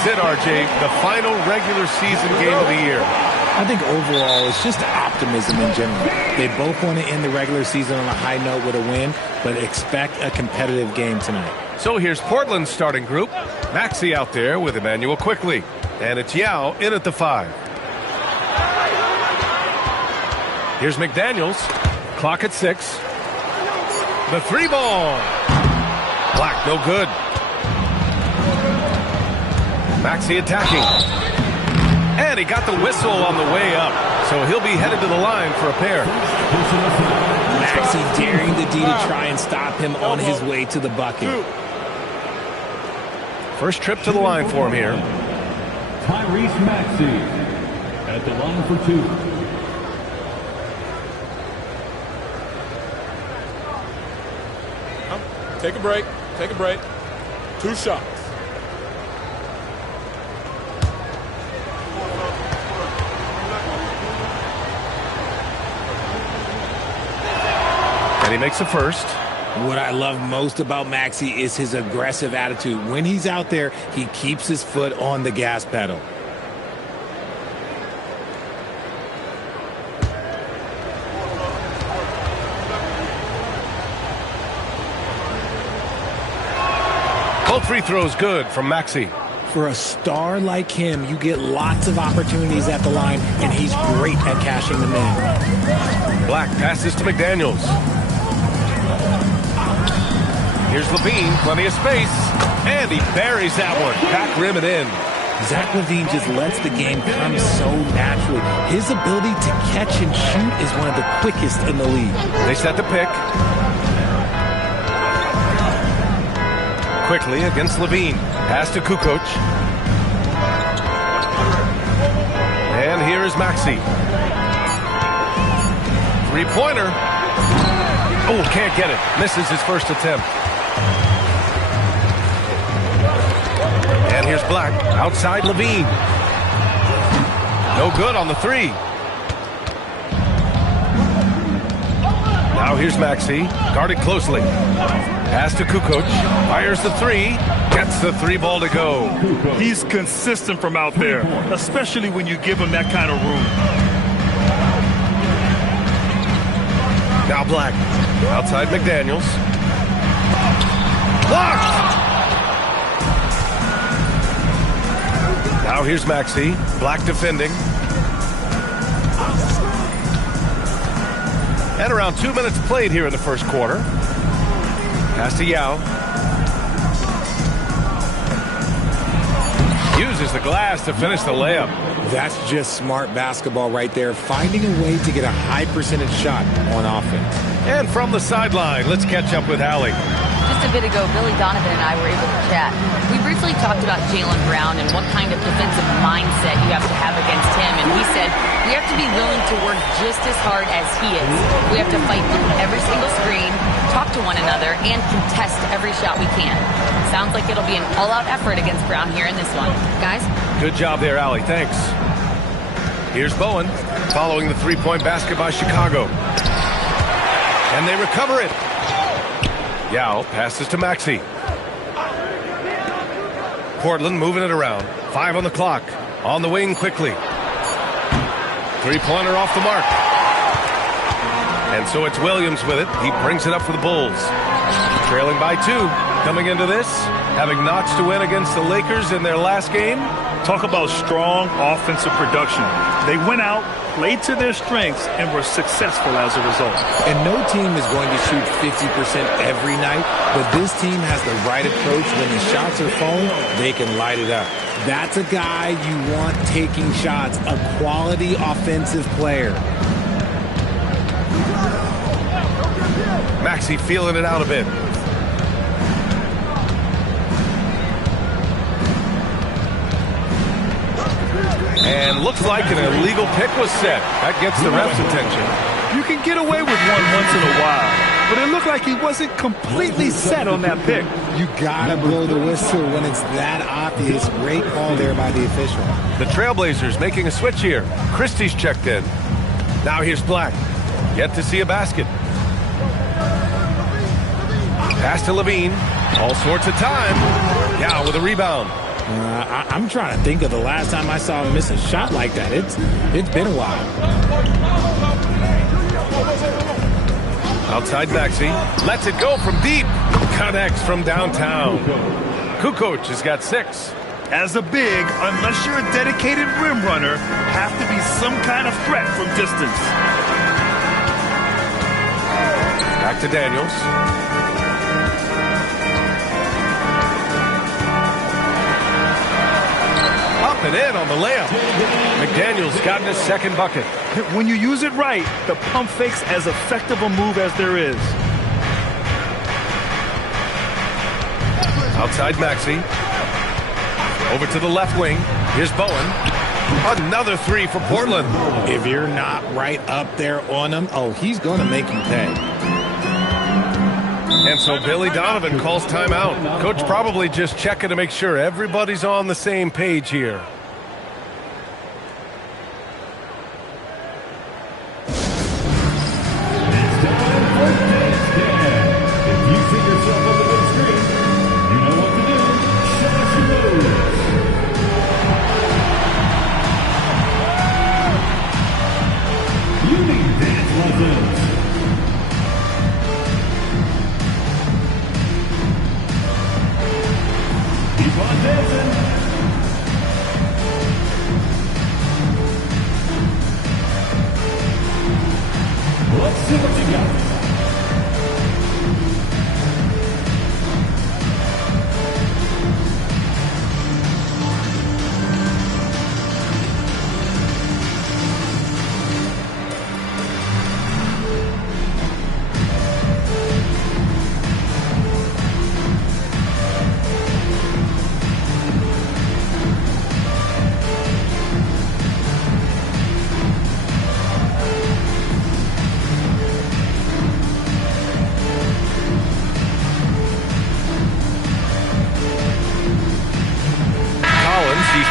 is it, RJ, the final regular season game of the year? I think overall it's just optimism in general. They both want to end the regular season on a high note with a win, but expect a competitive game tonight. So here's Portland's starting group. Maxey out there with Emmanuel Quickly. And it's Yao in at the 5. Here's McDaniels. Clock at 6. The 3 ball. Black, no good. Maxey attacking. And he got the whistle on the way up. So he'll be headed to the line for a pair. Maxey daring the D to try and stop him on his way to the bucket. First trip to the line for him here. Tyrese Maxey at the line for 2. Take a break. Take a break. 2 shots. And he makes the first. What I love most about Maxey is his aggressive attitude. When he's out there, he keeps his foot on the gas pedal. Both free throws good from Maxey. For a star like him, you get lots of opportunities at the line, and he's great at cashing them in. Black passes to McDaniels. Here's Levine, plenty of space, and he buries that one. Back rim and in. Zach LaVine just lets the game come so naturally. His ability to catch and shoot is one of the quickest in the league. They set the pick. Quickly against Levine. Pass to Kukoc. And here is Maxey. Three-pointer. Oh, can't get it. Misses his first attempt. And here's Black. Outside Levine. No good on the 3. Now here's Maxey. Guarded closely. Pass to Kukoc. Fires the 3. Gets the 3 ball to go. He's consistent from out there, especially when you give him that kind of room. Now Black. Outside McDaniels. Blocked! Now here's Maxey. Black defending. And around 2 minutes played here in the first quarter. Pass to Yao. Uses the glass to finish the layup. That's just smart basketball right there, finding a way to get a high percentage shot on offense. And from the sideline, let's catch up with Allie. Just a bit ago, Billy Donovan and I were able to chat. We briefly talked about Jaylen Brown and what kind of defensive mindset you have to have against him. And we said we have to be willing to work just as hard as he is. We have to fight through every single screen, talk to one another, and contest every shot we can. Sounds like it'll be an all-out effort against Brown here in this one. Guys? Good job there, Allie. Thanks. Here's Bowen following the three-point basket by Chicago. And they recover it. Yao passes to Maxey. Portland moving it around. 5 on the clock. On the wing quickly. Three-pointer off the mark. And so it's Williams with it. He brings it up for the Bulls. Trailing by 2. Coming into this, having notched a win against the Lakers in their last game. Talk about strong offensive production. They went out, played to their strengths, and were successful as a result. And no team is going to shoot 50% every night, but this team has the right approach. When the shots are falling, they can light it up. That's a guy you want taking shots, a quality offensive player. Maxey feeling it out a bit. And looks like an illegal pick was set. That gets the ref's attention. You can get away with one once in a while, but it looked like he wasn't completely set on that pick. You gotta blow the whistle when it's that obvious. Great call there by the official. The Trailblazers making a switch here. Christie's checked in. Now here's Black. Yet to see a basket. Pass to Levine. All sorts of time. Yao with a rebound. I'm trying to think of the last time I saw him miss a shot like that. It's been a while. Outside Maxey. Lets it go from deep. Connects from downtown. Kukoc has got 6. As a big, unless you're a dedicated rim runner, have to be some kind of threat from distance. Back to Daniels. Up and in on the layup. McDaniel's gotten his second bucket. When you use it right, the pump fake's as effective a move as there is. Outside Maxey. Over to the left wing. Here's Bowen. Another 3 for Portland. If you're not right up there on him, he's going to make you pay. And so Billy Donovan calls timeout. Coach probably just checking to make sure everybody's on the same page here.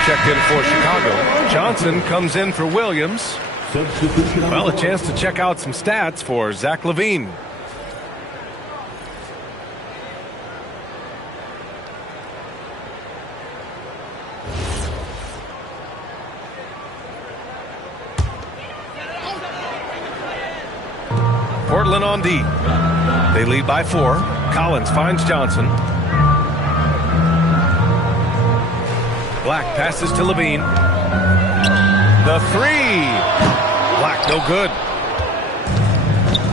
Checked in for Chicago. Johnson comes in for Williams. Well, a chance to check out some stats for Zach LaVine. Portland on D. They lead by 4. Collins finds Johnson. Black passes to LaVine. The 3. Black, no good.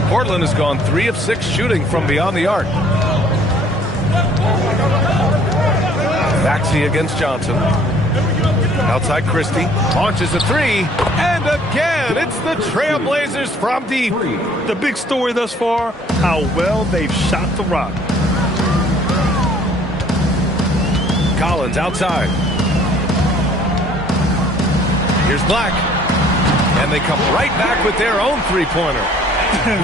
Portland has gone 3 of 6 shooting from beyond the arc. Maxey against Johnson. Outside Christie. Launches a 3. And again, it's the Trailblazers from deep. The big story thus far, how well they've shot the rock. Collins outside. Here's Black. And they come right back with their own three-pointer.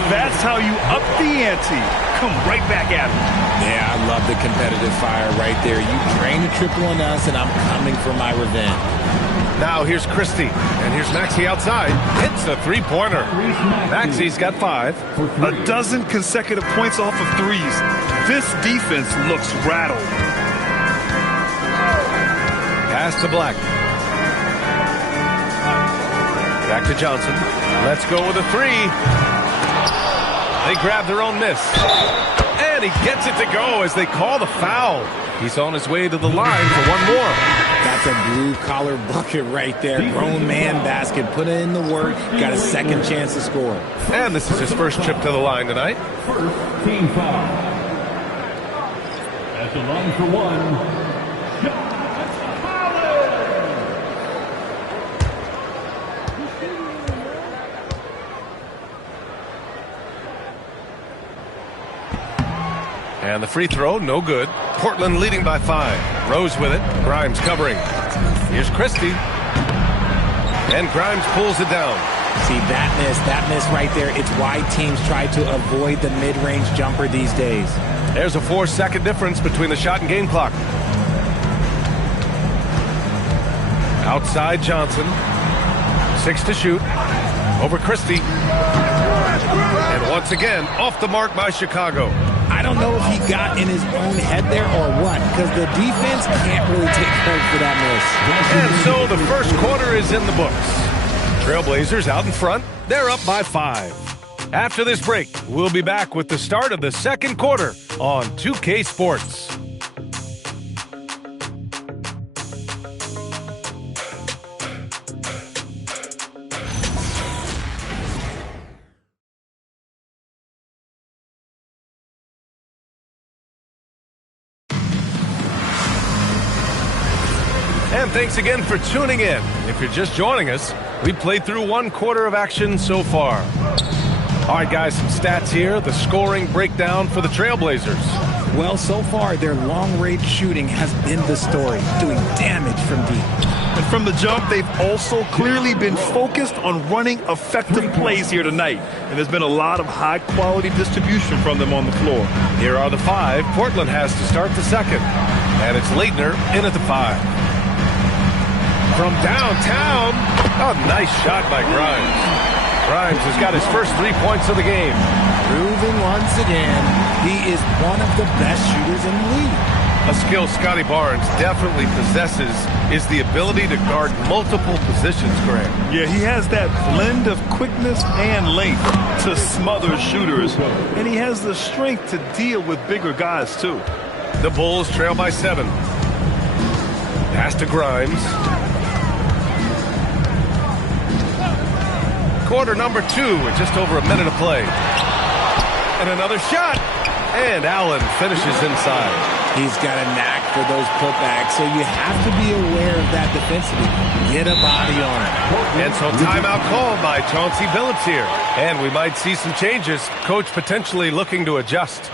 That's how you up the ante. Come right back at them. Yeah, I love the competitive fire right there. You drain a triple on us, and I'm coming for my revenge. Now here's Christie. And here's Maxey outside. Hits a three-pointer. Maxey's got 5. A dozen consecutive points off of threes. This defense looks rattled. Pass to Black. Back to Johnson. Let's go with a 3. They grab their own miss. And he gets it to go as they call the foul. He's on his way to the line for one more. That's a blue-collar bucket right there. Grown man basket. Put in the work. Got a second chance to score. And this is his first trip to the line tonight. First team foul. At the line for 1. And the free throw, no good. Portland leading by 5. Rose with it. Grimes covering. Here's Christie. And Grimes pulls it down. See, that miss right there, it's why teams try to avoid the mid-range jumper these days. There's a 4-second difference between the shot and game clock. Outside Johnson. 6 to shoot. Over Christie. And once again, off the mark by Chicago. I don't know if he got in his own head there or what, because the defense can't really take credit for that miss. And so the first quarter is in the books. Trailblazers out in front. They're up by 5. After this break, we'll be back with the start of the second quarter on 2K Sports. And thanks again for tuning in. If you're just joining us, we played through one quarter of action so far. All right, guys, some stats here. The scoring breakdown for the Trailblazers. Well, so far, their long-range shooting has been the story, doing damage from deep. And from the jump, they've also clearly been focused on running effective plays here tonight. And there's been a lot of high-quality distribution from them on the floor. Here are the 5 Portland has to start the second. And it's Leitner in at the 5. From downtown, a nice shot by Grimes. Grimes has got his first 3 points of the game. Proving once again, he is one of the best shooters in the league. A skill Scotty Barnes definitely possesses is the ability to guard multiple positions, Grant. Yeah, he has that blend of quickness and length to smother shooters. And he has the strength to deal with bigger guys, too. The Bulls trail by 7. Pass to Grimes. Quarter number 2 with just over a minute of play. And another shot. And Allen finishes inside. He's got a knack for those putbacks, so you have to be aware of that defensively. Get a body on it. And so timeout called by Chauncey Billups here. And we might see some changes. Coach potentially looking to adjust.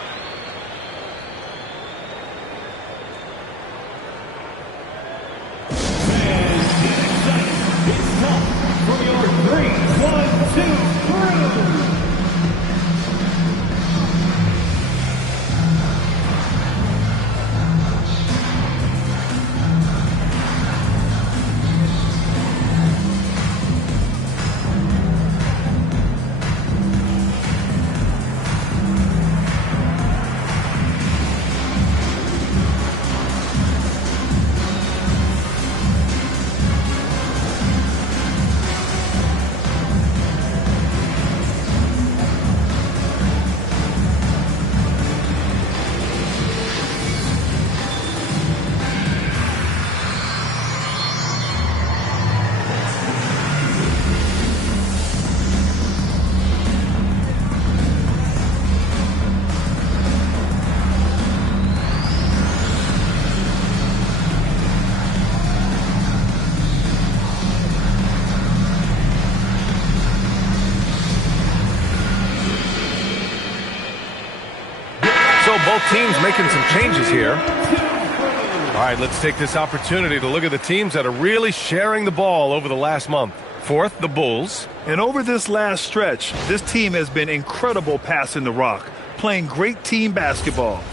So both teams making some changes here. All right, let's take this opportunity to look at the teams that are really sharing the ball over the last month. Fourth, the Bulls. And over this last stretch, this team has been incredible passing the rock, playing great team basketball.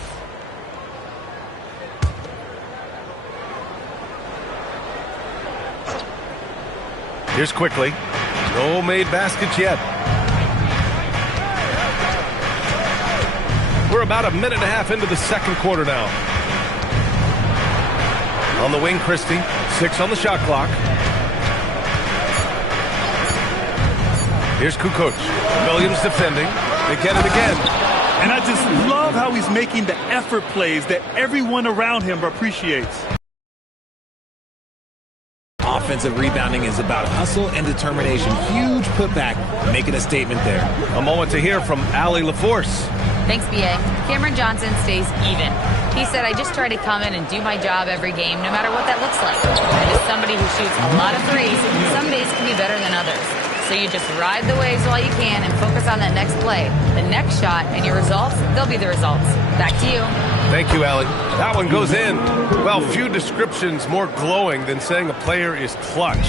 Here's quickly. No made baskets yet. We're about a minute and a half into the second quarter now. On the wing, Christie. 6 on the shot clock. Here's Kukoc. Williams defending. They get it again. And I just love how he's making the effort plays that everyone around him appreciates. Offensive rebounding is about hustle and determination. Huge putback, making a statement there. A moment to hear from Allie LaForce. Thanks, B.A. Cameron Johnson stays even. He said, I just try to come in and do my job every game, no matter what that looks like. And as somebody who shoots a lot of threes, some days can be better than others. So you just ride the waves while you can and focus on that next play. The next shot and your results, they'll be the results. Back to you. Thank you, Allie. That one goes in. Well, few descriptions more glowing than saying a player is clutch.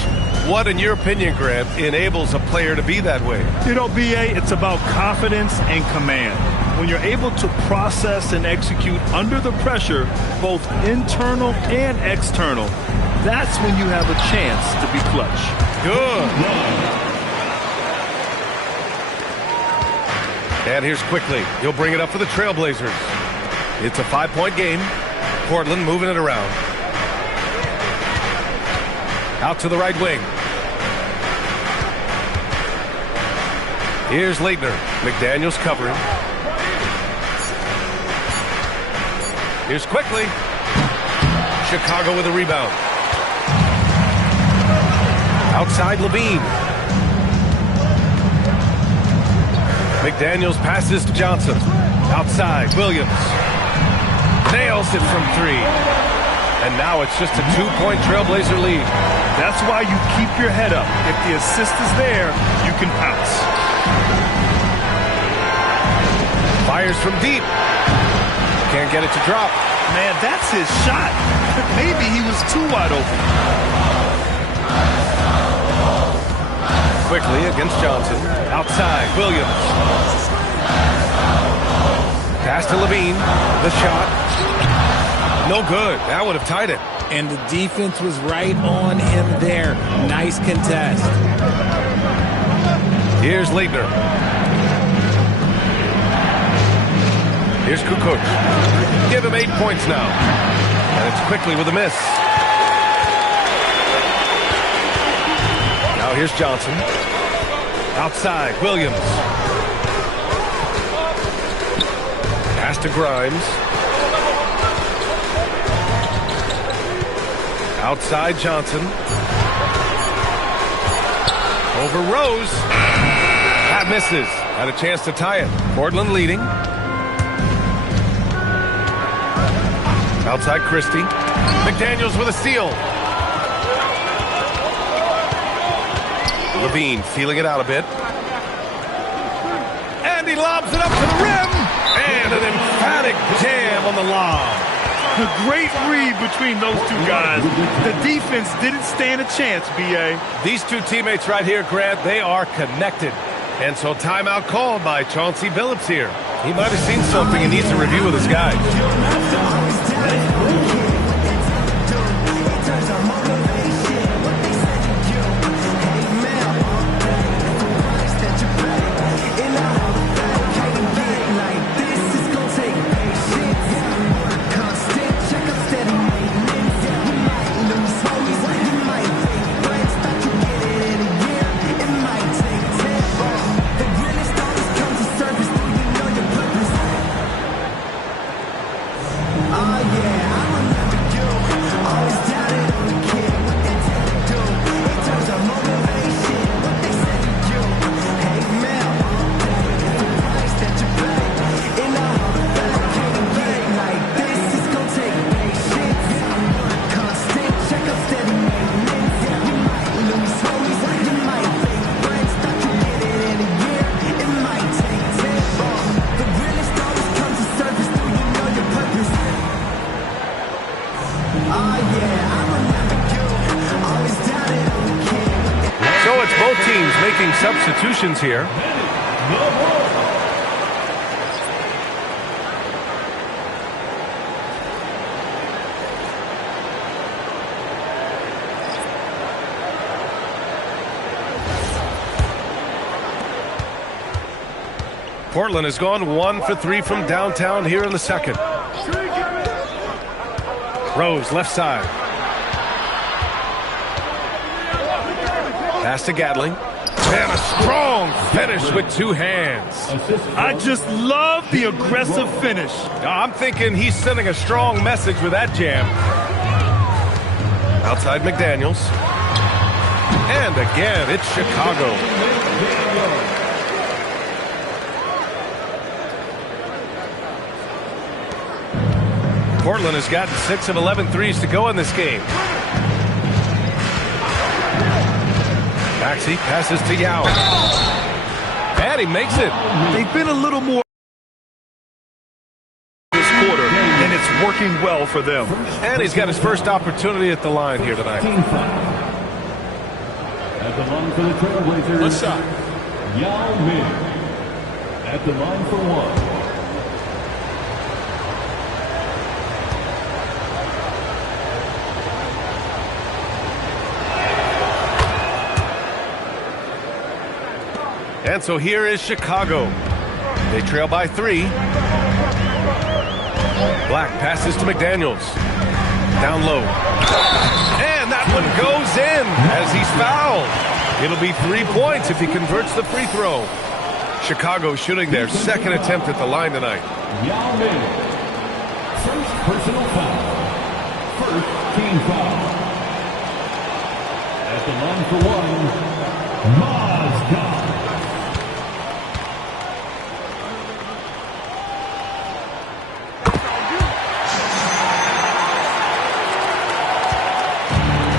What, in your opinion, Grant, enables a player to be that way? You know, B.A., it's about confidence and command. When you're able to process and execute under the pressure, both internal and external, that's when you have a chance to be clutch. Good. And here's Quickly. He'll bring it up for the Trailblazers. It's a 5-point game. Portland moving it around. Out to the right wing. Here's Leitner. McDaniels covering. Here's Quickly. Chicago with a rebound. Outside Levine. McDaniels passes to Johnson. Outside Williams. Nails it from 3. And now it's just a 2-point Trailblazer lead. That's why you keep your head up. If the assist is there, you can pounce. Fires from deep. Can't get it to drop. Man, that's his shot. Maybe he was too wide open. Quickly against Johnson. Outside, Williams. Pass to Levine. The shot. No good. That would have tied it. And the defense was right on him there. Nice contest. Here's Leitner. Here's Kukoc. Give him 8 points now. And it's Quickly with a miss. Now here's Johnson. Outside, Williams. Pass to Grimes. Outside Johnson. Over Rose. That misses. Had a chance to tie it. Portland leading. Outside Christie. McDaniels with a steal. Levine feeling it out a bit. And he lobs it up to the rim. And an emphatic jam on the lob. A great read between those two guys. The defense didn't stand a chance, B.A. These two teammates right here, Grant, they are connected. And so timeout called by Chauncey Billups here. He might have seen something and needs to review with his guys. Making substitutions here. Portland has gone 1 for 3 from downtown here in the second. Rose left side. Pass to Gatling. And a strong finish with 2 hands. I just love the aggressive finish. I'm thinking he's sending a strong message with that jam. Outside McDaniels. And again, it's Chicago. Portland has gotten 6 of 11 threes to go in this game. Maxey passes to Yao. And he makes it. They've been a little more this quarter, and it's working well for them. And he's got his first opportunity at the line here tonight. At the line for the Trailblazers, Good shot. Yao Ming. At the line for 1. And so here is Chicago. They trail by 3. Black passes to McDaniels. Down low. And that one goes in as he's fouled. It'll be 3 points if he converts the free throw. Chicago shooting their second attempt at the line tonight. Yao Ming. First personal foul. First team foul. At the line for one, Mozgov.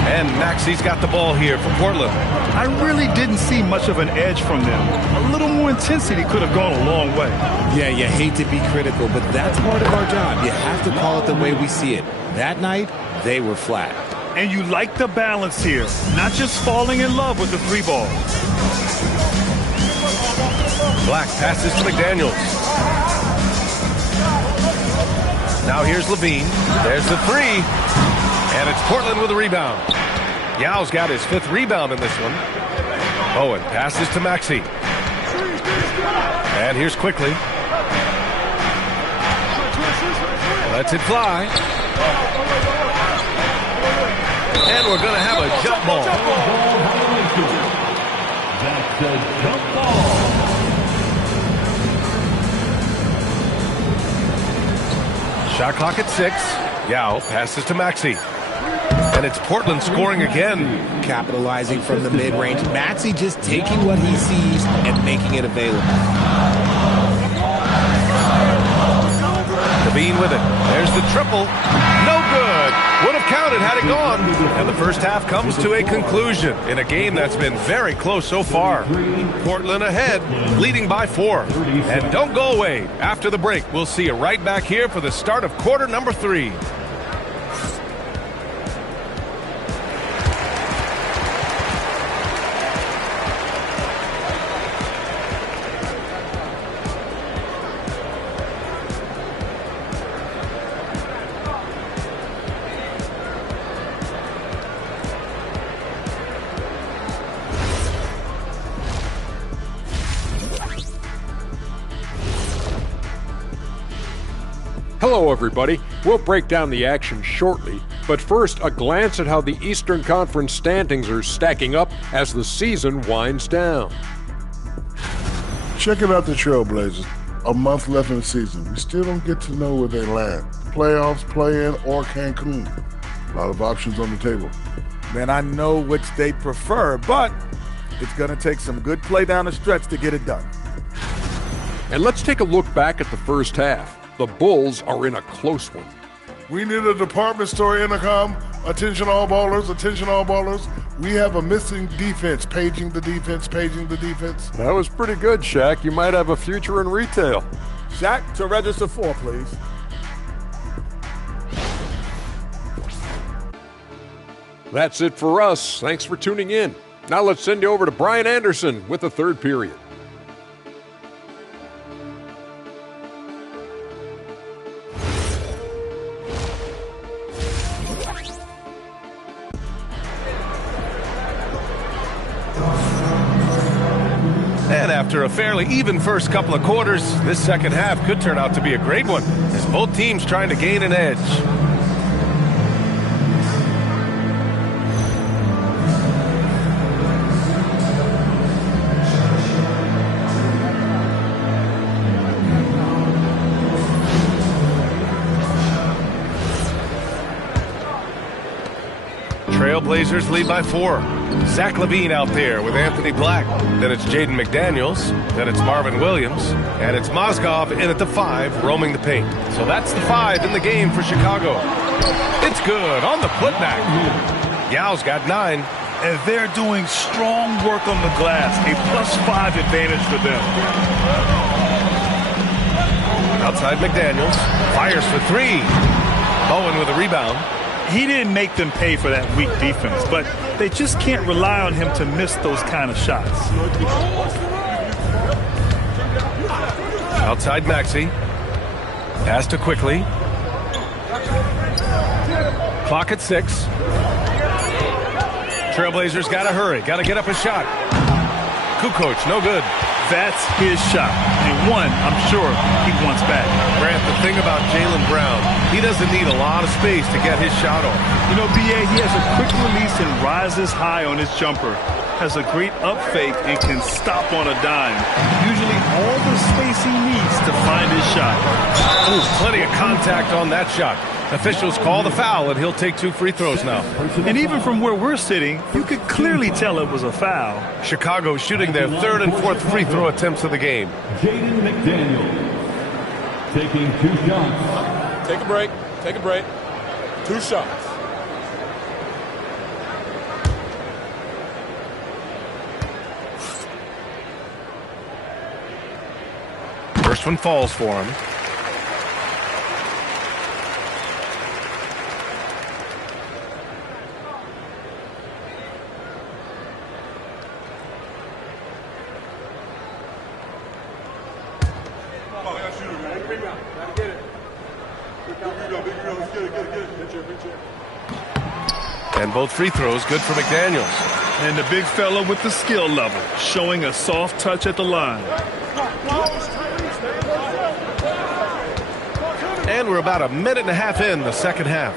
And Maxey's got the ball here for Portland. I really didn't see much of an edge from them. A little more intensity could have gone a long way. Yeah, you hate to be critical, but that's part of our job. You have to call it the way we see it. That night, they were flat. And you like the balance here, not just falling in love with the 3 ball. Black passes to McDaniels. Now here's Levine. There's the 3. And it's Portland with a rebound. Yao's got his 5th rebound in this one. Bowen passes to Maxey. And here's Quickly. Lets it fly. And we're going to have a jump ball. That's a jump ball. Shot clock at 6. Yao passes to Maxey. And it's Portland scoring again. Capitalizing from the mid-range. Maxey just taking what he sees and making it available. Levine with it. There's the triple. No good. Would have counted had it gone. And the first half comes to a conclusion in a game that's been very close so far. Portland ahead, leading by 4. And don't go away. After the break, we'll see you right back here for the start of quarter number 3. Hello, everybody. We'll break down the action shortly, but first, a glance at how the Eastern Conference standings are stacking up as the season winds down. Checking out the Trailblazers. A month left in the season. We still don't get to know where they land. Playoffs, play-in, or Cancun. A lot of options on the table. Man, I know which they prefer, but it's going to take some good play down the stretch to get it done. And let's take a look back at the first half. The Bulls are in a close one. We need a department store intercom. Attention all ballers, attention all ballers. We have a missing defense. Paging the defense, paging the defense. That was pretty good, Shaq. You might have a future in retail. Shaq, to register 4, please. That's it for us. Thanks for tuning in. Now let's send you over to Brian Anderson with the third period. And after a fairly even first couple of quarters, this second half could turn out to be a great one, as both teams trying to gain an edge. Trailblazers lead by 4. Zach LaVine out there with Anthony Black. Then it's Jaden McDaniels. Then it's Marvin Williams. And it's Mozgov in at the 5, roaming the paint. So that's the 5 in the game for Chicago. It's good on the putback. Yao's got 9. And they're doing strong work on the glass. A +5 advantage for them. Outside McDaniels. Fires for 3. Bowen with a rebound. He didn't make them pay for that weak defense, but they just can't rely on him to miss those kind of shots. Outside Maxey. Pass to Quickly. Clock at 6. Trailblazers got to hurry. Got to get up a shot. Kukoc, no good. That's his shot, and one I'm sure he wants back. Grant, the thing about Jaylen Brown, he doesn't need a lot of space to get his shot off. You know, B.A., he has a quick release and rises high on his jumper. Has a great up fake and can stop on a dime. Usually all the space he needs to find his shot. Ooh, plenty of contact on that shot. Officials call the foul, and he'll take 2 free throws now. And even from where we're sitting, you could clearly tell it was a foul. Chicago shooting their 3rd and 4th free throw attempts of the game. Jaden McDaniels taking 2 shots. Take a break. Take a break. 2 shots. First one falls for him. And both free throws good for McDaniels. And the big fella with the skill level, showing a soft touch at the line. And we're about a minute and a half in the second half.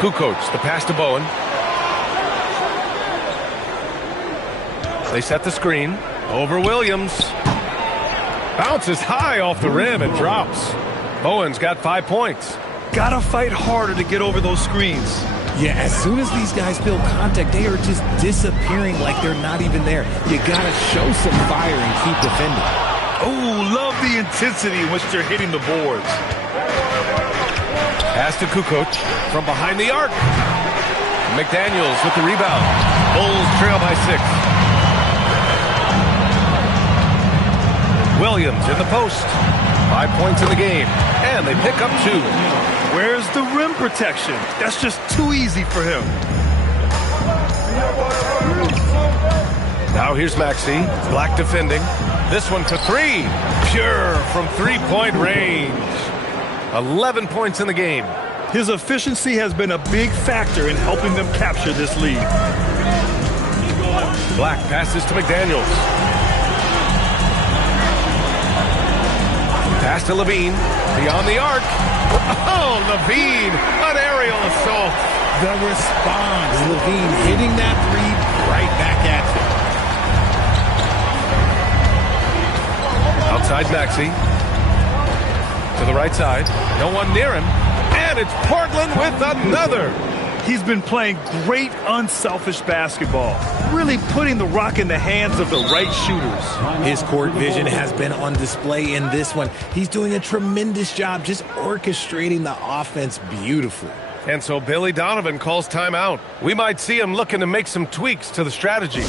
Kukoc, the pass to Bowen. They set the screen. Over Williams. Bounces high off the rim and drops. Bowen's got 5 points. Gotta fight harder to get over those screens. Yeah, as soon as these guys feel contact, they are just disappearing like they're not even there. You gotta show some fire and keep defending. Oh, love the intensity in which they're hitting the boards. Pass to Kukoc from behind the arc. McDaniels with the rebound. Bulls trail by 6. Williams in the post. 5 points in the game. And they pick up 2. Where's the rim protection? That's just too easy for him. Now here's Maxey. Black defending. This one for 3. Pure from 3-point range. 11 points in the game. His efficiency has been a big factor in helping them capture this lead. Black passes to McDaniels. Pass to Levine. Beyond the arc. Oh, Levine. An aerial assault. The response. Levine hitting that 3 right back at you. Outside Maxey. To the right side. No one near him. And it's Portland with another. He's been playing great unselfish basketball, really putting the rock in the hands of the right shooters. His court vision has been on display in this one. He's doing a tremendous job just orchestrating the offense beautifully. And so Billy Donovan calls timeout. We might see him looking to make some tweaks to the strategy.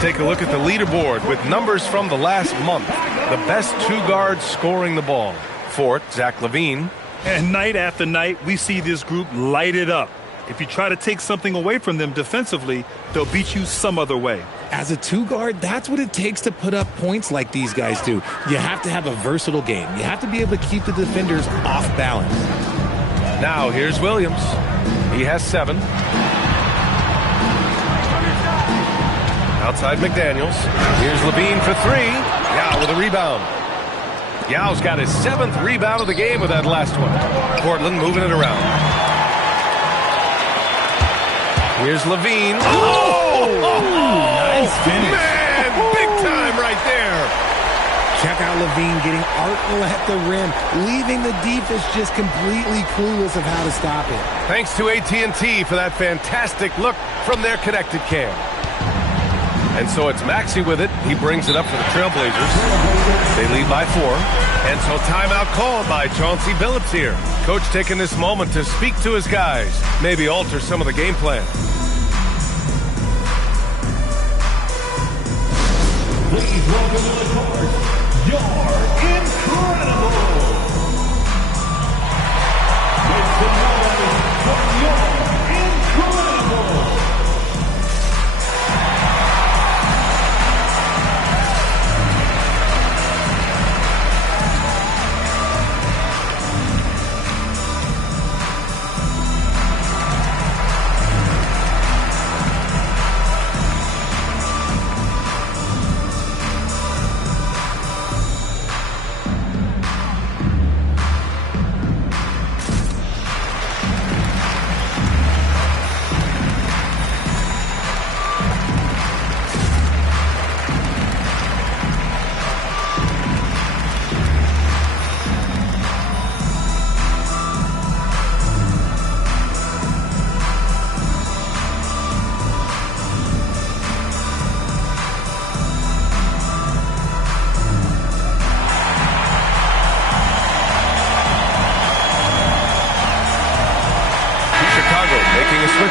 Take a look at the leaderboard with numbers from the last month. The best 2 guards scoring the ball. 4th, Zach Levine. And night after night, we see this group light it up. If you try to take something away from them defensively, they'll beat you some other way. As a 2 guard, that's what it takes to put up points like these guys do. You have to have a versatile game. You have to be able to keep the defenders off balance. Now here's Williams. He has 7. Outside McDaniels. Here's Levine for 3. Yeah, with a rebound. Yao's got his 7th rebound of the game with that last one. Portland moving it around. Here's Levine. Nice finish. Man, big time right there. Check out Levine getting artful at the rim, leaving the defense just completely clueless of how to stop it. Thanks to AT&T for that fantastic look from their connected cam. And so it's Maxey with it. He brings it up for the Trailblazers. They lead by 4. And so timeout called by Chauncey Billups here. Coach taking this moment to speak to his guys, maybe alter some of the game plan. Please welcome to the court, you're incredible. It's the noise for you're incredible.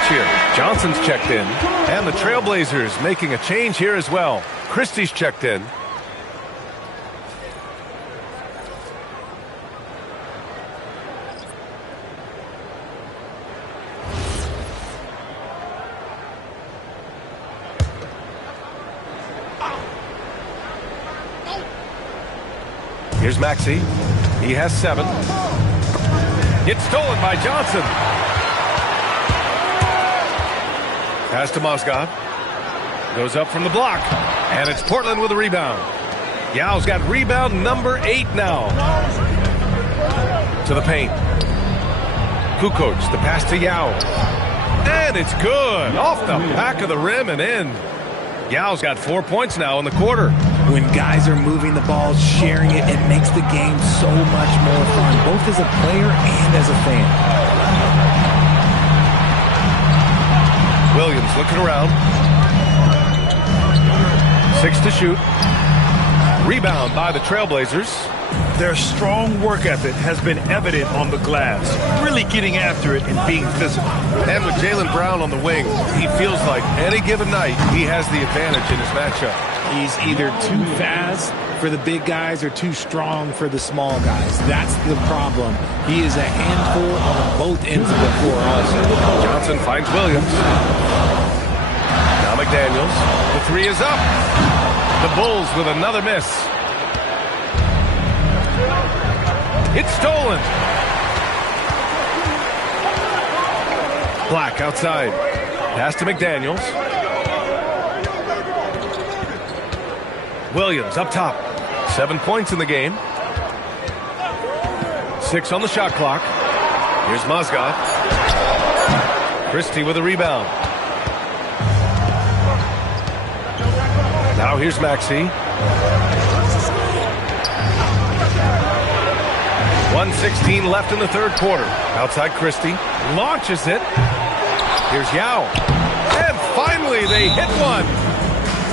Here. Johnson's checked in, and the Trailblazers making a change here as well. Christie's checked in. Here's Maxey. He has 7. It's stolen by Johnson. Pass to Mozgov. Goes up from the block. And it's Portland with a rebound. Yao's got rebound number 8 now. To the paint. Kukoc, the pass to Yao. And it's good. Off the back of the rim and in. Yao's got 4 points now in the quarter. When guys are moving the ball, sharing it, it makes the game so much more fun, both as a player and as a fan. Williams looking around. 6 to shoot. Rebound by the Trailblazers. Their strong work ethic has been evident on the glass, really getting after it and being physical. And with Jaylen Brown on the wing, he feels like any given night he has the advantage in his matchup. He's either too fast for the big guys or too strong for the small guys. That's the problem. He is a handful on both ends of the floor also. Johnson finds Williams. Now McDaniels. The 3 is up. The Bulls with another miss. It's stolen. Black outside. Pass to McDaniels. Williams up top. 7 points in the game. 6 on the shot clock. Here's Mozgov. Christie with a rebound. Now here's Maxey. 1:16 left in the third quarter. Outside Christie. Launches it. Here's Yao. And finally they hit one.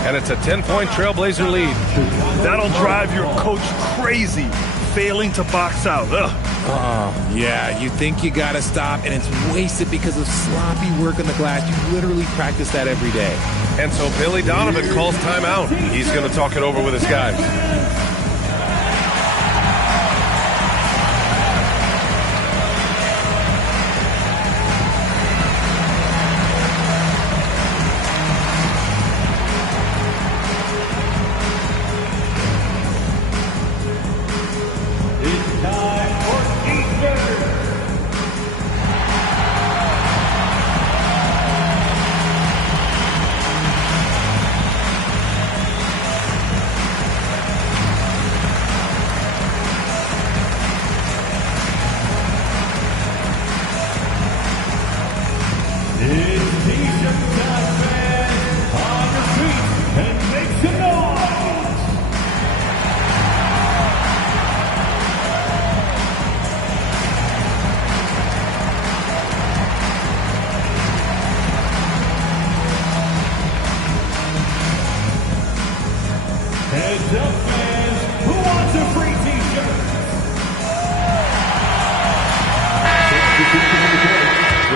And it's a 10-point Trailblazer lead. That'll drive your coach crazy, failing to box out. Ugh. Yeah, you think you got to stop, and it's wasted because of sloppy work on the glass. You literally practice that every day. And so Billy Donovan calls timeout. He's going to talk it over with his guys.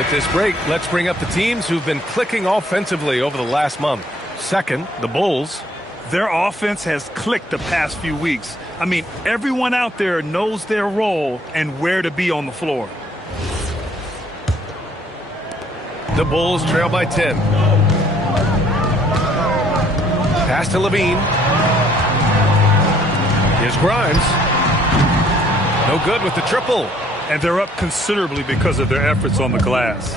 With this break, let's bring up the teams who've been clicking offensively over the last month. Second, the Bulls. Their offense has clicked the past few weeks. I mean, everyone out there knows their role and where to be on the floor. The Bulls trail by 10. Pass to Levine. Here's Grimes. No good with the triple. And they're up considerably because of their efforts on the glass.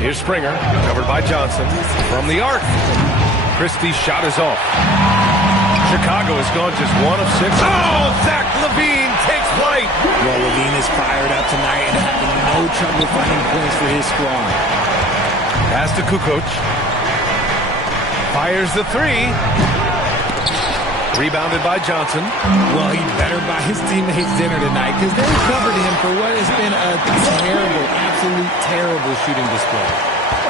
Here's Springer, covered by Johnson. From the arc. Christie's shot is off. Chicago has gone just 1 of 6. Oh, Zach LaVine takes flight. Well, LaVine is fired up tonight and having no trouble finding points for his squad. Pass to Kukoc. Fires the 3. Rebounded by Johnson. Well, he better buy his teammates dinner tonight because they covered him for what has been a terrible, absolute terrible shooting display.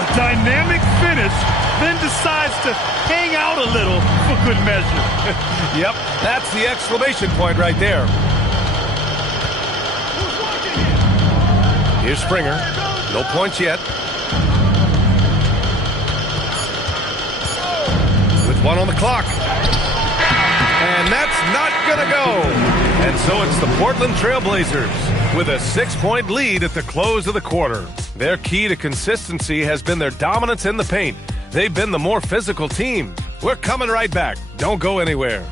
A dynamic finish, then decides to hang out a little for good measure. Yep, that's the exclamation point right there. Here's Springer. No points yet. With 1 on the clock. And that's not gonna go. And so it's the Portland Trail Blazers with a 6-point lead at the close of the quarter. Their key to consistency has been their dominance in the paint. They've been the more physical team. We're coming right back. Don't go anywhere.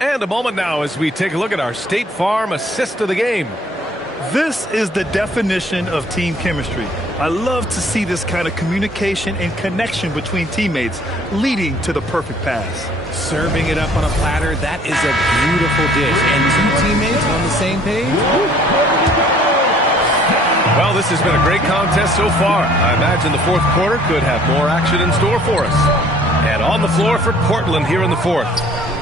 And a moment now as we take a look at our State Farm assist of the game. This is the definition of team chemistry. I love to see this kind of communication and connection between teammates leading to the perfect pass. Serving it up on a platter, that is a beautiful dish. And 2 teammates on the same page? Well, this has been a great contest so far. I imagine the fourth quarter could have more action in store for us. And on the floor for Portland here in the fourth.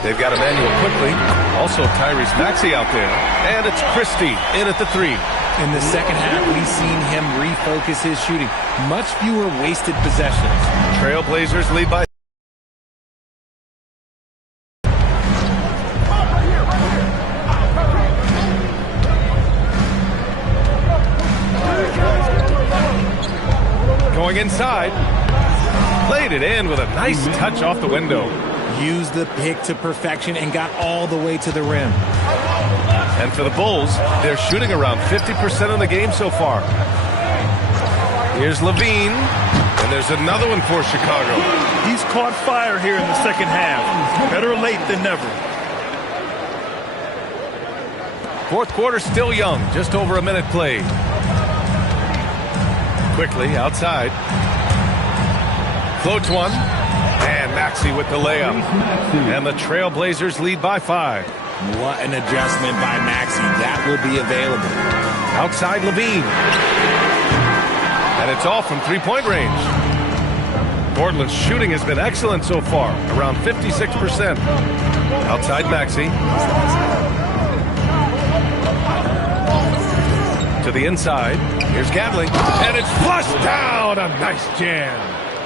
They've got Emmanuel quickly, also Tyrese Maxey out there, and it's Christie in at the 3. In the second half, we've seen him refocus his shooting. Much fewer wasted possessions. Trailblazers lead by going inside. Played it in with a nice touch off the window. Used the pick to perfection and got all the way to the rim. And for the Bulls, they're shooting around 50% of the game so far. Here's Levine, and there's another one for Chicago. He's caught fire here in the second half. Better late than never. Fourth quarter still young, just over a minute played. Quickly outside. Floats one. And Maxey with the layup. And the Trailblazers lead by 5. What an adjustment by Maxey. That will be available. Outside Levine. And it's all from 3-point range. Portland's shooting has been excellent so far, around 56%. Outside Maxey. To the inside. Here's Gatling. And it's flushed down. A nice jam.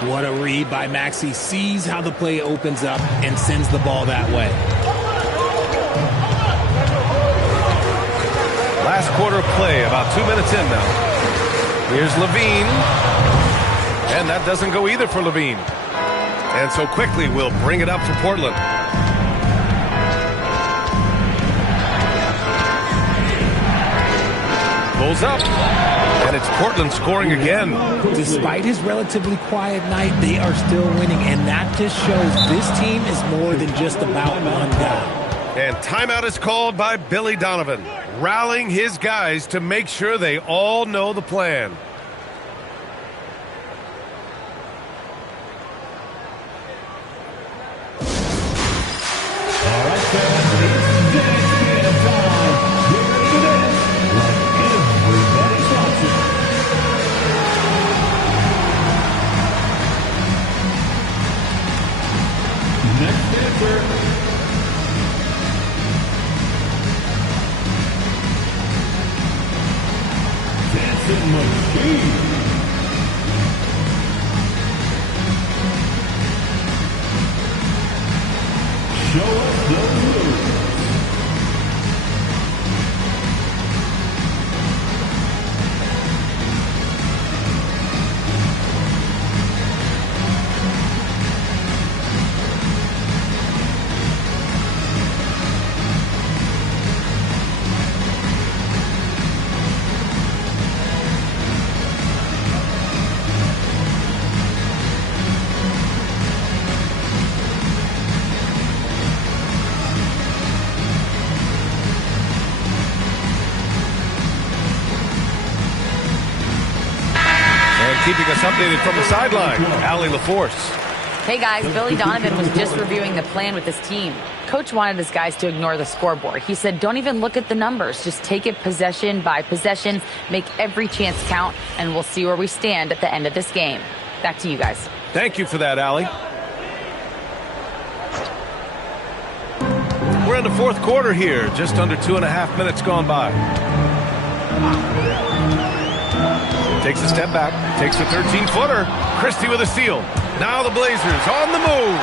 What a read by Maxey. Sees how the play opens up and sends the ball that way. Last quarter of play, about 2 minutes in now. Here's Levine. And that doesn't go either for Levine. And so quickly we'll bring it up for Portland. Pulls up. And it's Portland scoring again. Despite his relatively quiet night, they are still winning. And that just shows this team is more than just about one guy. And timeout is called by Billy Donovan, rallying his guys to make sure they all know the plan. All right, fans, it's game time. Get ready to dance like everybody's watching. Next dancer. machine. Show us the moves. Keeping us updated from the sideline, Allie LaForce. Hey guys, Billy Donovan was just reviewing the plan with his team. Coach wanted his guys to ignore the scoreboard. He said, don't even look at the numbers. Just take it possession by possession, make every chance count, and we'll see where we stand at the end of this game. Back to you guys. Thank you for that, Allie. We're in the fourth quarter here, just under 2.5 minutes gone by. Takes a step back, takes a 13-footer. Christie with a steal. Now the Blazers on the move.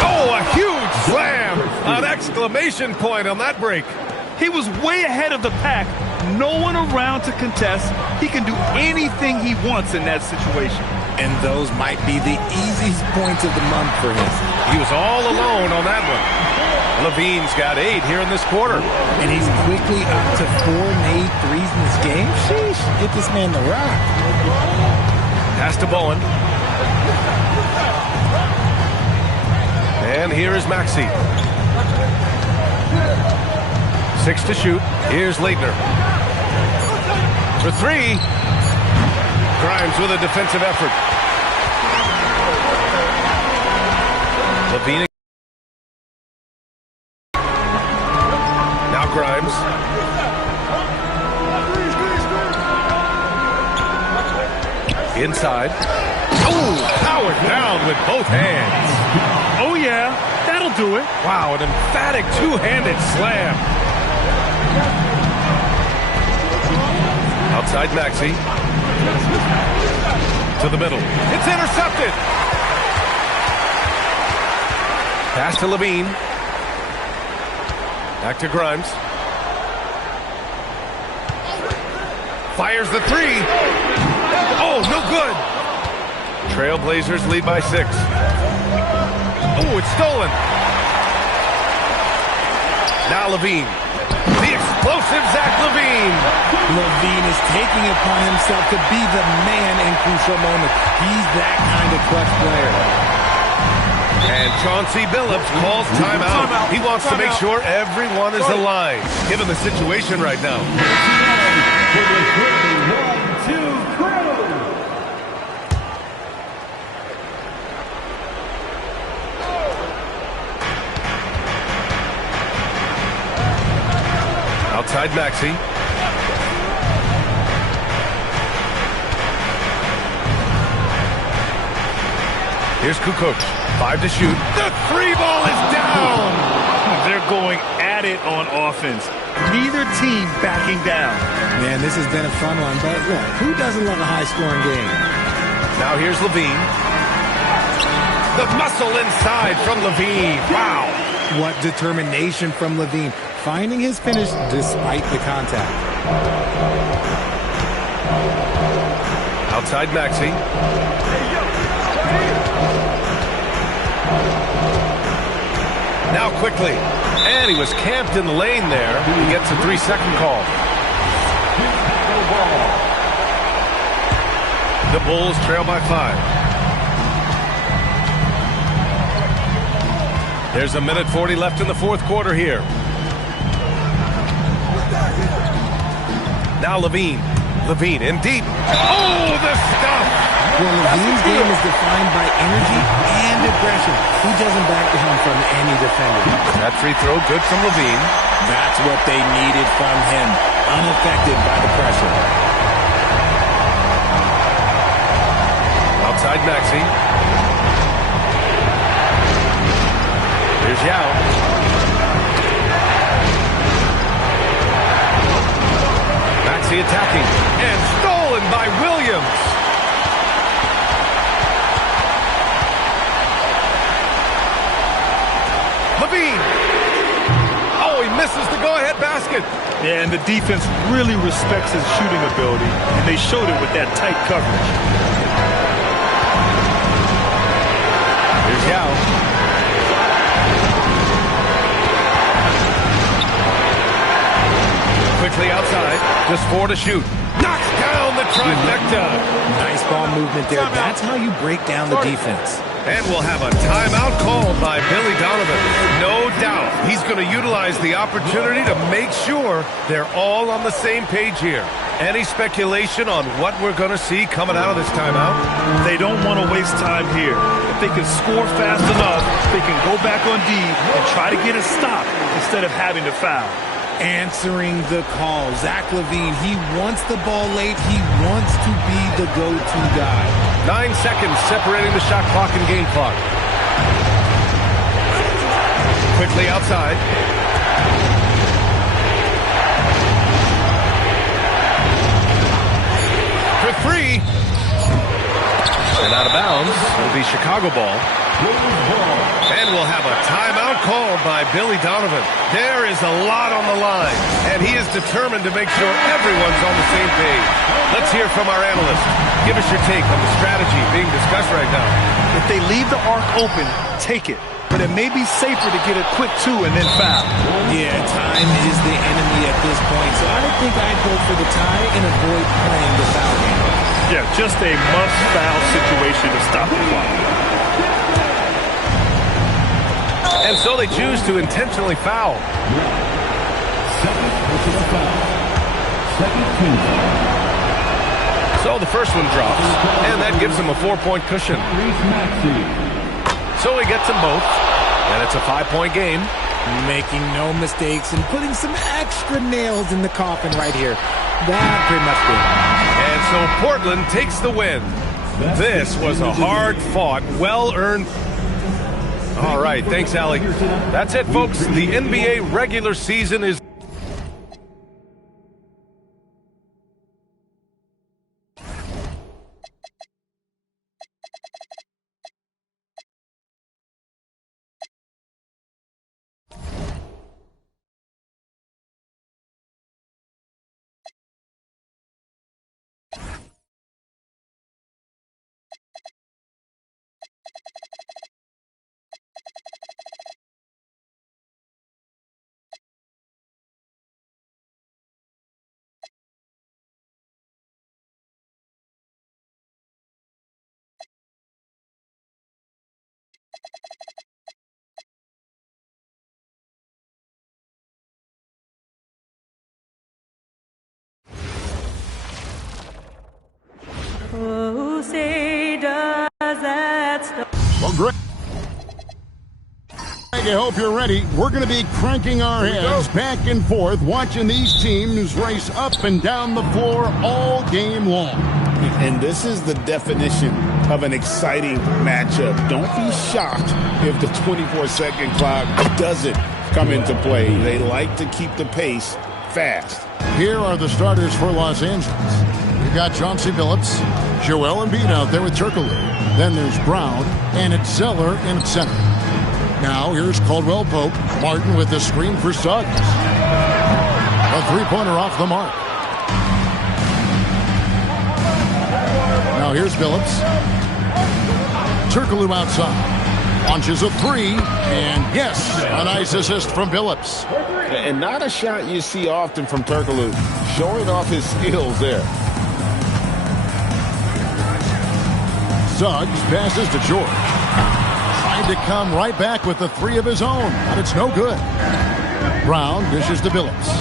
Oh, a huge slam! An exclamation point on that break. He was way ahead of the pack. No one around to contest. He can do anything he wants in that situation. And those might be the easiest points of the month for him. He was all alone on that one. Levine's got 8 here in this quarter. And he's quickly up to 4 made threes in this game. Sheesh, get this man the rock. Pass to Bowen. And here is Maxey. 6 to shoot. Here's Leitner. For 3. Grimes with a defensive effort. Levine. Now Grimes. Inside. Oh, powered down with both hands. Oh, yeah, that'll do it. Wow, an emphatic two-handed slam. Outside Maxey. To the middle. It's intercepted. Pass to Levine. Back to Grimes. Fires the 3. Oh, no good. Trailblazers lead by 6. Oh, it's stolen. Now Levine. The explosive Zach Levine. Levine is taking it upon himself to be the man in crucial moments. He's that kind of clutch player. And Chauncey Billups calls timeout. He wants to make sure everyone is aligned, given the situation right now. Outside Maxey. Here's Kukoc. 5 to shoot. The 3 ball is down. They're going at it on offense. Neither team backing down. Man, this has been a fun one, but look, who doesn't love a high-scoring game? Now here's Levine. The muscle inside from Levine. Wow. What determination from Levine. Finding his finish despite the contact. Outside Maxey. Now quickly. And he was camped in the lane there. He gets a 3-second call. The Bulls trail by 5. There's a minute 40 left in the fourth quarter here. Now Levine. Levine in deep. Oh, the stuff! Well, Levine's game is defined by energy and aggression. He doesn't back down from any defender. That free throw good from Levine. That's what they needed from him. Unaffected by the pressure. Outside Maxey. Here's Yao. Maxey attacking. And stole! stolen by Williams. Levine. Oh, he misses the go-ahead basket. Yeah, and the defense really respects his shooting ability, and they showed it with that tight coverage. Here's Yao. Quickly outside, just 4 to shoot. Knocks down the trifecta. Nice ball movement there. That's how you break down the defense. And we'll have a timeout called by Billy Donovan. No doubt he's going to utilize the opportunity to make sure they're all on the same page here. Any speculation on what we're going to see coming out of this timeout? They don't want to waste time here. If they can score fast enough, they can go back on D and try to get a stop instead of having to foul. Answering the call. Zach LaVine, he wants the ball late. He wants to be the go-to guy. 9 seconds separating the shot clock and game clock. Quickly outside. For 3. And out of bounds. It'll be Chicago ball. And we'll have a timeout called by Billy Donovan. There is a lot on the line, and he is determined to make sure everyone's on the same page. Let's hear from our analyst. Give us your take on the strategy being discussed right now. If they leave the arc open, take it. But it may be safer to get a quick 2 and then foul. Yeah, time is the enemy at this point, so I think I'd go for the tie and avoid playing the foul game. Yeah, just a must-foul situation to stop the clock. And so they choose to intentionally foul. Second personal foul. Second team foul. So the first one drops, and that gives him a 4-point cushion. So he gets them both, and it's a 5-point game. Making no mistakes and putting some extra nails in the coffin right here. That pretty much did it. And so Portland takes the win. This was a hard-fought, well-earned. All right, thanks, Allie. That's it, folks. The NBA regular season is... Who say does that stop? Well, Greg, I hope you're ready. We're going to be cranking our heads back and forth, watching these teams race up and down the floor all game long. And this is the definition of an exciting matchup. Don't be shocked if the 24-second clock doesn't come into play. They like to keep the pace fast. Here are the starters for Los Angeles. We've got Chauncey Billups, Joel Embiid out there with Turkoglu. Then there's Brown, and it's Zeller in center. Now here's Caldwell Pope. Martin with the screen for Suggs. A three-pointer off the mark. Now here's Billups. Turkoglu outside. Launches a 3, and yes, a nice assist from Billups. And not a shot you see often from Turkoglu, showing off his skills there. Suggs passes to George. Tried to come right back with the 3 of his own, but it's no good. Brown dishes to Billups.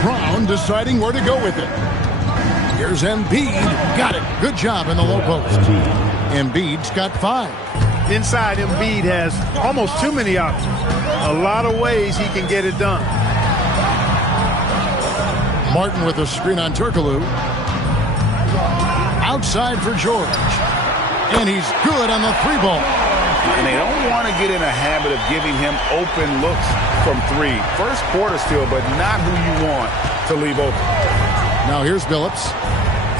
Brown deciding where to go with it. Here's Embiid. Got it. Good job in the low post. Embiid's got 5. Inside, Embiid has almost too many options. A lot of ways he can get it done. Martin with a screen on Turkoglu. Outside for George. And he's good on the 3 ball. And they don't want to get in a habit of giving him open looks from three. First quarter still, but not who you want to leave open. Now here's Billups.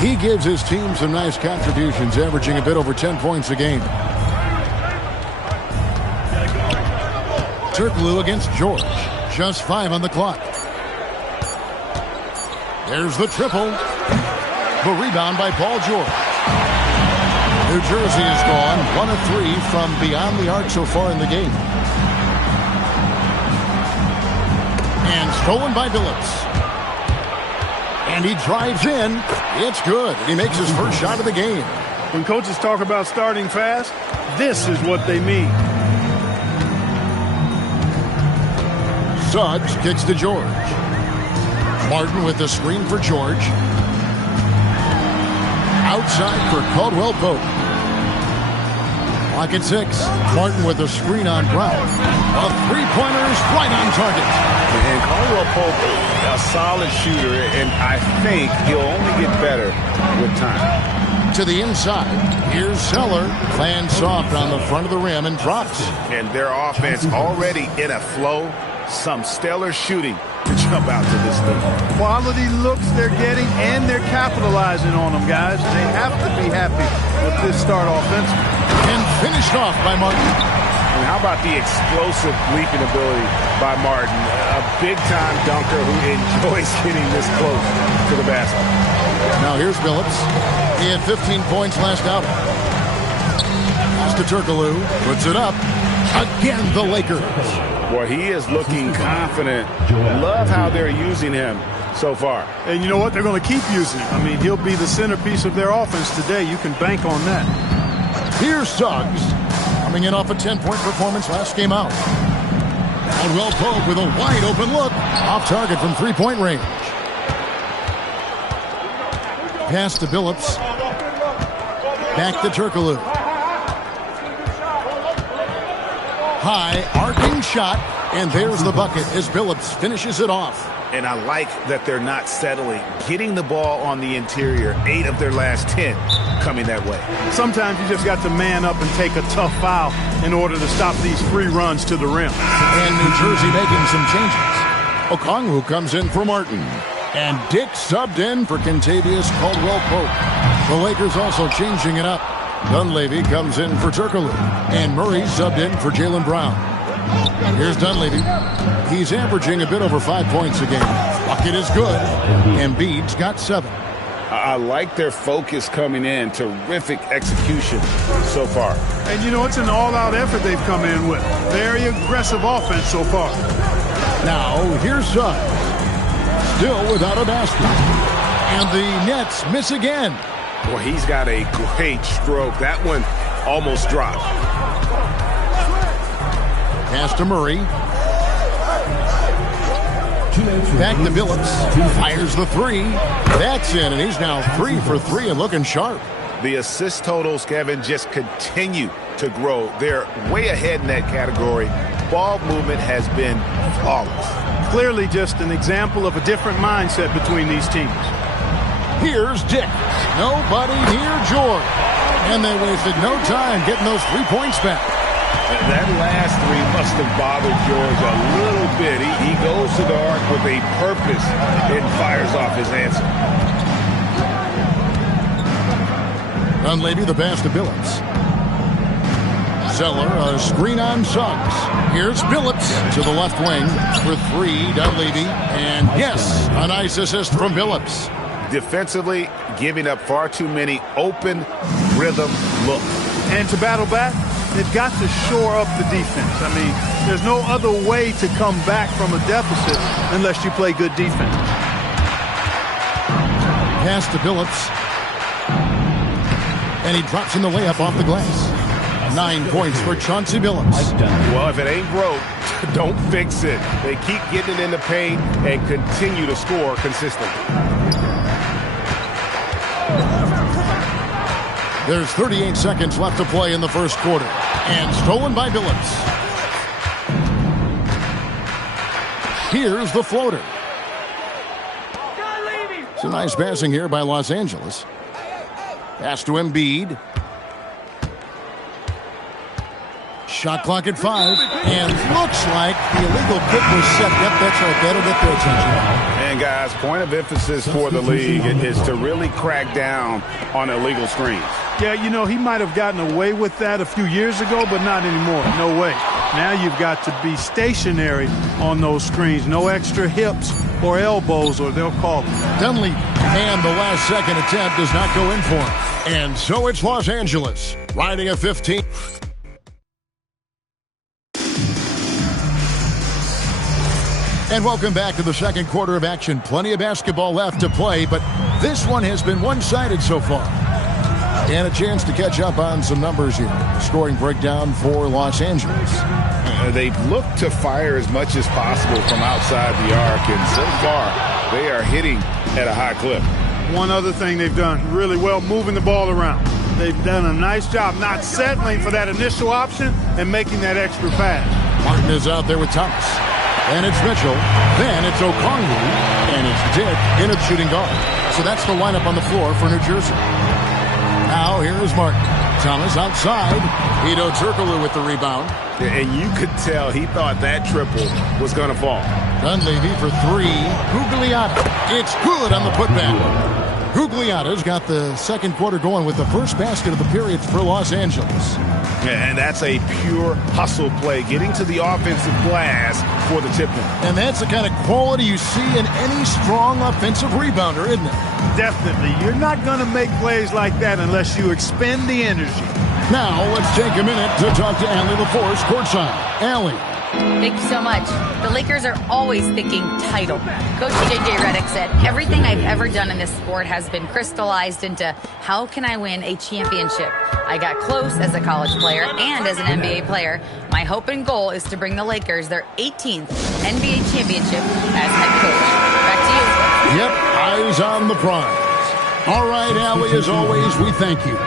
He gives his team some nice contributions, averaging a bit over 10 points a game. Turkoglu against George. Just 5 on the clock. There's the triple. The rebound by Paul George. New Jersey is gone 1 of 3 from beyond the arc so far in the game. And stolen by Billups. And he drives in. It's good. He makes his first shot of the game. When coaches talk about starting fast, this is what they mean. Suggs kicks to George. Martin with the screen for George. Outside for Caldwell Pope. Clock at 6. Martin with a screen on Brown. A three-pointer's right on target. And Caldwell Pope, a solid shooter, and I think he'll only get better with time. To the inside. Here's Zeller. Lands soft on the front of the rim and drops. And their offense already in a flow. Some stellar shooting to jump out to this thing. Quality looks they're getting, and they're capitalizing on them, guys. They have to be happy with this start offensively. And finished off by Martin. And how about the explosive leaping ability by Martin? A big-time dunker who enjoys getting this close to the basket. Now here's Billups. He had 15 points last outing. Pass to Turkoglu. Puts it up. Again, the Lakers. Boy, he is looking confident. Love how they're using him so far. And you know what? They're going to keep using him. I mean, he'll be the centerpiece of their offense today. You can bank on that. Here's Suggs. Coming in off a 10-point performance last game out. Caldwell Pope with a wide-open look. Off target from three-point range. Pass to Billups. Back to Turkoglu. High, arcing shot, and there's the bucket as Billups finishes it off. And I like that they're not settling. Getting the ball on the interior, 8 of their last 10 coming that way. Sometimes you just got to man up and take a tough foul in order to stop these free runs to the rim. And New Jersey making some changes. Okongwu comes in for Martin. And Dick subbed in for Kentavious Caldwell-Pope. The Lakers also changing it up. Dunleavy comes in for Turkoglu. And Murray subbed in for Jaylen Brown. Here's Dunleavy. He's averaging a bit over 5 points a game. Bucket is good. Embiid's got 7. I like their focus coming in. Terrific execution so far. And you know, it's an all-out effort they've come in with. Very aggressive offense so far. Now, here's Suggs. Still without a basket. And the Nets miss again. Well, he's got a great stroke. That one almost dropped. Pass to Murray. Back to Billups. Fires the 3. That's in, and he's now 3 for 3 and looking sharp. The assist totals, Kevin, just continue to grow. They're way ahead in that category. Ball movement has been flawless. Clearly just an example of a different mindset between these teams. Here's Dick. Nobody near George. And they wasted no time getting those 3 points back. That last 3 must have bothered George a little bit. He goes to the arc with a purpose and fires off his answer. Dunleavy the pass to Billups. Zeller, a screen on Suggs. Here's Billups to the left wing for 3, Dunleavy. And yes, a nice assist from Billups. Defensively, giving up far too many open rhythm looks. And to battle back, they've got to shore up the defense. I mean, there's no other way to come back from a deficit unless you play good defense. Pass to Billups. And he drops in the layup off the glass. 9 points for Chauncey Billups. Well, if it ain't broke, don't fix it. They keep getting it in the paint and continue to score consistently. There's 38 seconds left to play in the first quarter. And stolen by Billups. Here's the floater. It's a nice passing here by Los Angeles. Pass to Embiid. Shot clock at 5, and looks like the illegal kick was set. Yep, that's right. That'll get their attention. And guys, point of emphasis for the league is to really crack down on illegal screens. Yeah, you know, he might have gotten away with that a few years ago, but not anymore. No way. Now you've got to be stationary on those screens. No extra hips or elbows, or they'll call them. Dunleavy, and the last second attempt does not go in for him. And so it's Los Angeles, riding a 15. And welcome back to the second quarter of action. Plenty of basketball left to play, but this one has been one-sided so far. And a chance to catch up on some numbers here. Scoring breakdown for Los Angeles. They've looked to fire as much as possible from outside the arc, and so far they are hitting at a high clip. One other thing they've done really well, moving the ball around. They've done a nice job not settling for that initial option and making that extra pass. Martin is out there with Thomas. And it's Mitchell. Then it's Okongwu. And it's Dick in at shooting guard. So that's the lineup on the floor for New Jersey. Now here is Martin. Thomas outside. Hedo Turkoglu with the rebound. And you could tell he thought that triple was going to fall. Dunleavy for 3. Gugliotta. It's good on the putback. Gugliotta's got the second quarter going with the first basket of the period for Los Angeles. And that's a pure hustle play, getting to the offensive glass for the tip-in. And that's the kind of quality you see in any strong offensive rebounder, isn't it? Definitely. You're not going to make plays like that unless you expend the energy. Now let's take a minute to talk to Allie LaForce courtside. Allie. Thank you so much. The Lakers are always thinking title. Coach J.J. Redick said, everything I've ever done in this sport has been crystallized into how can I win a championship? I got close as a college player and as an NBA player. My hope and goal is to bring the Lakers their 18th NBA championship as head coach. Back to you. Yep, eyes on the prize. All right, Allie, as always, we thank you.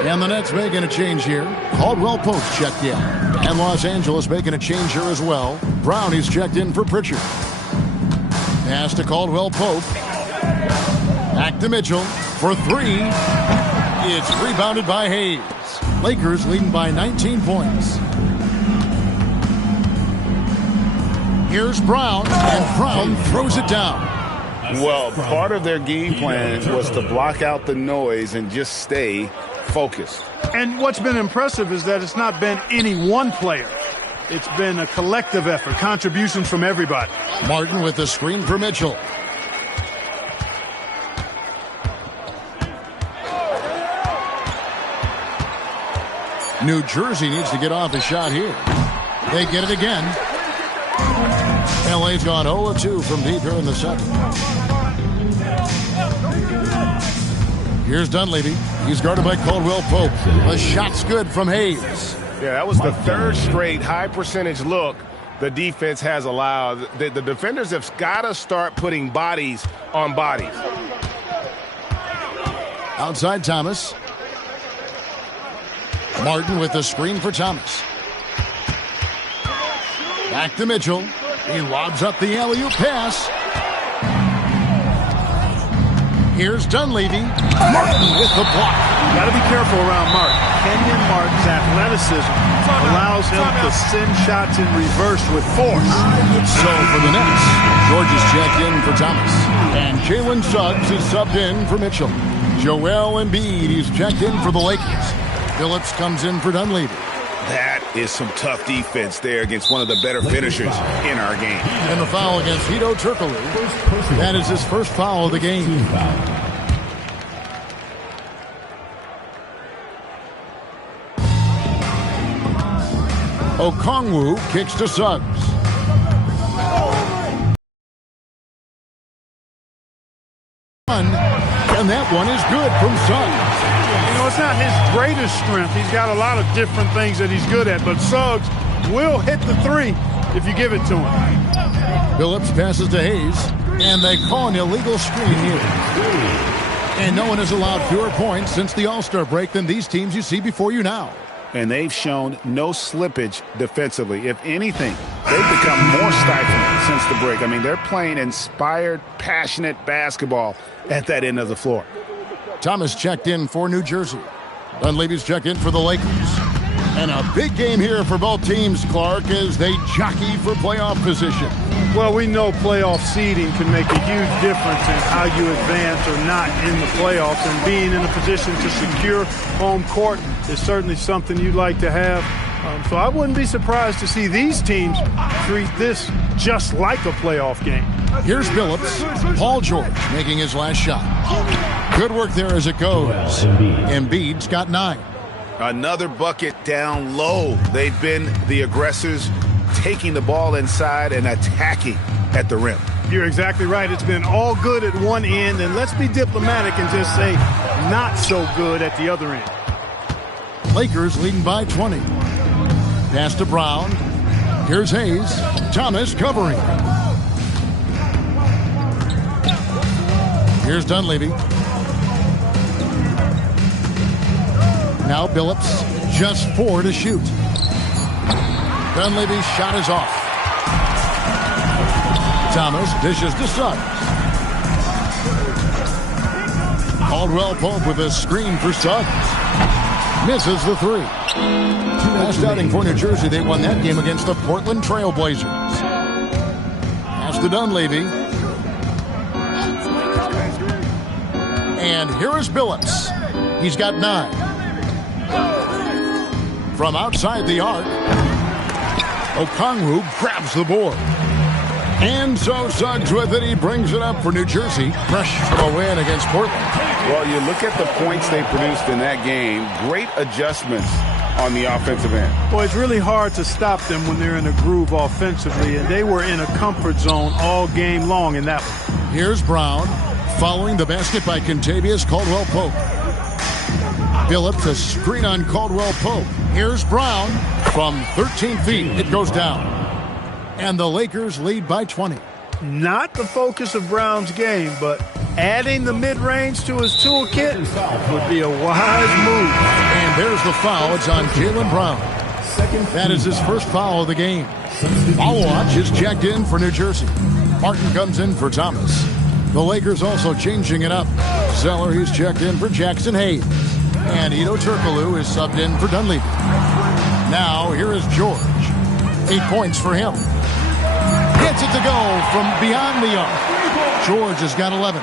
And the Nets making a change here. Caldwell Pope checked in. And Los Angeles making a change here as well. Brown is checked in for Pritchard. Pass to Caldwell Pope. Back to Mitchell for 3. It's rebounded by Hayes. Lakers leading by 19 points. Here's Brown, and Brown throws it down. Well, part of their game plan was to block out the noise and just stay focused. And what's been impressive is that it's not been any one player. It's been a collective effort, contributions from everybody. Martin with the screen for Mitchell. New Jersey needs to get off a shot here. They get it again. LA's gone 0-2 from deep here in the second. Here's Dunleavy. He's guarded by Caldwell Pope. The shot's good from Hayes. Yeah, that was the third straight high percentage look the defense has allowed. The defenders have got to start putting bodies on bodies. Outside Thomas. Martin with the screen for Thomas. Back to Mitchell. He lobs up the alley-oop pass. Here's Dunleavy. Martin with the block. Got to be careful around Martin. Kenyon Martin's athleticism allows him to send shots in reverse with force. So for the Nets, George is checked in for Thomas. And Jalen Suggs is subbed in for Mitchell. Joel Embiid is checked in for the Lakers. Phillips comes in for Dunleavy. That is some tough defense there against one of the better finishers in our game. And the foul against Hedo Turkoglu. That is his first foul of the game. Okongwu kicks to Suggs. And that one is good from Suggs. You know, it's not his greatest strength. He's got a lot of different things that he's good at, but Suggs will hit the 3 if you give it to him. Phillips passes to Hayes, and they call an illegal screen here. And no one has allowed fewer points since the All-Star break than these teams you see before you now. And they've shown no slippage defensively. If anything, they've become more stifling since the break. I mean, they're playing inspired, passionate basketball at that end of the floor. Thomas checked in for New Jersey. Dunleavy's checked in for the Lakers. And a big game here for both teams, Clark, as they jockey for playoff position. Well, we know playoff seeding can make a huge difference in how you advance or not in the playoffs, and being in a position to secure home court is certainly something you'd like to have. So I wouldn't be surprised to see these teams treat this just like a playoff game. Here's Billups. Paul George making his last shot. Good work there as it goes. Embiid's got 9. Another bucket down low. They've been the aggressors, taking the ball inside and attacking at the rim. You're exactly right. It's been all good at one end, and let's be diplomatic and just say not so good at the other end. Lakers leading by 20. Pass to Brown. Here's Hayes. Thomas covering. Here's Dunleavy. Now Billups. Just 4 to shoot. Dunleavy's shot is off. Thomas dishes to Suggs. Caldwell Pope with a screen for Suggs. Misses the 3. Last outing for New Jersey, they won that game against the Portland Trail Blazers. Pass to Dunleavy. And here is Billups. He's got 9. From outside the arc, Okongwu grabs the board. And so Suggs with it. He brings it up for New Jersey. Fresh from a win against Portland. Well, you look at the points they produced in that game. Great adjustments on the offensive end. Well, it's really hard to stop them when they're in a groove offensively, and they were in a comfort zone all game long in that one. Here's Brown, following the basket by Kentavious Caldwell-Pope. Billups, a screen on Caldwell-Pope. Here's Brown from 13 feet. It goes down. And the Lakers lead by 20. Not the focus of Brown's game, but adding the mid-range to his toolkit would be a wise move. And there's the foul. It's on Jaylen Brown. That is his first foul of the game. Foul-Watch is checked in for New Jersey. Martin comes in for Thomas. The Lakers also changing it up. Zeller, he's checked in for Jackson Hayes. And Ito Turkoglu is subbed in for Dunleavy. Now, here is George. 8 points for him. Gets it to go from beyond the arc. George has got 11.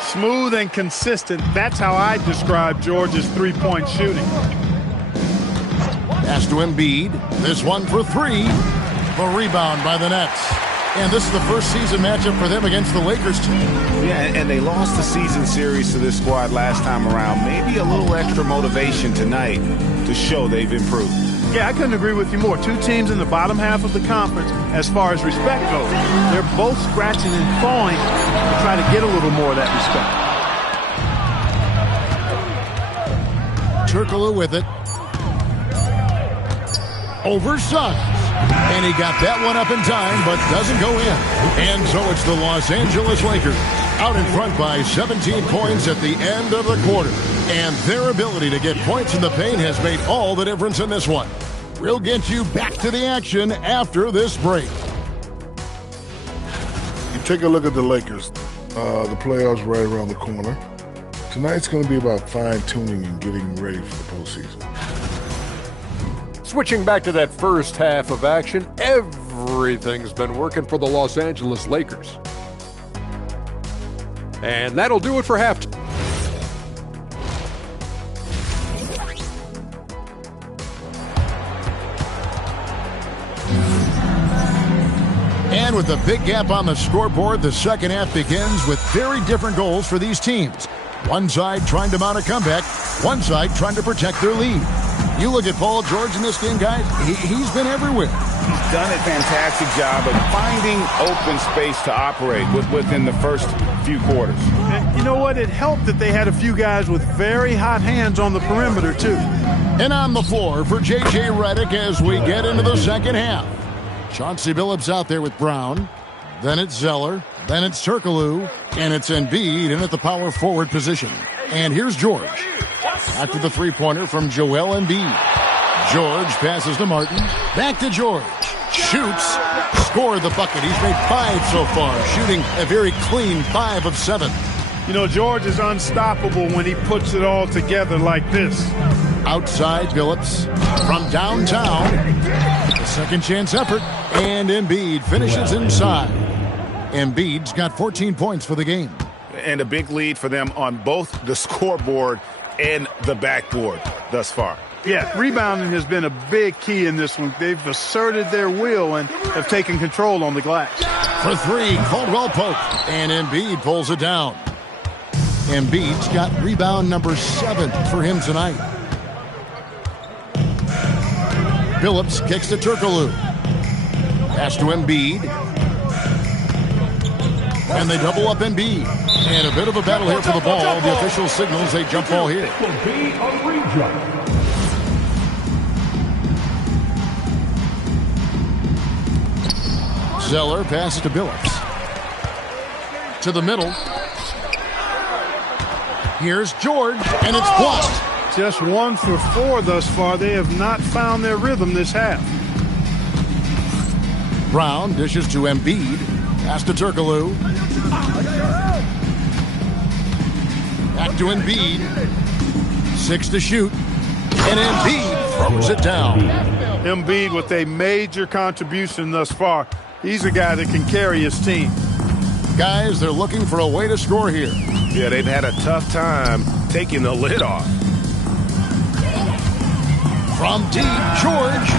Smooth and consistent. That's how I describe George's three-point shooting. Pass to Embiid. This one for 3. The rebound by the Nets. And this is the first season matchup for them against the Lakers team. Yeah, and they lost the season series to this squad last time around. Maybe a little extra motivation tonight to show they've improved. Yeah, I couldn't agree with you more. Two teams in the bottom half of the conference as far as respect goes. They're both scratching and clawing to try to get a little more of that respect. Turkoglu with it. Over Suggs. And he got that one up in time, but doesn't go in. And so it's the Los Angeles Lakers out in front by 17 points at the end of the quarter. And their ability to get points in the paint has made all the difference in this one. We'll get you back to the action after this break. You take a look at the Lakers. The playoffs right around the corner. Tonight's going to be about fine-tuning and getting ready for the postseason. Switching back to that first half of action, everything's been working for the Los Angeles Lakers. And that'll do it for halftime. And with a big gap on the scoreboard, the second half begins with very different goals for these teams. One side trying to mount a comeback, one side trying to protect their lead. You look at Paul George in this game, guys, he's been everywhere. He's done a fantastic job of finding open space to operate within the first few quarters. And you know what? It helped that they had a few guys with very hot hands on the perimeter, too. And on the floor for J.J. Redick as we get into the second half. Chauncey Billups out there with Brown. Then it's Zeller. Then it's Turkoglu. And it's Embiid in at the power forward position. And here's George. After the three-pointer from Joel Embiid. George passes to Martin. Back to George. Shoots. Scored the bucket. He's made 5 so far, shooting a very clean 5 of 7. You know, George is unstoppable when he puts it all together like this. Outside Billups from downtown. The second chance effort. And Embiid finishes inside. Embiid's got 14 points for the game. And a big lead for them on both the scoreboard and the backboard thus far. Yeah, rebounding has been a big key in this one. They've asserted their will and have taken control on the glass. For three, Caldwell Pope. And Embiid pulls it down. Embiid's got rebound number 7 for him tonight. Billups kicks to Turkoglu. Pass to Embiid. And they double up Embiid. And a bit of a battle here for the ball. The official signals a jump ball here. Will be a rejump. Zeller passes to Billups. To the middle. Here's George, and it's blocked. Just 1 for 4 thus far. They have not found their rhythm this half. Brown dishes to Embiid. Pass to Turkoglu. Back to Embiid. 6 to shoot. And Embiid throws it down. Embiid with a major contribution thus far. He's a guy that can carry his team. Guys, they're looking for a way to score here. Yeah, they've had a tough time taking the lid off. From deep, George.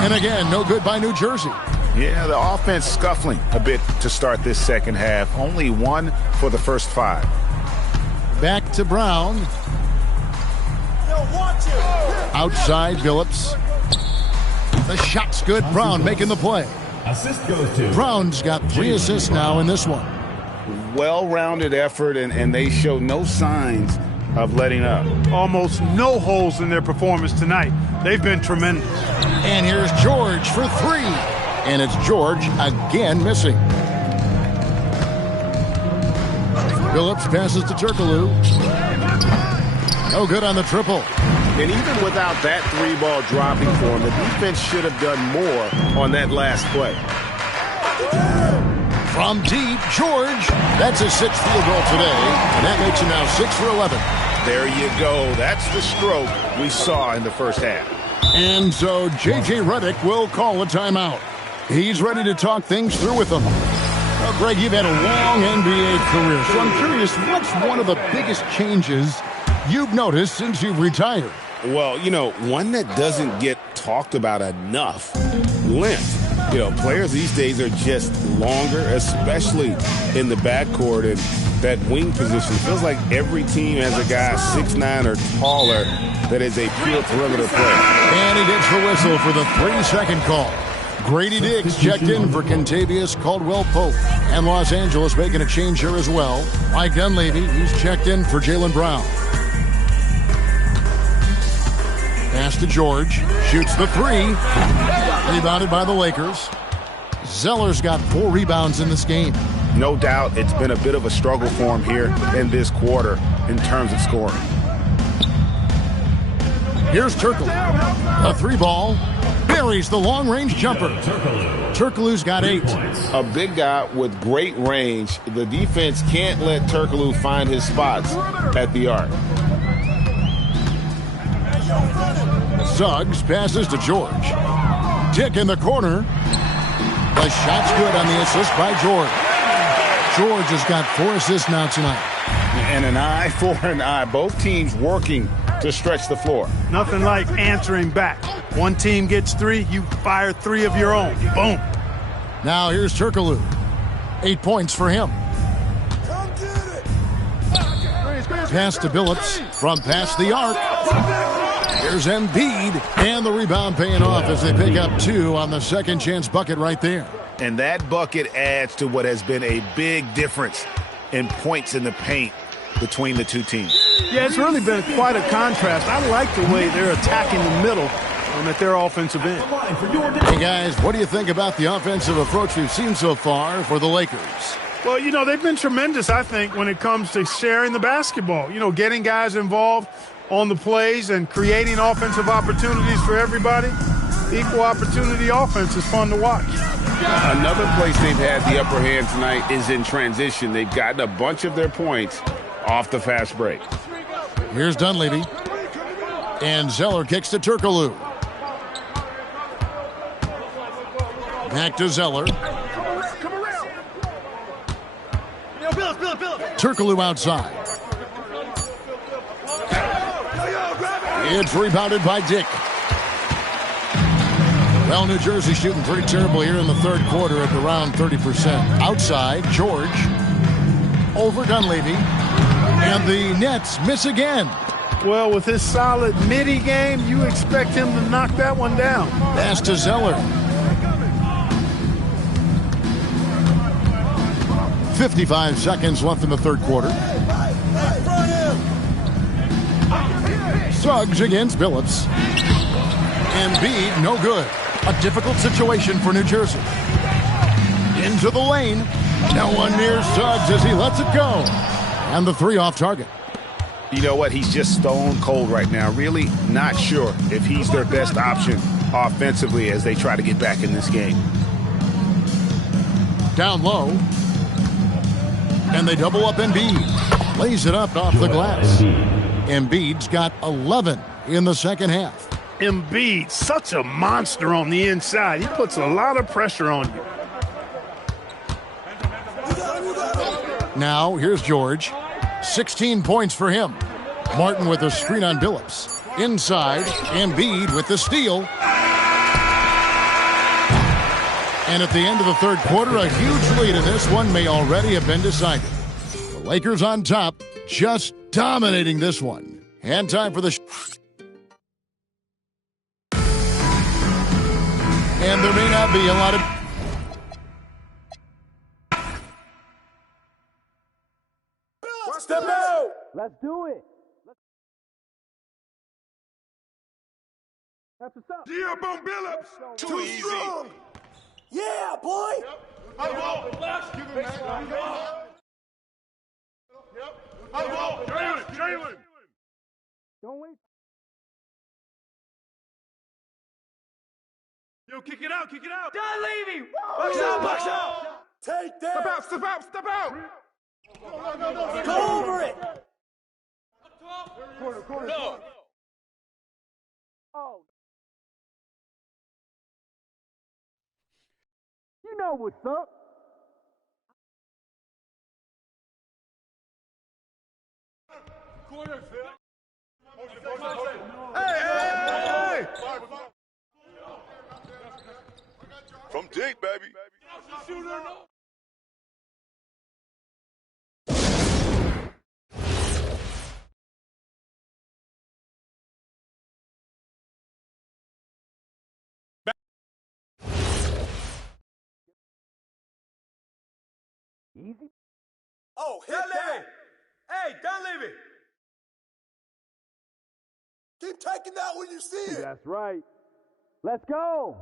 And again, no good by New Jersey. Yeah, the offense scuffling a bit to start this second half. Only 1 for the first 5. Back to Brown. Outside Billups. The shot's good. Brown making the play. Assist goes to Brown's got 3 assists now in this one. Well-rounded effort, and they show no signs of letting up. Almost no holes in their performance tonight. They've been tremendous. And here's George for 3. And it's George again missing. Billups passes to Turkoglu. No good on the triple. And even without that 3-ball dropping for him, the defense should have done more on that last play. From deep, George. That's his 6th field goal today, and that makes him now 6 for 11. There you go. That's the stroke we saw in the first half. And so J.J. Redick will call a timeout. He's ready to talk things through with them. Well, Greg, you've had a long NBA career, so I'm curious, what's one of the biggest changes you've noticed since you've retired? Well, you know, one that doesn't get talked about enough, length. You know, players these days are just longer, especially in the backcourt, and that wing position. Feels like every team has a guy 6'9" or taller that is a pure perimeter player. And he gets the whistle for the 3-second call. Grady Diggs checked in for Kentavious Caldwell-Pope. And Los Angeles making a change here as well. Mike Dunleavy, he's checked in for Jaylen Brown. Pass to George. Shoots the 3. Rebounded by the Lakers. Zeller's got 4 rebounds in this game. No doubt it's been a bit of a struggle for him here in this quarter in terms of scoring. Here's Turkoglu. A 3-ball. Buries the long-range jumper. Turkoglu's got 8. A big guy with great range. The defense can't let Turkoglu find his spots at the arc. Suggs passes to George. Dick in the corner. The shot's good on the assist by George. George has got 4 assists now tonight. And an eye for an eye. Both teams working to stretch the floor. Nothing like answering back. One team gets 3, you fire 3 of your own. Boom. Now here's Turkoglu. 8 points for him. Pass to Billups from past the arc. Here's Embiid, and the rebound paying off as they pick up 2 on the second chance bucket right there. And that bucket adds to what has been a big difference in points in the paint between the two teams. Yeah, it's really been quite a contrast. I like the way they're attacking the middle at their offensive end. Hey, guys, what do you think about the offensive approach we've seen so far for the Lakers? Well, you know, they've been tremendous, I think, when it comes to sharing the basketball. You know, getting guys involved on the plays and creating offensive opportunities for everybody. Equal opportunity offense is fun to watch. Another place they've had the upper hand tonight is in transition. They've gotten a bunch of their points off the fast break. Here's Dunleavy. And Zeller kicks to Turkoglu. Back to Zeller. Turkoglu outside. It's rebounded by Dick. Well, New Jersey shooting pretty terrible here in the third quarter at around 30%. Outside, George. Over Dunleavy. And the Nets miss again. Well, with his solid midi game, you expect him to knock that one down. Pass to Zeller. 55 seconds left in the third quarter. Suggs against Billups. Embiid, no good. A difficult situation for New Jersey. Into the lane. No one near Suggs as he lets it go. And the three off target. You know what? He's just stone cold right now. Really not sure if he's their best option offensively as they try to get back in this game. Down low. And they double up Embiid. Lays it up off the glass. Embiid's got 11 in the second half. Embiid, such a monster on the inside. He puts a lot of pressure on you. Now, here's George. 16 points for him. Martin with a screen on Billups. Inside, Embiid with the steal. And at the end of the third quarter, a huge lead in this one may already have been decided. The Lakers on top, just dominating this one. And time for the... And there may not be a lot of... Step out! Let's do it. That's what's up. Yeah, Boom Billups! Too easy. Strong! Yeah, boy! Jalen! Don't wait. Yo, kick it out, kick it out! Dunleavy! Box out! Take that! Step out, step out, step out! Go over it! Corner. No. Oh. You know what's up. Corner, Hey! From Dick, baby. Easy. Oh, hit that! Hey, Dunleavy! Keep taking that when you see it! That's right. Let's go!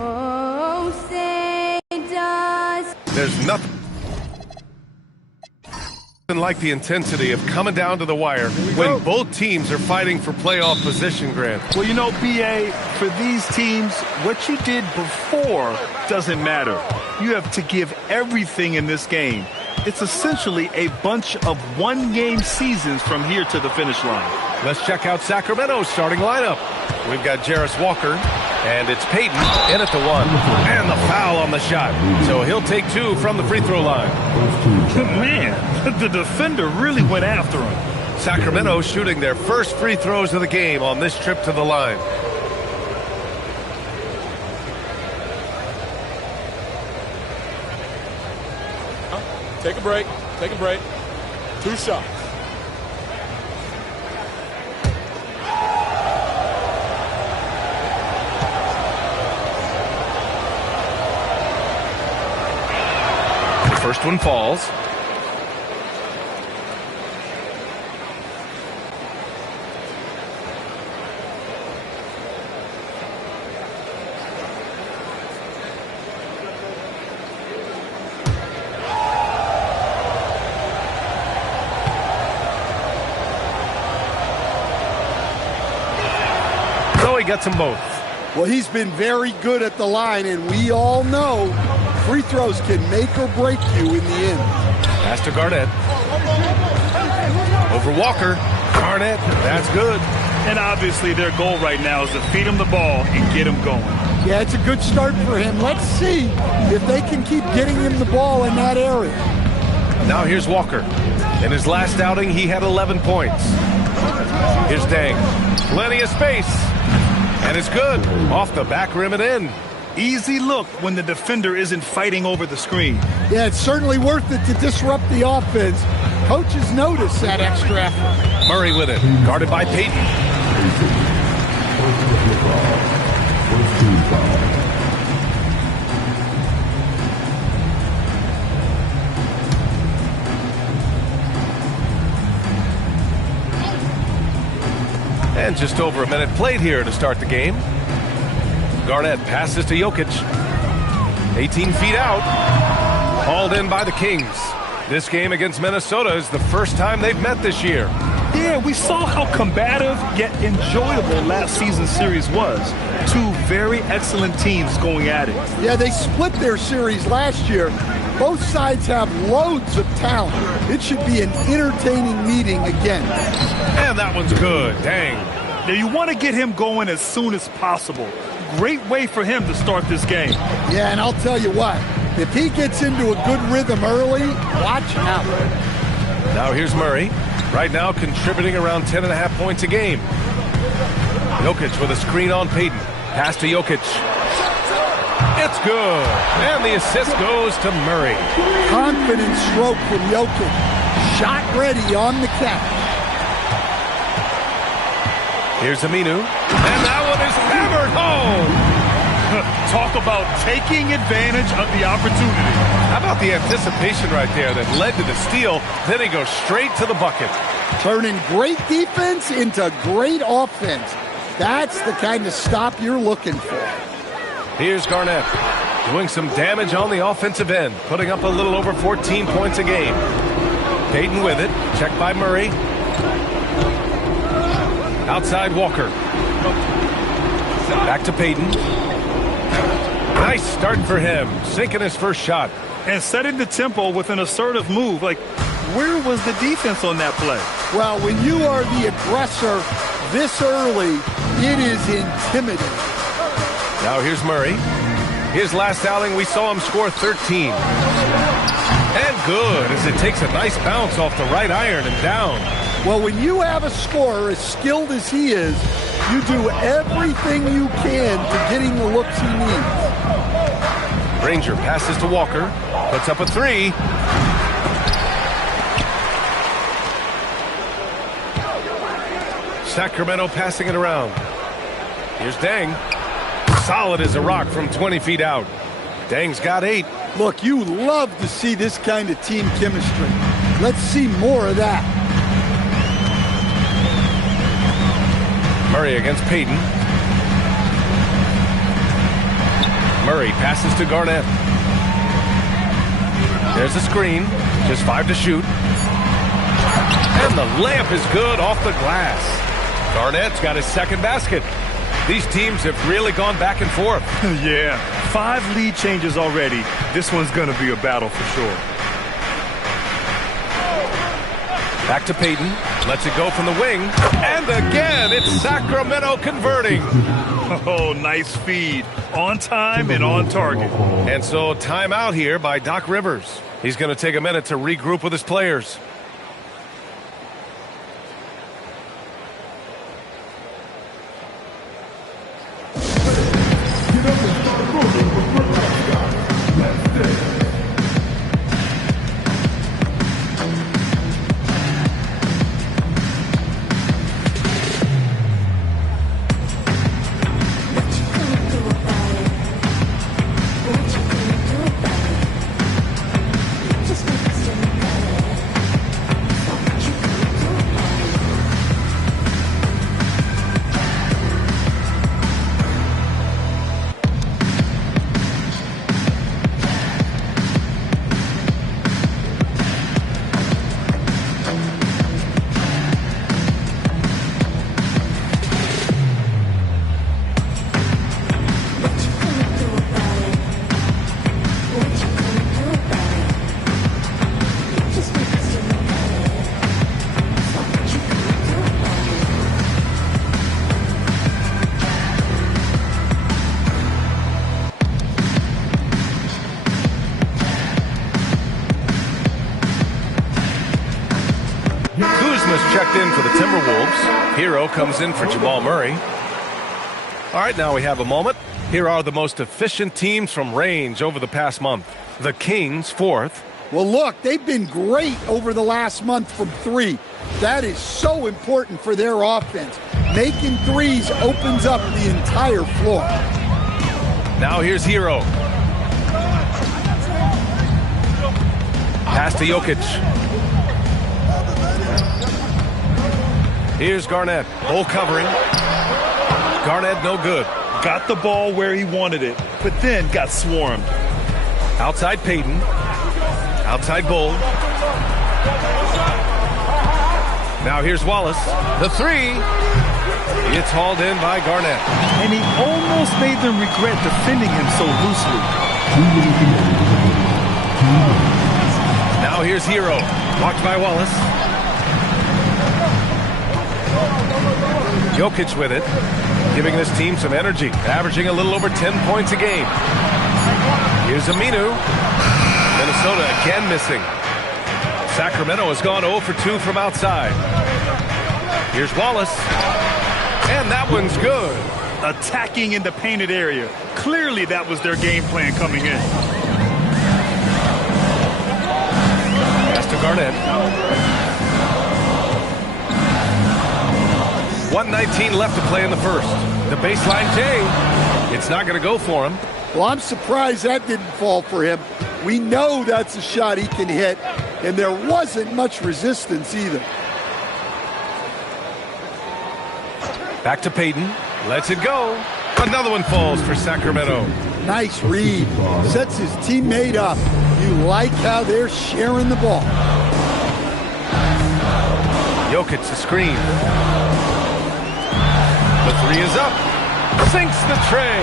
Oh, say does. There's nothing like the intensity of coming down to the wire when both teams are fighting for playoff position, Grant. Well, you know, BA, for these teams, what you did before doesn't matter. You have to give everything in this game. It's essentially a bunch of one-game seasons from here to the finish line. Let's check out Sacramento's starting lineup. We've got Jarris Walker, and it's Payton in at the one. And the foul on the shot. So he'll take two from the free throw line. Man, the defender really went after him. Sacramento shooting their first free throws of the game on this trip to the line. Take a break. Take a break. 2 shots. First one falls. So he gets them both. Well, he's been very good at the line, and we all know free throws can make or break you in the end. Pass to Garnett. Over Walker. Garnett, that's good. And obviously their goal right now is to feed him the ball and get him going. Yeah, it's a good start for him. Let's see if they can keep getting him the ball in that area. Now here's Walker. In his last outing, he had 11 points. Here's Dang. Plenty of space. And it's good. Off the back rim and in. Easy look when the defender isn't fighting over the screen. Yeah, it's certainly worth it to disrupt the offense. Coaches notice that extra effort. Murray with it. Guarded by Payton. And just over a minute played here to start the game. Garnett passes to Jokic. 18 feet out. Hauled in by the Kings. This game against Minnesota is the first time they've met this year. Yeah, we saw how combative yet enjoyable last season's series was. Two very excellent teams going at it. Yeah, they split their series last year. Both sides have loads of talent. It should be an entertaining meeting again. And that one's good. Dang. Now you want to get him going as soon as possible. Great way for him to start this game. Yeah, and I'll tell you what. If he gets into a good rhythm early, watch out. Now here's Murray. Right now contributing around 10.5 points a game. Jokic with a screen on Payton. Pass to Jokic. It's good. And the assist goes to Murray. Confident stroke from Jokic. Shot ready on the catch. Here's Aminu. And that one is hammered home. Talk about taking advantage of the opportunity. How about the anticipation right there that led to the steal? Then he goes straight to the bucket. Turning great defense into great offense. That's the kind of stop you're looking for. Here's Garnett doing some damage on the offensive end, putting up a little over 14 points a game. Payton with it, checked by Murray. Outside Walker. Back to Payton. Nice start for him, sinking his first shot. And setting the tempo with an assertive move. Like, where was the defense on that play? Well, when you are the aggressor this early, it is intimidating. Now here's Murray. His last outing, we saw him score 13. And good, as it takes a nice bounce off the right iron and down. Well, when you have a scorer as skilled as he is, you do everything you can to get him the looks he needs. Ranger passes to Walker, puts up a three. Sacramento passing it around. Here's Dang. Solid as a rock from 20 feet out. Dang's got 8. Look, you love to see this kind of team chemistry. Let's see more of that. Murray against Payton. Murray passes to Garnett. There's a screen. Just 5 to shoot. And the layup is good off the glass. Garnett's got his second basket. These teams have really gone back and forth. Yeah, 5 lead changes already. This one's going to be a battle for sure. Back to Payton. Lets it go from the wing. And again, it's Sacramento converting. Oh, nice feed. On time and on target. And so timeout here by Doc Rivers. He's going to take a minute to regroup with his players. Christmas checked in for the Timberwolves. Hero comes in for Jamal Murray. All right, now we have a moment. Here are the most efficient teams from range over the past month. The Kings, 4th. Well, look, they've been great over the last month from 3. That is so important for their offense. Making threes opens up the entire floor. Now here's Hero. Pass to Jokic. Here's Garnett. Bull covering. Garnett no good. Got the ball where he wanted it, but then got swarmed. Outside Payton. Outside Bull. Now here's Wallace. The 3. It's hauled in by Garnett. And he almost made them regret defending him so loosely. Now here's Hero. Blocked by Wallace. Jokic with it. Giving this team some energy. Averaging a little over 10 points a game. Here's Aminu. Minnesota again missing. Sacramento has gone 0 for 2 from outside. Here's Wallace. And that one's good. Attacking in the painted area. Clearly that was their game plan coming in. Pass to Garnett. 1:19 left to play in the first. The baseline J. It's not going to go for him. Well, I'm surprised that didn't fall for him. We know that's a shot he can hit, and there wasn't much resistance either. Back to Payton. Lets it go. Another one falls for Sacramento. Nice read. Sets his teammate up. You like how they're sharing the ball. Jokic the screen. The 3 is up. Sinks the tray.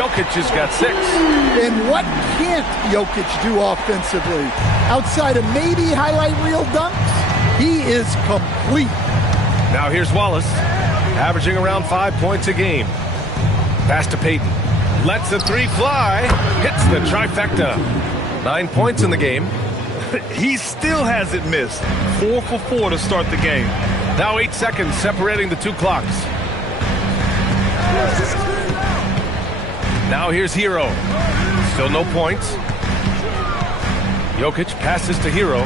Jokic has got 6. And what can't Jokic do offensively? Outside of maybe highlight reel dunks, he is complete. Now here's Wallace, averaging around 5 points a game. Pass to Payton. Lets the 3 fly. Hits the trifecta. 9 points in the game. He still hasn't missed. 4 for 4 to start the game. Now 8 seconds separating the 2 clocks. Now here's Hero. Still no points. Jokic passes to Hero.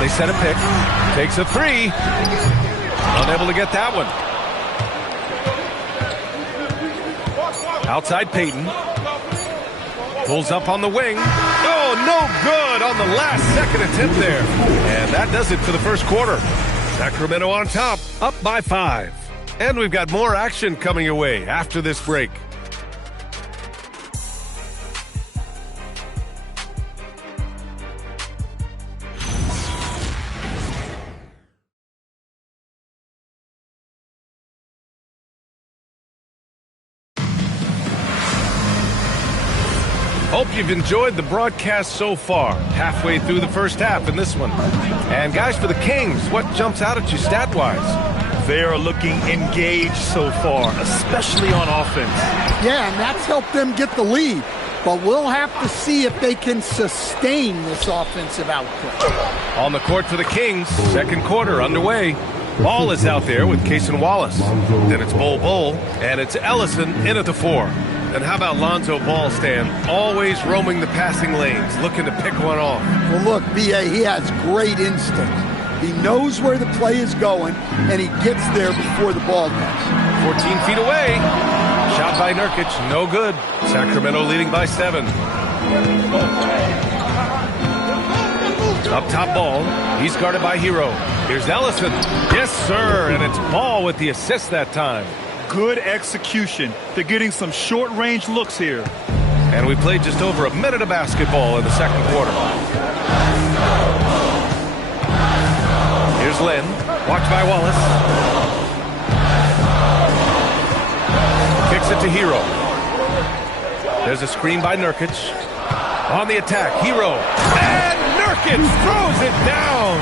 They set a pick. Takes a 3. Unable to get that one. Outside Payton. Pulls up on the wing. Oh, no good on the last second attempt there. And that does it for the first quarter. Sacramento on top, up by 5. And we've got more action coming your way after this break. Hope you've enjoyed the broadcast so far. Halfway through the first half in this one. And guys, for the Kings, what jumps out at you stat-wise? They are looking engaged so far, especially on offense. Yeah, and that's helped them get the lead. But we'll have to see if they can sustain this offensive output. On the court for the Kings, second quarter underway. Ball is out there with Cason Wallace. Then it's Bull, and it's Ellison in at the 4. And how about Lonzo Ball, Stan? Always roaming the passing lanes, looking to pick one off. Well, look, B.A., he has great instinct. He knows where the play is going, and he gets there before the ball does. 14 feet away. Shot by Nurkic, no good. Sacramento leading by 7. Up top Ball. He's guarded by Hero. Here's Ellison. Yes, sir, and it's Ball with the assist that time. Good execution. They're getting some short-range looks here. And we played just over a minute of basketball in the second quarter. Here's Lynn, watched by Wallace. Kicks it to Hero. There's a screen by Nurkic. On the attack, Hero. And Nurkic throws it down.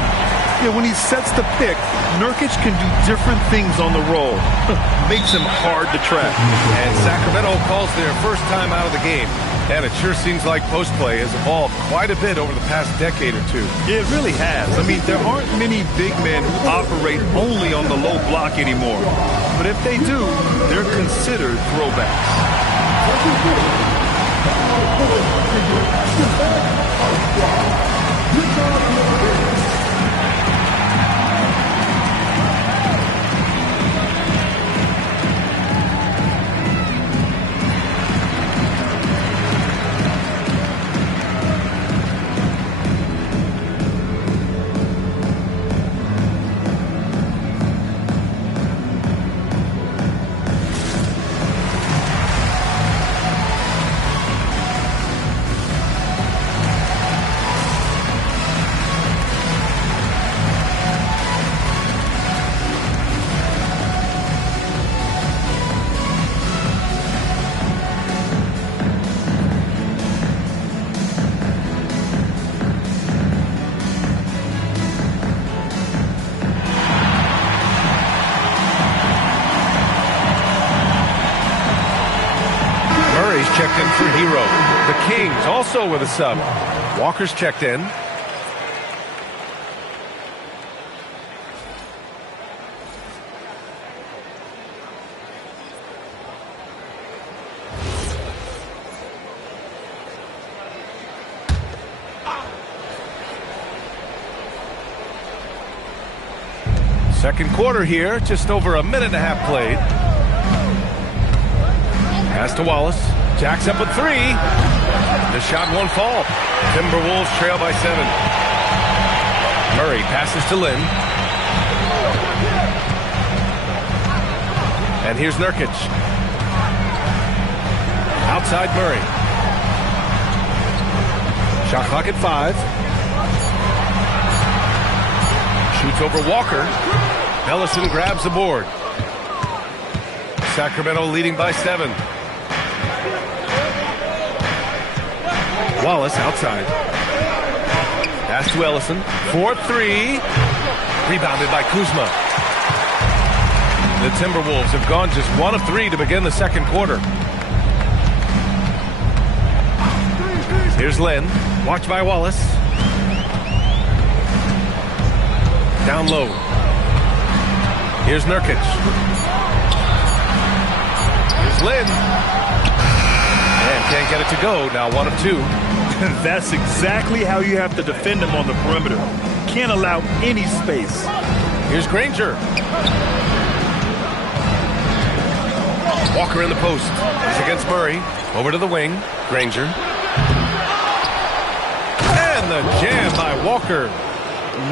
Yeah, when he sets the pick, Nurkic can do different things on the roll. Makes him hard to track. And Sacramento calls their first time out of the game. And it sure seems like post play has evolved quite a bit over the past decade or two. Yeah, it really has. I mean, there aren't many big men who operate only on the low block anymore. But if they do, they're considered throwbacks. Checked in for Hero. The Kings also with a sub. Walker's checked in. Second quarter here, just over a minute and a half played. Pass to Wallace. Jacks up with 3. The shot won't fall. Timberwolves trail by 7. Murray passes to Lynn. And here's Nurkic. Outside Murray. Shot clock at 5. Shoots over Walker. Ellison grabs the board. Sacramento leading by 7. Wallace outside. Pass to Ellison. 4-3. Rebounded by Kuzma. The Timberwolves have gone just 1 of 3 to begin the second quarter. Here's Lynn. Watched by Wallace. Down low. Here's Nurkic. Here's Lynn. And can't get it to go. Now 1 of 2. That's exactly how you have to defend him on the perimeter. Can't allow any space. Here's Granger. Walker in the post. He's against Murray. Over to the wing. Granger. And the jam by Walker.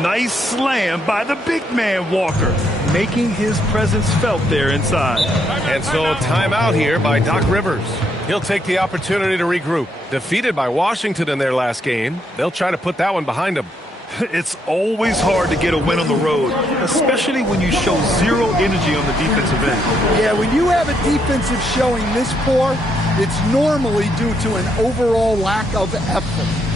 Nice slam by the big man Walker, making his presence felt there inside. And so timeout here by Doc Rivers. He'll take the opportunity to regroup. Defeated by Washington in their last game, they'll try to put that one behind them. It's always hard to get a win on the road, especially when you show zero energy on the defensive end. Yeah, when you have a defensive showing this poor, it's normally due to an overall lack of effort.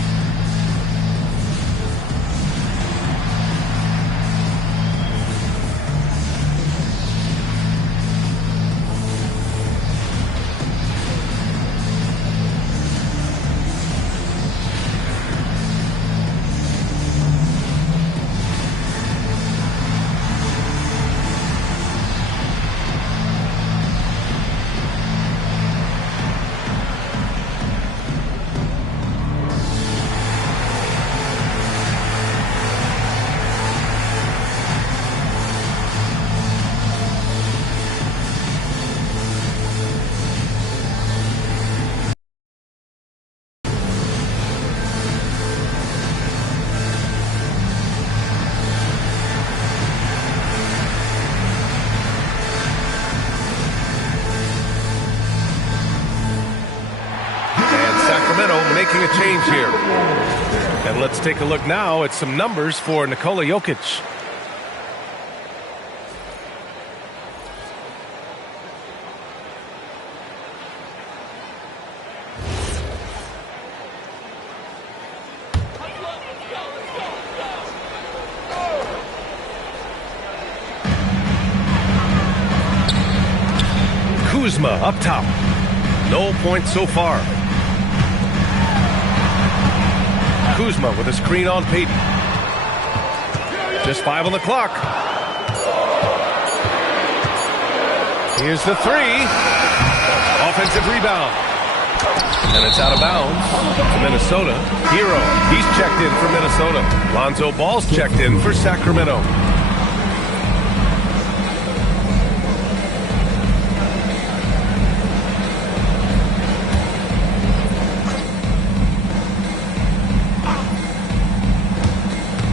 Making a change here. And let's take a look now at some numbers for Nikola Jokic. Kuzma up top. No points so far. Kuzma with a screen on Peyton. Just 5 on the clock. Here's the 3. Offensive rebound. And it's out of bounds to Minnesota. Hero, he's checked in for Minnesota. Lonzo Ball's checked in for Sacramento.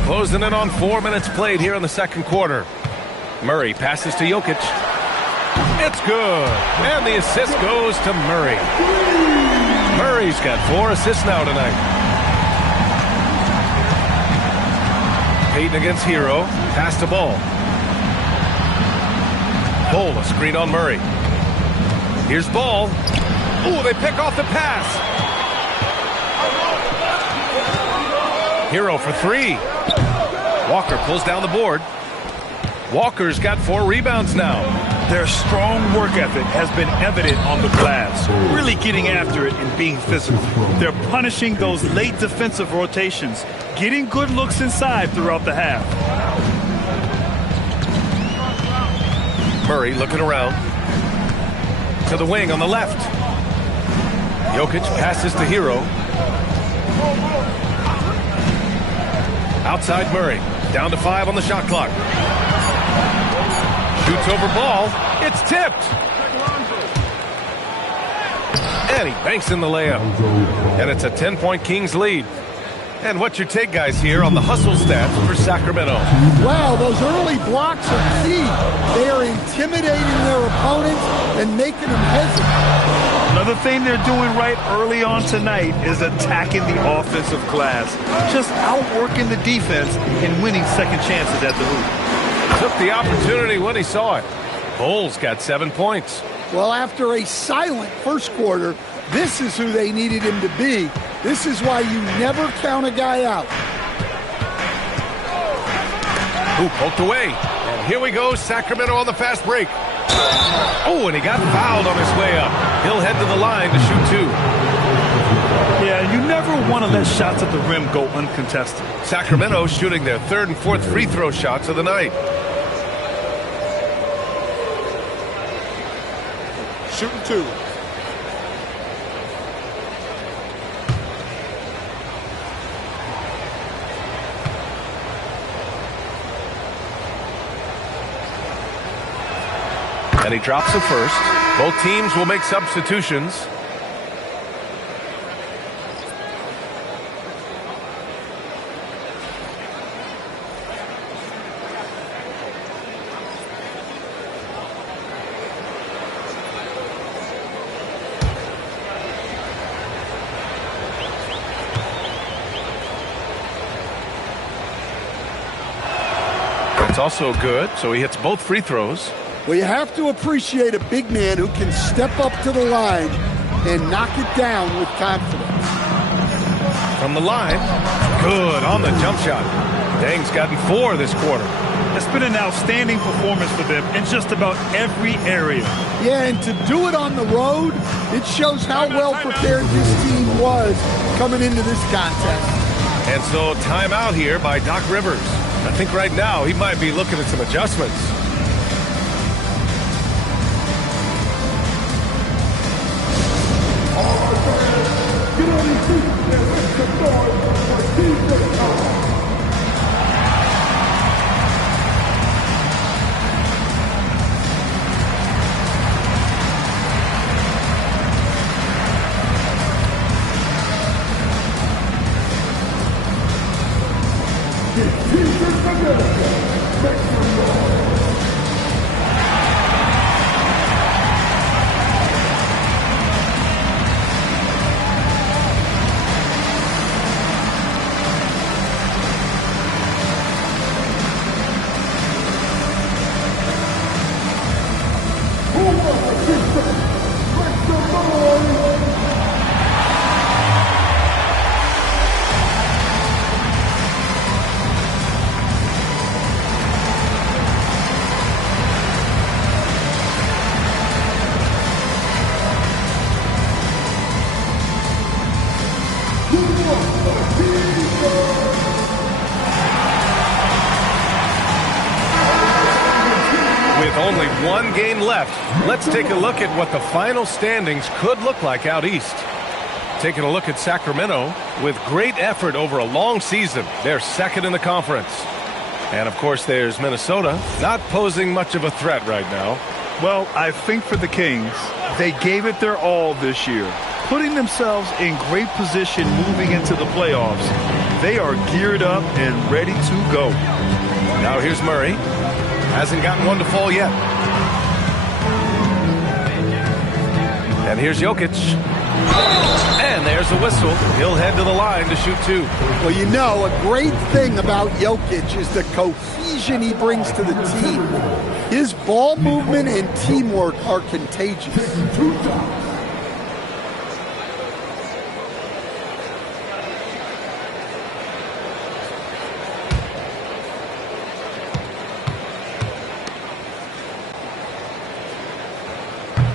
Closing in on 4 minutes played here in the second quarter. Murray passes to Jokic. It's good. And the assist goes to Murray. Murray's got 4 assists now tonight. Peyton against Hero. Pass to Ball. Ball, a screen on Murray. Here's Ball. Ooh, they pick off the pass. Hero for 3. Walker pulls down the board. Walker's got 4 rebounds now. Their strong work ethic has been evident on the glass, really getting after it and being physical. They're punishing those late defensive rotations, getting good looks inside throughout the half. Murray looking around. To the wing on the left. Jokic passes to Hero. Outside Murray. Down to 5 on the shot clock. Shoots over Ball. It's tipped. And he banks in the layup. And it's a 10-point Kings lead. And what's your take, guys, here on the hustle stats for Sacramento? Wow, those early blocks are key. They are intimidating their opponents and making them hesitate. Another thing they're doing right early on tonight is attacking the offensive glass. Just outworking the defense and winning second chances at the hoop. Took the opportunity when he saw it. Bulls got 7 points. Well, after a silent first quarter, this is who they needed him to be. This is why you never count a guy out. Who poked away. And here we go, Sacramento on the fast break. Oh, and he got fouled on his way up. He'll head to the line to shoot 2. Yeah, you never want to let shots at the rim go uncontested. Sacramento shooting their 3rd and 4th free throw shots of the night. Shooting 2. And he drops the first. Both teams will make substitutions. That's also good, so he hits both free throws. Well, you have to appreciate a big man who can step up to the line and knock it down with confidence. From the line, good on the jump shot. Dang's gotten 4 this quarter. It's been an outstanding performance for them in just about every area. Yeah, and to do it on the road, it shows how well prepared this team was coming into this contest. And so timeout here by Doc Rivers. I think right now he might be looking at some adjustments. With only one game left, let's take a look at what the final standings could look like out east. Taking a look at Sacramento, with great effort over a long season, they're second in the conference. And of course there's Minnesota, not posing much of a threat right now. Well, I think for the Kings, they gave it their all this year, putting themselves in great position moving into the playoffs. They are geared up and ready to go. Now here's Murray. Hasn't gotten one to fall yet. And here's Jokic. And there's a whistle. He'll head to the line to shoot two. Well, you know, a great thing about Jokic is the cohesion he brings to the team. His ball movement and teamwork are contagious.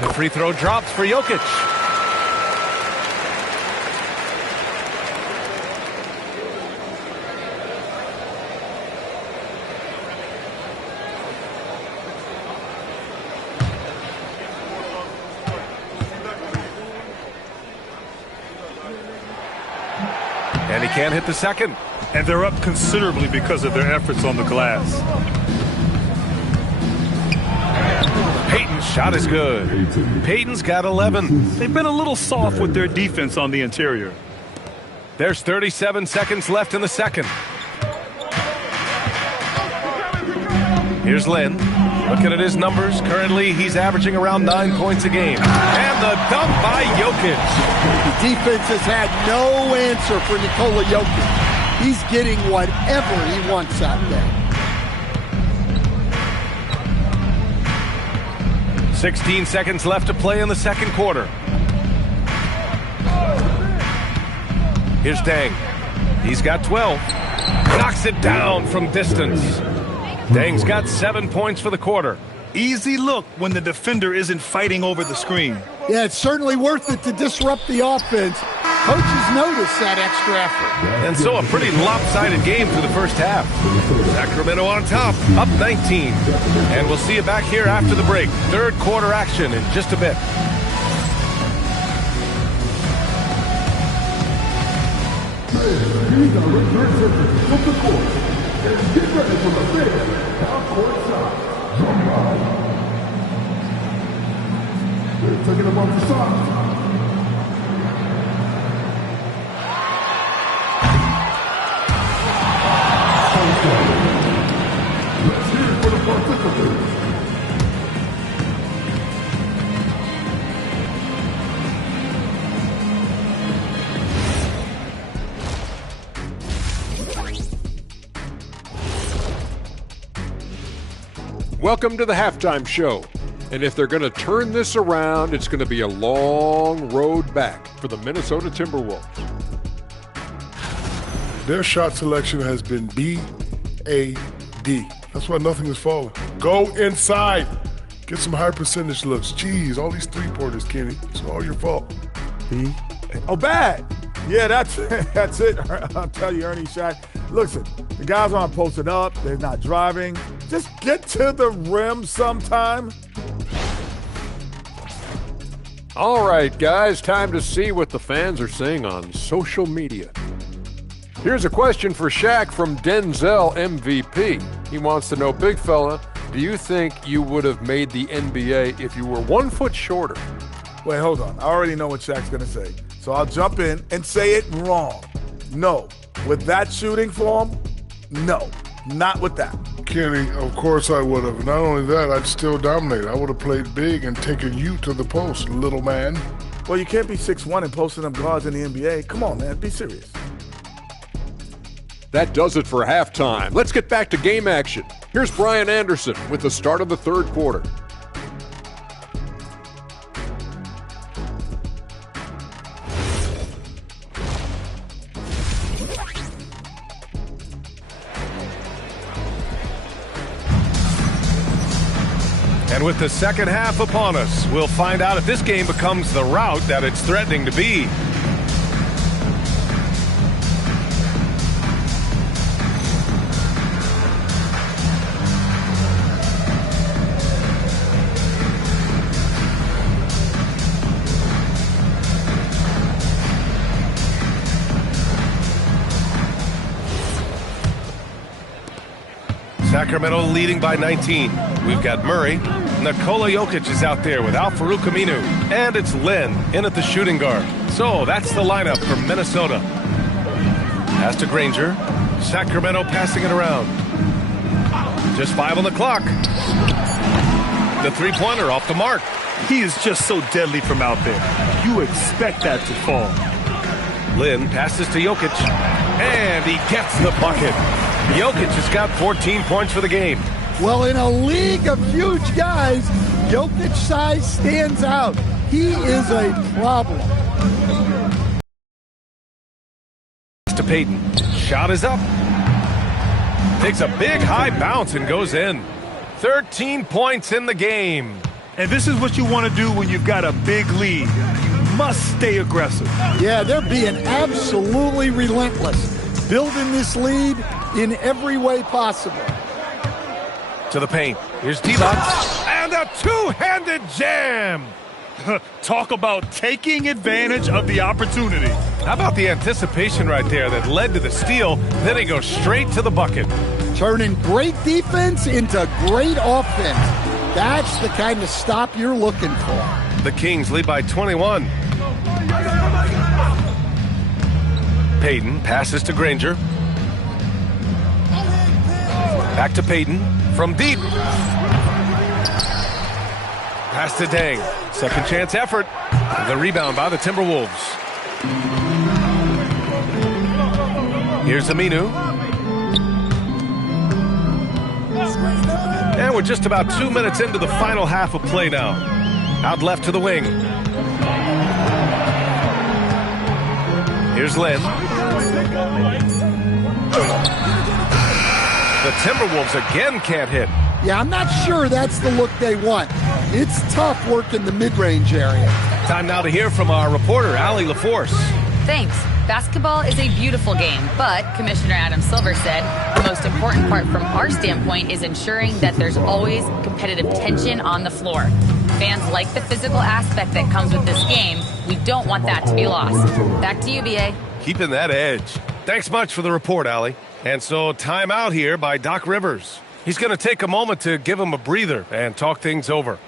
The free throw dropped for Jokic. And he can't hit the second. And they're up considerably because of their efforts on the glass. Payton's shot is good. Payton's got 11. They've been a little soft with their defense on the interior. There's 37 seconds left in the second. Here's Lynn. Looking at his numbers, currently he's averaging around 9 points a game. And the dunk by Jokic. The defense has had no answer for Nikola Jokic. He's getting whatever he wants out there. 16 seconds left to play in the second quarter. Here's Dang. He's got 12. Knocks it down from distance. Dang's got 7 points for the quarter. Easy look when the defender isn't fighting over the screen. Yeah, it's certainly worth it to disrupt the offense. Coaches notice that extra effort. And so a pretty lopsided game through the first half. Sacramento on top, up 19. And we'll see you back here after the break. Third quarter action in just a bit. These are return from the court. And get ready for the fifth half-court shot. Jump out. They're taking them off the shot. Let's hear it for the participants. Welcome to the halftime show. And if they're going to turn this around, it's going to be a long road back for the Minnesota Timberwolves. Their shot selection has been B-A-D. That's why nothing is falling. Go inside. Get some high percentage looks. Jeez, all these three-pointers, Kenny. It's all your fault. Oh, bad. Yeah, that's it. I'll tell you, Ernie Shaq. Listen, the guys aren't posted up. They're not driving. Just get to the rim sometime. All right, guys, time to see what the fans are saying on social media. Here's a question for Shaq from Denzel MVP. He wants to know, big fella, do you think you would have made the NBA if you were 1 foot shorter? Wait, hold on. I already know what Shaq's going to say. So I'll jump in and say it wrong. No. With that shooting form, no. Not with that. Kenny, of course I would have. Not only that, I'd still dominate. I would have played big and taken you to the post, little man. Well, you can't be 6'1" and posting up guards in the NBA. Come on, man. Be serious. That does it for halftime. Let's get back to game action. Here's Brian Anderson with the start of the third quarter. And with the second half upon us, we'll find out if this game becomes the rout that it's threatening to be. Sacramento leading by 19. We've got Murray. Nikola Jokic is out there with Al-Farouq Aminu. And it's Lin in at the shooting guard. So that's the lineup for Minnesota. Pass to Granger. Sacramento passing it around. Just 5 on the clock. The three-pointer off the mark. He is just so deadly from out there. You expect that to fall. Lin passes to Jokic. And he gets the bucket. Jokic has got 14 points for the game. Well, in a league of huge guys, Jokic's size stands out. He is a problem. To Payton. Shot is up. Takes a big high bounce and goes in. 13 points in the game. And this is what you want to do when you've got a big lead. You must stay aggressive. Yeah, they're being absolutely relentless. Building this lead in every way possible. To the paint. Here's Divac. And a two-handed jam. Talk about taking advantage of the opportunity. How about the anticipation right there that led to the steal? Then he goes straight to the bucket. Turning great defense into great offense. That's the kind of stop you're looking for. The Kings lead by 21. Payton passes to Granger. Back to Payton from deep. Pass to Dang. Second chance effort. The rebound by the Timberwolves. Here's Aminu. And we're just about 2 minutes into the final half of play now. Out left to the wing. Here's Lin. The Timberwolves again can't hit. Yeah, I'm not sure that's the look they want. It's tough working the mid-range area. Time now to hear from our reporter, Allie LaForce. Thanks. Basketball is a beautiful game, but Commissioner Adam Silver said the most important part from our standpoint is ensuring that there's always competitive tension on the floor. Fans like the physical aspect that comes with this game. We don't want that to be lost. Back to you, BA. Keeping that edge. Thanks much for the report, Allie. And so time out here by Doc Rivers. He's going to take a moment to give him a breather and talk things over.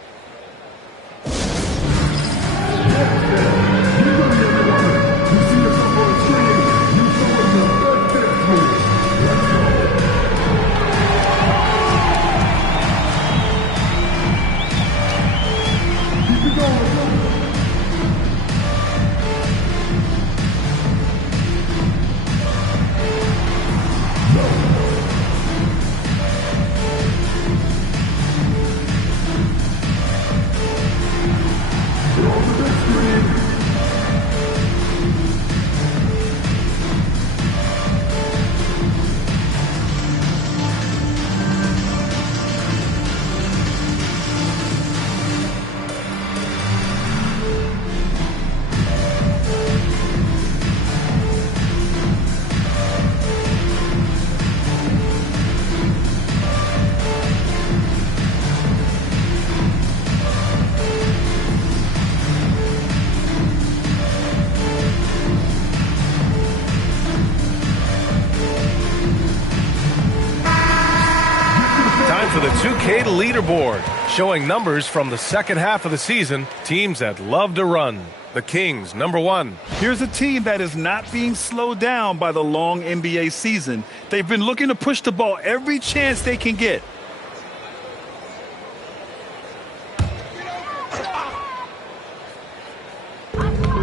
For the 2K leaderboard, showing numbers from the second half of the season, teams that love to run. The Kings, number 1. Here's a team that is not being slowed down by the long NBA season. They've been looking to push the ball every chance they can get.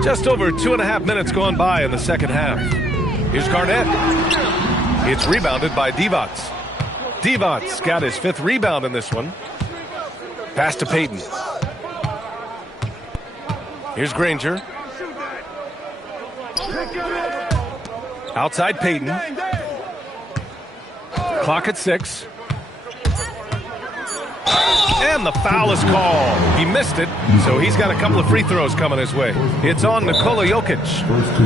Just over 2.5 minutes gone by in the second half. Here's Garnett. It's rebounded by Divac. Divac's got his 5th rebound in this one. Pass to Payton. Here's Granger. Outside Payton. Clock at 6. And the foul is called. He missed it, so he's got a couple of free throws coming his way. It's on Nikola Jokic.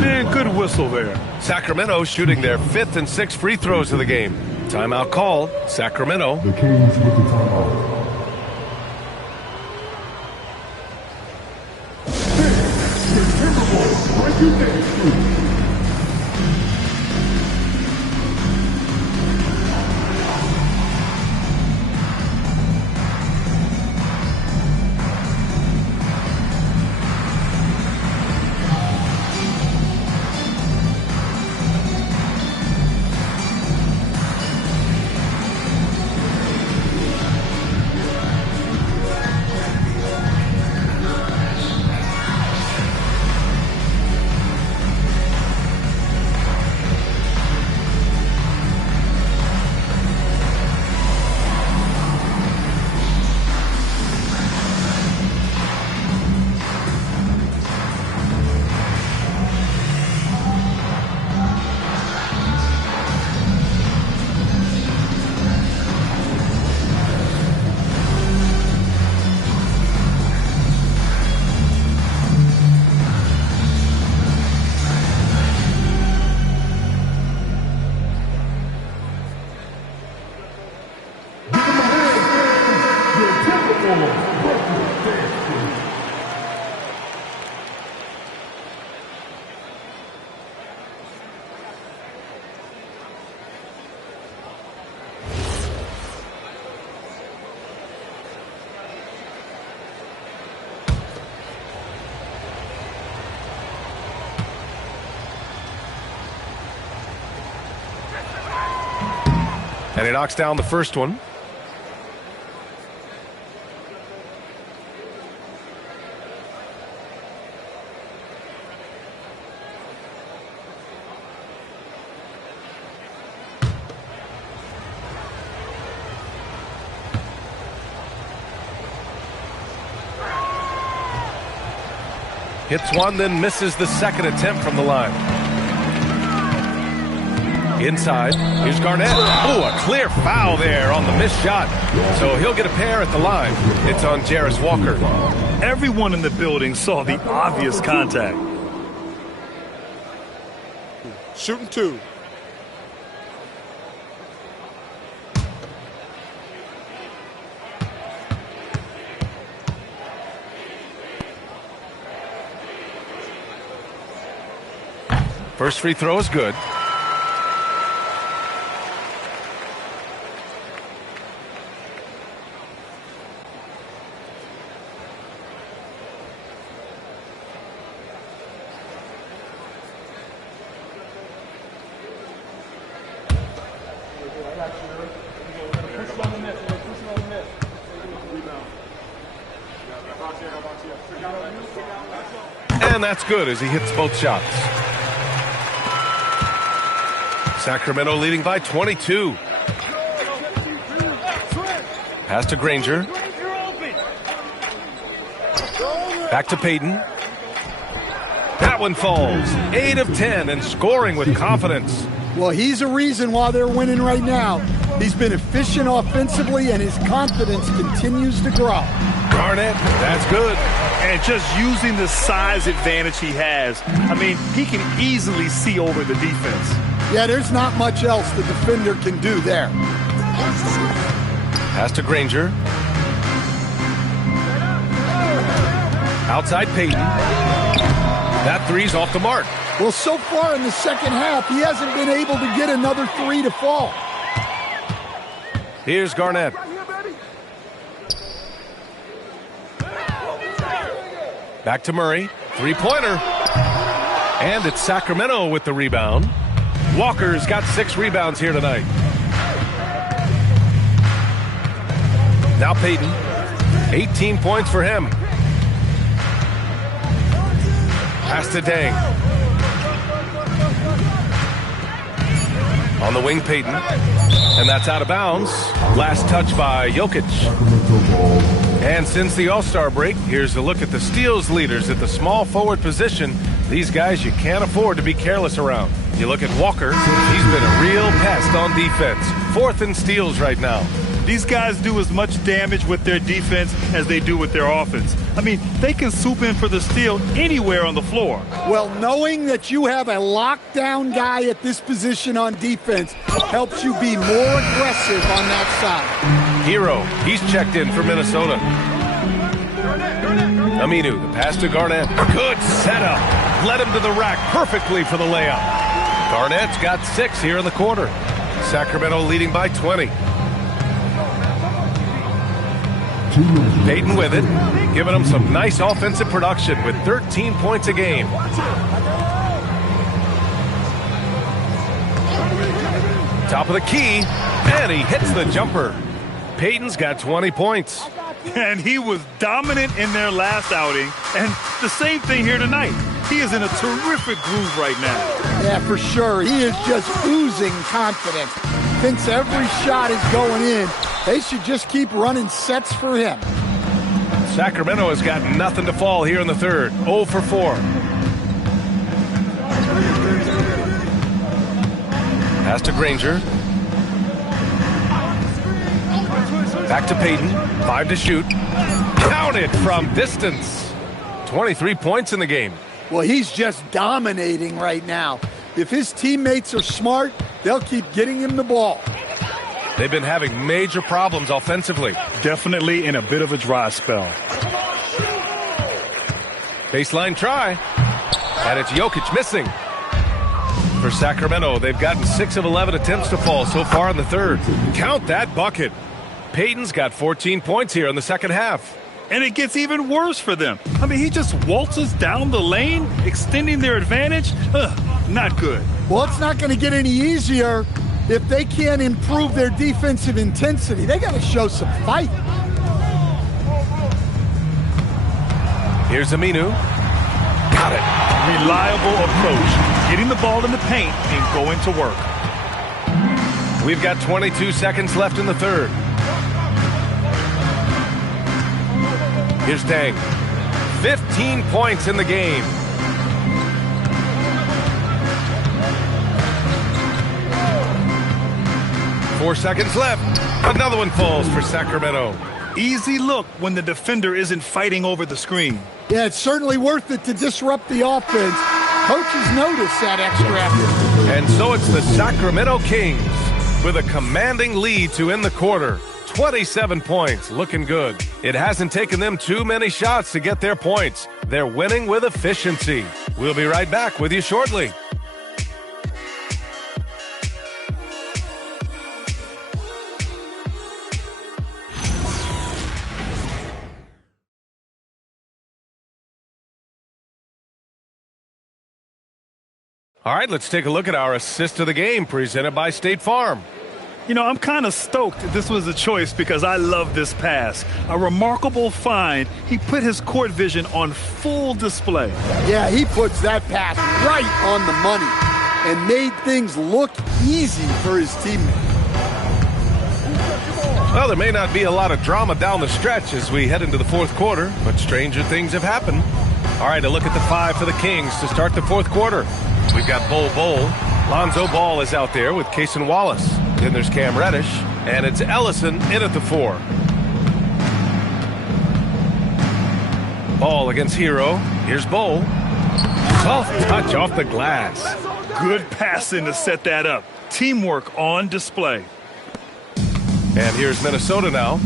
And good whistle there. Sacramento shooting their 5th and 6th free throws of the game. Timeout call, Sacramento. The Kings with the timeout. The Timberwolves breaking their streak. And he knocks down the first one. Hits one, then misses the second attempt from the line. Inside, here's Garnett. Oh, a clear foul there on the missed shot. So he'll get a pair at the line. It's on Jarris Walker. Everyone in the building saw the obvious contact. Shooting two. First free throw is good. And that's good as he hits both shots. Sacramento leading by 22. Pass to Granger. Back to Payton. That one falls. 8 of 10 and scoring with confidence. Well, he's a reason why they're winning right now. He's been efficient offensively, and his confidence continues to grow. Garnett, that's good. And just using the size advantage he has, I mean, he can easily see over the defense. Yeah, there's not much else the defender can do there. Pass to Granger. Outside Payton. That three's off the mark. Well, so far in the second half, he hasn't been able to get another three to fall. Here's Garnett. Back to Murray. Three-pointer. And it's Sacramento with the rebound. Walker's got 6 rebounds here tonight. Now Payton. 18 points for him. Pass to Dang. On the wing, Payton. And that's out of bounds. Last touch by Jokic. And since the All-Star break, here's a look at the steals leaders at the small forward position. These guys you can't afford to be careless around. You look at Walker, he's been a real pest on defense. 4th in steals right now. These guys do as much damage with their defense as they do with their offense. I mean, they can swoop in for the steal anywhere on the floor. Well, knowing that you have a lockdown guy at this position on defense helps you be more aggressive on that side. Hero, he's checked in for Minnesota. Aminu, the pass to Garnett. Good setup. Led him to the rack perfectly for the layup. Garnett's got 6 here in the quarter. Sacramento leading by 20. Payton with it, giving them some nice offensive production with 13 points a game. Top of the key, and he hits the jumper. Payton's got 20 points. And he was dominant in their last outing, and the same thing here tonight. He is in a terrific groove right now. Yeah, for sure. He is just oozing confidence. Thinks every shot is going in. They should just keep running sets for him. Sacramento has got nothing to fall here in the third. 0 for 4. Pass to Granger. Back to Payton. 5 to shoot. Counted from distance. 23 points in the game. Well, he's just dominating right now. If his teammates are smart, they'll keep getting him the ball. They've been having major problems offensively. Definitely in a bit of a dry spell. Baseline try. And it's Jokic missing. For Sacramento, they've gotten 6 of 11 attempts to fall so far in the third. Count that bucket. Payton's got 14 points here in the second half. And it gets even worse for them. I mean, he just waltzes down the lane, extending their advantage. Not good. Well, it's not going to get any easier if they can't improve their defensive intensity. They got to show some fight. Here's Aminu. Got it. Reliable approach. Getting the ball in the paint and going to work. We've got 22 seconds left in the third. Here's Dang. 15 points in the game. Four seconds left. Another one falls for Sacramento. Easy look when the defender isn't fighting over the screen. Yeah, it's certainly worth it to disrupt the offense. Coaches notice that extra effort. And so it's the Sacramento Kings with a commanding lead to end the quarter. 27 points, looking good. It hasn't taken them too many shots to get their points. They're winning with efficiency. We'll be right back with you shortly. All right, let's take a look at our assist of the game presented by State Farm. You know, I'm kind of stoked this was a choice because I love this pass. A remarkable find. He put his court vision on full display. Yeah, he puts that pass right on the money and made things look easy for his teammate. Well, there may not be a lot of drama down the stretch as we head into the fourth quarter, but stranger things have happened. All right, a look at the 5 for the Kings to start the fourth quarter. We've got Bol. Lonzo Ball is out there with Cason Wallace. Then there's Cam Reddish, and it's Ellison in at the 4. Ball against Hero. Here's Bol. Soft touch off the glass. Good passing to set that up. Teamwork on display. And here's Minnesota now.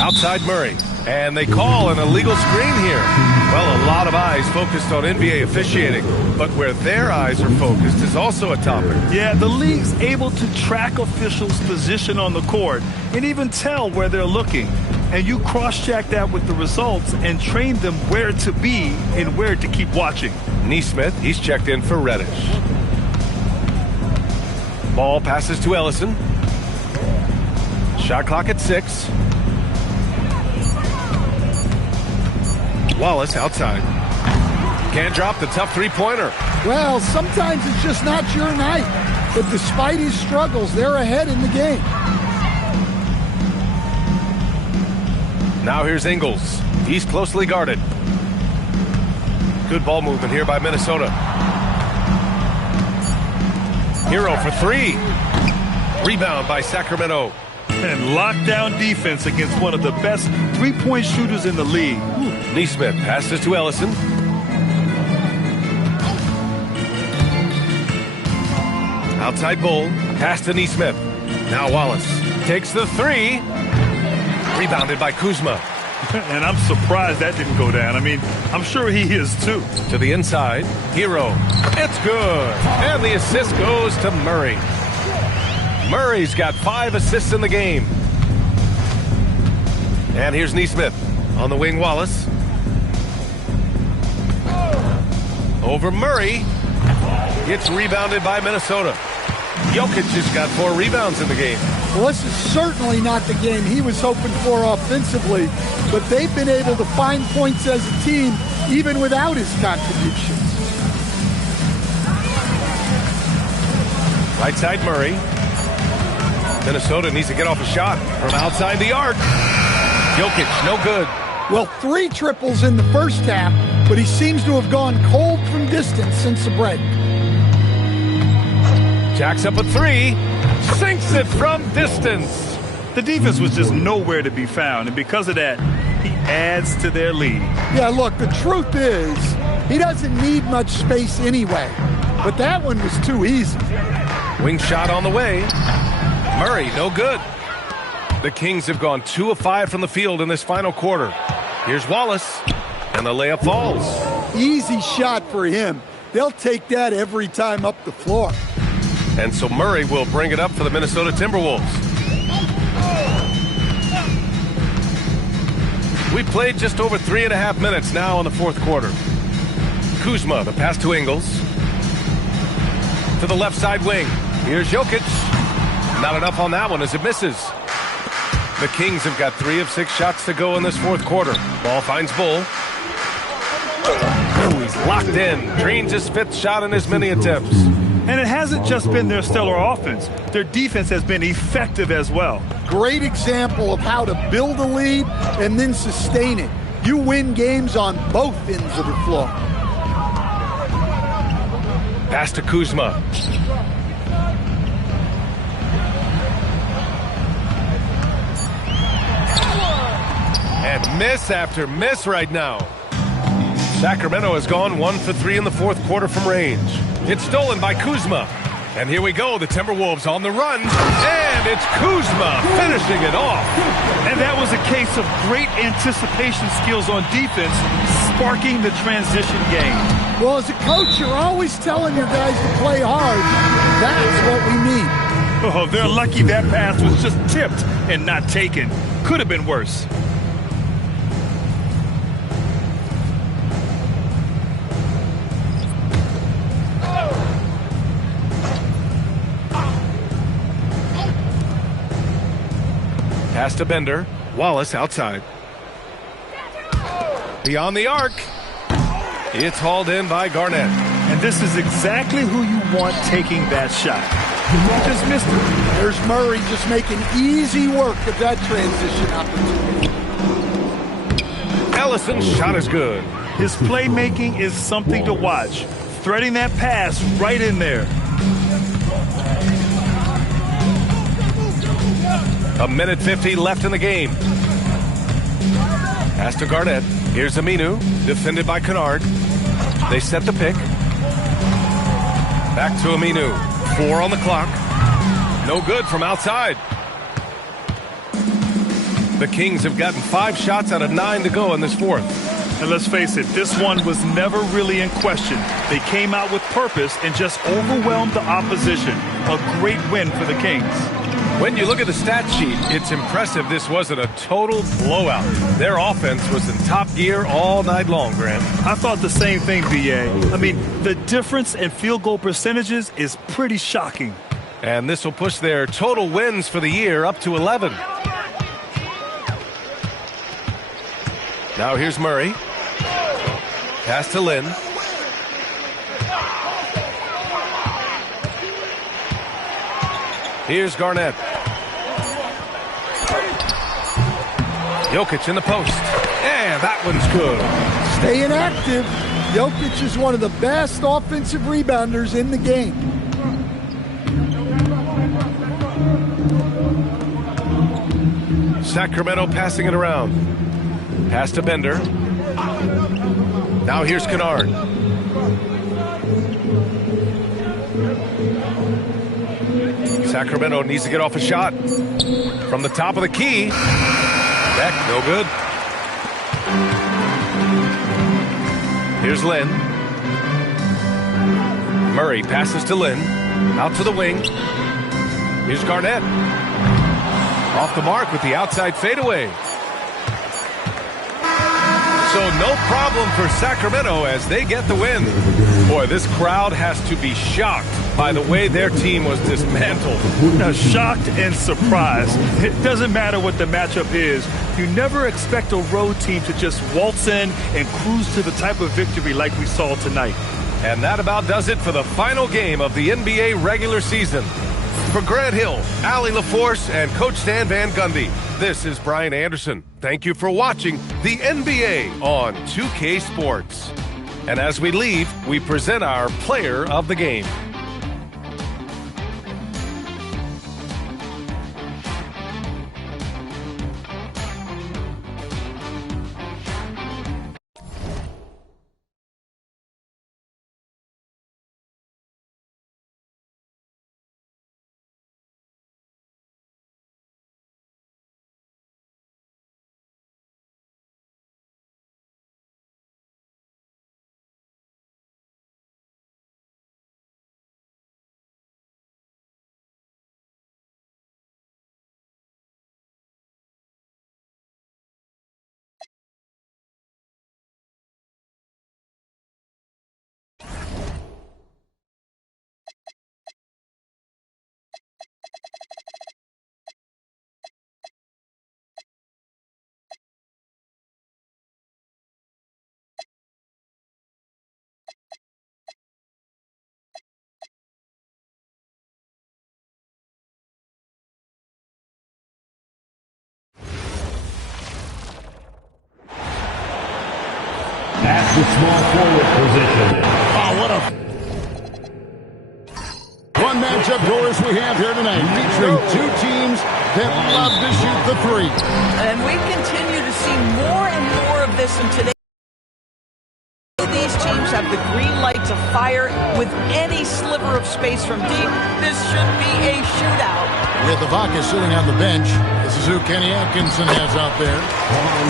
Outside Murray. And they call an illegal screen here. Well, a lot of eyes focused on NBA officiating, but where their eyes are focused is also a topic. Yeah, the league's able to track officials' position on the court and even tell where they're looking. And you cross-check that with the results and train them where to be and where to keep watching. Nesmith, he's checked in for Reddish. Ball passes to Ellison. Shot clock at 6. Wallace outside. Can't drop the tough three-pointer. Well, sometimes it's just not your night. But despite his struggles, they're ahead in the game. Now here's Ingles. He's closely guarded. Good ball movement here by Minnesota. Hero for 3. Rebound by Sacramento. And lockdown defense against one of the best three-point shooters in the league. Nesmith passes to Ellison. Outside Bol. Pass to Nesmith. Now Wallace takes the 3. Rebounded by Kuzma. And I'm surprised that didn't go down. I mean, I'm sure he is too. To the inside. Hero. It's good. And the assist goes to Murray. Murray's got 5 assists in the game. And here's Nesmith. On the wing, Wallace. Over Murray. It's rebounded by Minnesota. Jokic has got 4 rebounds in the game. Well, this is certainly not the game he was hoping for offensively, but they've been able to find points as a team even without his contributions. Right side Murray. Minnesota needs to get off a shot from outside the arc. Jokic, no good. Well, 3 triples in the first half, but he seems to have gone cold from distance since the break. Jacks up a 3. Sinks it from distance. The defense was just nowhere to be found, and because of that, he adds to their lead. Yeah, look, the truth is, he doesn't need much space anyway, but that one was too easy. Wing shot on the way. Murray, no good. The Kings have gone 2 of 5 from the field in this final quarter. Here's Wallace, and the layup falls. Easy shot for him. They'll take that every time up the floor. And so Murray will bring it up for the Minnesota Timberwolves. We've played just over 3.5 minutes now in the fourth quarter. Kuzma, the pass to Ingles. To the left side wing. Here's Jokic. Not enough on that one as it misses. The Kings have got 3 of 6 shots to go in this fourth quarter. Ball finds Bull. Oh, he's locked in. Drains his 5th shot in his many attempts. And it hasn't just been their stellar offense. Their defense has been effective as well. Great example of how to build a lead and then sustain it. You win games on both ends of the floor. Pass to Kuzma. And miss after miss right now. Sacramento has gone 1 for 3 in the fourth quarter from range. It's stolen by Kuzma. And here we go, the Timberwolves on the run. And it's Kuzma finishing it off. And that was a case of great anticipation skills on defense, sparking the transition game. Well, as a coach, you're always telling your guys to play hard. That's what we need. Oh, they're lucky that pass was just tipped and not taken. Could have been worse. Pass to Bender. Wallace outside. Beyond the arc. It's hauled in by Garnett. And this is exactly who you want taking that shot. You just missed it. There's Murray just making easy work of that transition opportunity. Ellison's shot is good. His playmaking is something to watch. Threading that pass right in there. A minute 50 left in the game. Pass to Garnett. Here's Aminu, defended by Kennard. They set the pick. Back to Aminu. 4 on the clock. No good from outside. The Kings have gotten 5 shots out of 9 to go in this fourth. And let's face it, this one was never really in question. They came out with purpose and just overwhelmed the opposition. A great win for the Kings. When you look at the stat sheet, it's impressive this wasn't a total blowout. Their offense was in top gear all night long, Grant. I thought the same thing, B.A. I mean, the difference in field goal percentages is pretty shocking. And this will push their total wins for the year up to 11. Now here's Murray. Pass to Lynn. Here's Garnett. Jokic in the post. And that one's good. Staying active. Jokic is one of the best offensive rebounders in the game. Sacramento passing it around. Pass to Bender. Now here's Kennard. Sacramento needs to get off a shot. From the top of the key. Beck, no good. Here's Lynn. Murray passes to Lynn. Out to the wing. Here's Garnett. Off the mark with the outside fadeaway. So no problem for Sacramento as they get the win. Boy, this crowd has to be shocked by the way their team was dismantled. Now, shocked and surprised. It doesn't matter what the matchup is. You never expect a road team to just waltz in and cruise to the type of victory like we saw tonight. And that about does it for the final game of the NBA regular season. For Grant Hill, Allie LaForce, and Coach Stan Van Gundy, this is Brian Anderson. Thank you for watching the NBA on 2K Sports. And as we leave, we present our player of the game. the small forward position. Oh, what a... One matchup, Doris, we have here tonight, featuring two teams that love to shoot the three. And we continue to see more and more of this in today. These teams have the green light to fire with any sliver of space from deep. This should be a shootout. With Ivaka sitting on the bench, this is who Kenny Atkinson has out there.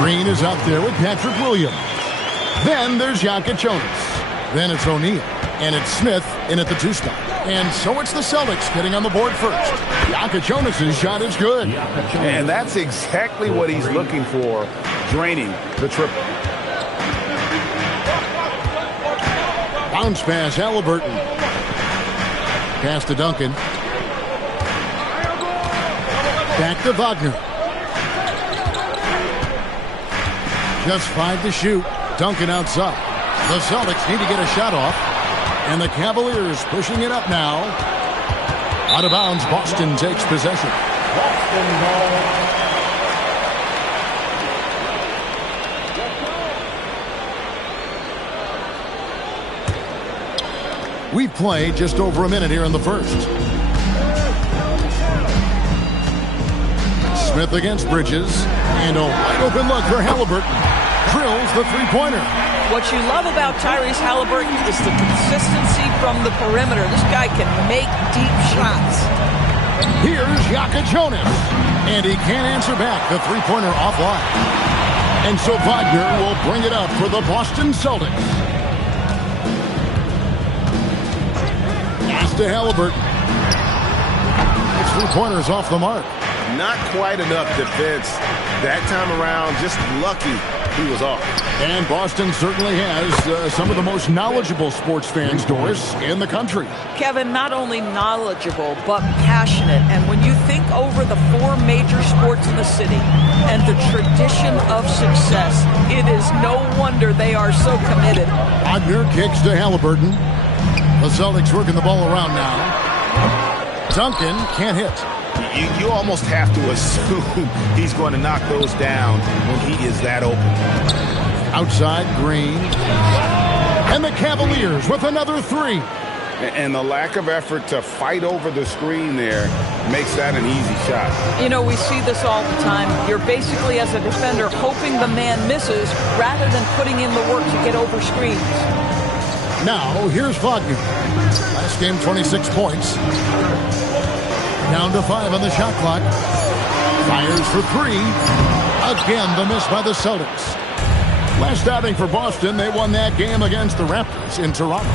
Green is out there with Patrick Williams. Then there's Yaka Jonas. Then it's O'Neal. And it's Smith in at the 2-spot. And so it's the Celtics getting on the board first. Yaka Jonas' shot is good. And that's exactly what he's looking for, draining the triple. Bounce pass, Halliburton. Pass to Duncan. Back to Wagner. Just 5 to shoot. Duncan outside. The Celtics need to get a shot off. And the Cavaliers pushing it up now. Out of bounds, Boston takes possession. Boston ball. We've played just over a minute here in the first. Smith against Bridges. And a wide open look for Halliburton. Drills the three-pointer. What you love about Tyrese Halliburton is the consistency from the perimeter. This guy can make deep shots. Here's Yaka Jonas. And he can't answer back. The three-pointer offline. And so Wagner will bring it up for the Boston Celtics. Pass to Halliburton. His three-pointer is off the mark. Not quite enough defense that time around. Just lucky he was off. And Boston certainly has some of the most knowledgeable sports fans, Doris, in the country. Kevin, not only knowledgeable, but passionate. And when you think over the 4 major sports in the city and the tradition of success, it is no wonder they are so committed. Wagner kicks to Halliburton. The Celtics working the ball around now. Duncan can't hit. You almost have to assume he's going to knock those down when he is that open. Outside, Green. And the Cavaliers with another 3. And the lack of effort to fight over the screen there makes that an easy shot. You know, we see this all the time. You're basically, as a defender, hoping the man misses rather than putting in the work to get over screens. Now, here's Wagner. Last game, 26 points. Down to 5 on the shot clock. Fires for 3. Again, the miss by the Celtics. Last outing for Boston, they won that game against the Raptors in Toronto.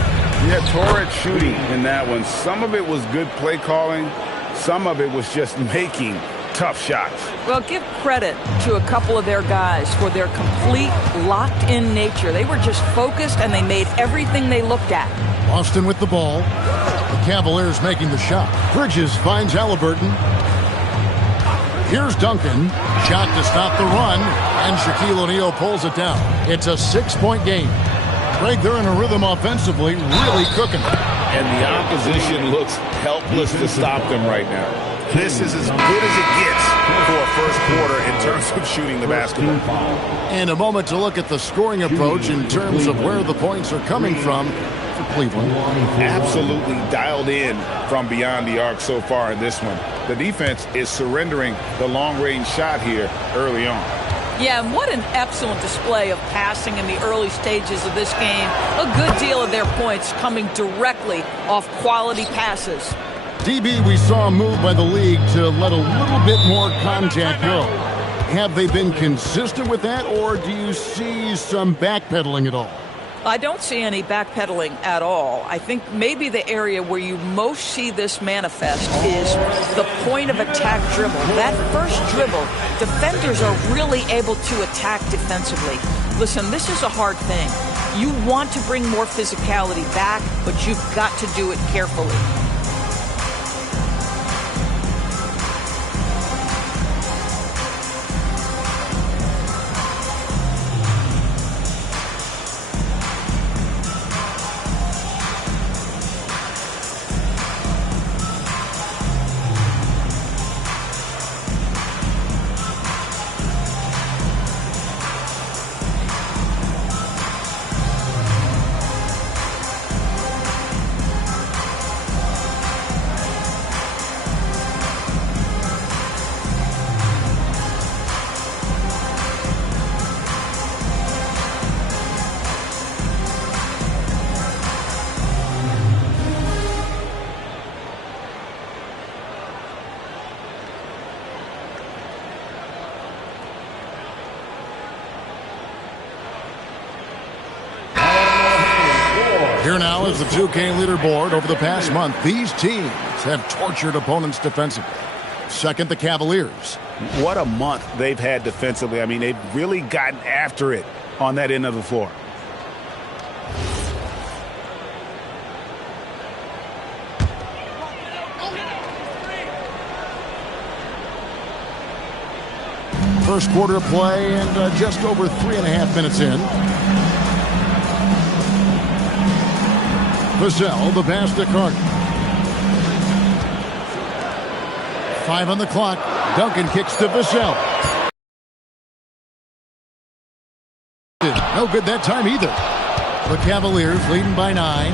Yeah, torrid shooting in that one. Some of it was good play calling. Some of it was just making tough shots. Well, give credit to a couple of their guys for their complete locked-in nature. They were just focused, and they made everything they looked at. Boston with the ball. The Cavaliers making the shot. Bridges finds Halliburton. Here's Duncan. Shot to stop the run. And Shaquille O'Neal pulls it down. It's a 6-point game. Greg, they're in a rhythm offensively, really cooking. And the opposition looks helpless to stop them right now. This is as good as it gets for a first quarter in terms of shooting the basketball. And a moment to look at the scoring approach in terms of where the points are coming from for Cleveland. Absolutely dialed in from beyond the arc so far in this one. The defense is surrendering the long-range shot here early on. Yeah, and what an excellent display of passing in the early stages of this game. A good deal of their points coming directly off quality passes. DB, we saw a move by the league to let a little bit more contact go. Have they been consistent with that, or do you see some backpedaling at all? I don't see any backpedaling at all. I think maybe the area where you most see this manifest is the point of attack dribble. That first dribble, defenders are really able to attack defensively. Listen, this is a hard thing. You want to bring more physicality back, but you've got to do it carefully. of the 2K leaderboard over the past month, these teams have tortured opponents defensively. Second, the Cavaliers. What a month they've had defensively. I mean, they've really gotten after it on that end of the floor. First quarter play and just over 3.5 minutes in. Vassell, the pass to Carter. 5 on the clock. Duncan kicks to Vassell. No good that time either. The Cavaliers leading by 9.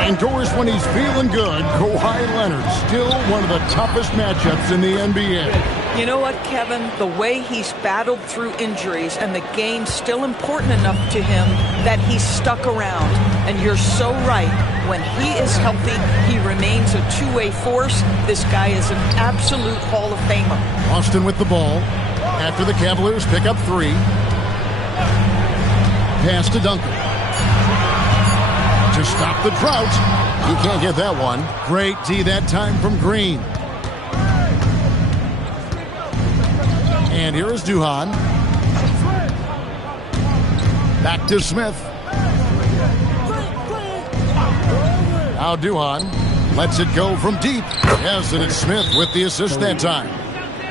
And Doris, when he's feeling good, Kawhi Leonard, still one of the toughest matchups in the NBA. You know what, Kevin? The way he's battled through injuries and the game's still important enough to him that he's stuck around. And you're so right. When he is healthy, he remains a two-way force. This guy is an absolute Hall of Famer. Austin with the ball. After the Cavaliers pick up 3. Pass to Duncan. To stop the drought. He can't get that one. Great D that time from Green. And here is Duhan. Back to Smith. Now Duhan lets it go from deep. Yes, and it's Smith with the assist that time.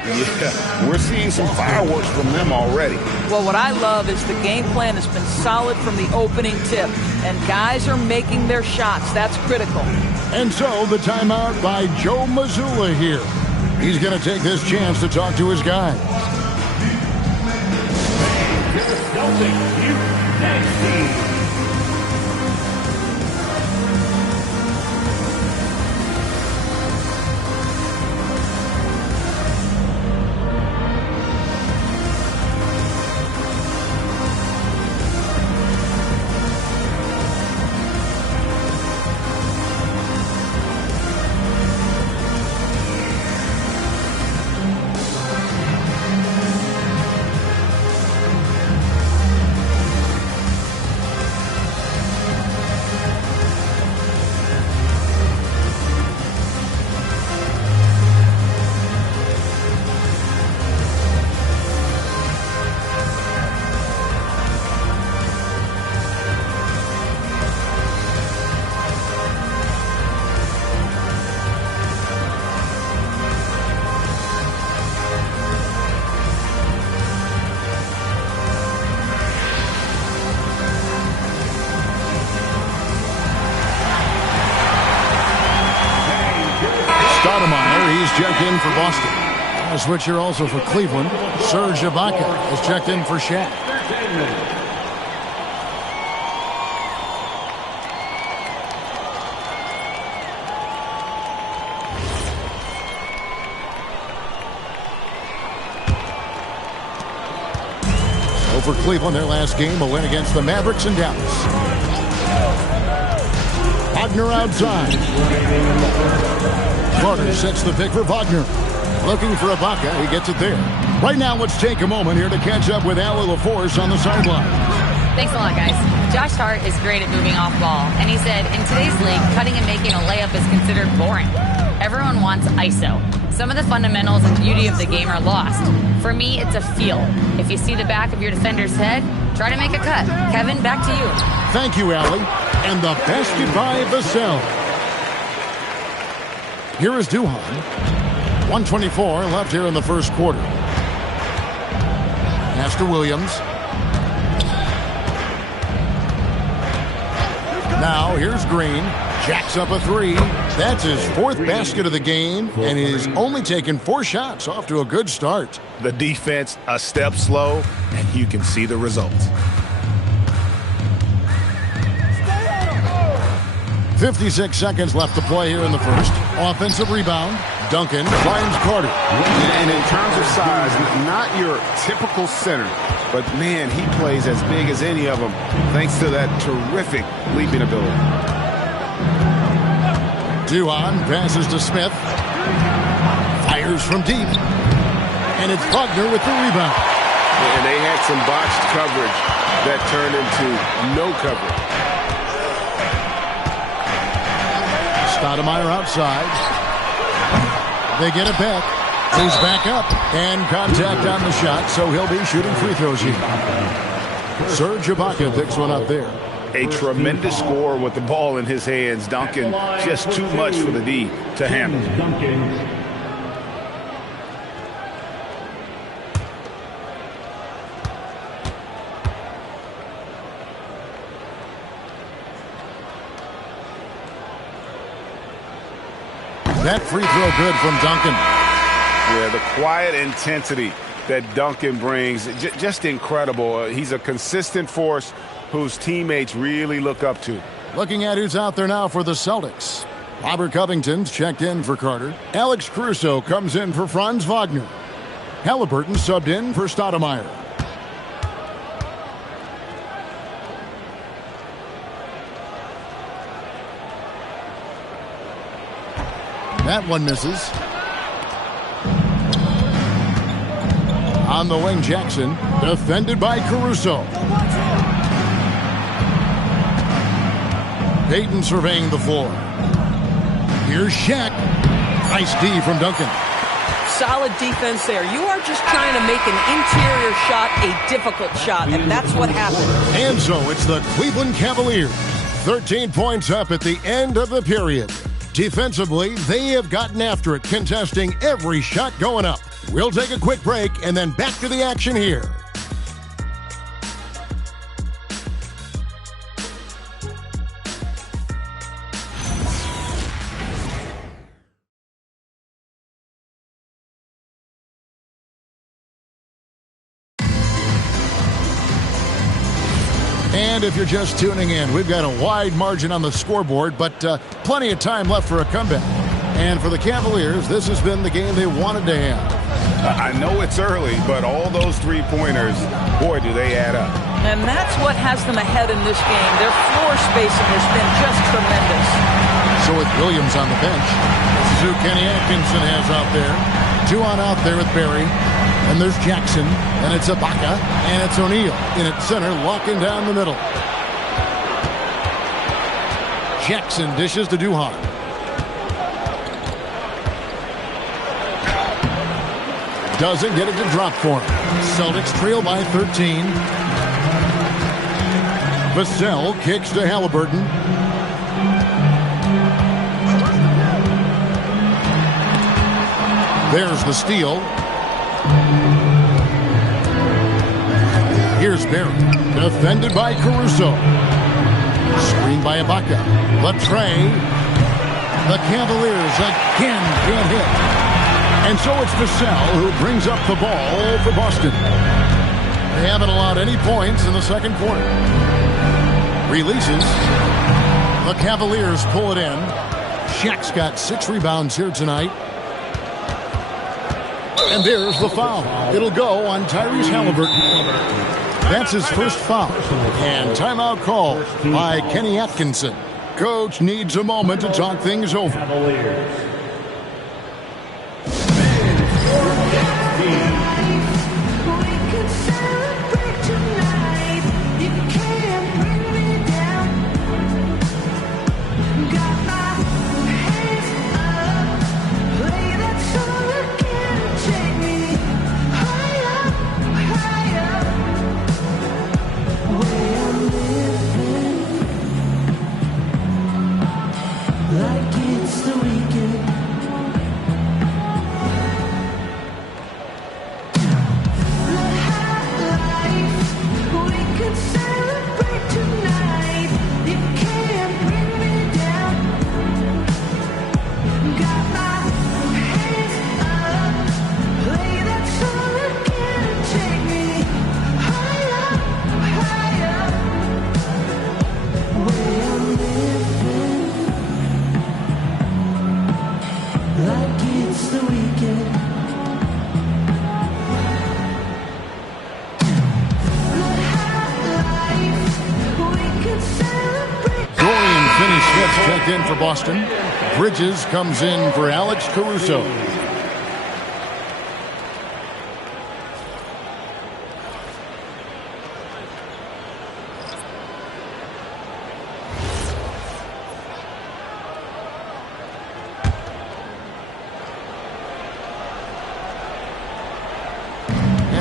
Yeah, we're seeing some fireworks from them already. Well, what I love is the game plan has been solid from the opening tip, and guys are making their shots. That's critical. And so the timeout by Joe Mazzulla here. He's going to take this chance to talk to his guys. He's checked in for Boston. A switcher also for Cleveland. Serge Ibaka has checked in for Shaq. So for Cleveland, their last game, a win against the Mavericks in Dallas. Wagner outside. Carter sets the pick for Wagner. Looking for Ibaka. He gets it there. Right now, let's take a moment here to catch up with Allie LaForce on the sideline. Thanks a lot, guys. Josh Hart is great at moving off ball, and he said, in today's league, cutting and making a layup is considered boring. Everyone wants ISO. Some of the fundamentals and beauty of the game are lost. For me, it's a feel. If you see the back of your defender's head, try to make a cut. Kevin, back to you. Thank you, Allie. And the basket by Vassell. Here is Duhan. 1:24 left here in the first quarter. Pass to Williams. Now here's Green. Jacks up a 3. That's his 4th basket of the game, and he's only taken 4 shots. Off to a good start. The defense a step slow, and you can see the results. 56 seconds left to play here in the first. Offensive rebound. Duncan finds Carter. And in terms of size, not your typical center, but man, he plays as big as any of them thanks to that terrific leaping ability. Duhan passes to Smith. Fires from deep. And it's Wagner with the rebound. And they had some botched coverage that turned into no coverage. Stoudemire outside. They get it back. He's back up. And contact on the shot, so he'll be shooting free throws here. Serge Ibaka picks one up there. A tremendous score with the ball in his hands. Duncan, just too much for the D to handle. That free throw good from Duncan. Yeah, the quiet intensity that Duncan brings, just incredible. He's a consistent force whose teammates really look up to. Looking at who's out there now for the Celtics. Robert Covington's checked in for Carter. Alex Caruso comes in for Franz Wagner. Halliburton subbed in for Stoudemire. That one misses. On the wing, Jackson, defended by Caruso. Payton surveying the floor. Here's Shaq. Nice D from Duncan. Solid defense there. You are just trying to make an interior shot a difficult shot, and that's what happened. And so it's the Cleveland Cavaliers. 13 points up at the end of the period. Defensively, they have gotten after it, contesting every shot going up. We'll take a quick break and then back to the action here. And if you're just tuning in, we've got a wide margin on the scoreboard, but plenty of time left for a comeback. And for the Cavaliers, this has been the game they wanted to have. I know it's early, but all those three-pointers, boy, do they add up. And that's what has them ahead in this game. Their floor spacing has been just tremendous. So with Williams on the bench, this is who Kenny Atkinson has out there. 2 on out there with Barry. And there's Jackson, and it's Ibaka, and it's O'Neal in at center, locking down the middle. Jackson dishes to Duhan. Doesn't get it to drop for him. Celtics trail by 13. Vassell kicks to Halliburton. There's the steal. Here's Barry, defended by Caruso. Screen by Ibaka. Latre. The Cavaliers again can't hit. And so it's Vassell who brings up the ball for Boston. They haven't allowed any points in the second quarter. Releases. The Cavaliers pull it in. Shaq's got 6 rebounds here tonight. And there's the foul. It'll go on Tyrese Halliburton. That's his first foul. And timeout call by Kenny Atkinson. Coach needs a moment to talk things over. Checked in for Boston. Bridges comes in for Alex Caruso.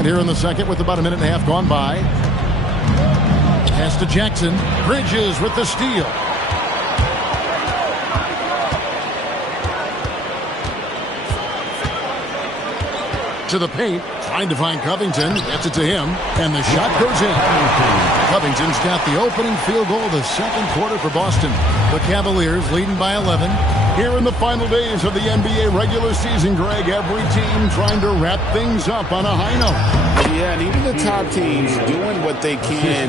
And here in the second with about a minute and a half gone by. Pass to Jackson. Bridges with the steal. To the paint, trying to find Covington, gets it to him, and the shot goes in. Covington's got the opening field goal of the second quarter for Boston. The Cavaliers leading by 11. Here in the final days of the NBA regular season, Greg, every team trying to wrap things up on a high note. Yeah, and even the top teams doing what they can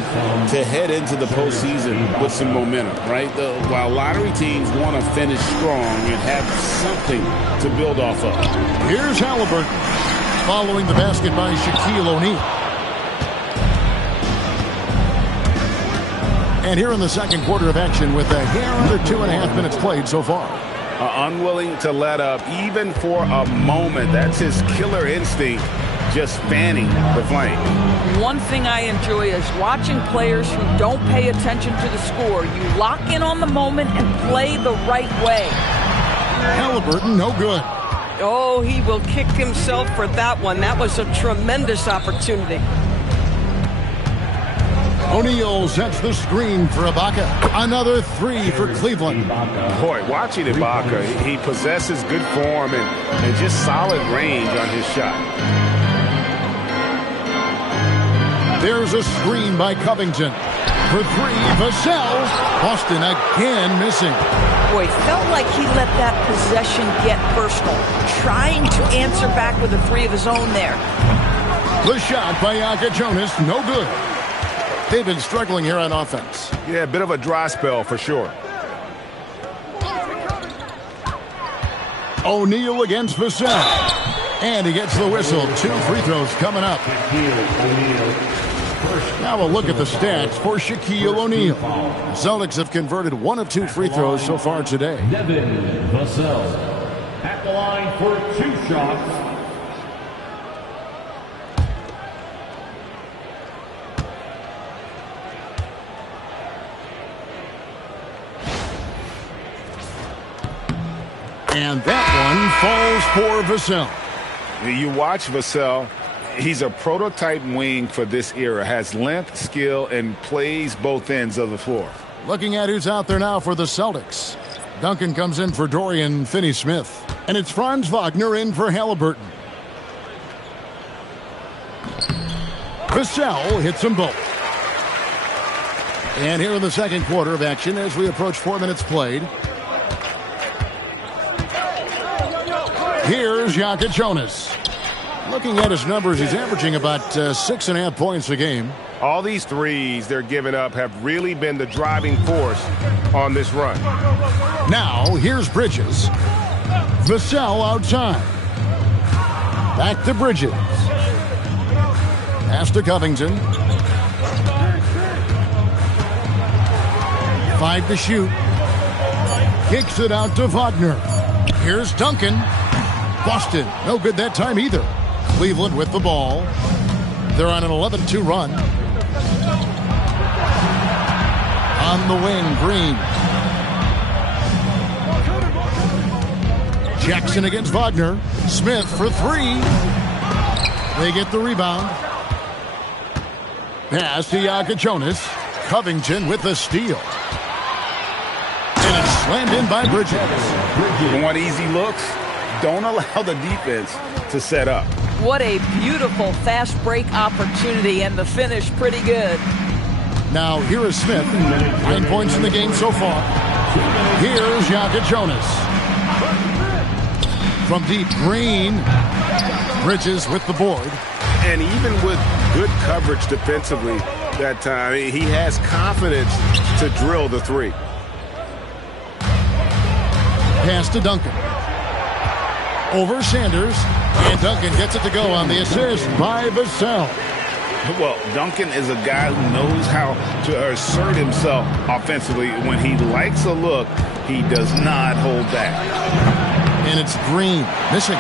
to head into the postseason with some momentum, right? While lottery teams want to finish strong and have something to build off of. Here's Halliburton. Following the basket by Shaquille O'Neal. And here in the second quarter of action with a hair under 2.5 minutes played so far. Unwilling to let up even for a moment. That's his killer instinct, just fanning the flame. One thing I enjoy is watching players who don't pay attention to the score. You lock in on the moment and play the right way. Halliburton, no good. Oh, he will kick himself for that one. That was a tremendous opportunity. O'Neal sets the screen for Ibaka. Another three for Cleveland. Boy, watching Ibaka, he possesses good form and just solid range on his shot. There's a screen by Covington. For three, Vassell. Boston again missing. Boy, felt like he let that possession get personal. Trying to answer back with a three of his own there. The shot by Jonas, no good. They've been struggling here on offense. Yeah, a bit of a dry spell for sure. O'Neal against Vassell. And he gets the whistle. 2 free throws coming up. Now a look at the stats for Shaquille O'Neal. The Celtics have converted 1 of 2 free throws so far today. Devin Vassell at the line for 2 shots. And that one falls for Vassell. You watch Vassell. He's a prototype wing for this era. Has length, skill, and plays both ends of the floor. Looking at who's out there now for the Celtics. Duncan comes in for Dorian Finney-Smith. And it's Franz Wagner in for Halliburton. Vassell hits them both. And here in the second quarter of action as we approach 4 minutes played. Here's Jonas. Looking at his numbers, he's averaging about 6.5 points a game. All these threes they're giving up have really been the driving force on this run. Now, here's Bridges. Vassell outside. Back to Bridges. Pass to Covington. 5 to shoot. Kicks it out to Wagner. Here's Duncan. Boston, no good that time either. Cleveland with the ball. They're on an 11-2 run. On the wing, Green. Jackson against Wagner. Smith for 3. They get the rebound. Pass to Jonas. Covington with the steal. And it's slammed in by Bridges. You want easy looks? Don't allow the defense to set up. What a beautiful fast break opportunity, and the finish pretty good. Now here is Smith. 9 points in the game so far. Here's Jonas. From deep, Green. Bridges with the board. And even with good coverage defensively that time, he has confidence to drill the 3. Pass to Duncan. Over Sanders. And Duncan gets it to go on the assist by Vassell. Well, Duncan is a guy who knows how to assert himself offensively. When he likes a look, he does not hold back. And it's Green missing.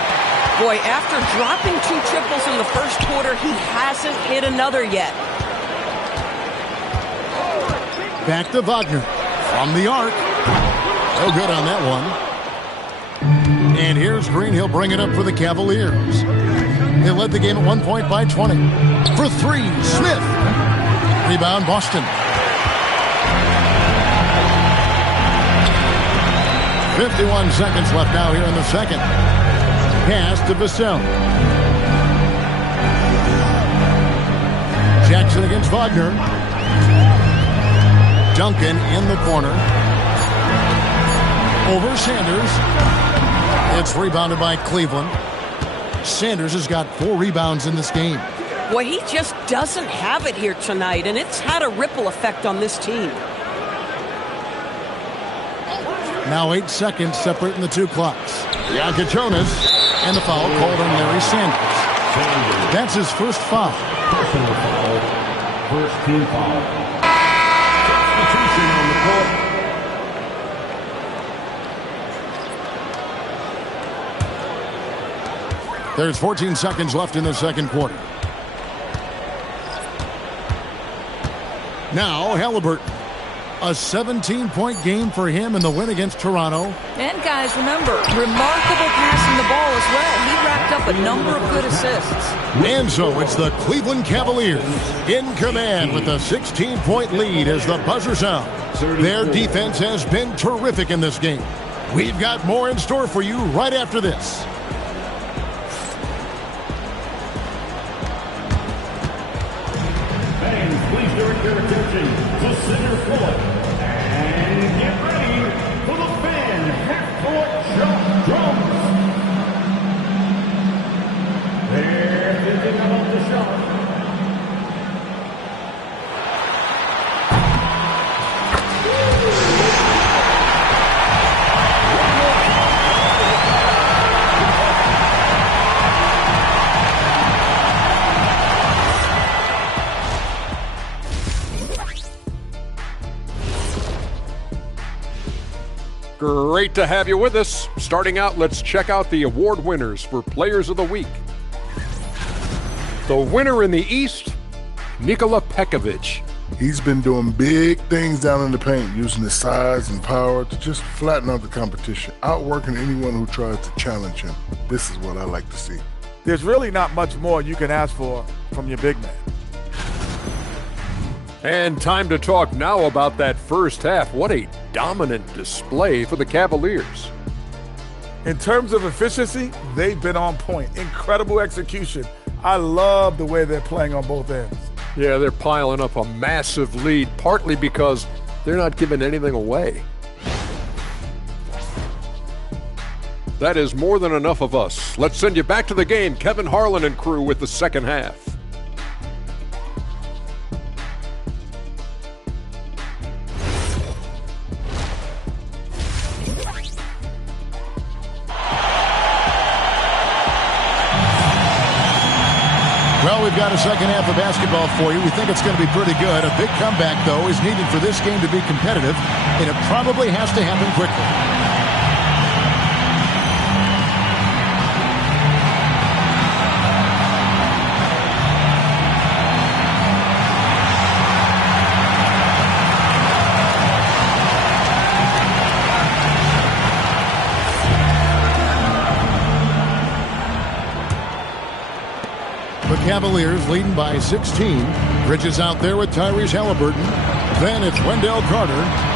Boy, after dropping 2 triples in the first quarter, he hasn't hit another yet. Back to Wagner. From the arc. No good on that one. And here's Green. He'll bring it up for the Cavaliers. They led the game at 1 point by 20. For three, Smith. Rebound, Boston. 51 seconds left now here in the second. Pass to Vassell. Jackson against Wagner. Duncan in the corner. Over Sanders. It's rebounded by Cleveland. Sanders has got 4 rebounds in this game. Boy, he just doesn't have it here tonight, and it's had a ripple effect on this team. Now 8 seconds separating the two clocks. Jonas and the foul called on Larry Sanders. That's his first foul. Personal foul. First team foul. Substitution on the court. There's 14 seconds left in the second quarter. Now Halliburton. A 17-point game for him in the win against Toronto. And guys, remember, remarkable passing the ball as well. He racked up a number of good assists. And so it's the Cleveland Cavaliers in command with a 16-point lead as the buzzer sounds. Their defense has been terrific in this game. We've got more in store for you right after this. Fans, please direct your attention to center court. And get ready for the fan half-court shot drums. They're thinking about the shot. Great to have you with us. Starting out, let's check out the award winners for Players of the Week. The winner in the East, Nikola Pekovic. He's been doing big things down in the paint, using his size and power to just flatten out the competition, outworking anyone who tries to challenge him. This is what I like to see. There's really not much more you can ask for from your big man. And time to talk now about that first half. What a dominant display for the Cavaliers. In terms of efficiency, they've been on point. Incredible execution. I love the way they're playing on both ends. Yeah, they're piling up a massive lead, partly because they're not giving anything away. That is more than enough of us. Let's send you back to the game. Kevin Harlan and crew with the second half. Well, we've got a second half of basketball for you. We think it's going to be pretty good. A big comeback, though, is needed for this game to be competitive, and it probably has to happen quickly. Cavaliers leading by 16. Bridges out there with Tyrese Halliburton. Then it's Wendell Carter.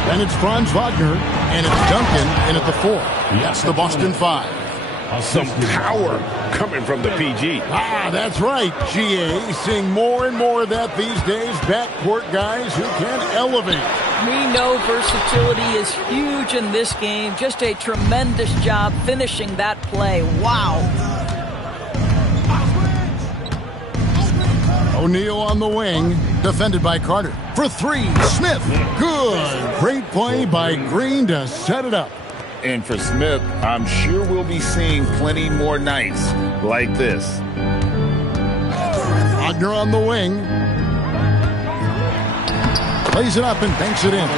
Then it's Franz Wagner. And it's Duncan in at the 4. That's the Boston 5. Some power coming from the PG. That's right, GA. Seeing more and more of that these days. Backcourt guys who can elevate. We know versatility is huge in this game. Just a tremendous job finishing that play. Wow. O'Neal on the wing, defended by Carter. For three, Smith. Good. Great play by Green to set it up. And for Smith, I'm sure we'll be seeing plenty more nights like this. Wagner on the wing. Plays it up and banks it in.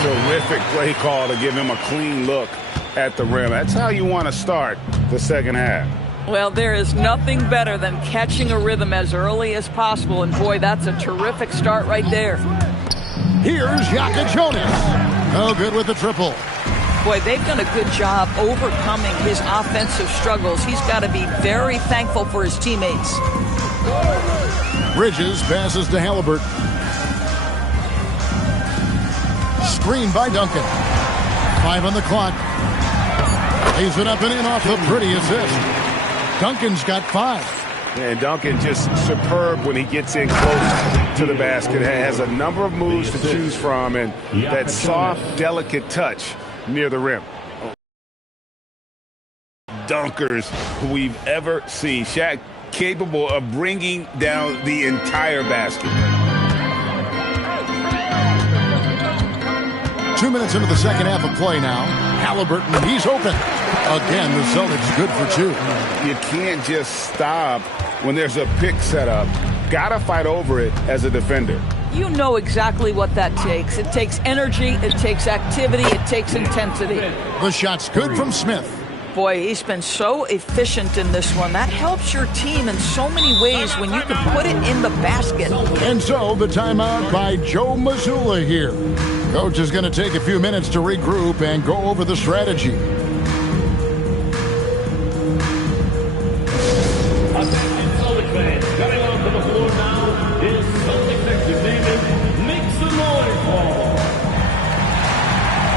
Terrific play call to give him a clean look at the rim. That's how you want to start the second half. Well, there is nothing better than catching a rhythm as early as possible, and boy, that's a terrific start right there. Here's Jonas. Oh, good with the triple. Boy, they've done a good job overcoming his offensive struggles. He's got to be very thankful for his teammates. Bridges passes to Halliburton. Screen by Duncan. 5 on the clock. Lays it up and in off the pretty assist. Duncan's got 5. And Duncan just superb when he gets in close to the basket. Has a number of moves to choose from, and that soft, delicate touch near the rim. Dunkers who we've ever seen. Shaq capable of bringing down the entire basket. 2 minutes into the second half of play now. Halliburton, he's open. Again, the Celtics good for 2. You can't just stop when there's a pick set up. Gotta fight over it as a defender. You know exactly what that takes. It takes energy, it takes activity, it takes intensity. The shot's good from Smith. Boy, he's been so efficient in this one. That helps your team in so many ways when you can put it in the basket. And so the timeout by Joe Mazzulla here. Coach is going to take a few minutes to regroup and go over the strategy. Attention Celtic fans, coming onto the floor now is Celtics executive, make some noise for.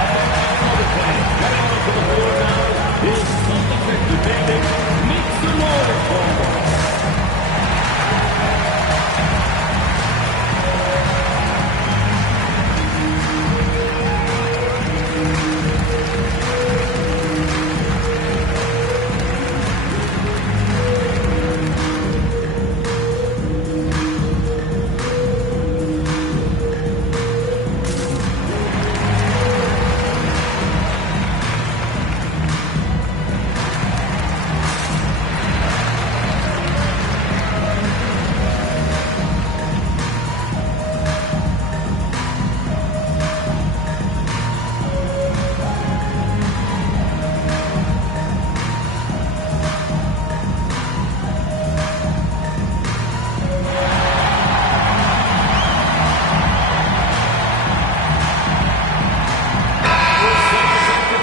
Attention Celtic fans, coming onto the floor now is Celtics executive, make some noise for.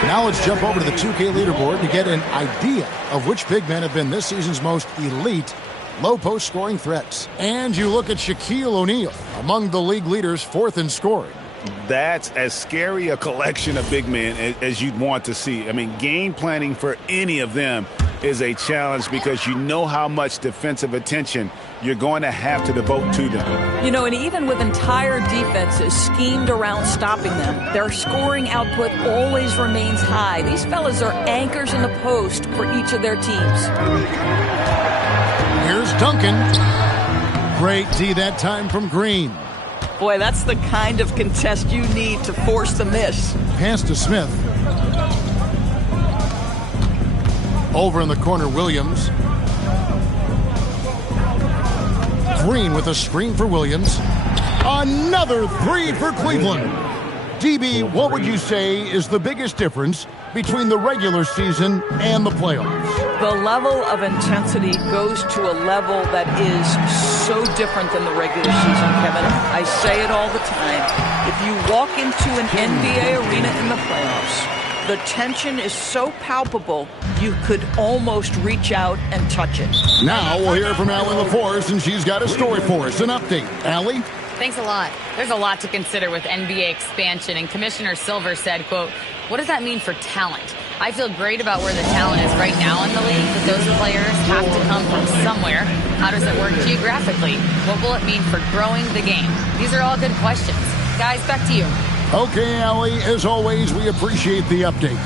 Now let's jump over to the 2K leaderboard to get an idea of which big men have been this season's most elite low-post scoring threats. And you look at Shaquille O'Neal, among the league leaders, 4th in scoring. That's as scary a collection of big men as you'd want to see. I mean, game planning for any of them is a challenge because you know how much defensive attention you're going to have to devote to them. You know, and even with entire defenses schemed around stopping them, their scoring output always remains high. These fellas are anchors in the post for each of their teams. Here's Duncan. Great D that time from Green. Boy, that's the kind of contest you need to force the miss. Pass to Smith. Over in the corner, Williams. Green with a screen for Williams. Another 3 for Cleveland. DB, what would you say is the biggest difference between the regular season and the playoffs? The level of intensity goes to a level that is so different than the regular season, Kevin. I say it all the time. If you walk into an NBA arena in the playoffs, the tension is so palpable, you could almost reach out and touch it. Now we'll hear from Allie LaForce, and she's got a story for us. An update. Allie? Thanks a lot. There's a lot to consider with NBA expansion, and Commissioner Silver said, quote, "What does that mean for talent? I feel great about where the talent is right now in the league, but those players have to come from somewhere. How does it work geographically? What will it mean for growing the game?" These are all good questions. Guys, back to you. Okay, Allie, as always, we appreciate the update.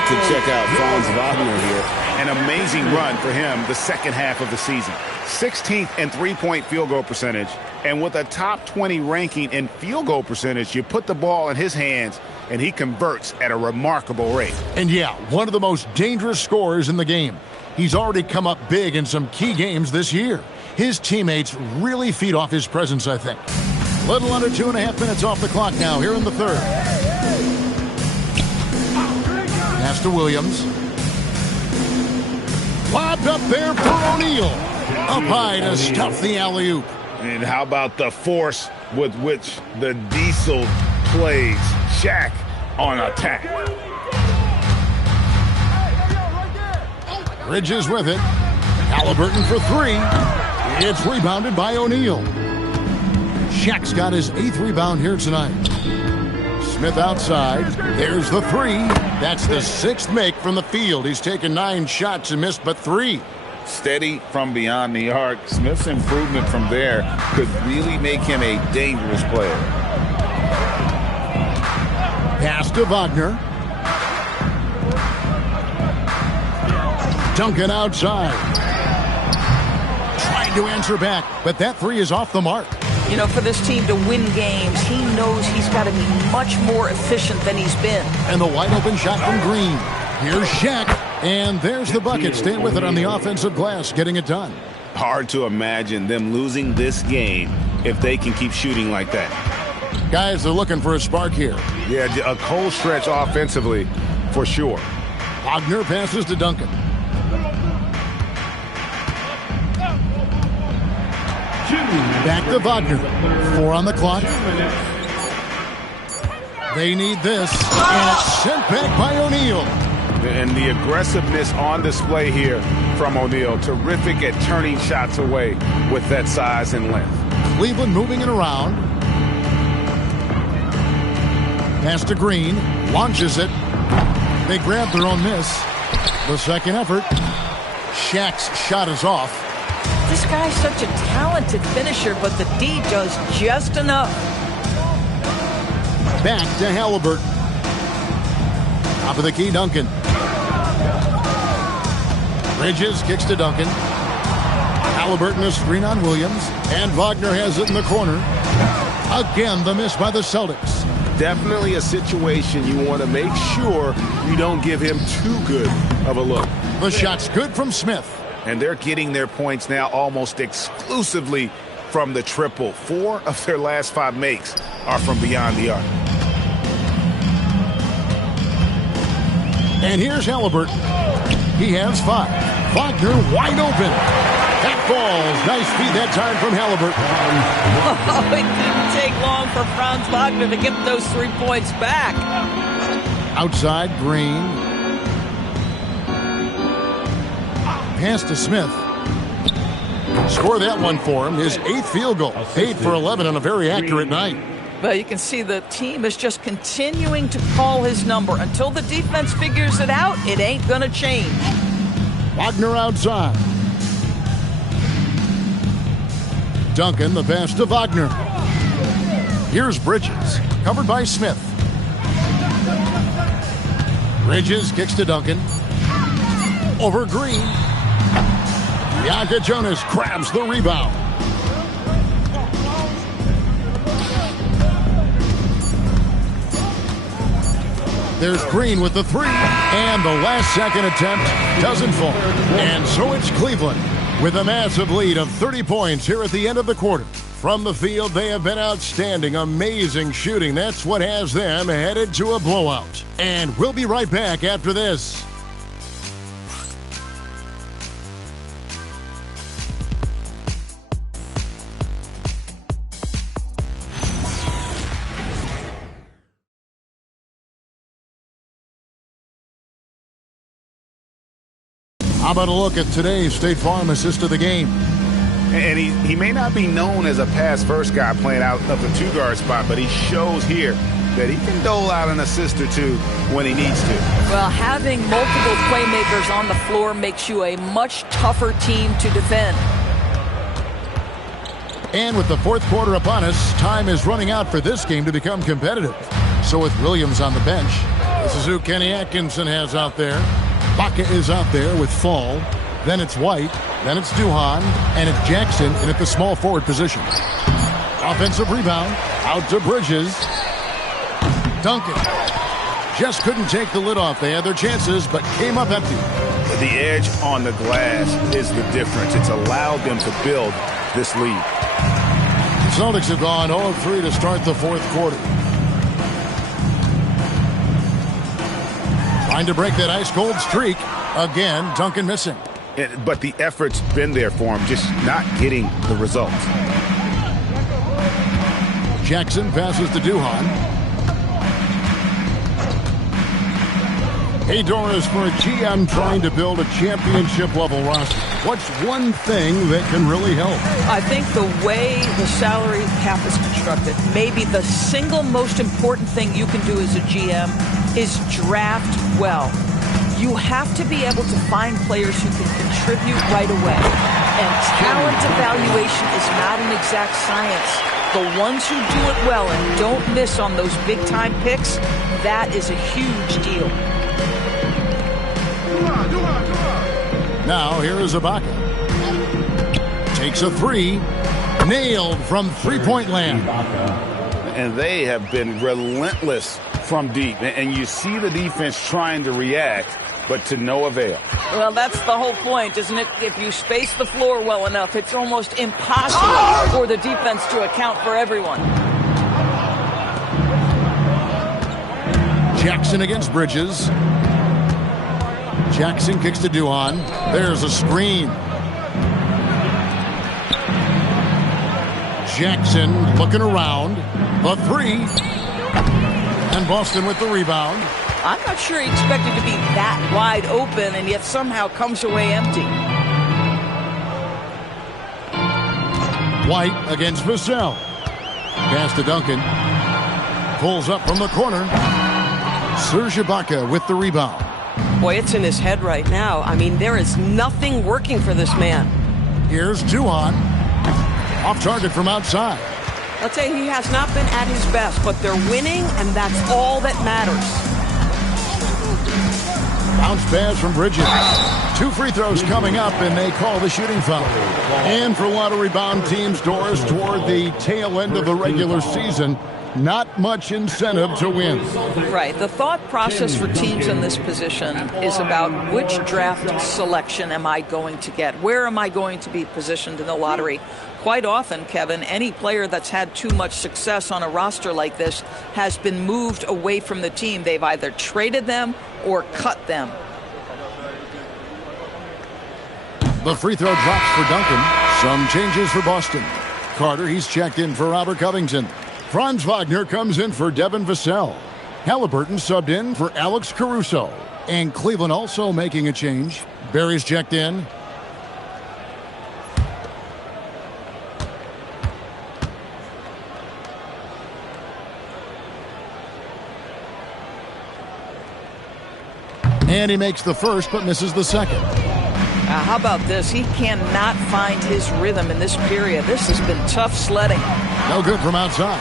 minute to check out Franz Wagner here. An amazing run for him the second half of the season. 16th in three-point field goal percentage. And with a top 20 ranking in field goal percentage, you put the ball in his hands, and he converts at a remarkable rate. And yeah, one of the most dangerous scorers in the game. He's already come up big in some key games this year. His teammates really feed off his presence, I think. Little under 2.5 minutes off the clock now here in the third. Pass to Williams. Lobbed up there for O'Neal. Up high to stuff the alley-oop. And how about the force with which the Diesel plays Shaq on attack? Bridges with it. Halliburton for three. It's rebounded by O'Neal. Shaq's got his 8th rebound here tonight. Smith outside. There's the three. That's the 6th make from the field. He's taken 9 shots and missed but 3. Steady from beyond the arc. Smith's improvement from there could really make him a dangerous player. Pass to Wagner. Duncan outside. Trying to answer back, but that three is off the mark. You know, for this team to win games, he knows he's got to be much more efficient than he's been. And the wide open shot from Green. Here's Shaq. And there's the bucket. Stay with it on the offensive glass, getting it done. Hard to imagine them losing this game if they can keep shooting like that. Guys, they're looking for a spark here. Yeah, a cold stretch offensively, for sure. Wagner passes to Duncan. Back to Wagner. 4 on the clock. They need this. And it's sent back by O'Neal. And the aggressiveness on display here from O'Neal. Terrific at turning shots away with that size and length. Cleveland moving it around. Pass to Green. Launches it. They grab their own miss. The second effort. Shaq's shot is off. This guy's such a talented finisher, but the D does just enough. Back to Halliburton. Top of the key, Duncan. Bridges kicks to Duncan. Halliburton is screen on Williams. And Wagner has it in the corner. Again, the miss by the Celtics. Definitely a situation you want to make sure you don't give him too good of a look. The shot's good from Smith. And they're getting their points now almost exclusively from the triple. 4 of their last 5 makes are from beyond the arc. And here's Halliburton. He has 5. Wagner wide open. That falls. Nice feed that time from Halliburton. Oh, it didn't take long for Franz Wagner to get those 3 points back. Outside, Green. Pass to Smith. Score that one for him. His 8th field goal. 8 for 11 on a very accurate night. Well, you can see the team is just continuing to call his number. Until the defense figures it out, it ain't going to change. Wagner outside. Duncan, the pass to Wagner. Here's Bridges, covered by Smith. Bridges kicks to Duncan. Over Green. Bianca Jonas grabs the rebound. There's Green with the 3. And the last second attempt doesn't fall. And so it's Cleveland with a massive lead of 30 points here at the end of the quarter. From the field, they have been outstanding. Amazing shooting. That's what has them headed to a blowout. And we'll be right back after this. How about a look at today's State Farm assist of the game? And he may not be known as a pass-first guy playing out of the 2-guard spot, but he shows here that he can dole out an assist or 2 when he needs to. Well, having multiple playmakers on the floor makes you a much tougher team to defend. And with the 4th quarter upon us, time is running out for this game to become competitive. So with Williams on the bench, This is who Kenny Atkinson has out there. Baca is out there with Fall. Then it's White. Then it's Duhan. And it's Jackson in at the small forward position. Offensive rebound. Out to Bridges. Duncan. Just couldn't take the lid off. They had their chances, but came up empty. The edge on the glass is the difference. It's allowed them to build this lead. The Celtics have gone 0-3 to start the fourth quarter. Trying to break that ice-cold streak. Again, Duncan missing. But the effort's been there for him, just not getting the results. Jackson passes to Duhan. Hey, Doris, for a GM trying to build a championship-level roster, what's one thing that can really help? I think the way the salary cap is constructed, maybe the single most important thing you can do as a GM is draft well. You have to be able to find players who can contribute right away. And talent evaluation is not an exact science. The ones who do it well and don't miss on those big-time picks, that is a huge deal. Now, here is Ibaka. Takes a three. Nailed from three-point land. And they have been relentless from deep. And you see the defense trying to react, but to no avail. Well, that's the whole point, isn't it? If you space the floor well enough, it's almost impossible for the defense to account for everyone. Jackson against Bridges. Jackson kicks to Duhan. There's a screen. Jackson looking around. The three. And Boston with the rebound. I'm not sure he expected to be that wide open and yet somehow comes away empty. White against Vassell. Pass to Duncan. Pulls up from the corner. Serge Ibaka with the rebound. Boy, it's in his head right now. I mean, there is nothing working for this man. Here's Duhan. Off target from outside. I'll tell you, he has not been at his best, but they're winning, and that's all that matters. Bounce pass from Bridges. 2 free throws coming up, and they call the shooting foul. And for a lot of rebound teams, Doris, toward the tail end of the regular season, not much incentive to win. Right. The thought process for teams in this position is about which draft selection am I going to get? Where am I going to be positioned in the lottery? Quite often, Kevin, any player that's had too much success on a roster like this has been moved away from the team. They've either traded them or cut them. The free throw drops for Duncan. Some changes for Boston. Carter, he's checked in for Robert Covington. Franz Wagner comes in for Devin Vassell. Halliburton subbed in for Alex Caruso. And Cleveland also making a change. Barry's checked in. And he makes the first but misses the second. How about this? He cannot find his rhythm in this period. This has been tough sledding. No good from outside.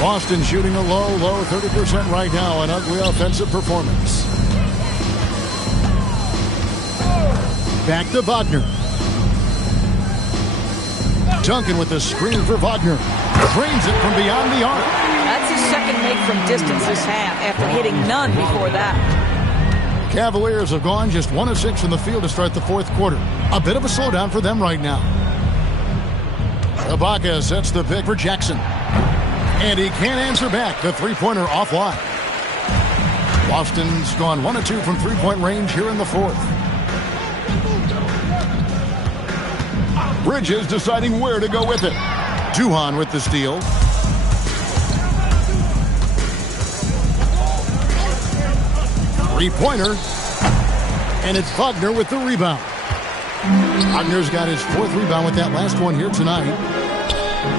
Boston shooting a low 30% right now. An ugly offensive performance. Back to Wagner. Duncan with the screen for Wagner. Drains it from beyond the arc. That's his second make from distance this half after hitting none before that. Cavaliers have gone just 1 of 6 from the field to start the fourth quarter. A bit of a slowdown for them right now. Ibaka sets the pick for Jackson. And he can't answer back. The three-pointer offline. Boston's gone 1 of 2 from three-point range here in the fourth. Bridges deciding where to go with it. Duhan with the steal. Three-pointer. And it's Wagner with the rebound. Wagner's got his 4th rebound with that last one here tonight.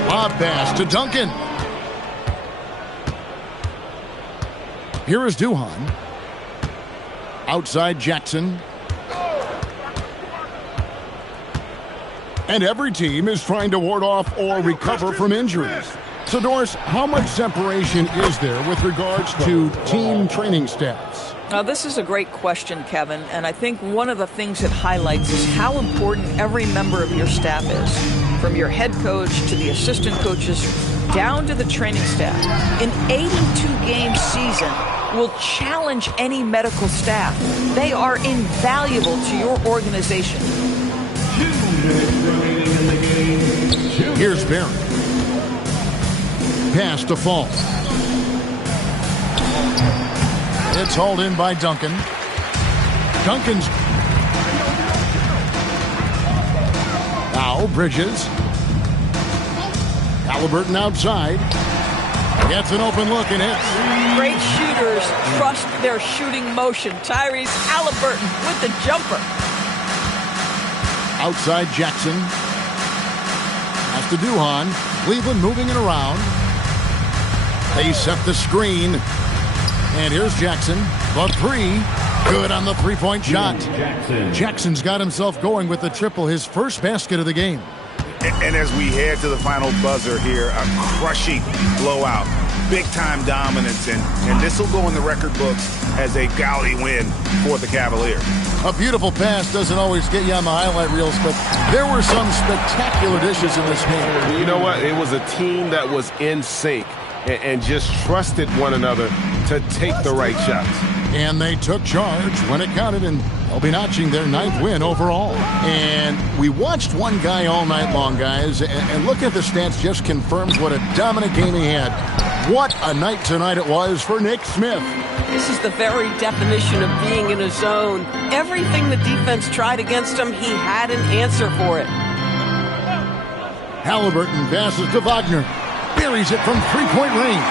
Lob pass to Duncan. Here is Duhan. Outside Jackson. And every team is trying to ward off or recover from injuries. So, Doris, how much separation is there with regards to team training staffs? Now, this is a great question, Kevin, and I think one of the things it highlights is how important every member of your staff is, from your head coach to the assistant coaches, down to the training staff. An 82-game season will challenge any medical staff. They are invaluable to your organization. Here's Barry. Pass to Fall. It's hauled in by Duncan. Duncan's now Bridges. Halliburton outside. Gets an open look and hits. Great shooters trust their shooting motion. Tyrese Halliburton with the jumper. Outside Jackson. Pass to Duhan. Cleveland moving it around. They set the screen. And here's Jackson. The three. Good on the three-point shot. Jackson's got himself going with the triple, his first basket of the game. And as we head to the final buzzer here, a crushing blowout. Big-time dominance, and this will go in the record books as a gaudy win for the Cavaliers. A beautiful pass doesn't always get you on the highlight reels, but there were some spectacular dishes in this game. You know what? It was a team that was in sync and just trusted one another to take the right shots. And they took charge when it counted, and they'll be notching their 9th win overall. And we watched one guy all night long, guys, and look at the stats just confirms what a dominant game he had. What a night tonight it was for Nick Smith. This is the very definition of being in a zone. Everything the defense tried against him, he had an answer for it. Halliburton passes to Wagner. Buries it from three-point range.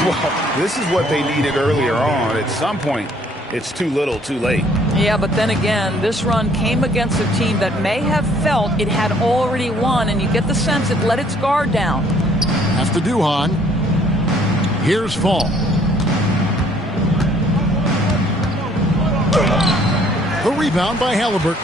Well, this is what they needed earlier on. At some point, it's too little, too late. Yeah, but then again, this run came against a team that may have felt it had already won, and you get the sense it let its guard down. That's to Duhan. Here's Fall. The rebound by Halliburton.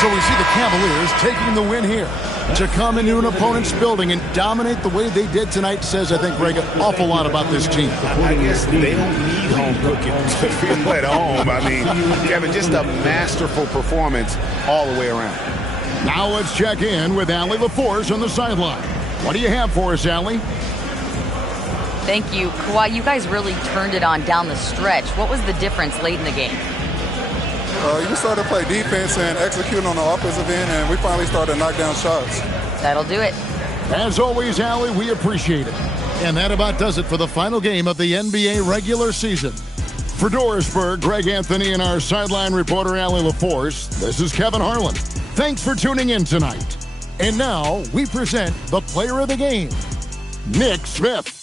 So we see the Cavaliers taking the win here. To come into an opponent's building and dominate the way they did tonight says, I think, Greg, an awful lot about this team. I guess they don't need home cooking to feel at home. I mean, Kevin, just a masterful performance all the way around. Now let's check in with Allie LaForce on the sideline. What do you have for us, Allie? Thank you. Kawhi, you guys really turned it on down the stretch. What was the difference late in the game? You started to play defense and execute on the offensive end, and we finally started to knock down shots. That'll do it. As always, Allie, we appreciate it. And that about does it for the final game of the NBA regular season. For Dorisburg, Greg Anthony, and our sideline reporter, Allie LaForce, this is Kevin Harlan. Thanks for tuning in tonight. And now we present the player of the game, Nick Smith.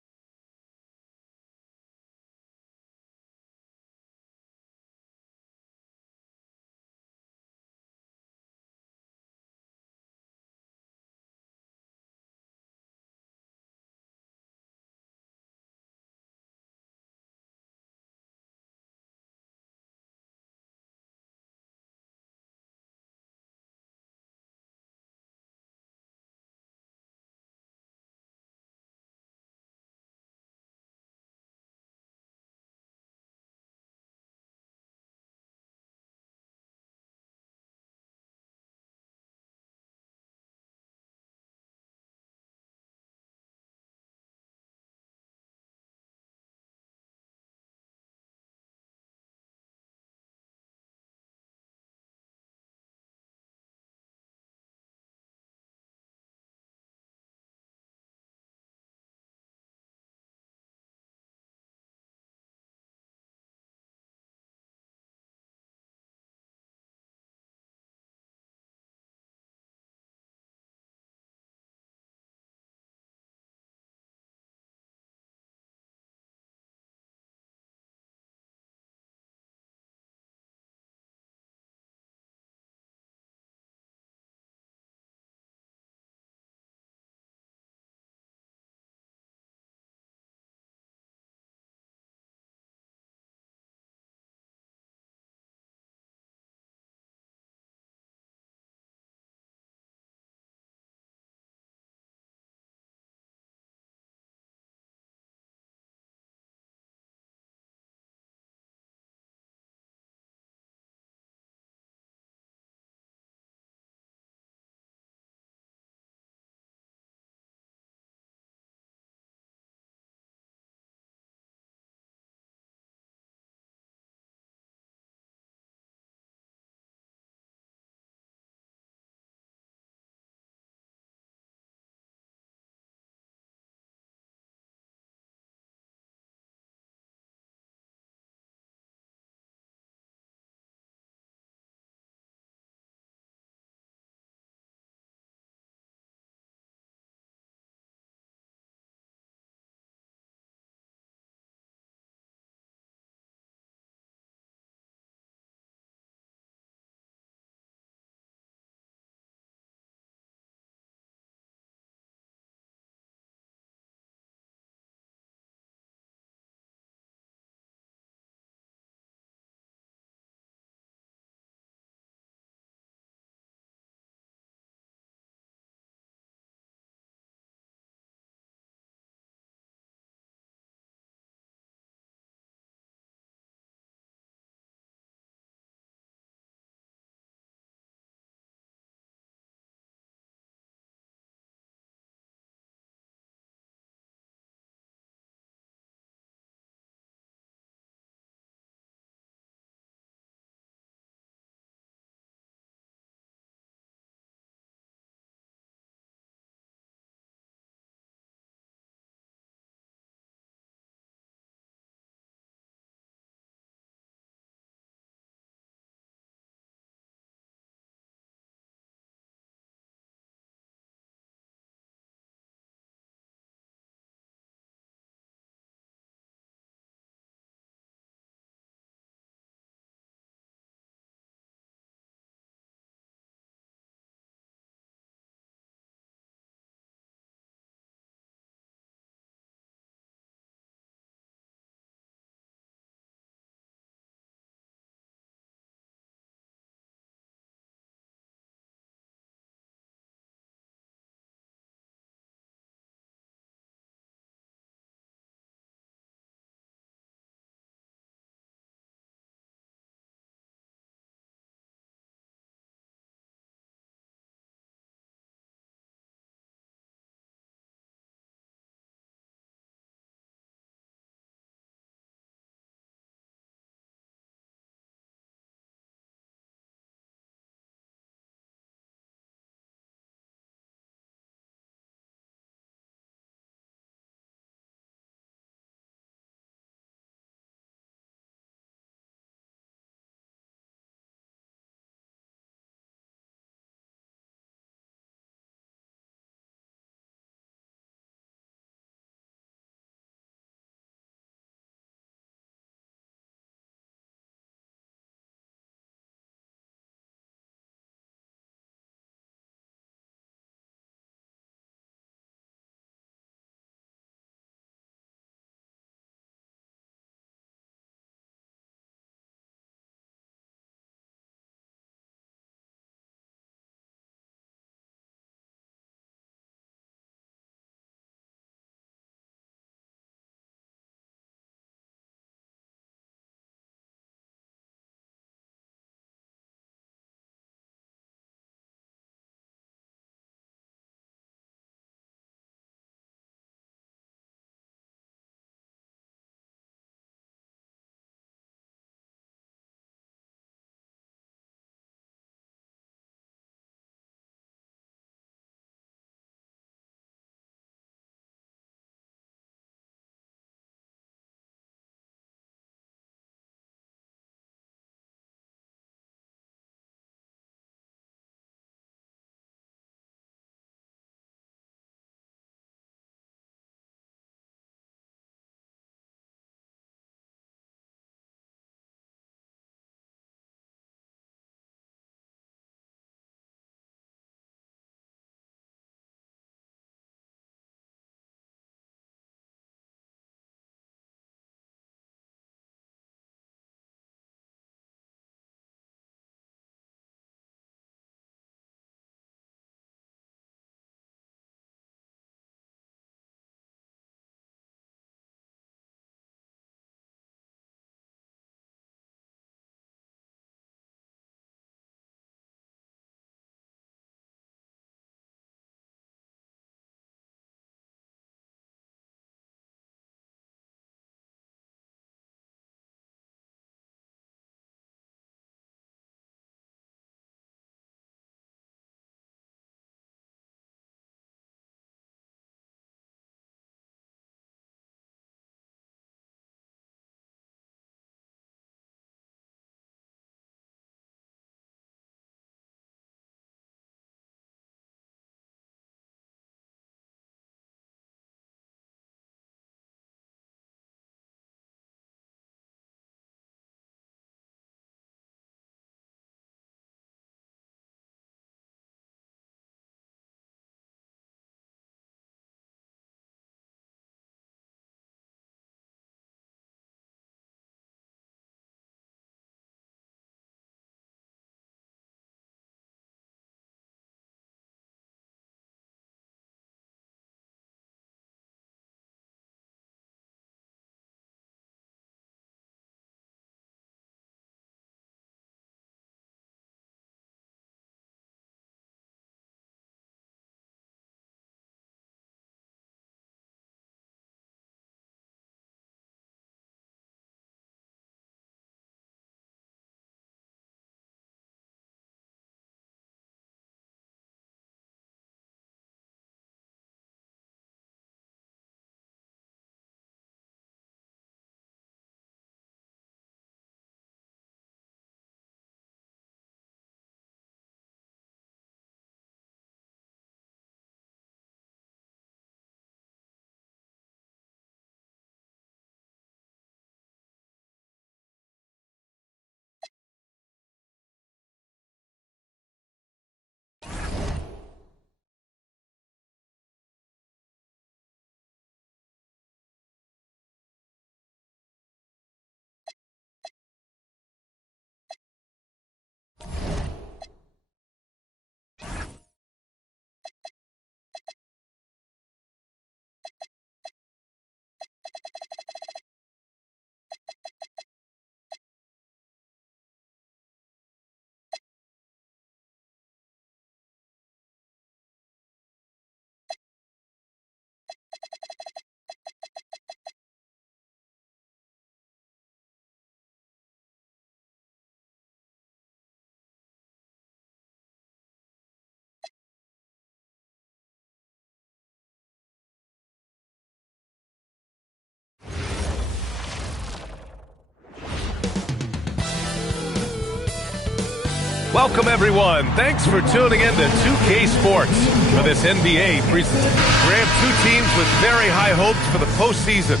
Welcome, everyone. Thanks for tuning in to 2K Sports for this NBA preseason. We have two teams with very high hopes for the postseason.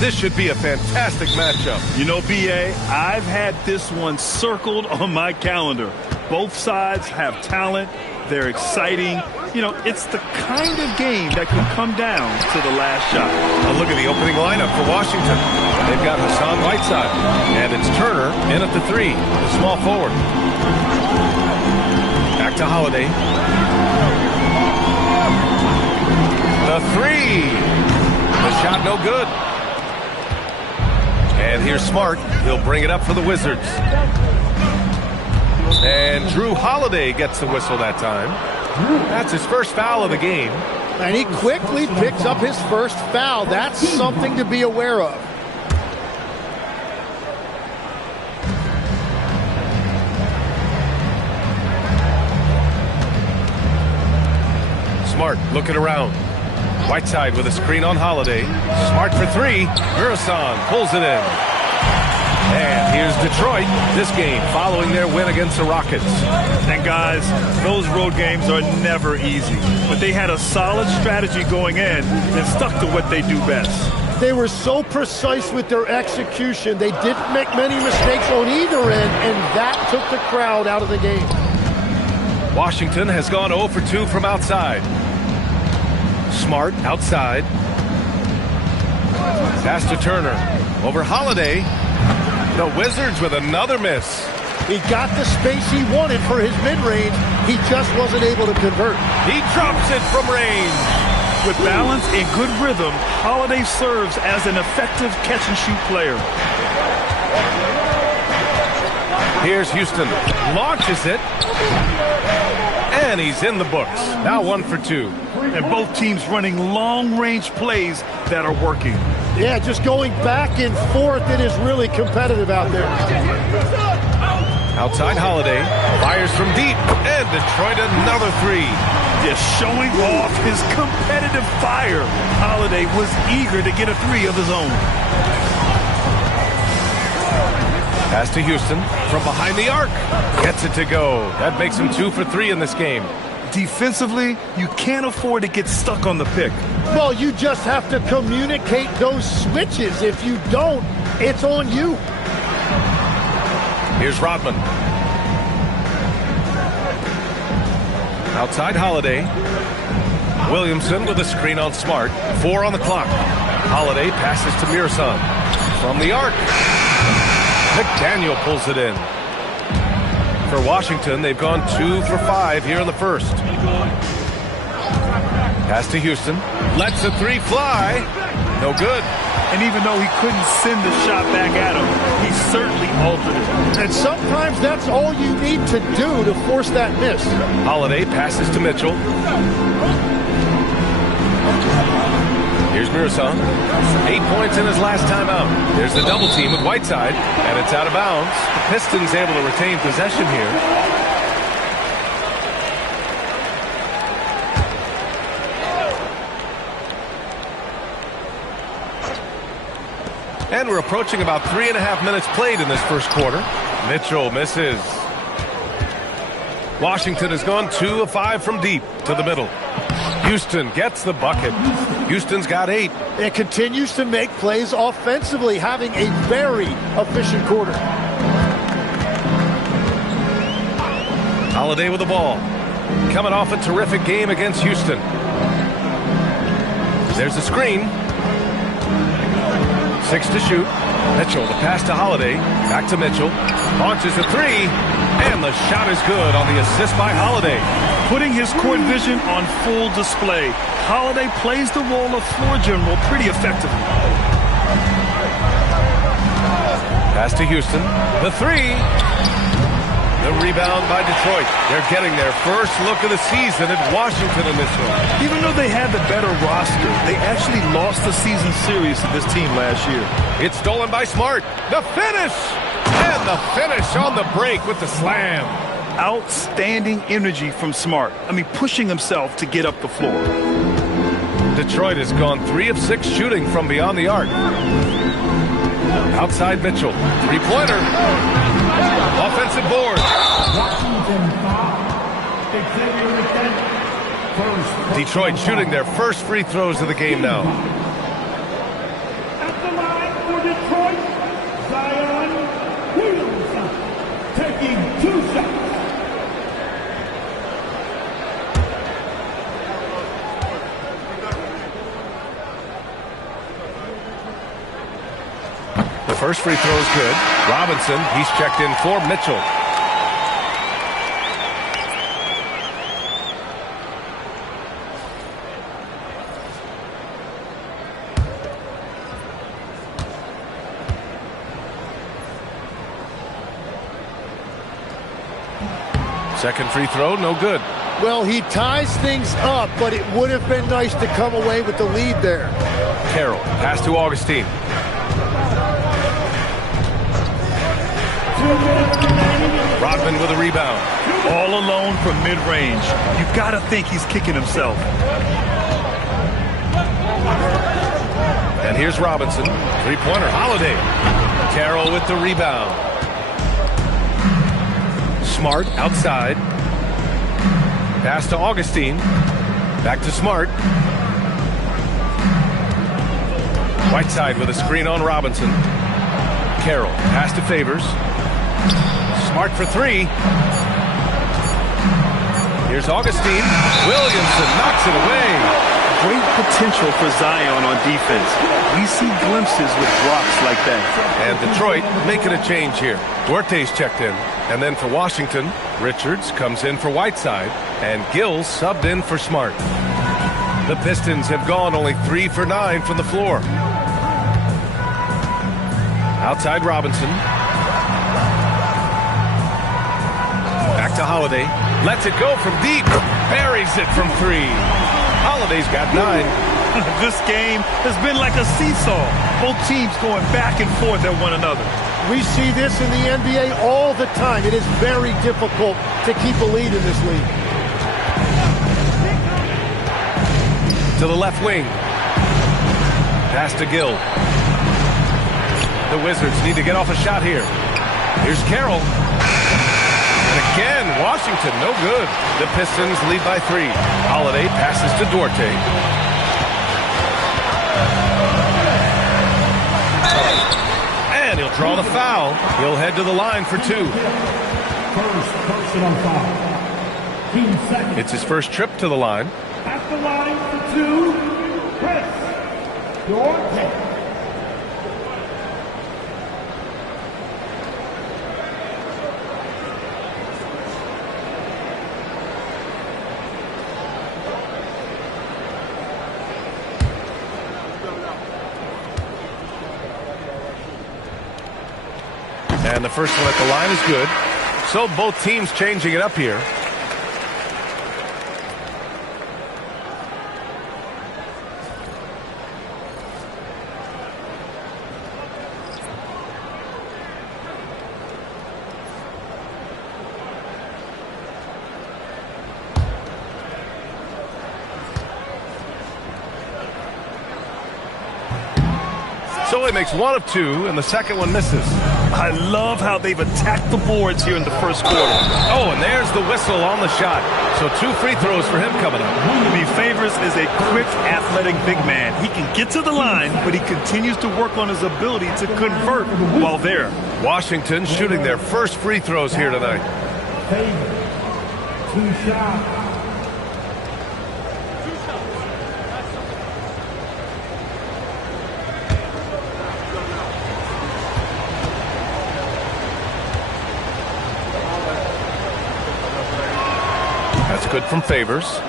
This should be a fantastic matchup. You know, B.A., I've had this one circled on my calendar. Both sides have talent. They're exciting. You know, it's the kind of game that can come down to the last shot. A look at the opening lineup for Washington. They've got Hassan Whiteside, and it's Turner in at the 3, the small forward. Back to Holiday. The 3. The shot no good. And here's Smart. He'll bring it up for the Wizards. And Drew Holiday gets the whistle that time. That's his first foul of the game. And he quickly picks up his first foul. That's something to be aware of. Smart looking around. Whiteside with a screen on Holiday. Smart for 3. Murasan pulls it in. And here's Detroit this game following their win against the Rockets. And guys, those road games are never easy. But they had a solid strategy going in and stuck to what they do best. They were so precise with their execution. They didn't make many mistakes on either end, and that took the crowd out of the game. Washington has gone 0 for 2 from outside. Smart outside. Pass to Turner. Over Holiday. The Wizards with another miss. He got the space he wanted for his mid-range. He just wasn't able to convert. He drops it from range. With balance and good rhythm, Holiday serves as an effective catch-and-shoot player. Here's Houston. Launches it. And he's in the books. Now 1 for 2. And both teams running long-range plays that are working. Yeah, just going back and forth. It is really competitive out there. Outside Holiday. Fires from deep. And Detroit another 3. Just showing off his competitive fire. Holiday was eager to get a 3 of his own. Pass to Houston from behind the arc. Gets it to go. That makes him 2 for 3 in this game. Defensively, you can't afford to get stuck on the pick. Well, you just have to communicate those switches. If you don't, it's on you. Here's Rodman. Outside Holiday. Williamson with a screen on Smart. 4 on the clock. Holiday passes to Murasan. From the arc. McDaniel pulls it in. For Washington, they've gone 2 for 5 here in the first. Pass to Houston. Lets the 3 fly. No good. And even though he couldn't send the shot back at him, he certainly altered it. And sometimes that's all you need to do to force that miss. Holiday passes to Mitchell. Here's Murasan. 8 points in his last time out. There's the double team with Whiteside, and it's out of bounds. The Pistons able to retain possession here. And we're approaching about 3.5 minutes played in this first quarter. Mitchell misses. Washington has gone 2 of 5 from deep to the middle. Houston gets the bucket. Houston's got 8. It continues to make plays offensively, having a very efficient quarter. Holiday with the ball. Coming off a terrific game against Houston. There's a screen. 6 to shoot. Mitchell, the pass to Holiday. Back to Mitchell. Launches a 3. And the shot is good on the assist by Holiday. Putting his court vision on full display. Holiday plays the role of floor general pretty effectively. Pass to Houston. The 3. The rebound by Detroit. They're getting their first look of the season at Washington in this one. Even though they had the better roster, they actually lost the season series to this team last year. It's stolen by Smart. The finish! And the finish on the break with the slam. Outstanding energy from Smart. I mean, pushing himself to get up the floor. Detroit has gone 3 of 6 shooting from beyond the arc. Outside Mitchell. 3-pointer. Offensive board. Washington foul. Xavier McDaniel. First. Detroit shooting their first free throws of the game now. At the line for Detroit, Zion Williamson taking 2 shots. The first free throw is good. Robinson, he's checked in for Mitchell. Second free throw, no good. Well, he ties things up, but it would have been nice to come away with the lead there. Carroll, pass to Augustine. Rodman with a rebound. All alone from mid-range. You've got to think he's kicking himself. And here's Robinson. Three-pointer, Holiday. Carroll with the rebound. Smart outside. Pass to Augustine. Back to Smart. Whiteside with a screen on Robinson. Carroll, pass to Favors. Smart for three. Here's Augustine. Williamson knocks it away. Great potential for Zion on defense. We see glimpses with blocks like that. And Detroit making a change here. Duarte's checked in. And then for Washington, Richards comes in for Whiteside. And Gill subbed in for Smart. The Pistons have gone only 3 for 9 from the floor. Outside Robinson. Back to Holiday. Lets it go from deep. Buries it from 3. Holiday's got 9. This game has been like a seesaw. Both teams going back and forth at one another. We see this in the NBA all the time. It is very difficult to keep a lead in this league. To the left wing. Pass to Gill. The Wizards need to get off a shot here. Here's Carroll. And again, Washington, no good. The Pistons lead by 3. Holiday passes to Duarte. And he'll draw the foul. He'll head to the line for 2. First personal foul. Team second. It's his first trip to the line. At the line for 2, Chris Duarte. And the first one at the line is good. So both teams changing it up here. So he makes 1 of 2, and the second one misses. I love how they've attacked the boards here in the first quarter. Oh, and there's the whistle on the shot. So 2 free throws for him coming up. I mean, Favors is a quick, athletic big man. He can get to the line, but he continues to work on his ability to convert while there. Washington shooting their first free throws here tonight. Favors. 2 shots. That's good from Favors.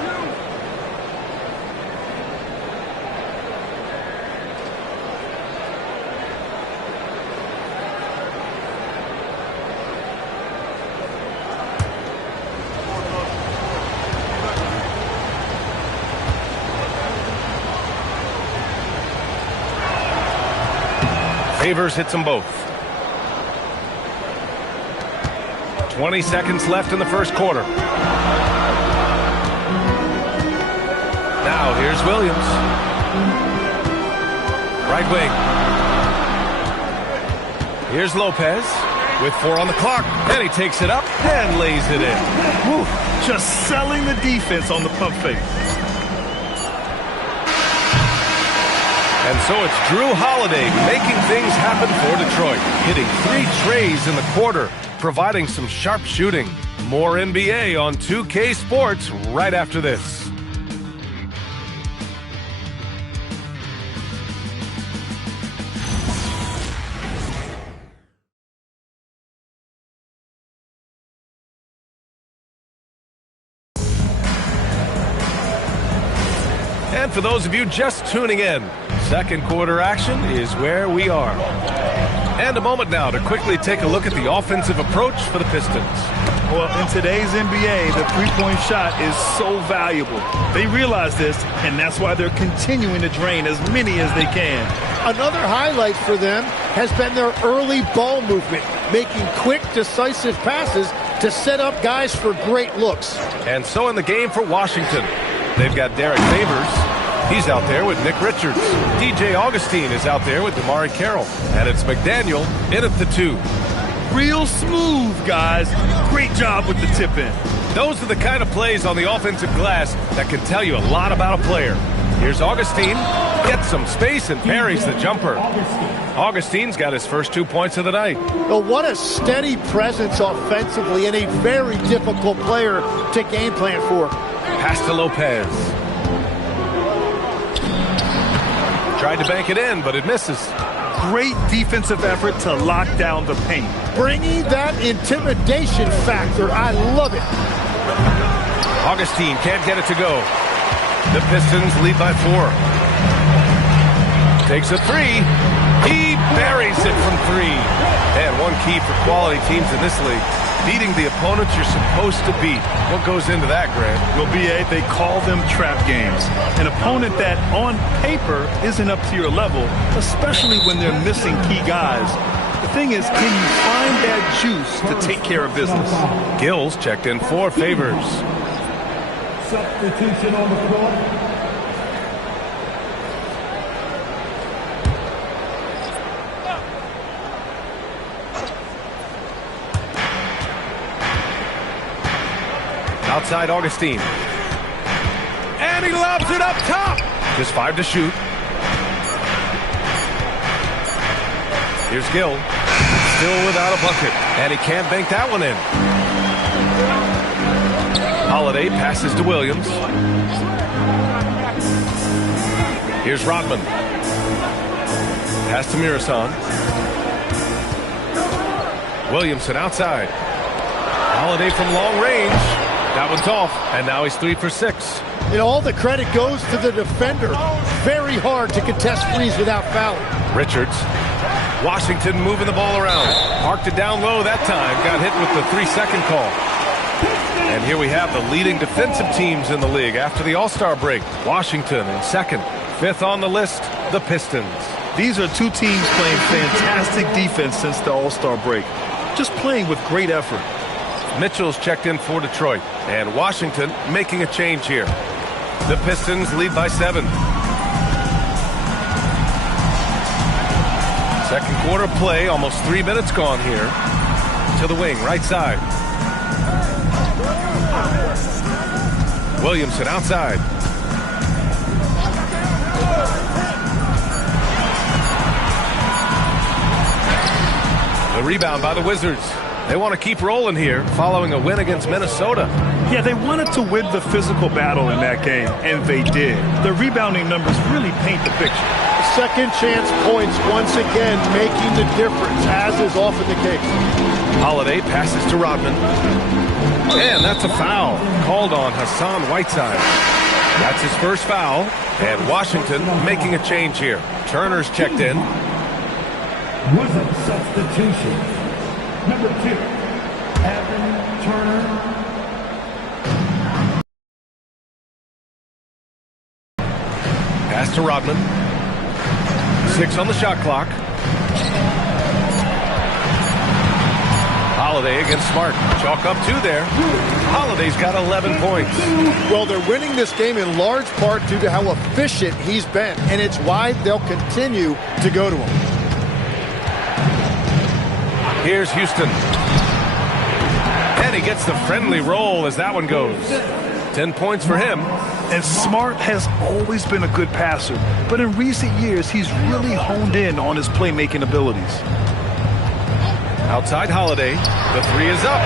Favors hits them both. 20 seconds left in the first quarter. Now here's Williams. Right wing. Here's Lopez. with 4 on the clock. And he takes it up and lays it in. Whew, just selling the defense on the pump fake. And so it's Drew Holiday making things happen for Detroit, hitting 3 trays in the quarter, providing some sharp shooting. More NBA on 2K Sports right after this. And for those of you just tuning in, second quarter action is where we are. And a moment now to quickly take a look at the offensive approach for the Pistons. Well, in today's NBA, the three-point shot is so valuable. They realize this, and that's why they're continuing to drain as many as they can. Another highlight for them has been their early ball movement, making quick, decisive passes to set up guys for great looks. And so in the game for Washington, they've got Derek Favors. He's out there with Nick Richards. DJ Augustine is out there with DeMari Carroll. And it's McDaniel in at the 2. Real smooth, guys. Great job with the tip in. Those are the kind of plays on the offensive glass that can tell you a lot about a player. Here's Augustine. Gets some space and parries the jumper. Augustine's got his first 2 points of the night. Well, what a steady presence offensively and a very difficult player to game plan for. Pass to Lopez. Tried to bank it in, but it misses. Great defensive effort to lock down the paint. Bringing that intimidation factor. I love it. Augustine can't get it to go. The Pistons lead by 4. Takes a 3. He buries it from 3. And one key for quality teams in this league, beating the opponents you're supposed to beat. What goes into that, Grant? Well, B.A., they call them trap games. An opponent that, on paper, isn't up to your level, especially when they're missing key guys. The thing is, can you find that juice to take care of business? Gills checked in for Favors. Substitution on the court. Outside Augustine. And he lobs it up top. Just 5 to shoot. Here's Gill. Still without a bucket. And he can't bank that one in. Holiday passes to Williams. Here's Rodman. Pass to Mirasan. Williamson outside. Holiday from long range. That one's off, and now he's 3 for 6. And all the credit goes to the defender. Very hard to contest threes without fouling. Richards. Washington moving the ball around. Parked it down low that time. Got hit with the 3-second call. And here we have the leading defensive teams in the league after the All-Star break. Washington in second. 5th on the list, the Pistons. These are two teams playing fantastic defense since the All-Star break. Just playing with great effort. Mitchell's checked in for Detroit, and Washington making a change here. The Pistons lead by 7. Second quarter play, almost 3 minutes gone here. To the wing, right side. Williamson outside. The rebound by the Wizards. They want to keep rolling here following a win against Minnesota. Yeah, they wanted to win the physical battle in that game, and they did. The rebounding numbers really paint the picture. Second chance points once again making the difference, as is often the case. Holiday passes to Rodman. And that's a foul called on Hassan Whiteside. That's his first foul, and Washington making a change here. Turner's checked in. Wizard substitution. Number 2, Evan Turner. Pass to Rodman. 6 on the shot clock. Holiday against Smart. Chalk up 2 there. Holiday's got 11 points. Well, they're winning this game in large part due to how efficient he's been, and it's why they'll continue to go to him. Here's Houston. And he gets the friendly roll as that one goes. 10 points for him. And Smart has always been a good passer, but in recent years, he's really honed in on his playmaking abilities. Outside Holiday. The three is up.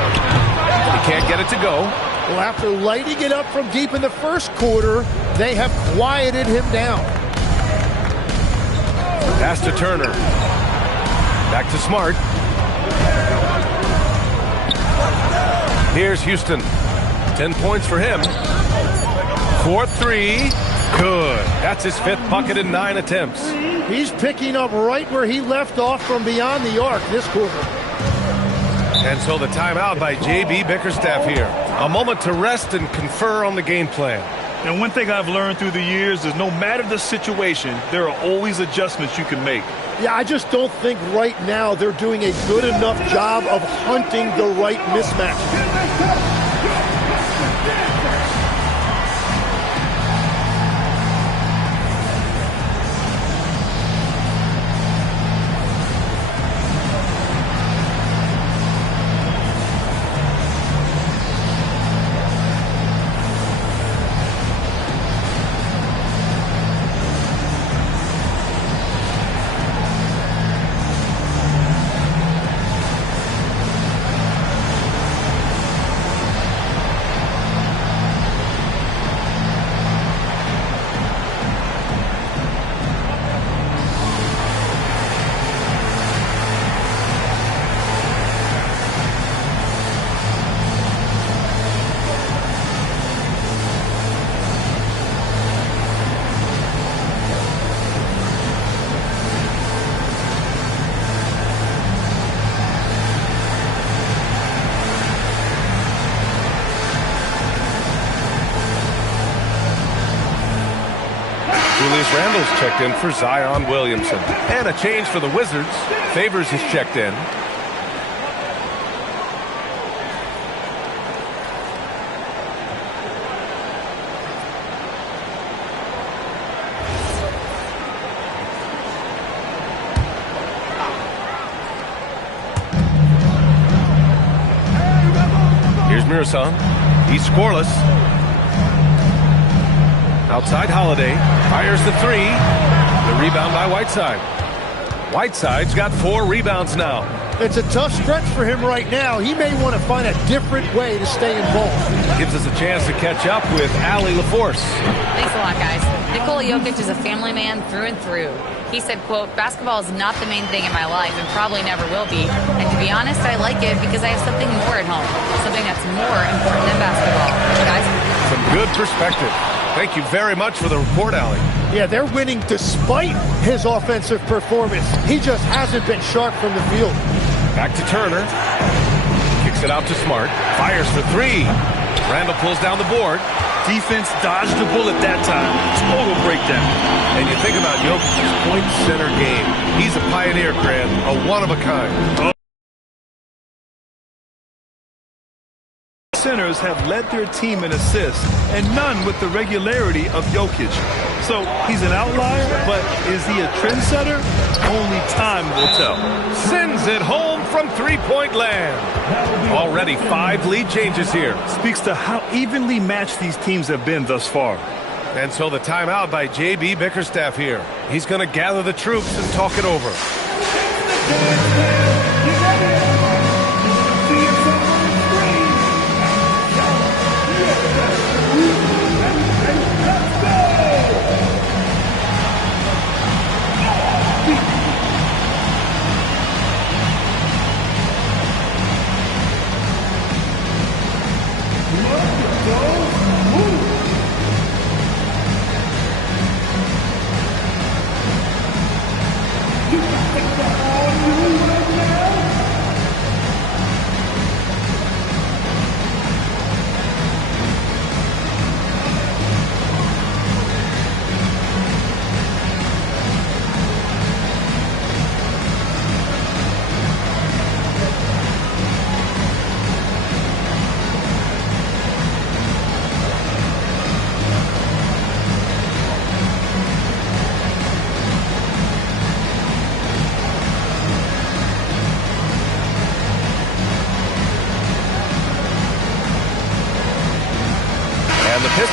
He can't get it to go. Well, after lighting it up from deep in the first quarter, they have quieted him down. Pass to Turner. Back to Smart. Here's Houston. 10 points for him. 4-3. Good. That's his 5th bucket in 9 attempts. He's picking up right where he left off from beyond the arc this quarter. And so the timeout by J.B. Bickerstaff here. A moment to rest and confer on the game plan. And one thing I've learned through the years is no matter the situation, there are always adjustments you can make. Yeah, I just don't think right now they're doing a good enough job of hunting the right mismatch. Julius Randle's checked in for Zion Williamson. And a change for the Wizards. Favors is checked in. Here's Mirasan. He's scoreless. Outside Holiday. Fires the three. The rebound by Whiteside. Whiteside's got 4 rebounds now. It's a tough stretch for him right now. He may want to find a different way to stay involved. Gives us a chance to catch up with Allie LaForce. Thanks a lot, guys. Nikola Jokic is a family man through and through. He said, quote, "Basketball is not the main thing in my life and probably never will be. And to be honest, I like it because I have something more at home, something that's more important than basketball." Guys? Some good perspective. Thank you very much for the report, Allie. Yeah, they're winning despite his offensive performance. He just hasn't been sharp from the field. Back to Turner. Kicks it out to Smart. Fires for 3. Randle pulls down the board. Defense dodged the bullet that time. Total breakdown. And you think about Jokic's point center game. He's a pioneer, Grant. A one-of-a-kind. Centers have led their team in assists, and none with the regularity of Jokic. So he's an outlier, but is he a trendsetter? Only time will tell. Sends it home from three-point land. Already 5 lead changes here. Speaks to how evenly matched these teams have been thus far. And so the timeout by J.B. Bickerstaff here. He's going to gather the troops and talk it over.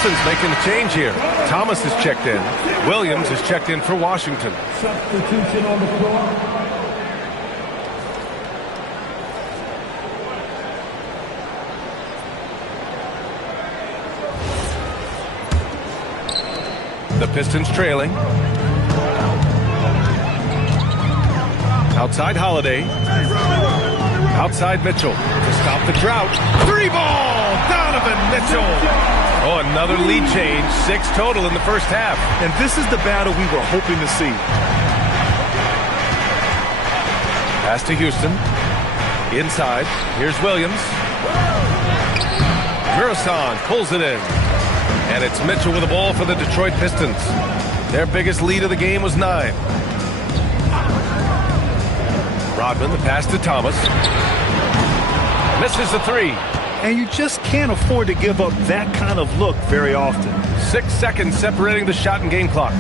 Pistons making a change here. Thomas is checked in. Williams is checked in for Washington. Substitution on the floor. The Pistons trailing. Outside Holiday. Outside Mitchell to stop the drought. 3-ball! Donovan Mitchell! Oh, another lead change. 6 total in the first half. And this is the battle we were hoping to see. Pass to Houston. Inside. Here's Williams. Murasan pulls it in. And it's Mitchell with the ball for the Detroit Pistons. Their biggest lead of the game was 9. Rodman, the pass to Thomas. Misses the 3. And you just can't afford to give up that kind of look very often. 6 seconds separating the shot and game clocks.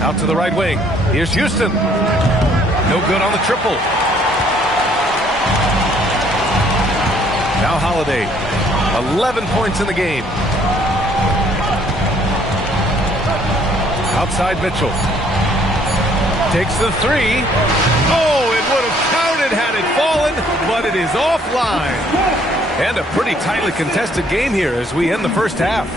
Out to the right wing. Here's Houston. No good on the triple. Now Holiday. 11 points in the game. Outside Mitchell. Takes the 3. Oh, it would have counted had it fallen, but it is offline. And a pretty tightly contested game here as we end the first half.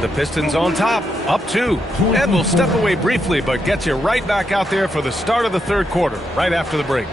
The Pistons on top, up 2. And we'll step away briefly, but get you right back out there for the start of the third quarter, right after the break.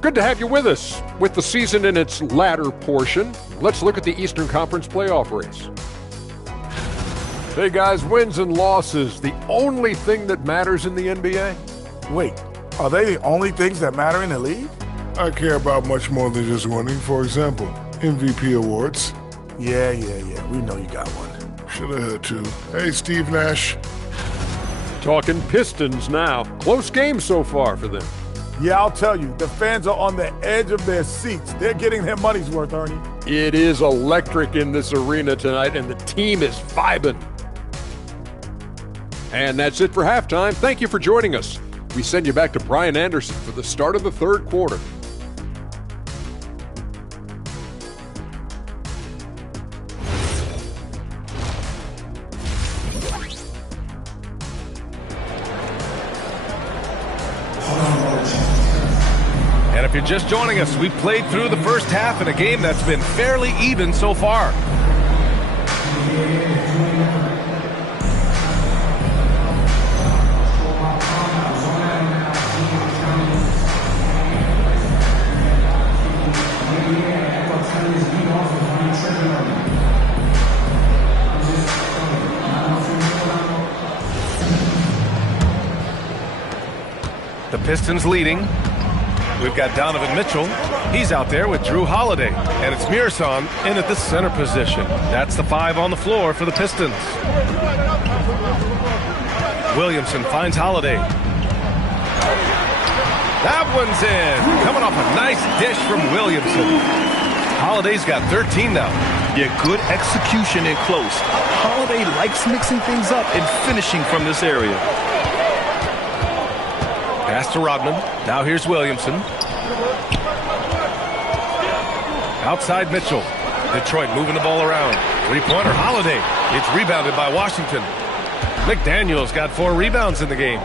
Good to have you with us. With the season in its latter portion, let's look at the Eastern Conference playoff race. Hey guys, wins and losses, the only thing that matters in the NBA? Wait, are they the only things that matter in the league? I care about much more than just winning. For example, MVP awards. Yeah, we know you got one. Should have had 2. Hey, Steve Nash. Talking Pistons now. Close game so far for them. Yeah, I'll tell you, the fans are on the edge of their seats. They're getting their money's worth, Ernie. It is electric in this arena tonight, and the team is vibing. And that's it for halftime. Thank you for joining us. We send you back to Brian Anderson for the start of the third quarter. And if you're just joining us, we played through the first half in a game that's been fairly even so far. The Pistons leading. We've got Donovan Mitchell. He's out there with Drew Holiday. And it's Murasan in at the center position. That's the 5 on the floor for the Pistons. Williamson finds Holiday. That one's in. Coming off a nice dish from Williamson. Holiday's got 13 now. Yeah, good execution in close. Holiday likes mixing things up and finishing from this area. Pass to Rodman. Now here's Williamson. Outside Mitchell. Detroit moving the ball around. 3-pointer Holiday. It's rebounded by Washington. McDaniel's got 4 rebounds in the game.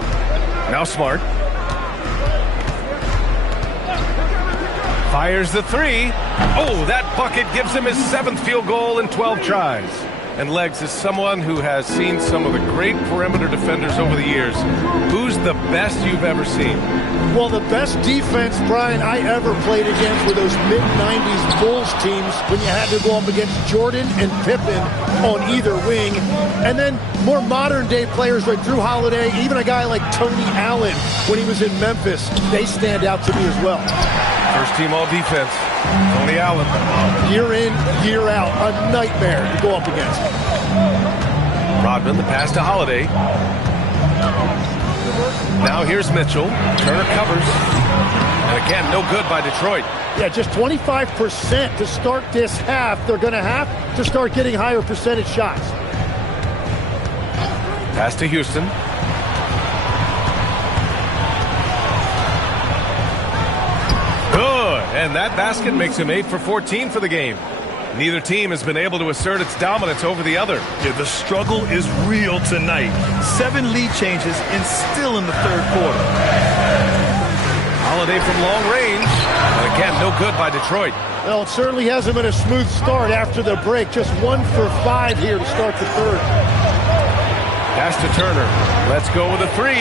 Now Smart. Fires the 3. Oh, that bucket gives him his 7th field goal in 12 tries. And Legs is someone who has seen some of the great perimeter defenders over the years. Who's the best you've ever seen? Well, the best defense, Brian, I ever played against were those mid-90s Bulls teams when you had to go up against Jordan and Pippen on either wing. And then more modern-day players like Drew Holiday, even a guy like Tony Allen when he was in Memphis, they stand out to me as well. First team all defense, Tony Allen. Year in, year out, a nightmare to go up against. Rodman, the pass to Holiday. Now here's Mitchell. Turner covers. And again, no good by Detroit. Yeah, just 25% to start this half. They're going to have to start getting higher percentage shots. Pass to Houston. Good. And that basket makes him 8 for 14 for the game. Neither team has been able to assert its dominance over the other. Yeah, the struggle is real tonight. 7 lead changes and still in the third quarter. Holiday from long range. And again, no good by Detroit. Well, it certainly hasn't been a smooth start after the break. Just 1 for 5 here to start the third. Pass to Turner. Let's go with a 3.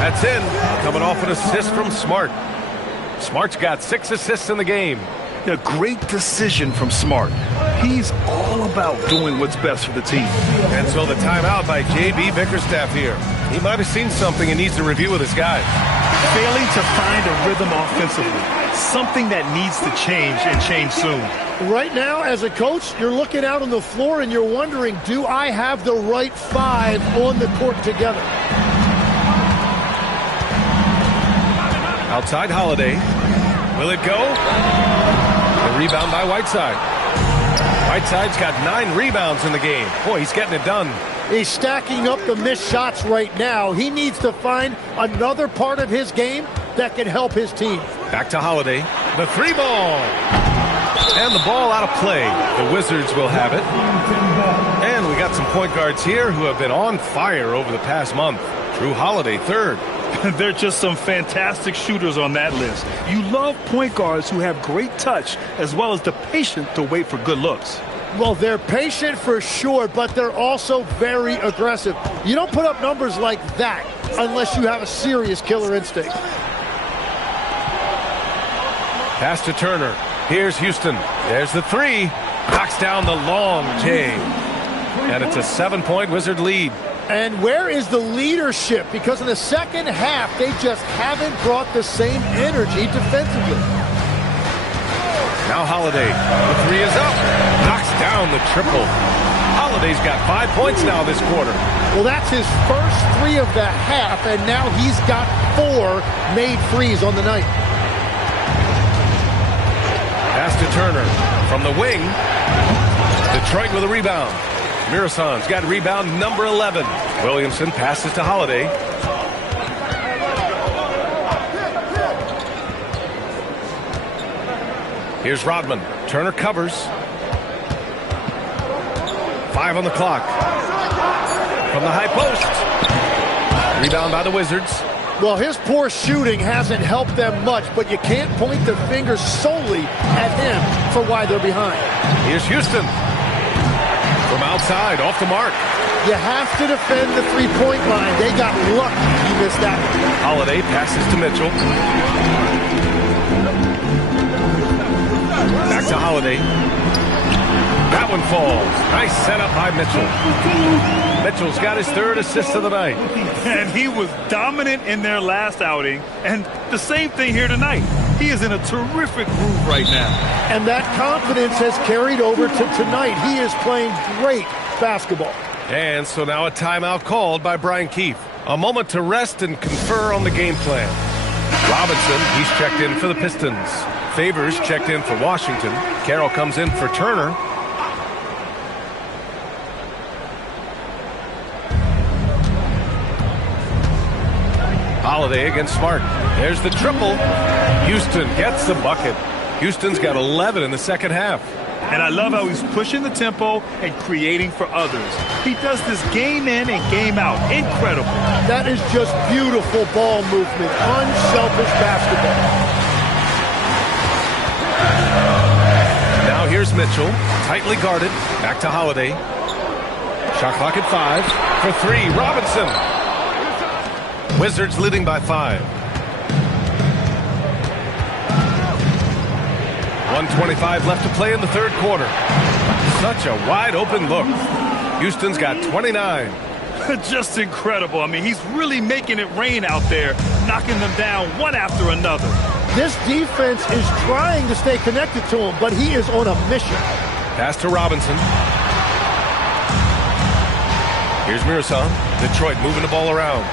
That's in. Coming off an assist from Smart. Smart's got 6 assists in the game. A great decision from Smart. He's all about doing what's best for the team. And so the timeout by J.B. Bickerstaff here. He might have seen something and needs to review with his guys. Failing to find a rhythm offensively. Something that needs to change and change soon. Right now, as a coach, you're looking out on the floor and you're wondering, do I have the right 5 on the court together? Outside Holiday. Will it go? The rebound by Whiteside. Whiteside's got 9 rebounds in the game. Boy, he's getting it done. He's stacking up the missed shots right now. He needs to find another part of his game that can help his team. Back to Holiday. The 3 ball. And the ball out of play. The Wizards will have it. And we got some point guards here who have been on fire over the past month. Drew Holiday, 3rd. They're just some fantastic shooters on that list. You love point guards who have great touch as well as the patience to wait for good looks. Well, they're patient for sure, but they're also very aggressive. You don't put up numbers like that unless you have a serious killer instinct. Pass to Turner. Here's Houston. There's the 3. Knocks down the long J. And it's a 7-point Wizard lead. And where is the leadership? Because in the second half, they just haven't brought the same energy defensively. Now Holiday. The 3 is up. Knocks down the triple. Holiday's got 5 points now this quarter. Well, that's his first 3 of the half, and now he's got 4 made threes on the night. Pass to Turner. From the wing. Detroit with a rebound. Mirasan's got rebound number 11. Williamson passes to Holiday. Here's Rodman. Turner covers. 5 on the clock. From the high post. Rebound by the Wizards. Well, his poor shooting hasn't helped them much, but you can't point the finger solely at him for why they're behind. Here's Houston. From outside, off the mark. You have to defend the three-point line. They got lucky you missed that one. Holiday passes to Mitchell. Back to Holiday. That one falls. Nice setup by Mitchell. Mitchell's got his 3rd assist of the night. And he was dominant in their last outing. And the same thing here tonight. He is in a terrific groove right now. And that confidence has carried over to tonight. He is playing great basketball. And so now a timeout called by Brian Keefe. A moment to rest and confer on the game plan. Robinson, he's checked in for the Pistons. Favors checked in for Washington. Carroll comes in for Turner. Holiday against Smart. There's the triple. Houston gets the bucket. Houston's got 11 in the second half. And I love how he's pushing the tempo and creating for others. He does this game in and game out. Incredible. That is just beautiful ball movement. Unselfish basketball. Now here's Mitchell. Tightly guarded. Back to Holiday. Shot clock at 5. For 3, Robinson. Wizards leading by 5. 1:25 left to play in the third quarter. Such a wide open look. Houston's got 29. Just incredible. I mean, he's really making it rain out there, knocking them down one after another. This defense is trying to stay connected to him, but he is on a mission. Pass to Robinson. Here's Mirasol. Detroit moving the ball around.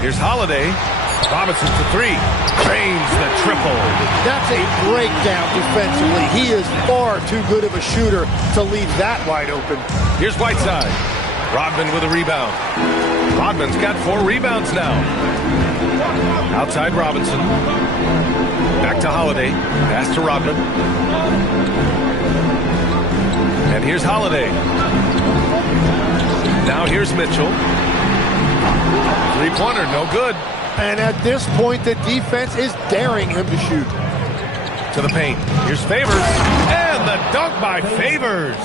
Here's Holiday. Robinson for three. Drains the triple. That's a breakdown defensively. He is far too good of a shooter to leave that wide open. Here's Whiteside. Rodman with a rebound. Rodman's got 4 rebounds now. Outside Robinson. Back to Holiday. Pass to Rodman. And here's Holiday. Now here's Mitchell. Three-pointer, no good. And at this point, the defense is daring him to shoot. To the paint. Here's Favors. And the dunk by Favors.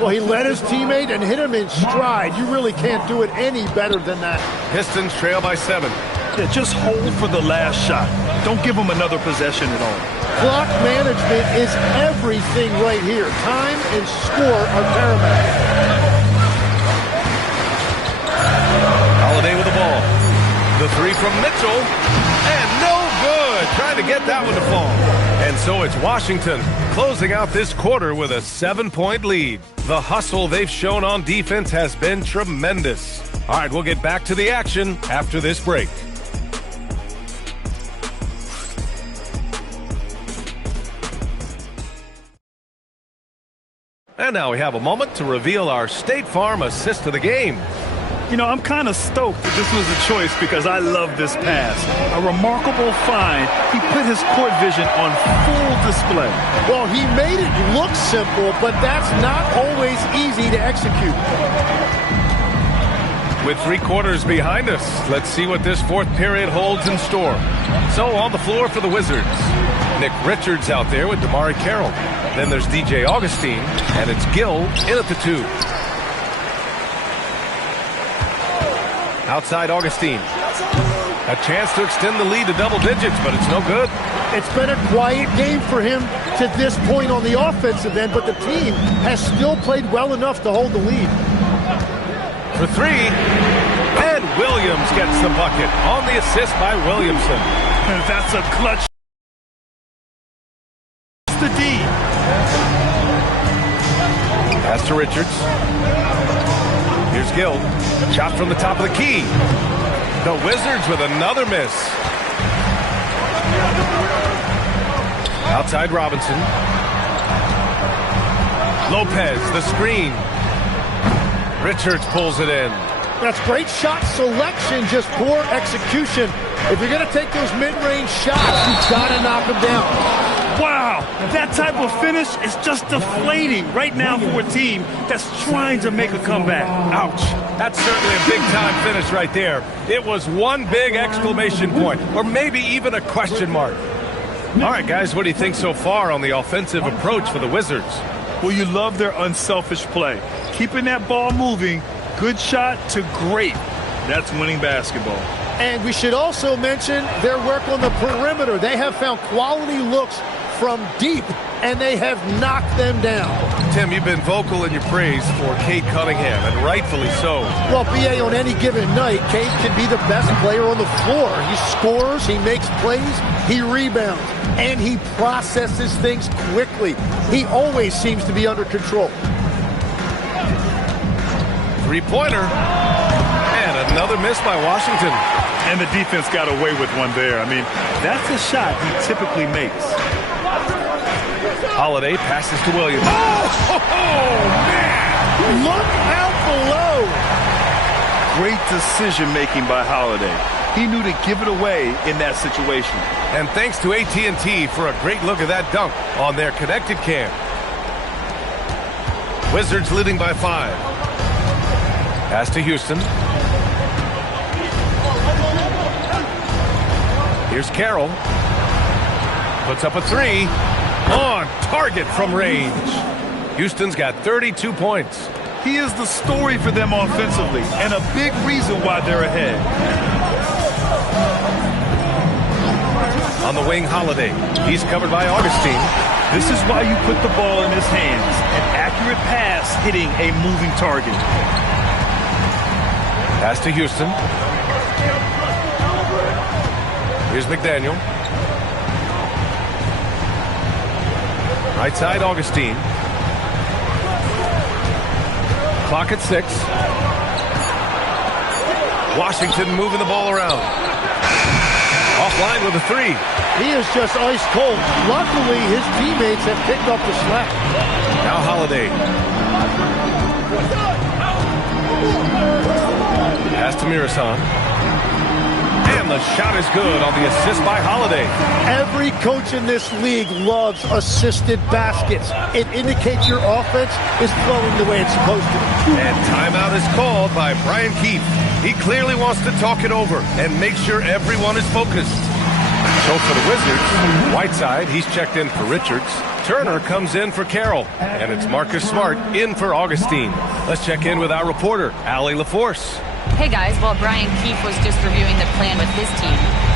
Well, he led his teammate and hit him in stride. You really can't do it any better than that. Pistons trail by 7. Yeah, just hold for the last shot. Don't give them another possession at all. Clock management is everything right here. Time and score are paramount. Holiday with the ball. The three from Mitchell. And no good. Trying to get that one to fall. And so it's Washington closing out this quarter with a 7-point lead. The hustle they've shown on defense has been tremendous. All right, we'll get back to the action after this break. And now we have a moment to reveal our State Farm assist of the game. You know, I'm kind of stoked that this was a choice because I love this pass. A remarkable find. He put his court vision on full display. Well, he made it look simple, but that's not always easy to execute. With 3 quarters behind us, let's see what this 4th period holds in store. So on the floor for the Wizards, Nick Richards out there with Damari Carroll. Then there's DJ Augustine, and it's Gill in at the 2. Outside Augustine. A chance to extend the lead to double digits, but it's no good. It's been a quiet game for him to this point on the offensive end, but the team has still played well enough to hold the lead. For 3, and Williams gets the bucket on the assist by Williamson. That's a clutch. It's the D. Pass to Richards. Here's Gill. Shot from the top of the key. The Wizards with another miss. Outside Robinson. Lopez, the screen. Richards pulls it in. That's great shot selection, just poor execution. If you're going to take those mid-range shots, you've got to knock them down. Wow, that type of finish is just deflating right now for a team that's trying to make a comeback. Ouch. That's certainly a big-time finish right there. It was one big exclamation point, or maybe even a question mark. All right, guys, what do you think so far on the offensive approach for the Wizards? Well, you love their unselfish play. Keeping that ball moving, good shot to great. That's winning basketball. And we should also mention their work on the perimeter. They have found quality looks from deep, and they have knocked them down. Tim, you've been vocal in your praise for Cade Cunningham, and rightfully so. Well, B.A., on any given night, Cade can be the best player on the floor. He scores, he makes plays, he rebounds, and he processes things quickly. He always seems to be under control. Three-pointer, and another miss by Washington. And the defense got away with one there. I mean, that's a shot he typically makes. Holiday passes to Williams. Man! Look out below! Great decision-making by Holiday. He knew to give it away in that situation. And thanks to AT&T for a great look at that dunk on their connected cam. Wizards leading by 5. Pass to Houston. Here's Carroll. Puts up a 3. On target from range. Houston's got 32 points. He is the story for them offensively, and a big reason why they're ahead. On the wing, Holiday. He's covered by Augustine. This is why you put the ball in his hands. An accurate pass hitting a moving target. Pass to Houston. Here's McDaniel. Right side, Augustine. Clock at 6. Washington moving the ball around. Offline with a 3. He is just ice cold. Luckily, his teammates have picked up the slack. Now Holiday. Pass to Mirasan. And the shot is good on the assist by Holiday. Every coach in this league loves assisted baskets. It indicates your offense is flowing the way it's supposed to. And timeout is called by Brian Keefe. He clearly wants to talk it over and make sure everyone is focused. So for the Wizards, Whiteside, he's checked in for Richards. Turner comes in for Carroll. And it's Marcus Smart in for Augustine. Let's check in with our reporter, Allie LaForce. Hey guys, while Brian Keefe was just reviewing the plan with his team,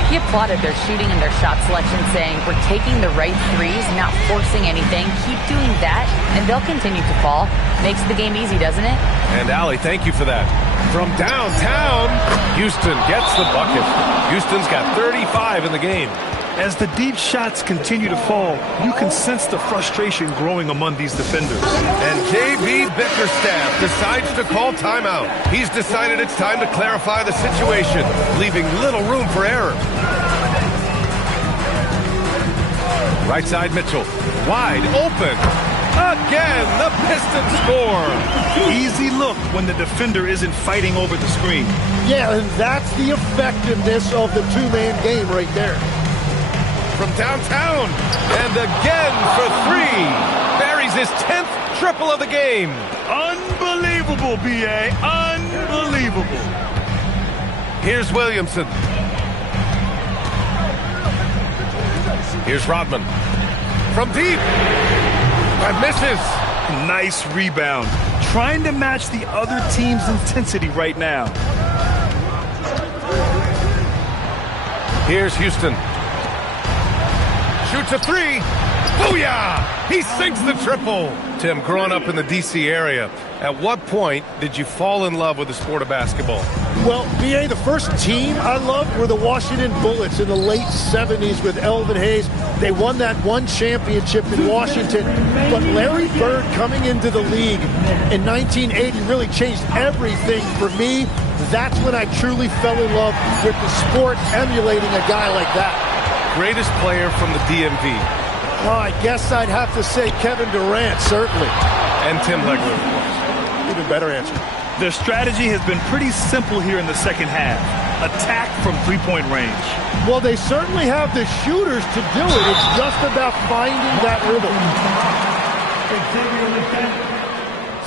he applauded their shooting and their shot selection, saying, we're taking the right threes, not forcing anything. Keep doing that, and they'll continue to fall. Makes the game easy, doesn't it? And Allie, thank you for that. From downtown, Houston gets the bucket. Houston's got 35 in the game. As the deep shots continue to fall, you can sense the frustration growing among these defenders. And J.B. Bickerstaff decides to call timeout. He's decided it's time to clarify the situation, leaving little room for error. Right side Mitchell, wide open. Again, the Pistons score. Easy look when the defender isn't fighting over the screen. Yeah, and that's the effectiveness of the two-man game right there. From downtown, and again for 3. Buries his 10th triple of the game. Unbelievable, B.A. Unbelievable. Here's Williamson. Here's Rodman. From deep. And misses. Nice rebound. Trying to match the other team's intensity right now. Here's Houston. Shoots a 3. Booyah! He sinks the triple. Tim, growing up in the D.C. area, at what point did you fall in love with the sport of basketball? Well, B.A., the first team I loved were the Washington Bullets in the late 70s with Elvin Hayes. They won that one championship in Washington. But Larry Bird coming into the league in 1980 really changed everything for me. That's when I truly fell in love with the sport, emulating a guy like that. Greatest player from the DMV? Oh, I guess I'd have to say Kevin Durant, certainly. And Tim Legler, of course. Even better answer. Their strategy has been pretty simple here in the second half. Attack from three-point range. Well, they certainly have the shooters to do it. It's just about finding that rhythm.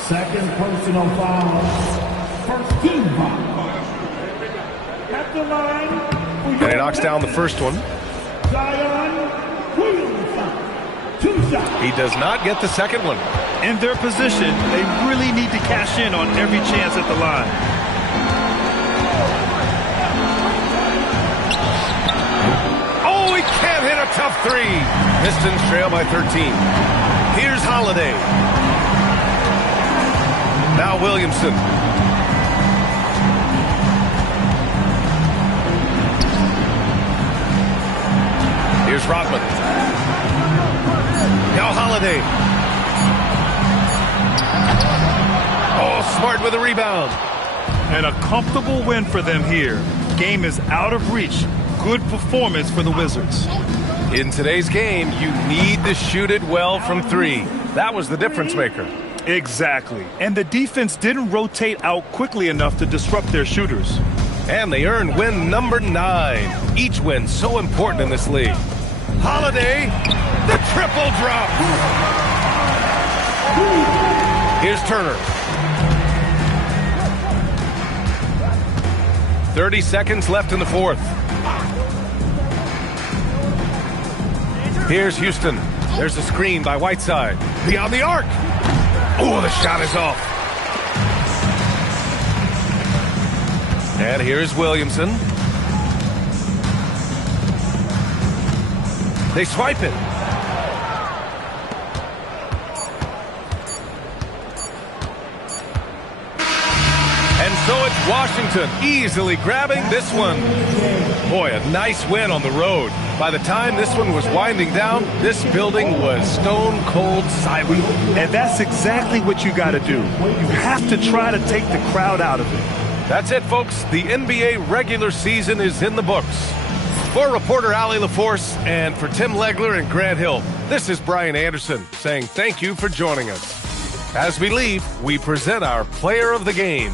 Second personal foul. First team foul. At the line. And he knocks down the first one. He does not get the second one. In their position, they really need to cash in on every chance at the line. Oh, he can't hit a tough 3. Pistons trail by 13. Here's Holiday. Now Williamson. Here's Rodman. Now Holiday. Oh, Smart with a rebound. And a comfortable win for them here. Game is out of reach. Good performance for the Wizards. In today's game, you need to shoot it well from 3. That was the difference maker. Exactly. And the defense didn't rotate out quickly enough to disrupt their shooters. And they earned win number 9. Each win so important in this league. Holiday, the triple drop. Here's Turner. 30 seconds left in the fourth. Here's Houston. There's a screen by Whiteside. Beyond the arc. Oh, the shot is off. And here's Williamson. They swipe it. And so it's Washington easily grabbing this one. Boy, a nice win on the road. By the time this one was winding down, this building was stone cold silent. And that's exactly what you got to do. You have to try to take the crowd out of it. That's it, folks. The NBA regular season is in the books. For reporter Allie LaForce and for Tim Legler and Grant Hill, this is Brian Anderson saying thank you for joining us. As we leave, we present our player of the game.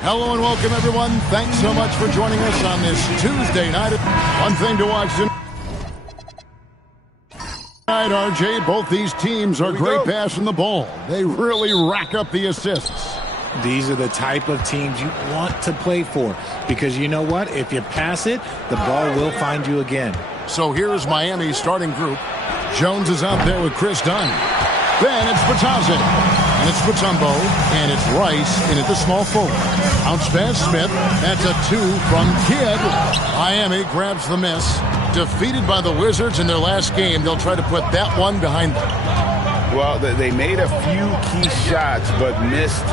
Hello and welcome, everyone. Thanks so much for joining us on this Tuesday night. One thing to watch tonight, RJ, both these teams are great passing the ball. They really rack up the assists. These are the type of teams you want to play for because you know what? If you pass it, the ball will find you again. So here's Miami's starting group. Jones is out there with Chris Dunn. Then it's Batazzi, and it's Mutombo, and it's Rice in at the small forward. Bounce pass, Smith. That's a 2 from Kidd. Miami grabs the miss. Defeated by the Wizards in their last game, they'll try to put that one behind them. Well, they made a few key shots, but missed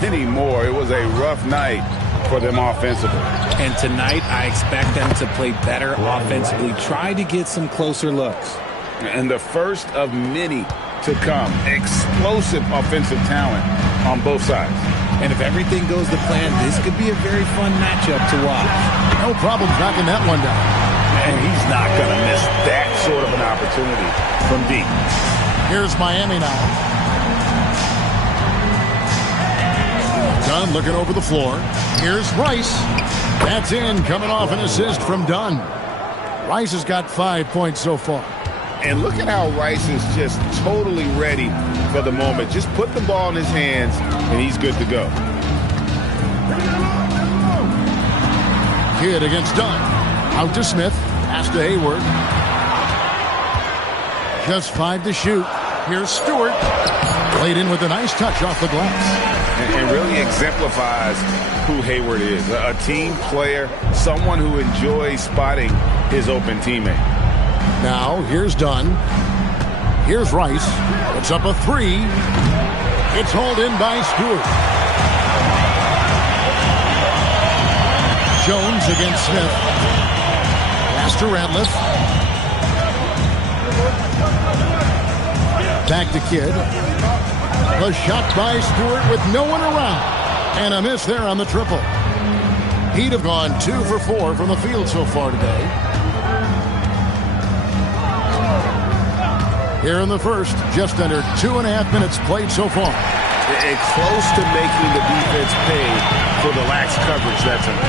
many more. It was a rough night for them offensively. And tonight, I expect them to play better offensively. Try to get some closer looks. And the first of many to come. Explosive offensive talent on both sides. And if everything goes to plan, this could be a very fun matchup to watch. No problem knocking that one down. And he's not going to miss that sort of an opportunity from deep. Here's Miami now. Dunn looking over the floor. Here's Rice. That's in, coming off an assist from Dunn. Rice has got 5 points so far. And look at how Rice is just totally ready for the moment. Just put the ball in his hands, and he's good to go. Kidd against Dunn. Out to Smith. Pass to Hayward. Just 5 to shoot. Here's Stewart. Played in with a nice touch off the glass. And really exemplifies who Hayward is. A team player, someone who enjoys spotting his open teammate. Now, here's Dunn. Here's Rice. It's up a 3. It's hauled in by Stewart. Jones against Smith. Pass to Ratliff. Back to Kidd. A shot by Stewart with no one around. And a miss there on the triple. He'd have gone 2 for 4 from the field so far today. Here in the first, just under 2.5 minutes played so far. And close to making the defense pay for the lax coverage that's in it.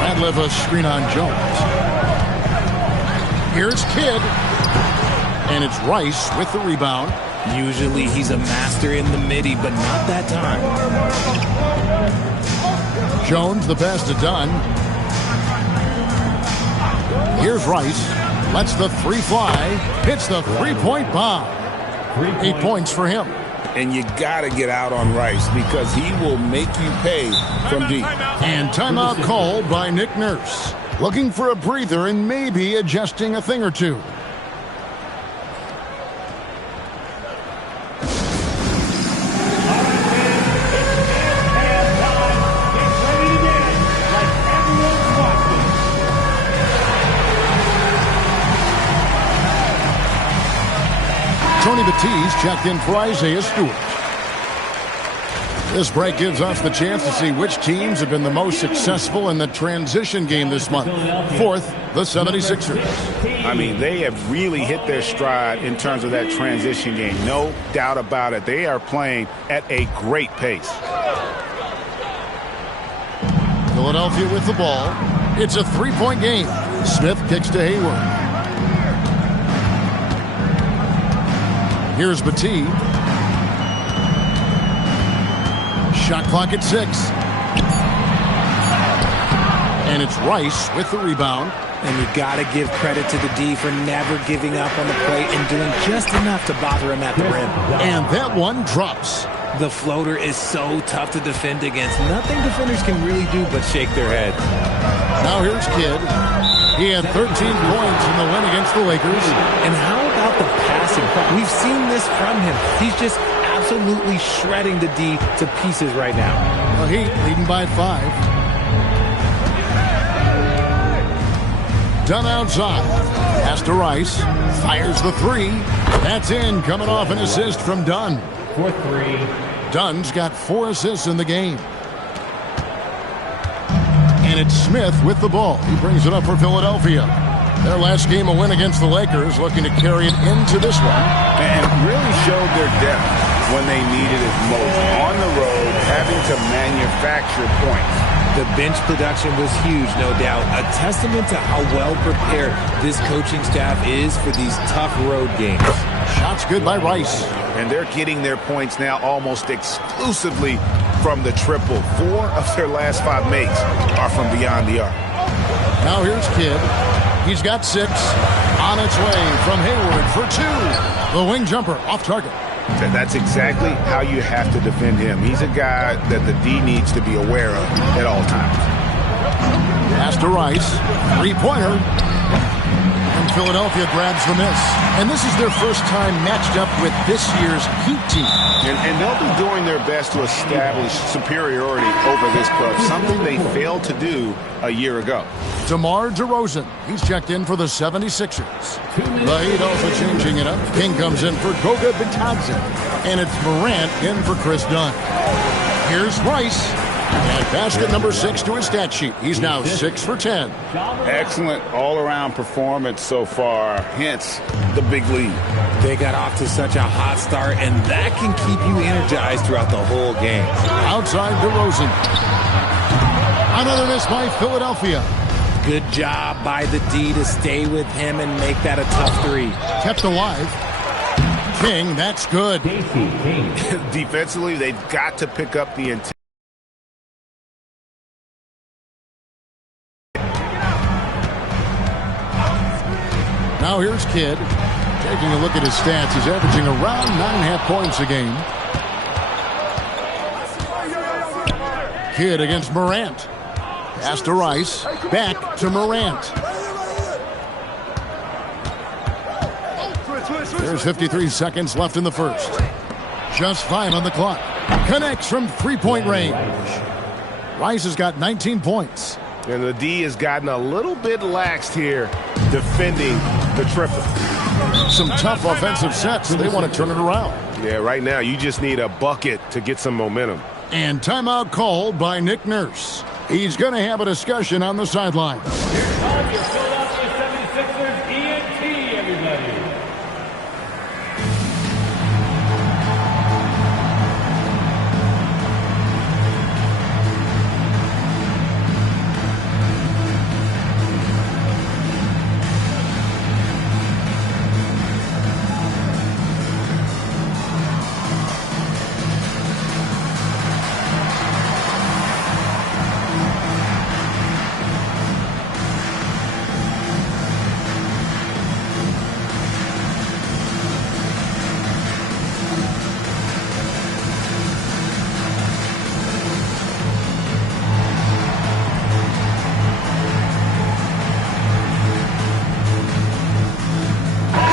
Ratliff a screen on Jones. Here's Kidd. And it's Rice with the rebound. Usually he's a master in the midi, but not that time. Jones, the pass to Dunn. Here's Rice. Lets the 3 fly. Hits the 3-point bomb. 8 points for him. And you got to get out on Rice because he will make you pay from deep. And timeout called by Nick Nurse. Looking for a breather and maybe adjusting a thing or two. Tony Batiste checked in for Isaiah Stewart. This break gives us the chance to see which teams have been the most successful in the transition game this month. Fourth, the 76ers. I mean, they have really hit their stride in terms of that transition game. No doubt about it. They are playing at a great pace. Philadelphia with the ball. It's a 3-point game. Smith kicks to Hayward. Here's Batiste. Shot clock at 6. And it's Rice with the rebound. And you got to give credit to the D for never giving up on the play and doing just enough to bother him at the rim. And that one drops. The floater is so tough to defend against. Nothing defenders can really do but shake their head. Now here's Kidd. He had 13 points in the win against the Lakers. And how about the passing? We've seen this from him. He's just absolutely shredding the D to pieces right now. The Heat leading by 5. Dunn outside. Pass to Rice. Fires the 3. That's in. Coming off an assist from Dunn. For 3. Dunn's got 4 assists in the game. And it's Smith with the ball. He brings it up for Philadelphia. Their last game, a win against the Lakers, looking to carry it into this one. And really showed their depth when they needed it most. On the road, having to manufacture points. The bench production was huge, no doubt. A testament to how well prepared this coaching staff is for these tough road games. Shots good by Rice. And they're getting their points now almost exclusively from the triple. 4 of their last 5 makes are from beyond the arc. Now here's Kidd. He's got 6. On its way from Hayward for 2. The wing jumper off target. That's exactly how you have to defend him. He's a guy that the D needs to be aware of at all times. Pass to Rice. 3-pointer. And Philadelphia grabs the miss. And this is their first time matched up with this year's Heat team. And they'll be doing their best to establish superiority over this club, something they failed to do a year ago. DeMar DeRozan. He's checked in for the 76ers. The Heat also changing it up. King comes in for Goga Bitadze. And it's Morant in for Chris Dunn. Here's Rice. And basket number 6 to his stat sheet. He's now 6 for 10. Excellent all-around performance so far, hence the big lead. They got off to such a hot start, and that can keep you energized throughout the whole game. Outside DeRozan. Another miss by Philadelphia. Good job by the D to stay with him and make that a tough 3. Kept alive. King, that's good. Defensively, they've got to pick up the intent. Now here's Kidd. Taking a look at his stats, he's averaging around 9.5 points a game. Kidd against Morant. Pass to Rice. Back to Morant. There's 53 seconds left in the first. Just 5 on the clock. Connects from 3-point range. Rice has got 19 points. And the D has gotten a little bit laxed here defending the triple. Some tough offensive sets. They want to turn it around. Yeah, right now you just need a bucket to get some momentum. And timeout called by Nick Nurse. He's going to have a discussion on the sideline. Here's calling your Philadelphia 76ers ENT, everybody.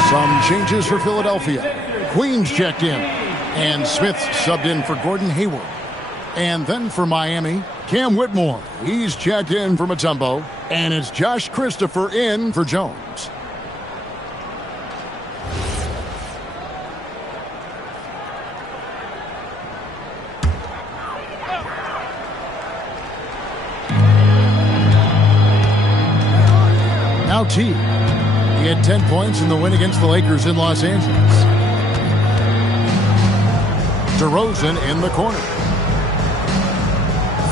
Some changes for Philadelphia. Queens checked in. And Smith subbed in for Gordon Hayward. And then for Miami, Cam Whitmore. He's checked in for Mutombo. And it's Josh Christopher in for Jones. Now T. He had 10 points in the win against the Lakers in Los Angeles. DeRozan in the corner.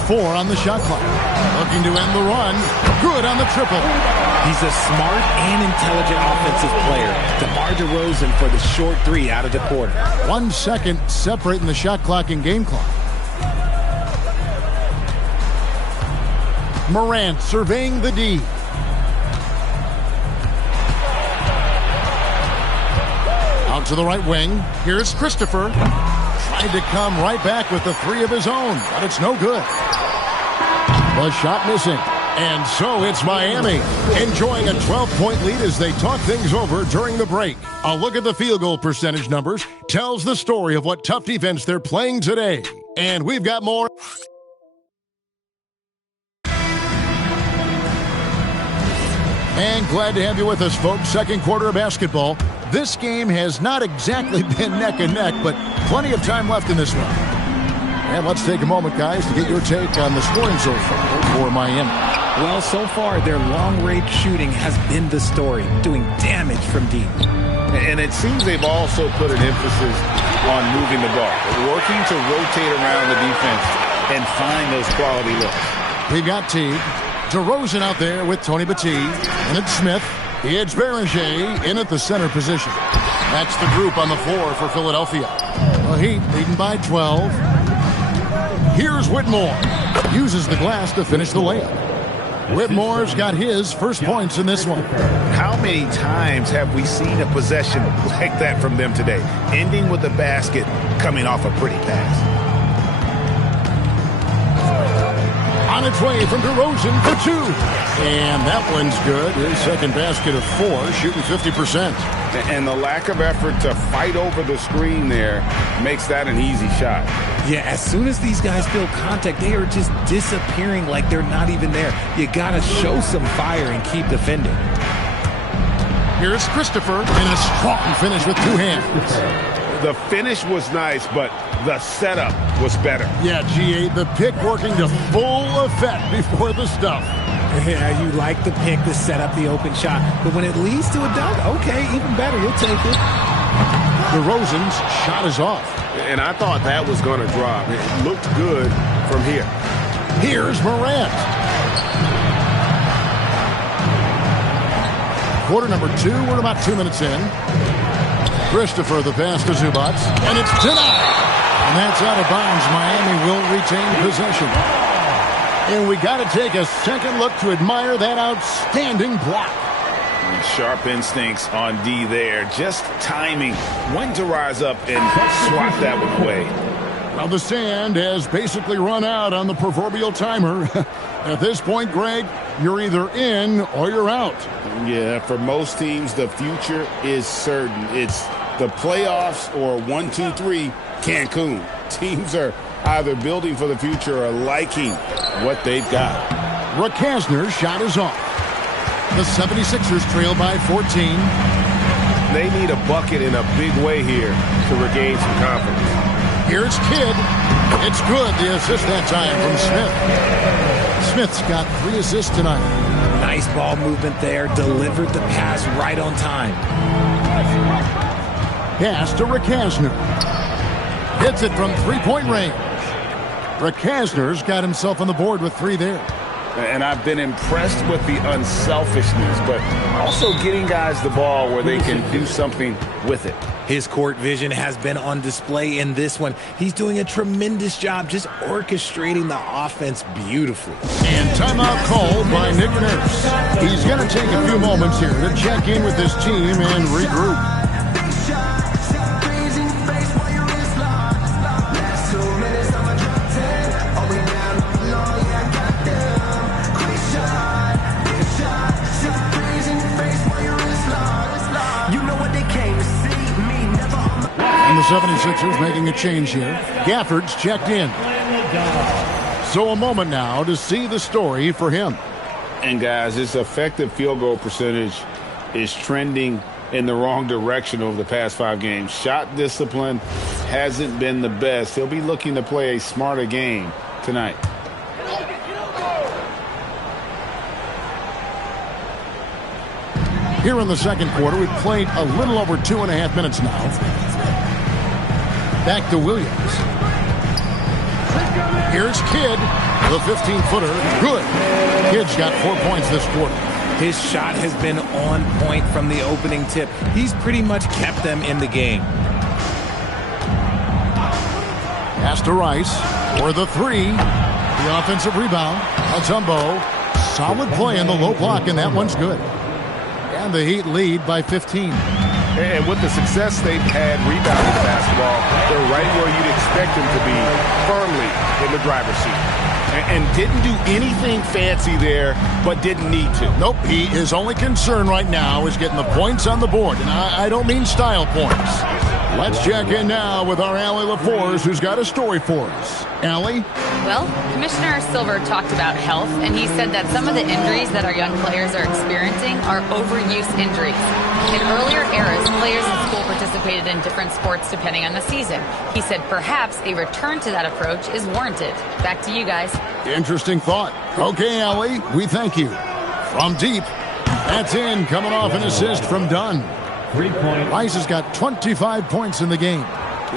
4 on the shot clock. Looking to end the run. Good on the triple. He's a smart and intelligent offensive player. DeMar DeRozan for the short 3 out of the quarter. 1 second separating the shot clock and game clock. Morant surveying the D. Out to the right wing. Here's Christopher. Tried to come right back with the 3 of his own, but it's no good. The shot missing. And so it's Miami enjoying a 12-point lead as they talk things over during the break. A look at the field goal percentage numbers tells the story of what tough defense they're playing today. And we've got more. And glad to have you with us, folks. Second quarter of basketball. This game has not exactly been neck and neck, but plenty of time left in this one. And let's take a moment, guys, to get your take on the scoring so far for Miami. Well, so far, their long-range shooting has been the story, doing damage from deep. And it seems they've also put an emphasis on moving the ball, working to rotate around the defense and find those quality looks. We've got Teague. DeRozan out there with Tony Battie. And it's Smith. It's Berger in at the center position. That's the group on the floor for Philadelphia. The Heat leading by 12. Here's Whitmore. Uses the glass to finish the layup. Whitmore's got his first points in this one. How many times have we seen a possession like that from them today? Ending with a basket, coming off a pretty pass. On its way from DeRozan for 2. And that one's good. His second basket of 4, shooting 50%. And the lack of effort to fight over the screen there makes that an easy shot. Yeah, as soon as these guys feel contact, they are just disappearing like they're not even there. You got to show some fire and keep defending. Here's Christopher in a strong finish with 2 hands. The finish was nice, but the setup was better. Yeah, G8, the pick working to full effect before the stuff. Yeah, you like the pick to set up the open shot, but when it leads to a dunk, okay, even better, you'll take it. DeRozan's shot is off. And I thought that was going to drop. It looked good from here. Here's Morant. Quarter number 2, we're about 2 minutes in. Christopher, the pass to Zubac, and it's denied. And that's out of bounds. Miami will retain possession. And we got to take a second look to admire that outstanding block. And sharp instincts on D there. Just timing when to rise up and swat that one away. Well, the sand has basically run out on the proverbial timer. At this point, Greg, you're either in or you're out. Yeah, for most teams, the future is certain. It's the playoffs or 1, 2, 3, Cancun. Teams are either building for the future or liking what they've got. Rakasner's shot is off. The 76ers trail by 14. They need a bucket in a big way here to regain some confidence. Here's Kidd. It's good. The assist that time from Smith. Smith's got 3 assists tonight. Nice ball movement there. Delivered the pass right on time. Pass to Rakasner. Hits it from 3-point range. Rakasner's got himself on the board with 3 there. And I've been impressed with the unselfishness, but also getting guys the ball where they can do something with it. His court vision has been on display in this one. He's doing a tremendous job just orchestrating the offense beautifully. And timeout called by Nick Nurse. He's going to take a few moments here to check in with this team and regroup. And the 76ers making a change here. Gafford's checked in. So a moment now to see the story for him. And guys, his effective field goal percentage is trending in the wrong direction over the past 5 games. Shot discipline hasn't been the best. He'll be looking to play a smarter game tonight. Here in the second quarter, we've played a little over 2.5 minutes now. Back to Williams. Here's Kidd. The 15-footer, good. Kidd's got 4 points this quarter. His shot has been on point from the opening tip. He's pretty much kept them in the game. Pass to Rice for the 3. The offensive rebound. Mutombo. Solid play in the low block, and that one's good. And the Heat lead by 15. And with the success they've had rebounding the basketball, they're right where you'd expect them to be, firmly in the driver's seat. And didn't do anything fancy there, but didn't need to. Nope, his only concern right now is getting the points on the board. And I don't mean style points. Let's check in now with our Allie LaForce, who's got a story for us. Allie? Well, Commissioner Silver talked about health, and he said that some of the injuries that our young players are experiencing are overuse injuries. In earlier eras, players in school participated in different sports depending on the season. He said perhaps a return to that approach is warranted. Back to you guys. Interesting thought. Okay, Allie, we thank you. From deep, that's in, coming off an assist from Dunn. 3-point. Rice has got 25 points in the game.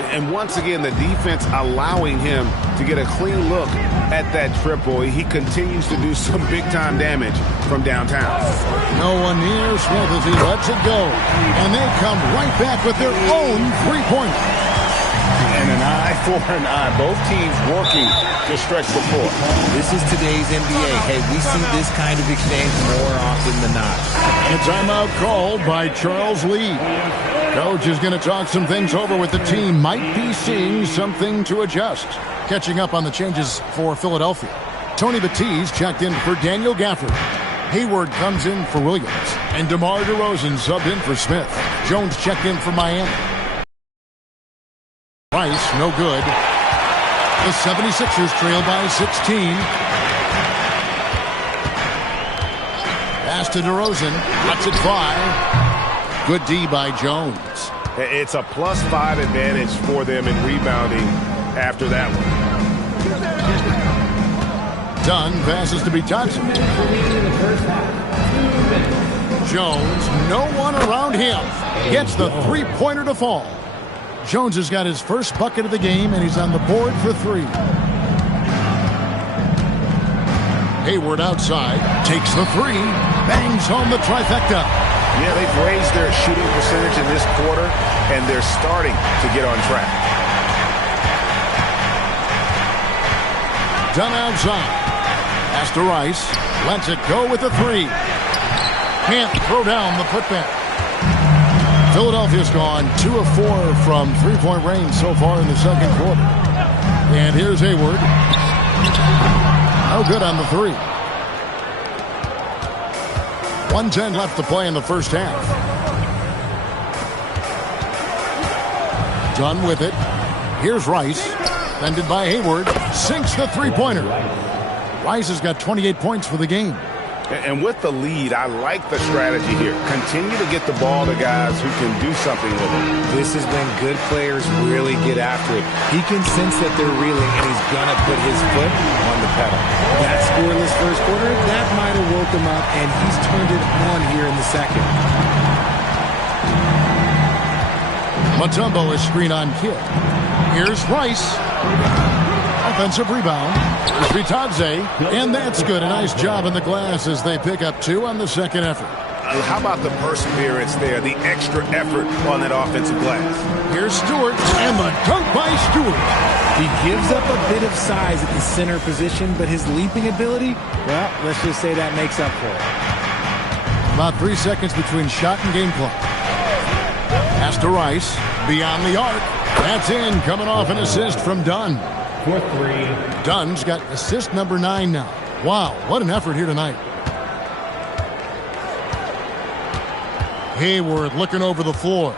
And once again, the defense allowing him to get a clean look at that triple. He continues to do some big-time damage from downtown. No one near Smith as he lets it go. And they come right back with their own three-pointer. And an eye for an eye. Both teams working to stretch the floor. This is today's NBA. Hey, we see this kind of exchange more often than not. And a timeout called by Charles Lee. Coach is going to talk some things over with the team. Might be seeing something to adjust. Catching up on the changes for Philadelphia. Tony Batiste checked in for Daniel Gafford. Hayward comes in for Williams. And DeMar DeRozan subbed in for Smith. Jones checked in for Miami. Rice, no good. The 76ers trail by 16. Pass to DeRozan. Lets it fly. Good D by Jones. It's a +5 advantage for them in rebounding after that one. Dunn passes to Thompson. Jones, no one around him. Gets the three-pointer to fall. Jones has got his first bucket of the game, and he's on the board for 3. Hayward outside, takes the 3, bangs home the trifecta. Yeah, they've raised their shooting percentage in this quarter, and they're starting to get on track. Dunn outside. Pass to Rice. Lets it go with the 3. Can't throw down the putback. Philadelphia's gone 2 of 4 from three-point range so far in the second quarter. And here's Hayward. No good on the 3. 1:10 left to play in the first half. Dunn with it. Here's Rice. Defended by Hayward. Sinks the three-pointer. Rice has got 28 points for the game. And with the lead, I like the strategy here. Continue to get the ball to guys who can do something with it. This is when good players really get after it. He can sense that they're reeling, and he's going to put his foot on the pedal. That scoreless first quarter, that might have woke him up, and he's turned it on here in the second. Mutombo is screen on Kidd. Here's Rice. Offensive rebound. Vitadze, and that's good. A nice job in the glass as they pick up 2 on the second effort. How about the perseverance there, the extra effort on that offensive glass? Here's Stewart, and the dunk by Stewart. He gives up a bit of size at the center position, but his leaping ability, well, let's just say that makes up for it. About 3 seconds between shot and game clock. Pass to Rice, beyond the arc. That's in, coming off an assist from Dunn. For 3. Dunn's got assist number 9 now. Wow, what an effort here tonight. Hayward looking over the floor.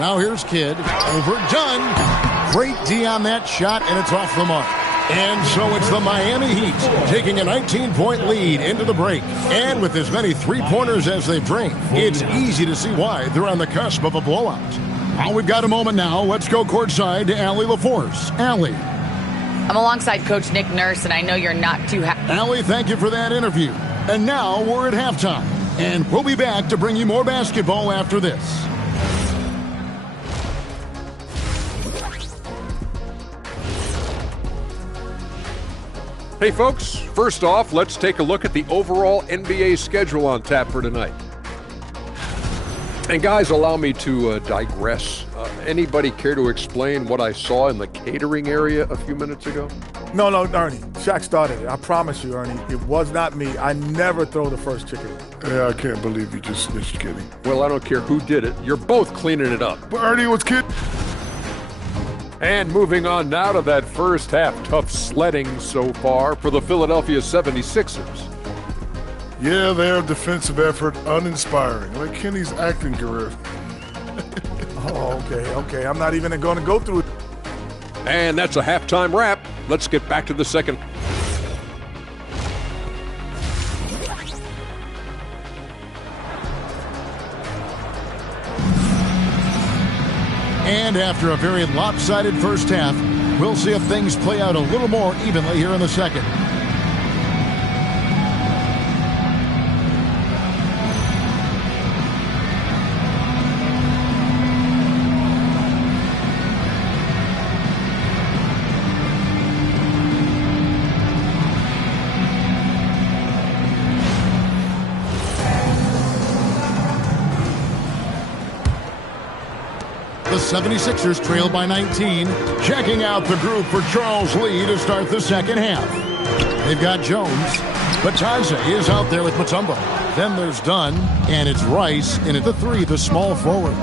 Now here's Kidd. Over Dunn. Great D on that shot, and it's off the mark. And so it's the Miami Heat taking a 19-point lead into the break. And with as many three-pointers as they bring, it's easy to see why they're on the cusp of a blowout. Well, we've got a moment now. Let's go courtside to Allie LaForce. Allie. I'm alongside Coach Nick Nurse, and I know you're not too happy. Allie, thank you for that interview. And now we're at halftime. And we'll be back to bring you more basketball after this. Hey, folks, first off, let's take a look at the overall NBA schedule on tap for tonight. And guys, allow me to digress. Anybody care to explain what I saw in the catering area a few minutes ago? No, Ernie. Shaq started it. I promise you, Ernie. It was not me. I never throw the first chicken. Yeah, I can't believe you just snitched, Kenny. Well, I don't care who did it. You're both cleaning it up. But Ernie was kidding. And moving on now to that first half. Tough sledding so far for the Philadelphia 76ers. Yeah, their defensive effort uninspiring, like Kenny's acting career. Oh, okay. I'm not even going to go through it. And that's a halftime wrap. Let's get back to the second. And after a very lopsided first half, we'll see if things play out a little more evenly here in the second. The 76ers trail by 19. Checking out the group for Charles Lee to start the second half. They've got Jones, but Taze is out there with Mutombo. Then there's Dunn, and it's Rice in at the 3, the small forward.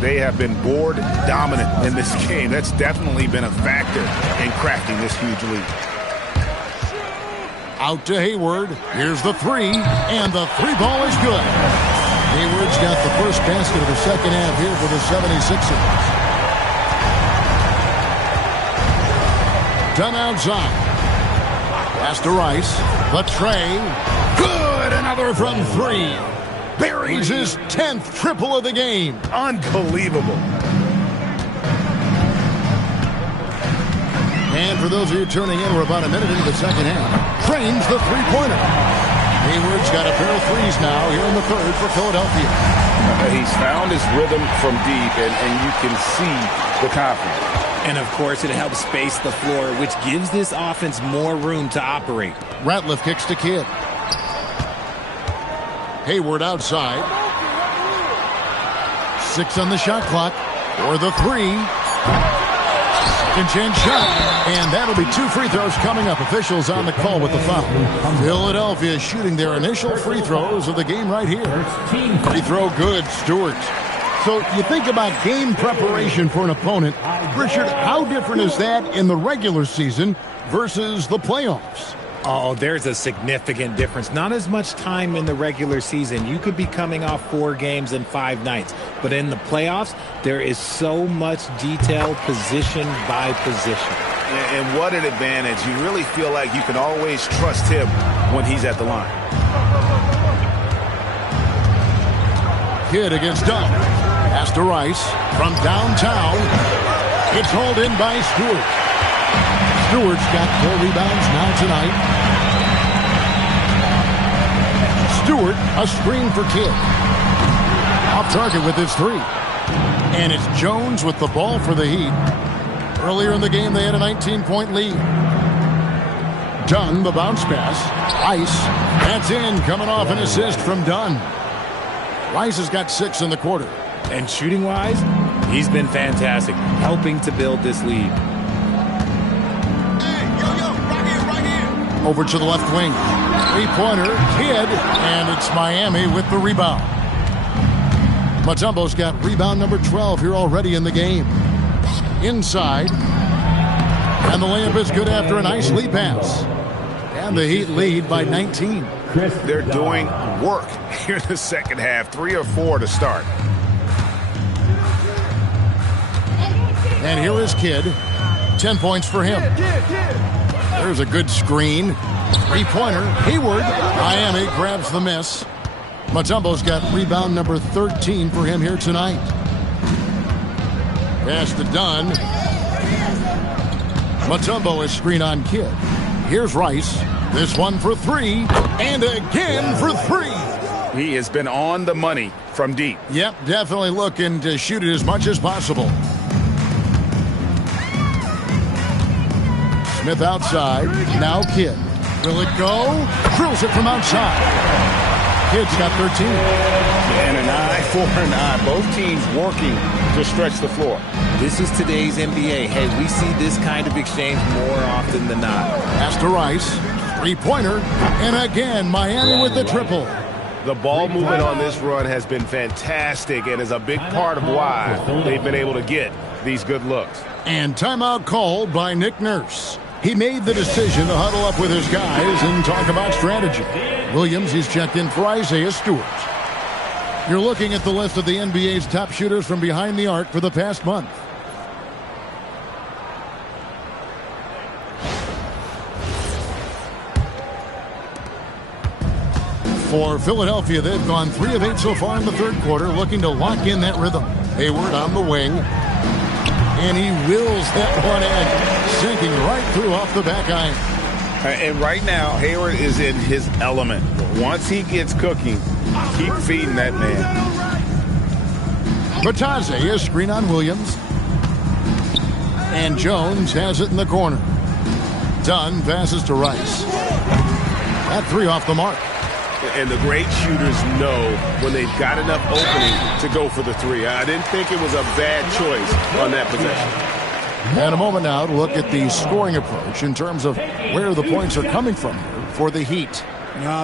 They have been board dominant in this game. That's definitely been a factor in crafting this huge lead. Out to Hayward. Here's the 3, and the 3 ball is good. Hayward's got the first basket of the second half here for the 76ers. Done outside. Pass to Rice. The tray. Good! Another from 3. Buries his 10th triple of the game. Unbelievable. And for those of you tuning in, we're about a minute into the second half. Trains the three-pointer. Hayward's got a pair of threes now here in the third for Philadelphia. He's found his rhythm from deep, and you can see the confidence. And, of course, it helps space the floor, which gives this offense more room to operate. Ratliff kicks to Kidd. Hayward outside. 6 on the shot clock for the 3. Second-chance shot, and that'll be 2 free throws coming up. Officials on the call with the foul. Philadelphia shooting their initial free throws of the game right here. Free throw good, Stewart. So you think about game preparation for an opponent. Richard, how different is that in the regular season versus the playoffs? Oh, there's a significant difference. Not as much time in the regular season. You could be coming off 4 games in 5 nights. But in the playoffs, there is so much detail position by position. And what an advantage. You really feel like you can always trust him when he's at the line. Kidd against Dunn. Pass to Rice from downtown. It's hauled in by Stewart. Stewart's got 4 rebounds now tonight. Stewart, a screen for Kidd. Off target with his 3. And it's Jones with the ball for the Heat. Earlier in the game, they had a 19-point lead. Dunn, the bounce pass. Rice, that's in, coming off an assist from Dunn. Rice has got 6 in the quarter. And shooting-wise, he's been fantastic, helping to build this lead. Over to the left wing. 3-pointer, Kidd, and it's Miami with the rebound. Mutombo's got rebound number 12 here already in the game. Inside. And the layup is good after a nice lead pass. And the Heat lead by 19. They're doing work here in the second half. 3 or 4 to start. And here is Kidd. 10 points for him. There's a good screen. 3-pointer. Hayward. Miami grabs the miss. Mutombo's got rebound number 13 for him here tonight. Pass to Dunn. Mutombo is screen on Kidd. Here's Rice. This one for 3. And again for 3. He has been on the money from deep. Yep, definitely looking to shoot it as much as possible. Smith outside. Now Kidd. Will it go? Drills it from outside. Kid's got 13. And an eye for an eye. Both teams working to stretch the floor. This is today's NBA. Hey, we see this kind of exchange more often than not. Pass to Rice. Three-pointer. And again, Miami with the triple. The ball movement on this run has been fantastic and is a big part of why they've been able to get these good looks. And timeout called by Nick Nurse. He made the decision to huddle up with his guys and talk about strategy. Williams is checked in for Isaiah Stewart. You're looking at the list of the NBA's top shooters from behind the arc for the past month. For Philadelphia, they've gone 3 of 8 so far in the third quarter, looking to lock in that rhythm. Hayward on the wing. And he wills that one in, sinking right through off the back iron. And right now, Hayward is in his element. Once he gets cooking, keep feeding that man. Batadze, a screen on Williams. And Jones has it in the corner. Dunn passes to Rice. That three off the mark. And the great shooters know when they've got enough opening to go for the three. I didn't think it was a bad choice on that possession. And a moment now to look at the scoring approach in terms of where the points are coming from here for the Heat.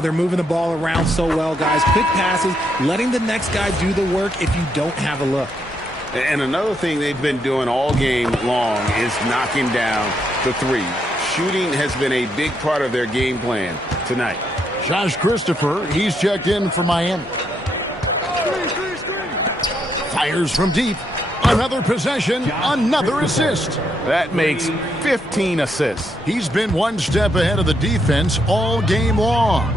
They're moving the ball around so well, guys. Quick passes, letting the next guy do the work if you don't have a look. And another thing they've been doing all game long is knocking down the three. Shooting has been a big part of their game plan tonight. Josh Christopher, he's checked in for Miami. Fires from deep. Another possession, another assist. That makes 15 assists. He's been one step ahead of the defense all game long.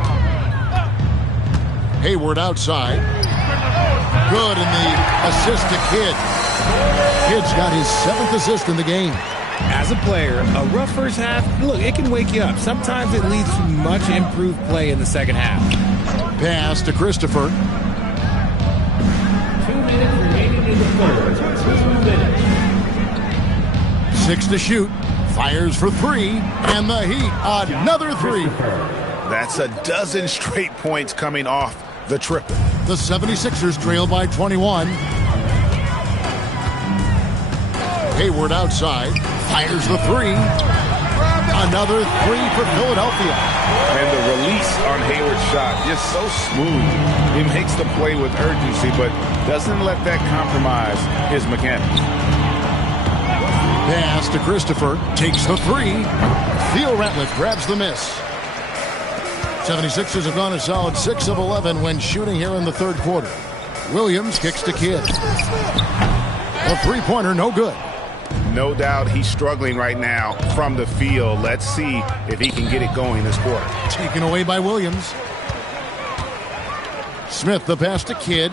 Hayward outside. Good, and the assist to Kidd. Kidd's got his 7th assist in the game. As a player, a rough first half, look, it can wake you up. Sometimes it leads to much improved play in the second half. Pass to Christopher. 2 minutes remaining in the third. 2 minutes. 6 to shoot. Fires for 3. And the Heat, another 3. That's a dozen straight points coming off the triple. The 76ers trail by 21. Hayward outside. Fires the 3. Another 3 for Philadelphia. And the release on Hayward's shot, just so smooth. He makes the play with urgency, but doesn't let that compromise his mechanics. Pass to Christopher. Takes the 3. Theo Ratliff grabs the miss. 76ers have gone a solid 6 of 11 when shooting here in the third quarter. Williams kicks to Kidd. A three-pointer, no good. No doubt he's struggling right now from the field. Let's see if he can get it going this quarter. Taken away by Williams. Smith the pass to Kidd.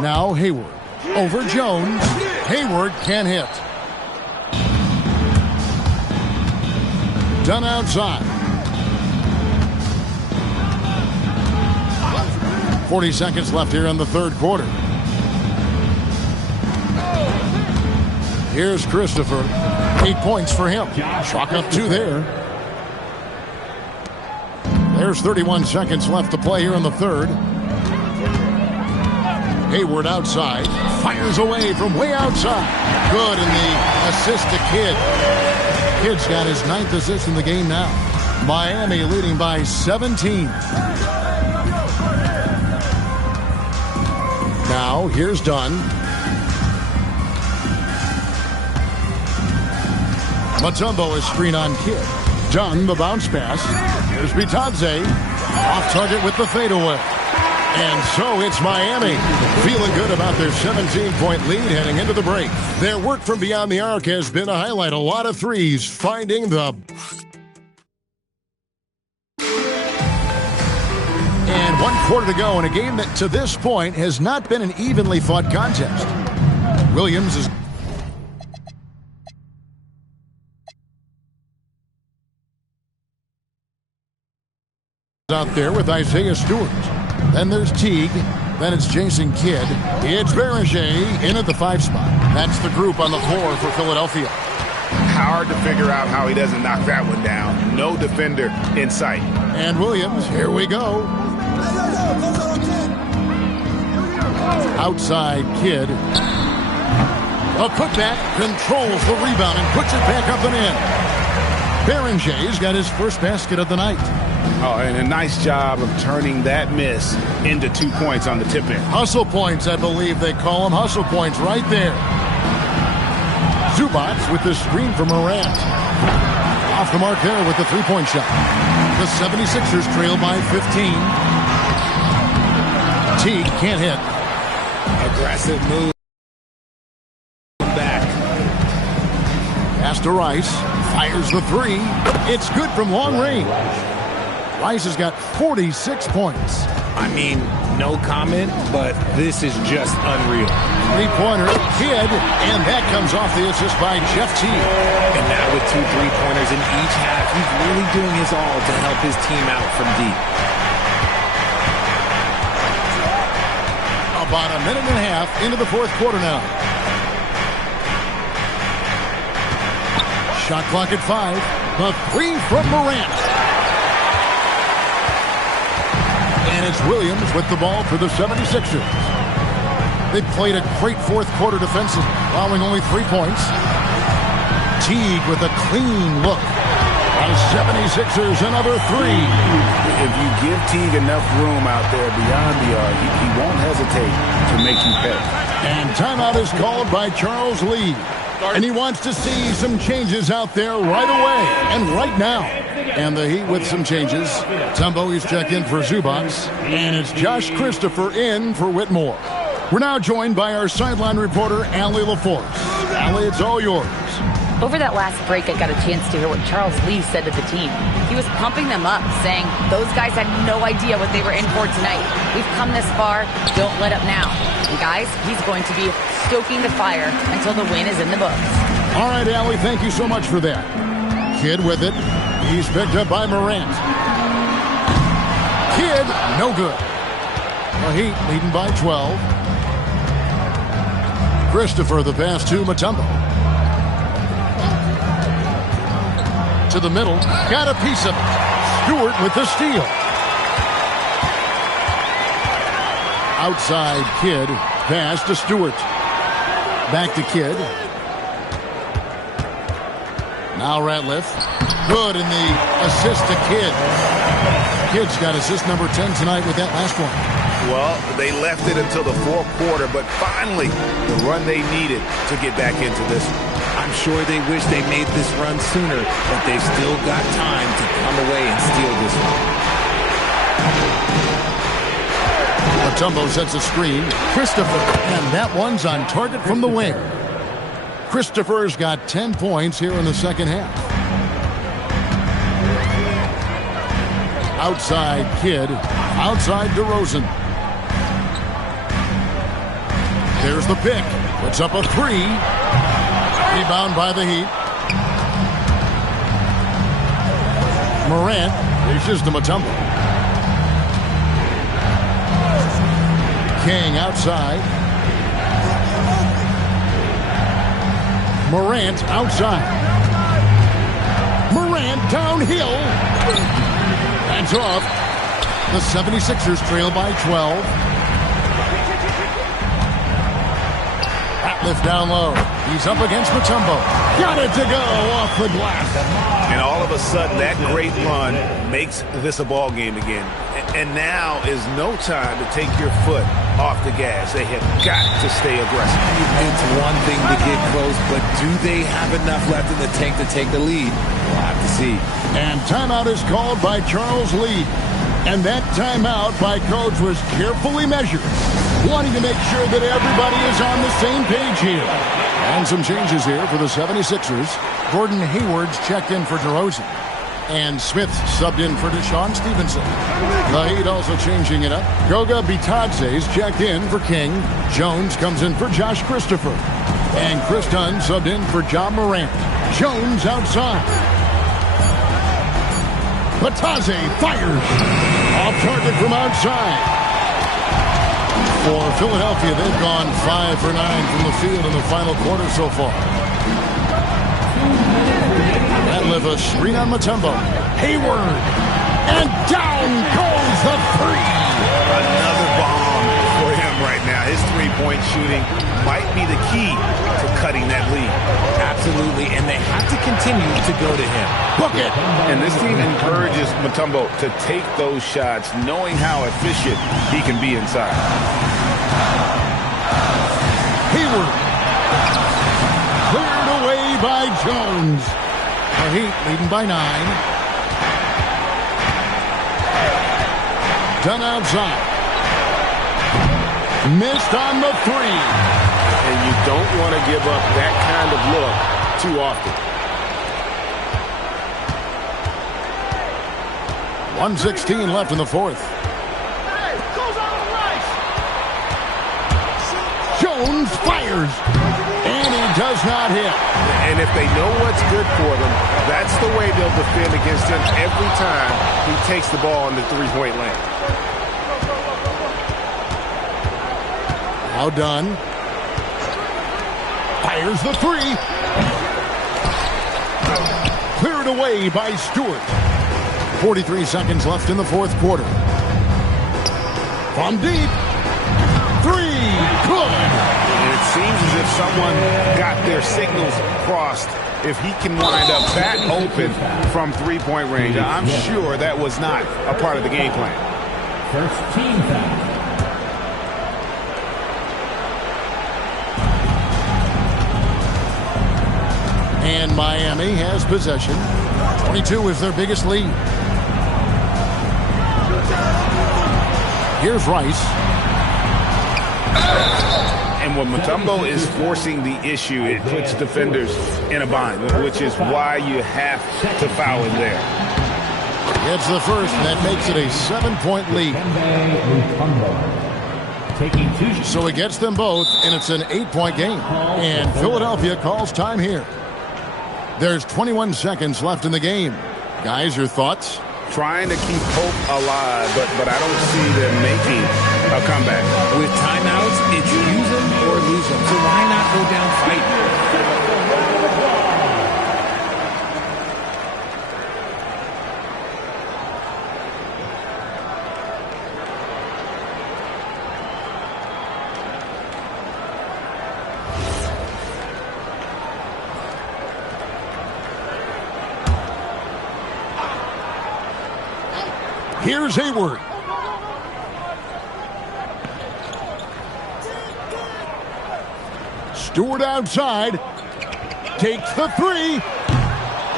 Now Hayward. Over Jones. Hayward can't hit. Done outside. 40 seconds left here in the third quarter. Here's Christopher. 8 points for him. Chalk up 2 there. There's 31 seconds left to play here in the third. Hayward outside. Fires away from way outside. Good, and the assist to Kidd. Kidd's got his 9th assist in the game now. Miami leading by 17. Now, here's Dunn. Mutombo is screen on Kidd. Dunn, the bounce pass. Here's Batadze. Off target with the fadeaway. And so it's Miami. Feeling good about their 17-point lead heading into the break. Their work from beyond the arc has been a highlight. A lot of threes finding the... And 1 quarter to go in a game that to this point has not been an evenly fought contest. Williams is... out there with Isaiah Stewart. Then there's Teague. Then it's Jason Kidd. It's Berger in at the 5 spot. That's the group on the floor for Philadelphia. hard to figure out how he doesn't knock that one down. No defender in sight. And Williams, here we go. Outside Kidd. A putback controls the rebound and puts it back up and in. Berenger's got his first basket of the night. Oh, and a nice job of turning that miss into 2 points on the tip-in. Hustle points, I believe they call them. Hustle points right there. Zubats with the screen from Morant. Off the mark there with the three-point shot. The 76ers trail by 15. Teague can't hit. Aggressive move. Back. Pass to Rice. Fires the three. It's good from long range. Rice has got 46 points. I mean, no comment, but this is just unreal. Three-pointer, Kidd, and that comes off the assist by Jeff Teague. And now with 2 3-pointers in each half, he's really doing his all to help his team out from deep. About a minute and a half into the fourth quarter now. Shot clock at 5. The three from Morant. And it's Williams with the ball for the 76ers. They played a great fourth quarter defensively, allowing only 3 points. Teague with a clean look. The 76ers, another three. If you give Teague enough room out there beyond the arc, he won't hesitate to make you pay. And timeout is called by Charles Lee. And he wants to see some changes out there right away and right now. And the Heat with some changes. Tumbo is checked in for Zubats. And it's Josh Christopher in for Whitmore. We're now joined by our sideline reporter, Allie LaForce. Allie, it's all yours. Over that last break, I got a chance to hear what Charles Lee said to the team. He was pumping them up, saying those guys had no idea what they were in for tonight. We've come this far. Don't let up now. And guys, he's going to be stoking the fire until the win is in the books. All right, Allie, thank you so much for that. Kidd with it. He's picked up by Morant. Kidd, no good. The Heat leading by 12. Christopher, the pass to Mutombo. To the middle, got a piece of it. Stewart with the steal. Outside Kidd, pass to Stewart. Back to Kidd. Now Ratliff. Good in the assist to Kidd. Kidd's got assist number 10 tonight with that last one. Well, they left it until the fourth quarter, but finally the run they needed to get back into this one. I'm sure they wish they made this run sooner, but they've still got time to come away and steal this one. Mutombo sets a screen. Christopher, and that one's on target from the wing. Christopher's got 10 points here in the second half. Outside Kidd, outside DeRozan. There's the pick. Puts up a three. Rebound by the Heat. Morant dishes to Mutombo. King outside. Morant outside. Morant downhill. That's off. The 76ers trail by 12. Ratliff down low. He's up against Mutombo. Got it to go off the glass. And all of a sudden, that great run makes this a ball game again. And now is no time to take your foot off the gas. They have got to stay aggressive. It's one thing to get close, but do they have enough left in the tank to take the lead? We'll have to see. And timeout is called by Charles Lee. And that timeout by coach was carefully measured, wanting to make sure that everybody is on the same page here. And some changes here for the 76ers. Gordon Hayward's checked in for DeRozan. And Smith subbed in for Deshaun Stevenson. The Heat also changing it up. Goga Bitadze's checked in for King. Jones comes in for Josh Christopher. And Chris Dunn subbed in for John Morant. Jones outside. Bitadze fires. Off target from outside. For Philadelphia, they've gone 5 for 9 from the field in the final quarter so far. with a screen on Mutombo. Hayward. And down goes the three. Another bomb for him right now. His three-point shooting might be the key to cutting that lead. Absolutely, and they have to continue to go to him. Book it! And this team encourages Mutombo to take those shots, knowing how efficient he can be inside. Hayward. Cleared away by Jones. The Heat leading by 9. Done outside. Missed on the three. And you don't want to give up that kind of look too often. 1:16 left in the fourth. Jones fires. And he does not hit. And if they know what's good for them, that's the way they'll defend against him every time he takes the ball in the three-point lane. Now done. Fires the three. Cleared away by Stewart. 43 seconds left in the fourth quarter. From deep. Three. Good. It seems as if someone got their signals crossed. If he can wind up that open from three-point range, I'm sure that was not a part of the game plan. First team foul. And Miami has possession. 22 is their biggest lead. Here's Rice. And when Mutombo is forcing the issue, it puts defenders in a bind, which is why you have to foul him there. Gets the first, and that makes it a 7-point lead. So it gets them both, and it's an 8-point game. And Philadelphia calls time here. There's 21 seconds left in the game. Guys, your thoughts? Trying to keep hope alive, but I don't see them making a comeback. With timeouts, it's use them or lose them. So why not go down fighting? Here's Hayward. Stewart outside. Takes the three.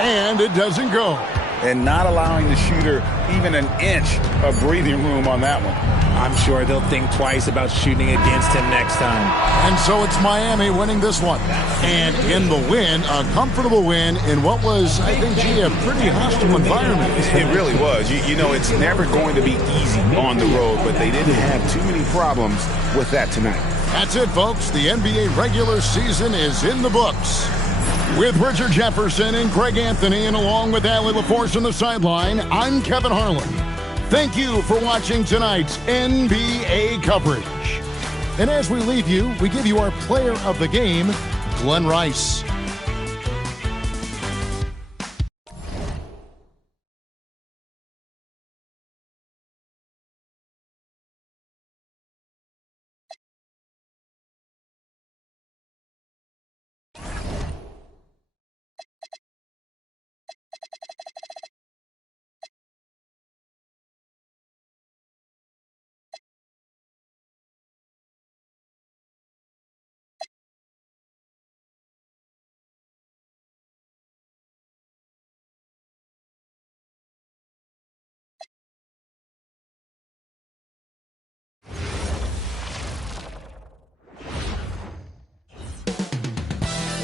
And it doesn't go. And not allowing the shooter even an inch of breathing room on that one. I'm sure they'll think twice about shooting against him next time. And so it's Miami winning this one. And in the win, a comfortable win in what was, I think, a pretty hostile environment. It really was. You know, it's never going to be easy on the road, but they didn't have too many problems with that tonight. That's it, folks. The NBA regular season is in the books. With Richard Jefferson and Greg Anthony, and along with Allie LaForce on the sideline, I'm Kevin Harlan. Thank you for watching tonight's NBA coverage. And as we leave you, we give you our player of the game, Glenn Rice.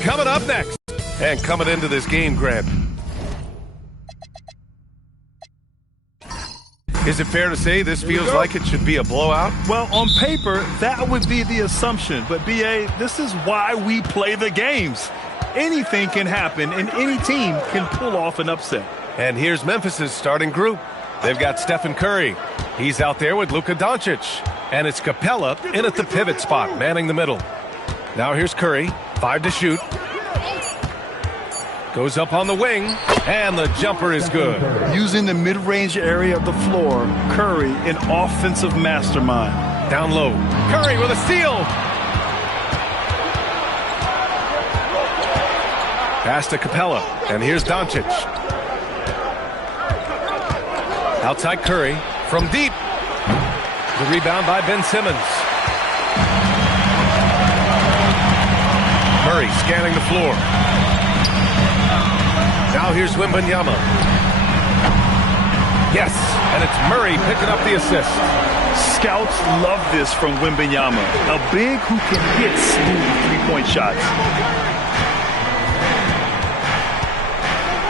Coming up next, and coming into this game, Grant. Is it fair to say this feels like it should be a blowout? Well, on paper, that would be the assumption. But, B.A., this is why we play the games. Anything can happen, and any team can pull off an upset. And here's Memphis' starting group. They've got Stephen Curry. He's out there with Luka Doncic. And it's Capella in at the pivot spot, manning the middle. Now here's Curry, 5 to shoot. Goes up on the wing, and the jumper is good. Using the mid-range area of the floor, Curry, an offensive mastermind. Down low, Curry with a steal. Pass to Capella, and here's Doncic. Outside Curry, from deep. The rebound by Ben Simmons. Murray scanning the floor. Now here's Wembanyama. Yes, and it's Murray picking up the assist. Scouts love this from Wembanyama, a big who can hit smooth three-point shots.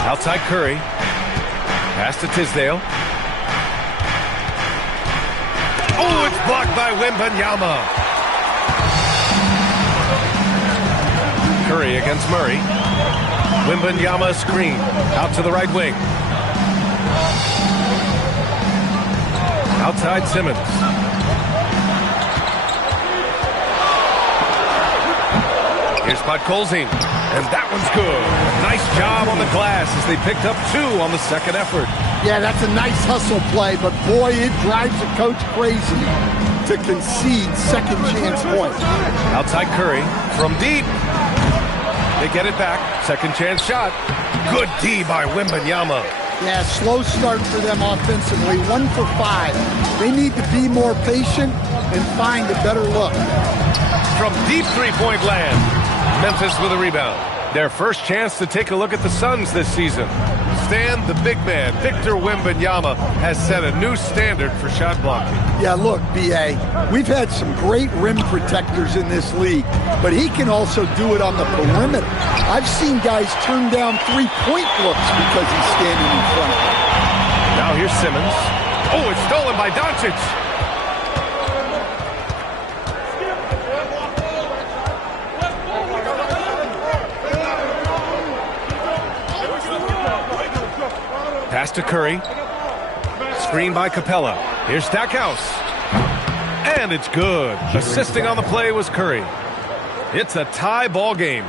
Outside Curry. Pass to Tisdale. Oh, it's blocked by Wembanyama. Curry against Murray. Wembanyama screen. Out to the right wing. Outside Simmons. Here's Podkolzin, and that one's good. Nice job on the glass as they picked up 2 on the second effort. Yeah, that's a nice hustle play, but boy, it drives a coach crazy to concede second chance points. Outside Curry, from deep. They get it back. Second chance shot. Good D by Wembanyama. Yeah, slow start for them offensively. 1 for 5. They need to be more patient and find a better look. From deep three-point land, Memphis with a rebound. Their first chance to take a look at the Suns this season. Stan, the big man, Victor Wembanyama, has set a new standard for shot blocking. Yeah, look, B.A., we've had some great rim protectors in this league, but he can also do it on the perimeter. I've seen guys turn down three-point looks because he's standing in front of them. Now here's Simmons. Oh, it's stolen by Doncic. Pass to Curry. Screen by Capella. Here's Stackhouse. And it's good. Assisting on the play was Curry. It's a tie ball game.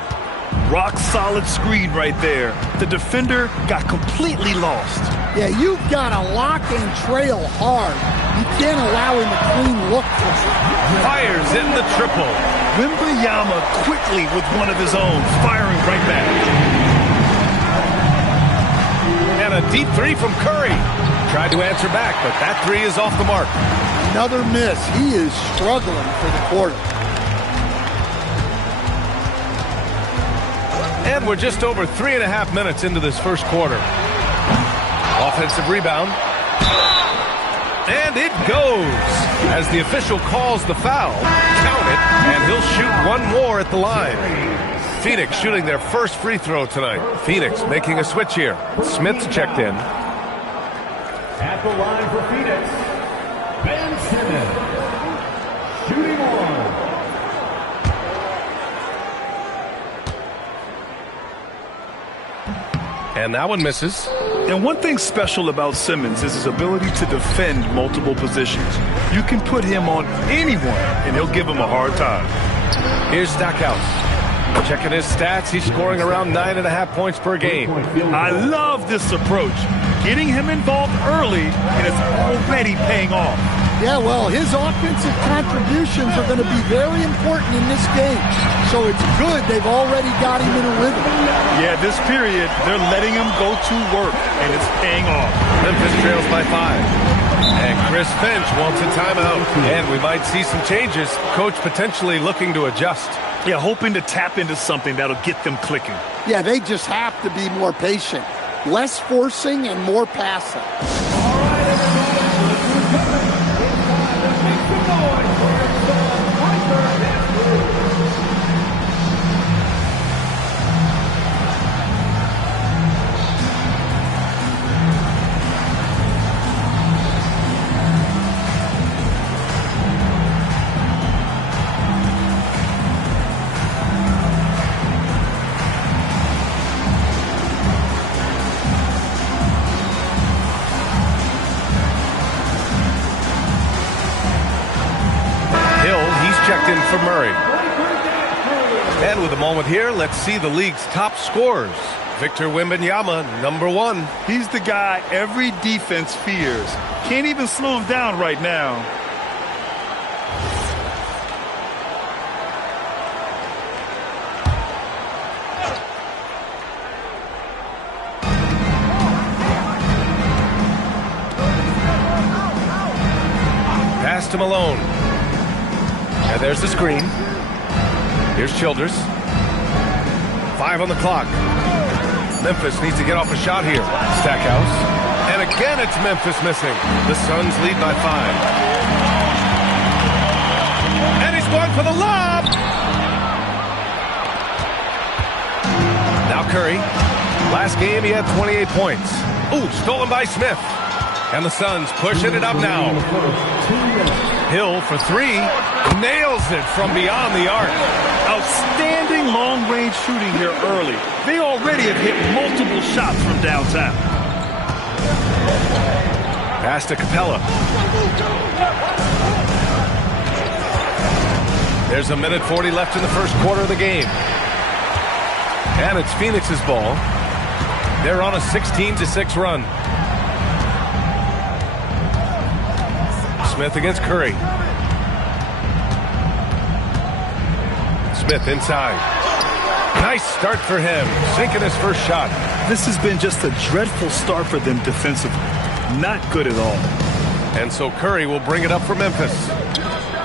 Rock solid screen right there. The defender got completely lost. Yeah, you've got to lock and trail hard. You can't allow him a clean look. Fires in the triple. Wembanyama quickly with one of his own, firing right back. And a deep three from Curry. Tried to answer back, but that three is off the mark. Another miss. He is struggling for the quarter. And we're just over 3.5 minutes into this first quarter. Offensive rebound. And it goes. As the official calls the foul, count it, and he'll shoot one more at the line. Phoenix shooting their first free throw tonight. Phoenix making a switch here. Smith's checked in. At the line for Phoenix, Ben Simmons. Shooting one. And that one misses. And one thing special about Simmons is his ability to defend multiple positions. You can put him on anyone, and he'll give him a hard time. Here's Stackhouse. Checking his stats, he's scoring around 9.5 points per game. I love this approach. Getting him involved early, and it's already paying off. Yeah, well, his offensive contributions are going to be very important in this game. So it's good they've already got him in a rhythm. Yeah, this period, they're letting him go to work, and it's paying off. Memphis trails by 5. And Chris Finch wants a timeout. And we might see some changes. Coach potentially looking to adjust. Yeah, hoping to tap into something that'll get them clicking. Yeah, they just have to be more patient. Less forcing and more passing. Checked in for Murray. And with a moment here, let's see the league's top scorers. Victor Wembanyama, number 1. He's the guy every defense fears. Can't even slow him down right now. Pass to Malone. And there's the screen. Here's Childers. 5 on the clock. Memphis needs to get off a shot here. Stackhouse. And again, it's Memphis missing. The Suns lead by 5. And he's going for the lob. Now Curry. Last game, he had 28 points. Ooh, stolen by Smith. And the Suns pushing it up now. Hill for 3. Nails it from beyond the arc. Outstanding long-range shooting here early. They already have hit multiple shots from downtown. Pass to Capella. There's a minute 40 left in the first quarter of the game. And it's Phoenix's ball. They're on a 16-6 run. Smith against Curry. Smith inside. Nice start for him. Sinking his first shot. This has been just a dreadful start for them defensively. Not good at all. And so Curry will bring it up for Memphis.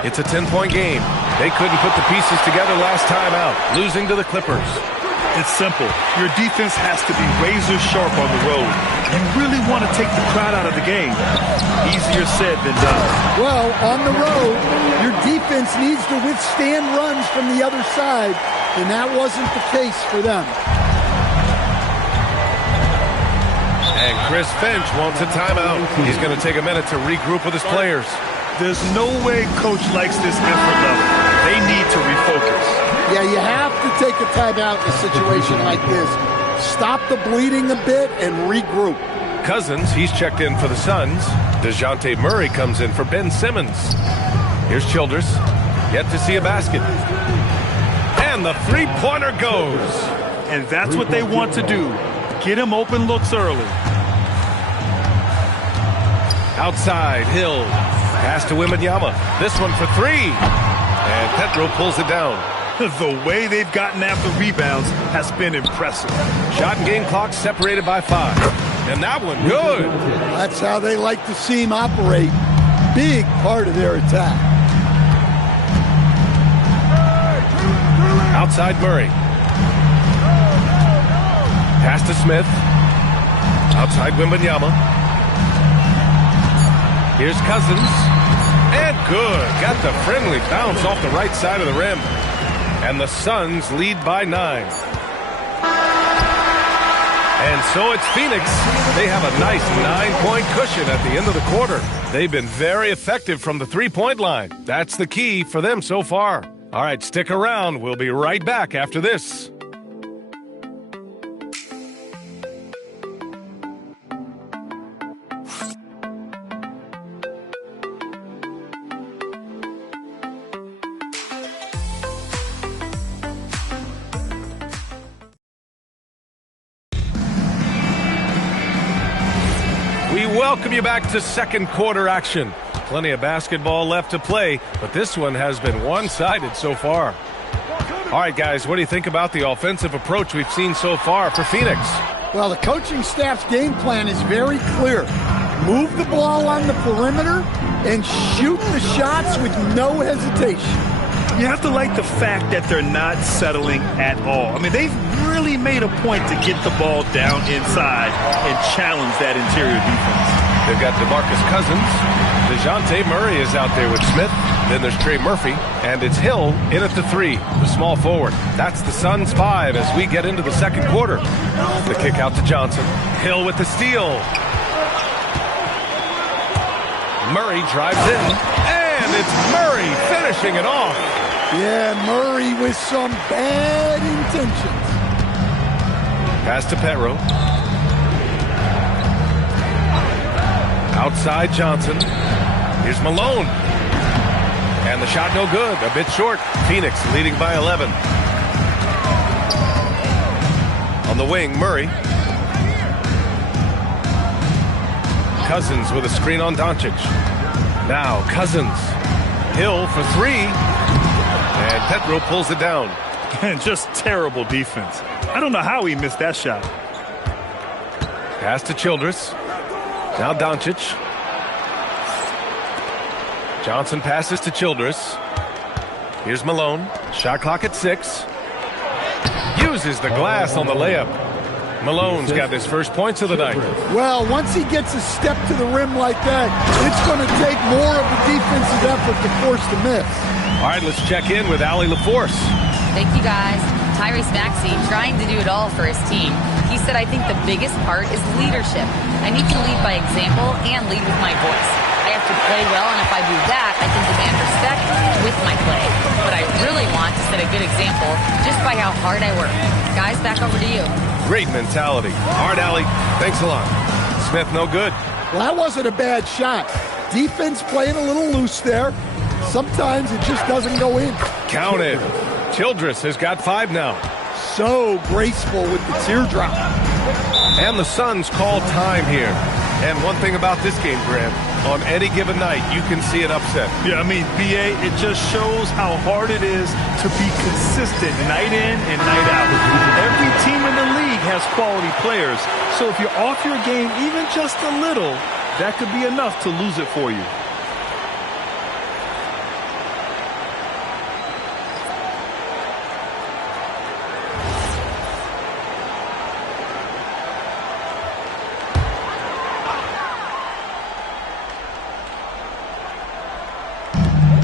It's a 10-point game. They couldn't put the pieces together last time out, losing to the Clippers. It's simple. Your defense has to be razor sharp on the road. You really want to take the crowd out of the game. Easier said than done. Well, on the road, your defense needs to withstand runs from the other side, and that wasn't the case for them. And Chris Finch wants a timeout. He's going to take a minute to regroup with his players. There's no way coach likes this effort level. They need to refocus. Yeah, you have to take a timeout in a situation like this. Stop the bleeding a bit and regroup. Cousins, he's checked in for the Suns. DeJounte Murray comes in for Ben Simmons. Here's Childers. Yet to see a basket. And the three-pointer goes. And that's what they want to do. Get him open looks early. Outside, Hill. Pass to Wembanyama. This one for 3. And Petro pulls it down. The way they've gotten after rebounds has been impressive. Shot and game clock separated by 5. And that one, good. That's how they like to see him operate. Big part of their attack. Outside Murray. Pass to Smith. Outside Wembanyama. Here's Cousins. And good. Got the friendly bounce off the right side of the rim. And the Suns lead by 9. And so it's Phoenix. They have a nice 9-point cushion at the end of the quarter. They've been very effective from the three-point line. That's the key for them so far. All right, stick around. We'll be right back after this. Welcome you back to second quarter action. Plenty of basketball left to play, but this one has been one-sided so far. All right, guys, what do you think about the offensive approach we've seen so far for Phoenix? Well, the coaching staff's game plan is very clear. Move the ball on the perimeter and shoot the shots with no hesitation. You have to like the fact that they're not settling at all. I mean, they've really made a point to get the ball down inside and challenge that interior defense. They've got DeMarcus Cousins. DeJounte Murray is out there with Smith. Then there's Trey Murphy. And it's Hill in at the 3, the small forward. That's the Suns' 5 as we get into the second quarter. The kick out to Johnson. Hill with the steal. Murray drives in. And it's Murray finishing it off. Yeah, Murray with some bad intentions. Pass to Petro. Outside Johnson. Here's Malone. And the shot no good. A bit short. Phoenix leading by 11. On the wing, Murray. Cousins with a screen on Doncic. Now Cousins. Hill for three. And Petro pulls it down. And just terrible defense. I don't know how he missed that shot. Pass to Childress. Now Doncic. Johnson passes to Childress. Here's Malone. Shot clock at 6. Uses the glass on the layup. Malone's got his first points of the night. Well, once he gets a step to the rim like that, it's going to take more of a defensive effort to force the miss. All right, let's check in with Allie LaForce. Thank you, guys. Tyrese Maxey trying to do it all for his team. He said, I think the biggest part is leadership. I need to lead by example and lead with my voice. I have to play well, and if I do that, I can demand respect with my play. But I really want to set a good example just by how hard I work. Guys, back over to you. Great mentality. All right, Allie, thanks a lot. Smith, no good. Well, that wasn't a bad shot. Defense playing a little loose there. Sometimes it just doesn't go in. Counted. Childress has got 5 now. So graceful with the teardrop. And the Suns call time here. And one thing about this game, Grant, on any given night, you can see an upset. Yeah, I mean, BA, it just shows how hard it is to be consistent night in and night out. Every team in the league has quality players. So if you're off your game even just a little, that could be enough to lose it for you.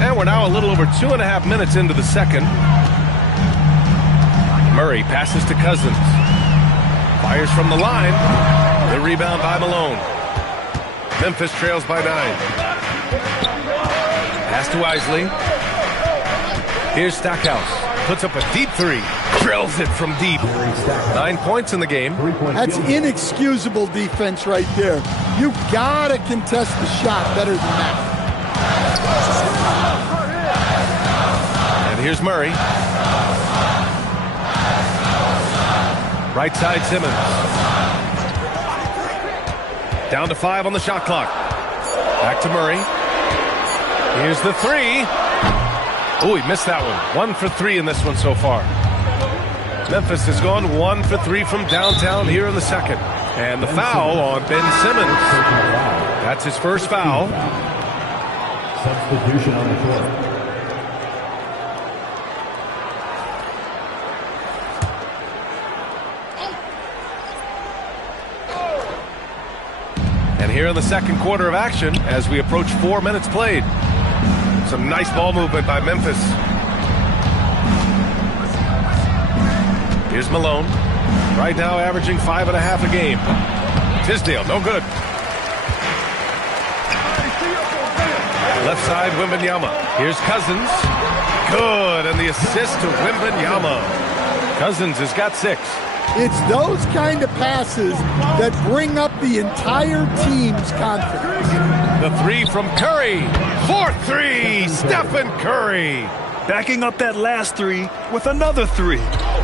And we're now a little over 2.5 minutes into the second. Murray passes to Cousins. Fires from the line. The rebound by Malone. Memphis trails by 9. Pass to Isley. Here's Stackhouse. Puts up a deep 3. Drills it from deep. 9 points in the game. That's inexcusable defense right there. You gotta contest the shot better than that. And here's Murray. Right side Simmons. Down to 5 on the shot clock. Back to Murray. Here's the 3. Oh, he missed that one. 1 for 3 in this one so far. Memphis has gone 1 for 3 from downtown here in the second. And the foul on Ben Simmons. That's his first foul. Substitution on the court. And here in the second quarter of action, as we approach 4 minutes played. Some nice ball movement by Memphis. Here's Malone. Right now averaging 5.5 a game. Tisdale, no good. Left side, Wembanyama. Here's Cousins. Good, and the assist to Wembanyama. Cousins has got 6. It's those kind of passes that bring up the entire team's confidence. The 3 from Curry. 4-3, Stephen Curry. Backing up that last 3 with another 3.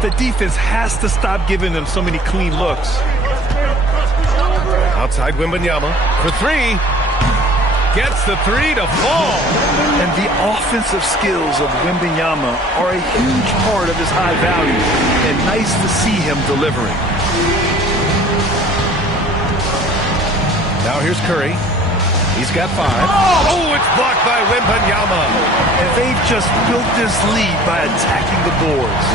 The defense has to stop giving them so many clean looks. Outside Wembanyama for 3. Gets the 3 to fall. And the offensive skills of Wembanyama are a huge part of his high value. And nice to see him delivering. Now here's Curry. He's got 5. Oh, it's blocked by Wembanyama. And they've just built this lead by attacking the boards.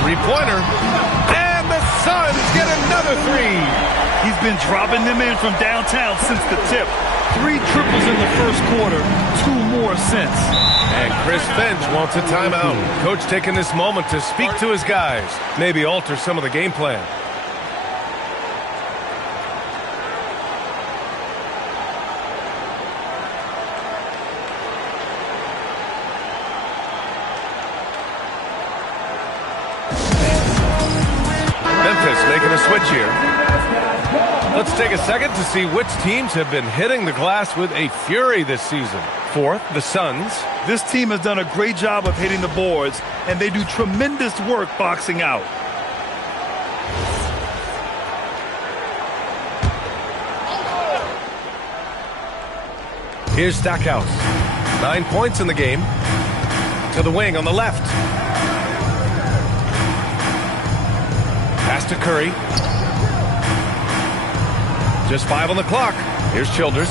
3-pointer. And the Suns get another 3. He's been dropping them in from downtown since the tip. 3 triples in the first quarter, 2 more since. And Chris Finch wants a timeout. Coach taking this moment to speak to his guys. Maybe alter some of the game plan. Memphis making a switch here. Let's take a second to see which teams have been hitting the glass with a fury this season. Fourth, the Suns. This team has done a great job of hitting the boards, and they do tremendous work boxing out. Here's Stackhouse. 9 points in the game. To the wing on the left. Pass to Curry. Just 5 on the clock. Here's Childress.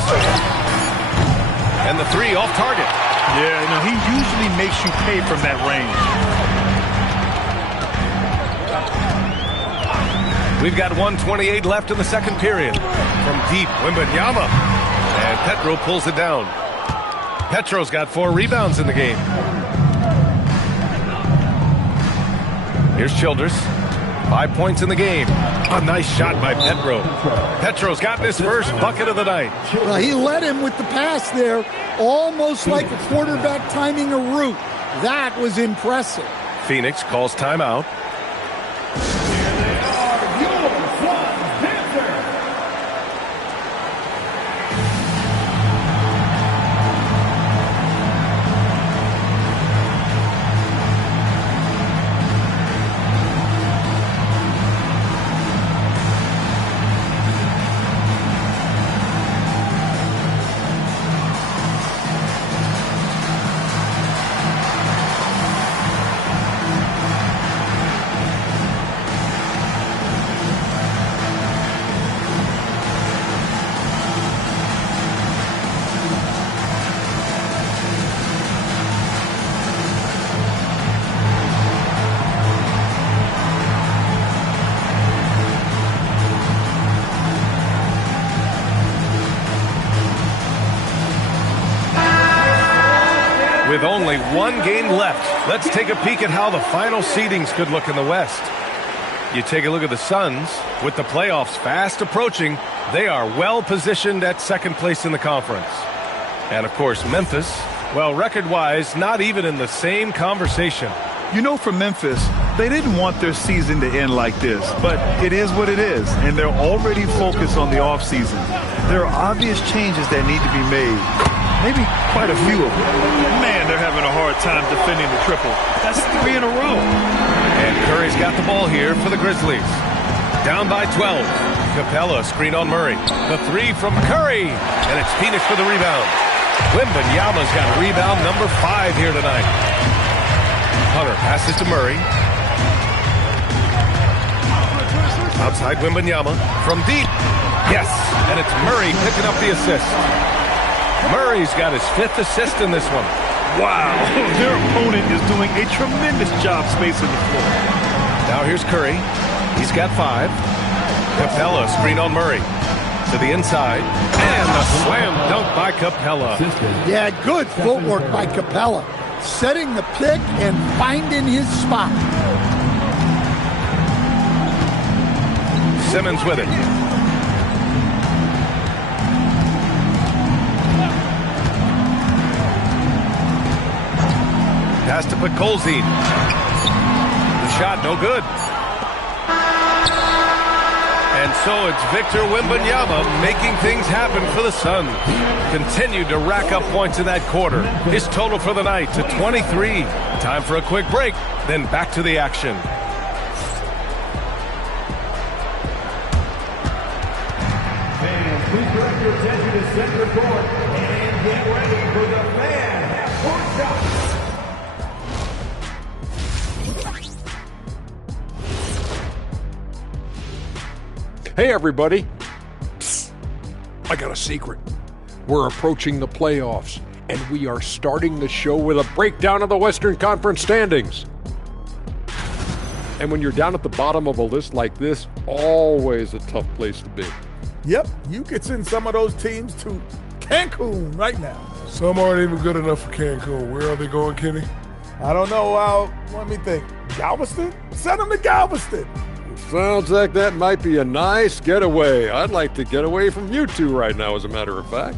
And the 3 off target. Yeah, no, he usually makes you pay from that range. We've got 1:28 left in the second period. From deep, Wembanyama. And Petro pulls it down. Petro's got 4 rebounds in the game. Here's Childress. 5 points in the game. A nice shot by Petro. Petro's gotten his first bucket of the night. Well, he led him with the pass there, almost like a quarterback timing a route. That was impressive. Phoenix calls timeout. With only 1 game left, let's take a peek at how the final seedings could look in the West. You take a look at the Suns. With the playoffs fast approaching, they are well positioned at second place in the conference. And, of course, Memphis, well, record-wise, not even in the same conversation. You know, for Memphis, they didn't want their season to end like this, but it is what it is, and they're already focused on the offseason. There are obvious changes that need to be made. Maybe quite a few of them. Man, they're having a hard time defending the triple. That's 3 in a row. And Curry's got the ball here for the Grizzlies. Down by 12. Capella screen on Murray. The 3 from Curry. And it's Phoenix for the rebound. Wembanyama's got rebound number 5 here tonight. Hunter passes to Murray. Outside Wembanyama. From deep. Yes. And it's Murray picking up the assist. Murray's got his 5th assist in this one. Wow, their opponent is doing a tremendous job spacing the floor. Now here's Curry. He's got 5. Capella screen on Murray. To the inside. And a slam dunk by Capella. Yeah, good footwork by Capella. Setting the pick and finding his spot. Simmons with it. Pass to Pekolzin. The shot, no good. And so it's Victor Wembanyama making things happen for the Suns. Continued to rack up points in that quarter. His total for the night to 23. Time for a quick break, then back to the action. Fans, please direct your attention to center court and get ready for the fan half-court shot. Hey, everybody. Psst. I got a secret. We're approaching the playoffs, and we are starting the show with a breakdown of the Western Conference standings. And when you're down at the bottom of a list like this, always a tough place to be. Yep, you could send some of those teams to Cancun right now. Some aren't even good enough for Cancun. Where are they going, Kenny? I don't know. Let me think. Galveston? Send them to Galveston. Sounds like that might be a nice getaway. I'd like to get away from you two right now, as a matter of fact.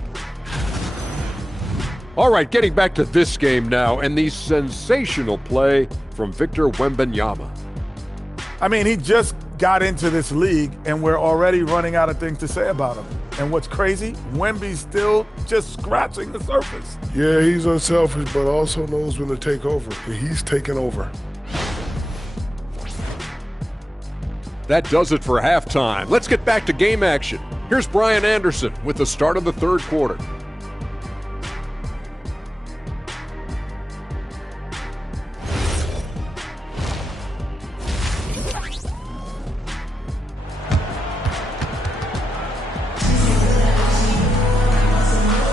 All right, getting back to this game now, and the sensational play from Victor Wembanyama. I mean, he just got into this league, and we're already running out of things to say about him. And what's crazy, Wemby's still just scratching the surface. Yeah, he's unselfish, but also knows when to take over. He's taking over. That does it for halftime. Let's get back to game action. Here's Brian Anderson with the start of the third quarter.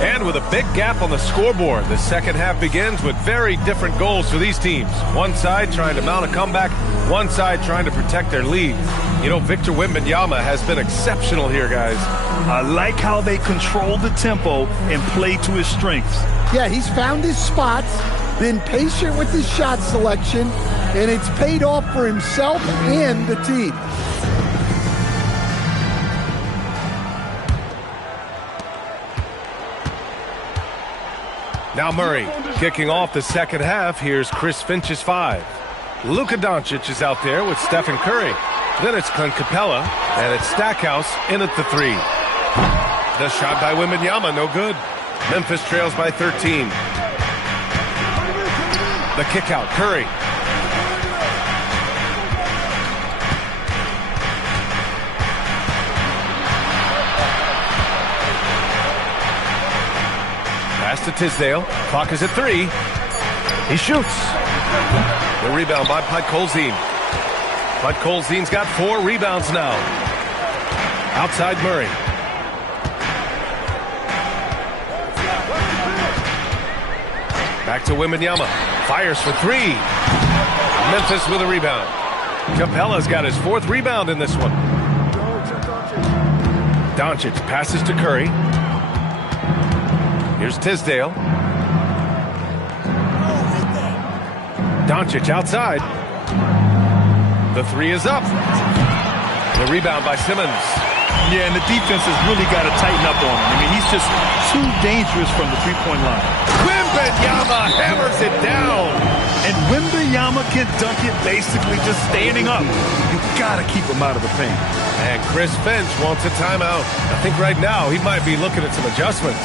And with a big gap on the scoreboard, the second half begins with very different goals for these teams. One side trying to mount a comeback, one side trying to protect their lead. You know, Victor Wembanyama has been exceptional here, guys. I like how they control the tempo and play to his strengths. Yeah, he's found his spots, been patient with his shot selection, and it's paid off for himself and the team. Now Murray kicking off the second half. Here's Chris Finch's 5. Luka Doncic is out there with Stephen Curry. Then it's Clint Capella, and it's Stackhouse in at the 3. The shot by Wembanyama, no good. Memphis trails by 13. The kick out, Curry. Pass to Tisdale. Clock is at 3. He shoots. The rebound by Podkolzin. Podkolzin's got 4 rebounds now. Outside Murray. Back to Wembanyama. Fires for 3. Memphis with a rebound. Capella's got his 4th rebound in this one. Doncic passes to Curry. Here's Tisdale. Doncic outside. The 3 is up. The rebound by Simmons. Yeah, and the defense has really got to tighten up on him. I mean, he's just too dangerous from the three-point line. Wembanyama hammers it down. And Wembanyama can dunk it basically just standing up. You got to keep him out of the paint. And Chris Finch wants a timeout. I think right now he might be looking at some adjustments.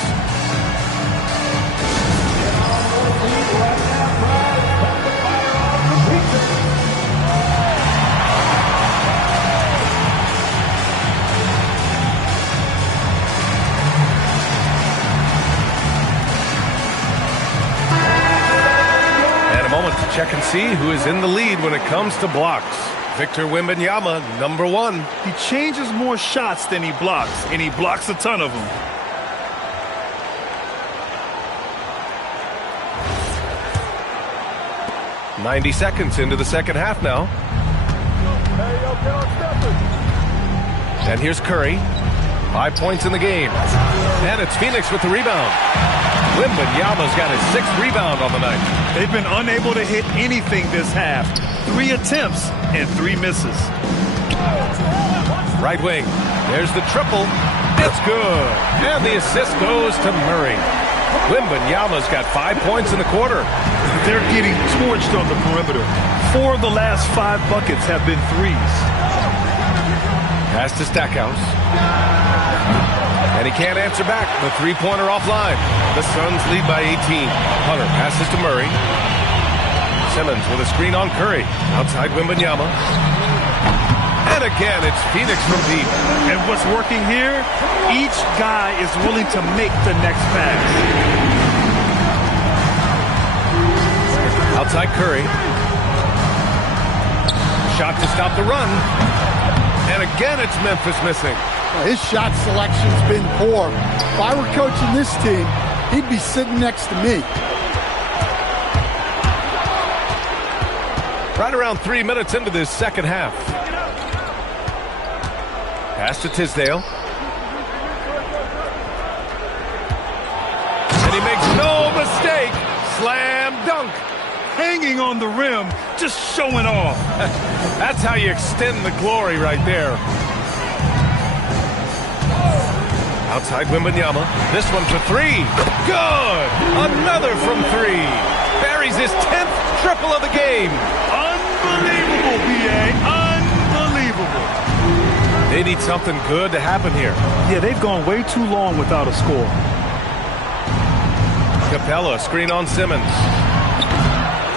Check and see who is in the lead when it comes to blocks. Victor Wembanyama, number 1. He changes more shots than he blocks, and he blocks a ton of them. "90 seconds into the second half now. And here's Curry. 5 points in the game. And it's Phoenix with the rebound. Wembanyama's got his 6th rebound on the night. They've been unable to hit anything this half. 3 attempts and 3 misses. Right wing. There's the triple. It's good. And the assist goes to Murray. Wembanyama's got 5 points in the quarter. They're getting torched on the perimeter. 4 of the last 5 buckets have been 3s. Pass to Stackhouse. And he can't answer back. The three-pointer offline. The Suns lead by 18. Hunter passes to Murray. Simmons with a screen on Curry. Outside Wembanyama. And again, it's Phoenix from deep. And what's working here, each guy is willing to make the next pass. Outside Curry. Shot to stop the run. And again, it's Memphis missing. His shot selection's been poor. If I were coaching this team, he'd be sitting next to me. Right around 3 minutes into this second half. Pass to Tisdale. And he makes no mistake. Slam dunk. Hanging on the rim, just showing off. That's how you extend the glory right there. Outside Wembanyama. This one for 3. Good! Another from 3. Buries his 10th triple of the game. Unbelievable, B.A. Unbelievable. They need something good to happen here. Yeah, they've gone way too long without a score. Capella, screen on Simmons.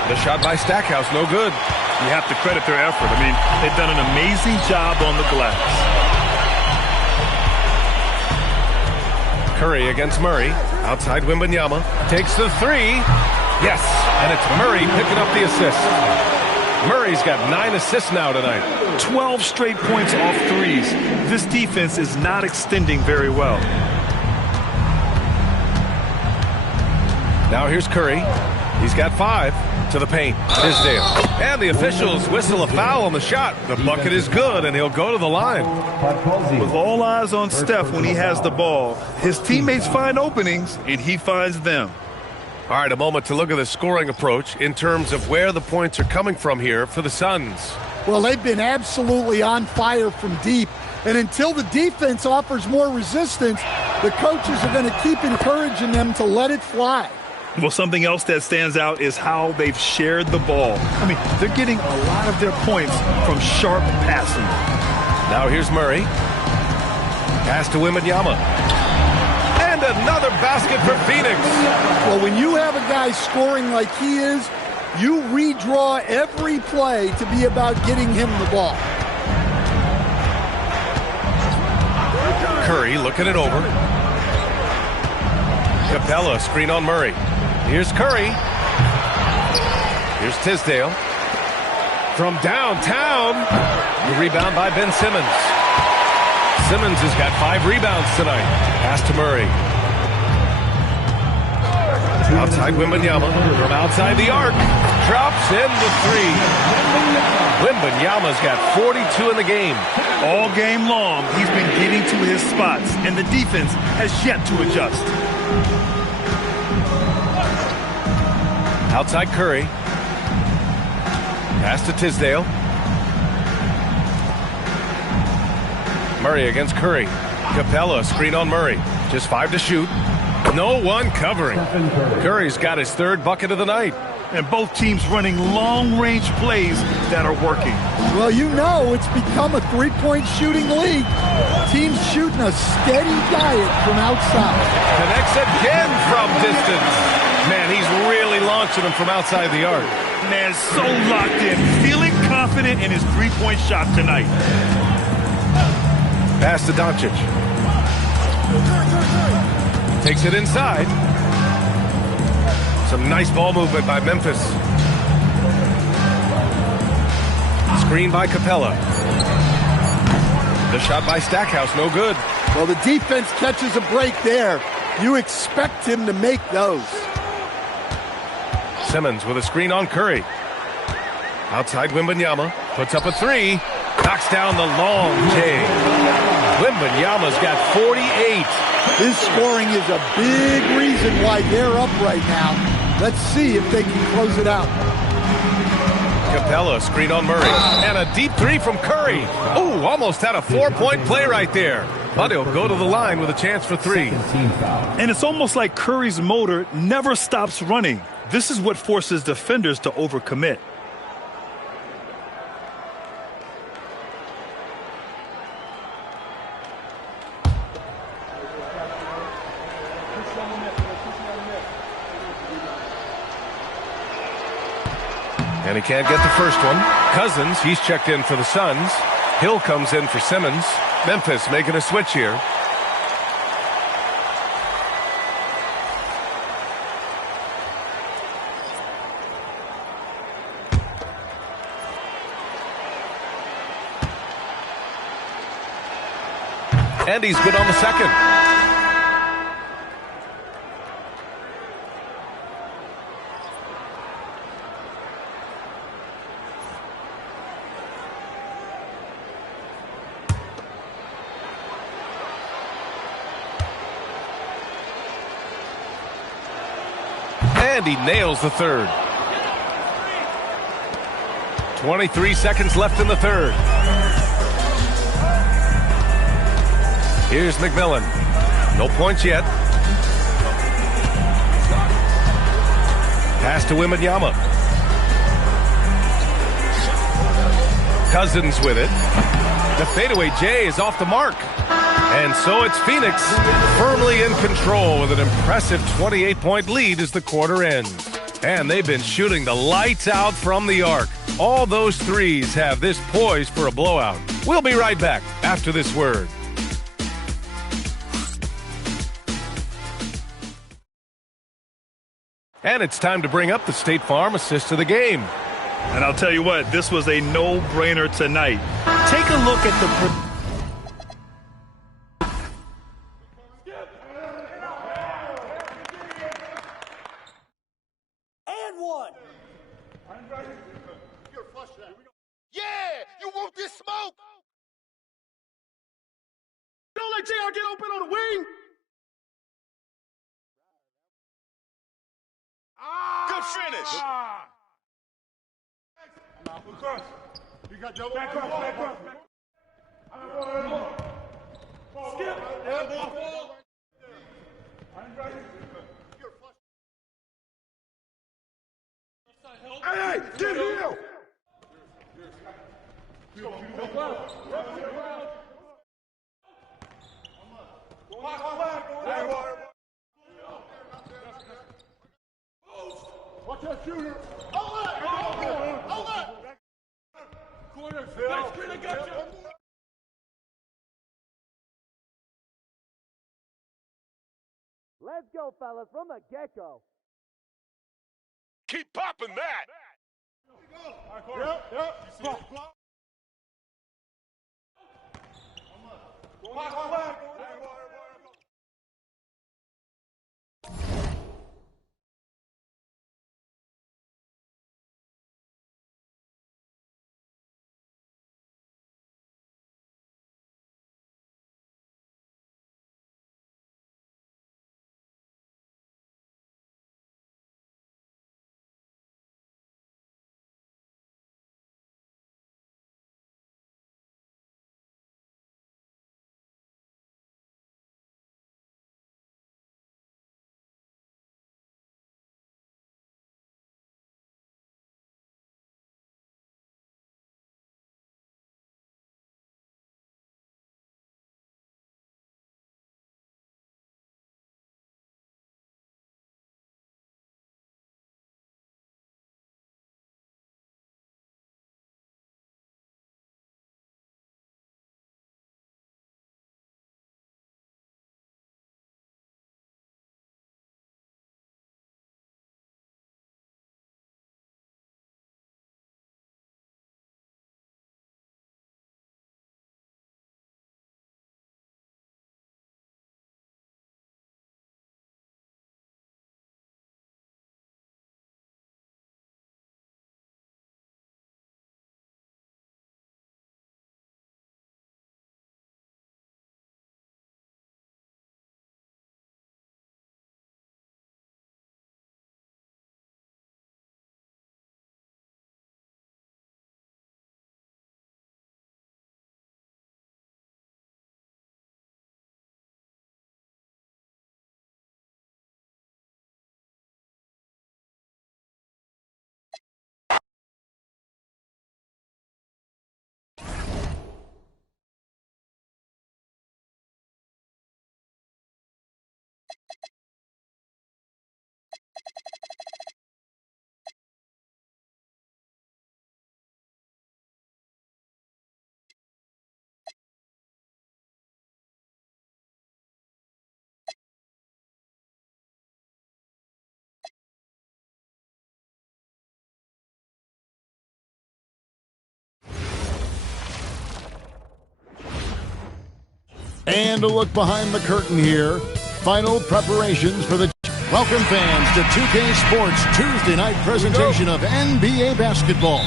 The shot by Stackhouse, no good. You have to credit their effort. I mean, they've done an amazing job on the glass. Curry against Murray. Outside Wembanyama. Takes the three. Yes, and it's Murray picking up the assist. Murray's got 9 assists now tonight. 12 straight points off threes. This defense is not extending very well. Now here's Curry. He's got 5 to the paint. Tisdale. And the officials whistle a foul on the shot. The bucket is good, and he'll go to the line. With all eyes on Steph when he has the ball, his teammates find openings, and he finds them. All right, a moment to look at the scoring approach in terms of where the points are coming from here for the Suns. Well, they've been absolutely on fire from deep. And until the defense offers more resistance, the coaches are going to keep encouraging them to let it fly. Well, something else that stands out is how they've shared the ball. I mean, they're getting a lot of their points from sharp passing. Now here's Murray. Pass to Wembanyama. And another basket for Phoenix. Well, when you have a guy scoring like he is, you redraw every play to be about getting him the ball. Curry looking it over. Capella, screen on Murray. Here's Curry. Here's Tisdale. From downtown. The rebound by Ben Simmons. Simmons has got 5 rebounds tonight. Pass to Murray. Outside Wembanyama. From outside the arc. Drops in the 3. Wembanyama's got 42 in the game. All game long, he's been getting to his spots, and the defense has yet to adjust. Outside Curry. Pass to Tisdale. Murray against Curry. Capella, screen on Murray. Just 5 to shoot. No one covering. Curry's got his 3rd bucket of the night. And both teams running long-range plays that are working. Well, you know it's become a three-point shooting league. Teams shooting a steady diet from outside. Connects again from distance. Man, he's really launching them from outside the arc. Man, so locked in, feeling confident in his three-point shot tonight. Pass to Doncic. Takes it inside. Some nice ball movement by Memphis. Screen by Capella. The shot by Stackhouse, no good. Well, the defense catches a break there. You expect him to make those. Simmons with a screen on Curry. Outside Wembanyama. Puts up a 3. Knocks down the long J. Wembanyama's got 48. His scoring is a big reason why they're up right now. Let's see if they can close it out. Capella, screen on Murray. And a deep 3 from Curry. Ooh, almost had a 4-point play right there. But he'll go to the line with a chance for 3. And it's almost like Curry's motor never stops running. This is what forces defenders to overcommit. And he can't get the first one. Cousins, he's checked in for the Suns. Hill comes in for Simmons. Memphis making a switch here. And he's good on the second. And he nails the third. 23 seconds left in the third. Here's McMillan. No points yet. Pass to Wembanyama. Cousins with it. The fadeaway J is off the mark. And so it's Phoenix firmly in control with an impressive 28-point lead as the quarter ends. And they've been shooting the lights out from the arc. All those threes have this poised for a blowout. We'll be right back after this word. And it's time to bring up the State Farm assist of the game. And I'll tell you what, this was a no-brainer tonight. Take a look at the... Yeah, you want this smoke? Don't let JR get open on the wing. Good finish. You got double. Back up. Skip. Hey, get here. Watch that shooter. Corner, Phil. Let's go, fellas, from the get-go. Keep popping that. Yep. And a look behind the curtain here. Final preparations for the... Welcome fans to 2K Sports Tuesday night presentation of NBA basketball.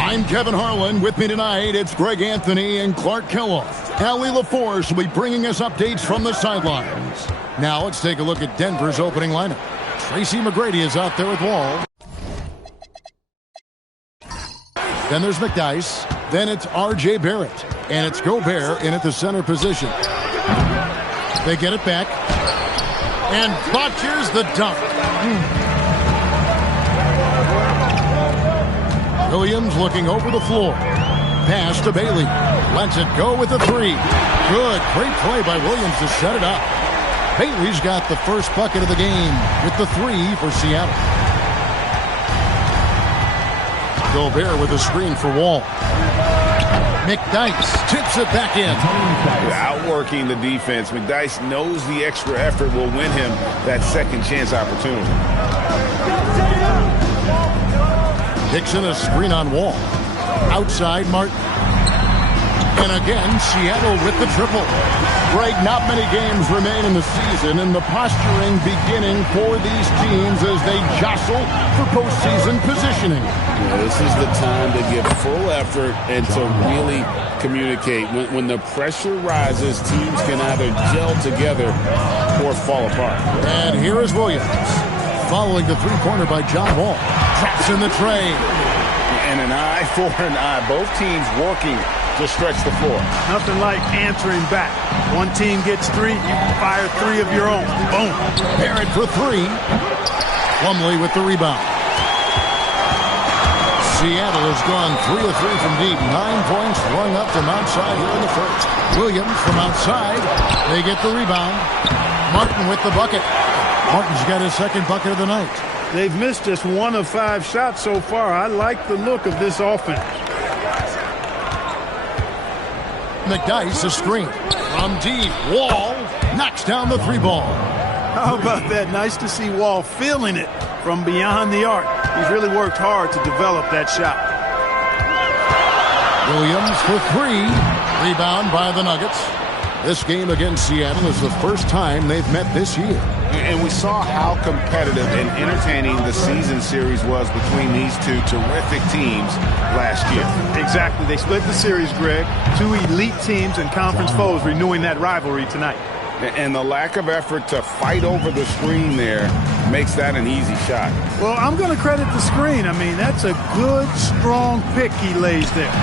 I'm Kevin Harlan. With me tonight, it's Greg Anthony and Clark Kellogg. Allie LaForce will be bringing us updates from the sidelines. Now let's take a look at Denver's opening lineup. Tracy McGrady is out there with Wall. Then there's McDyess. Then it's R.J. Barrett. And it's Gobert in at the center position. They get it back. And botches the dunk. Williams looking over the floor. Pass to Bailey. Lets it go with the three. Good. Great play by Williams to set it up. Bailey's got the first bucket of the game with the three for Seattle. Gobert with a screen for Wall. McDyess tips it back in. Outworking the defense. McDyess knows the extra effort will win him that second chance opportunity. Dixon a screen on Wall. Outside Martin. And again, Seattle with the triple. Greg, not many games remain in the season, and the posturing beginning for these teams as they jostle for postseason positioning. Yeah, this is the time to give full effort and to really communicate. When the pressure rises, teams can either gel together or fall apart. And here is Williams, following the three-pointer by John Wall. Drops in the tray. And an eye for an eye. Both teams working to stretch the floor. Nothing like answering back. One team gets three, you fire three of your own. Boom. Barrett for three. Plumlee with the rebound. Seattle has gone 3 of 3 from deep. 9 points flowing up from outside here in the first. Williams from outside. They get the rebound. Martin with the bucket. Martin's got his second bucket of the night. They've missed just 1 of 5 shots so far. I like the look of this offense. McDyess a screen from deep. Wall knocks down the three ball. How about that? Nice to see Wall feeling it from beyond the arc. He's really worked hard to develop that shot. Williams for three. Rebound by the Nuggets. This game against Seattle is the first time they've met this year. And we saw how competitive and entertaining the season series was between these two terrific teams last year. Exactly. They split the series, Greg. 2 elite teams and conference foes renewing that rivalry tonight. And the lack of effort to fight over the screen there makes that an easy shot. Well, I'm going to credit the screen. I mean, that's a good, strong pick he lays there.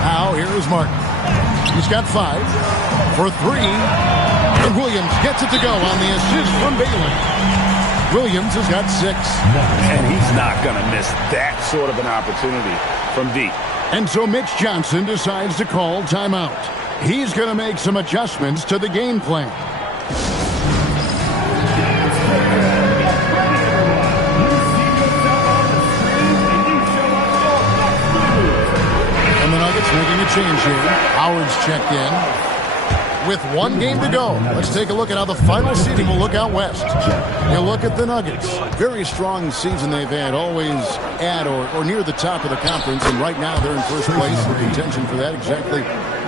Now, here is Martin. He's got 5 for 3. And Williams gets it to go on the assist from Bailey. Williams has got 6. And he's not going to miss that sort of an opportunity from deep. And so Mitch Johnson decides to call timeout. He's going to make some adjustments to the game plan. And the Nuggets making a change here. Howard's checked in. With 1 game to go, let's take a look at how the final seeding will look out west. You look at the Nuggets. Very strong season they've had, always at or near the top of the conference, and right now they're in first place in contention for that, exactly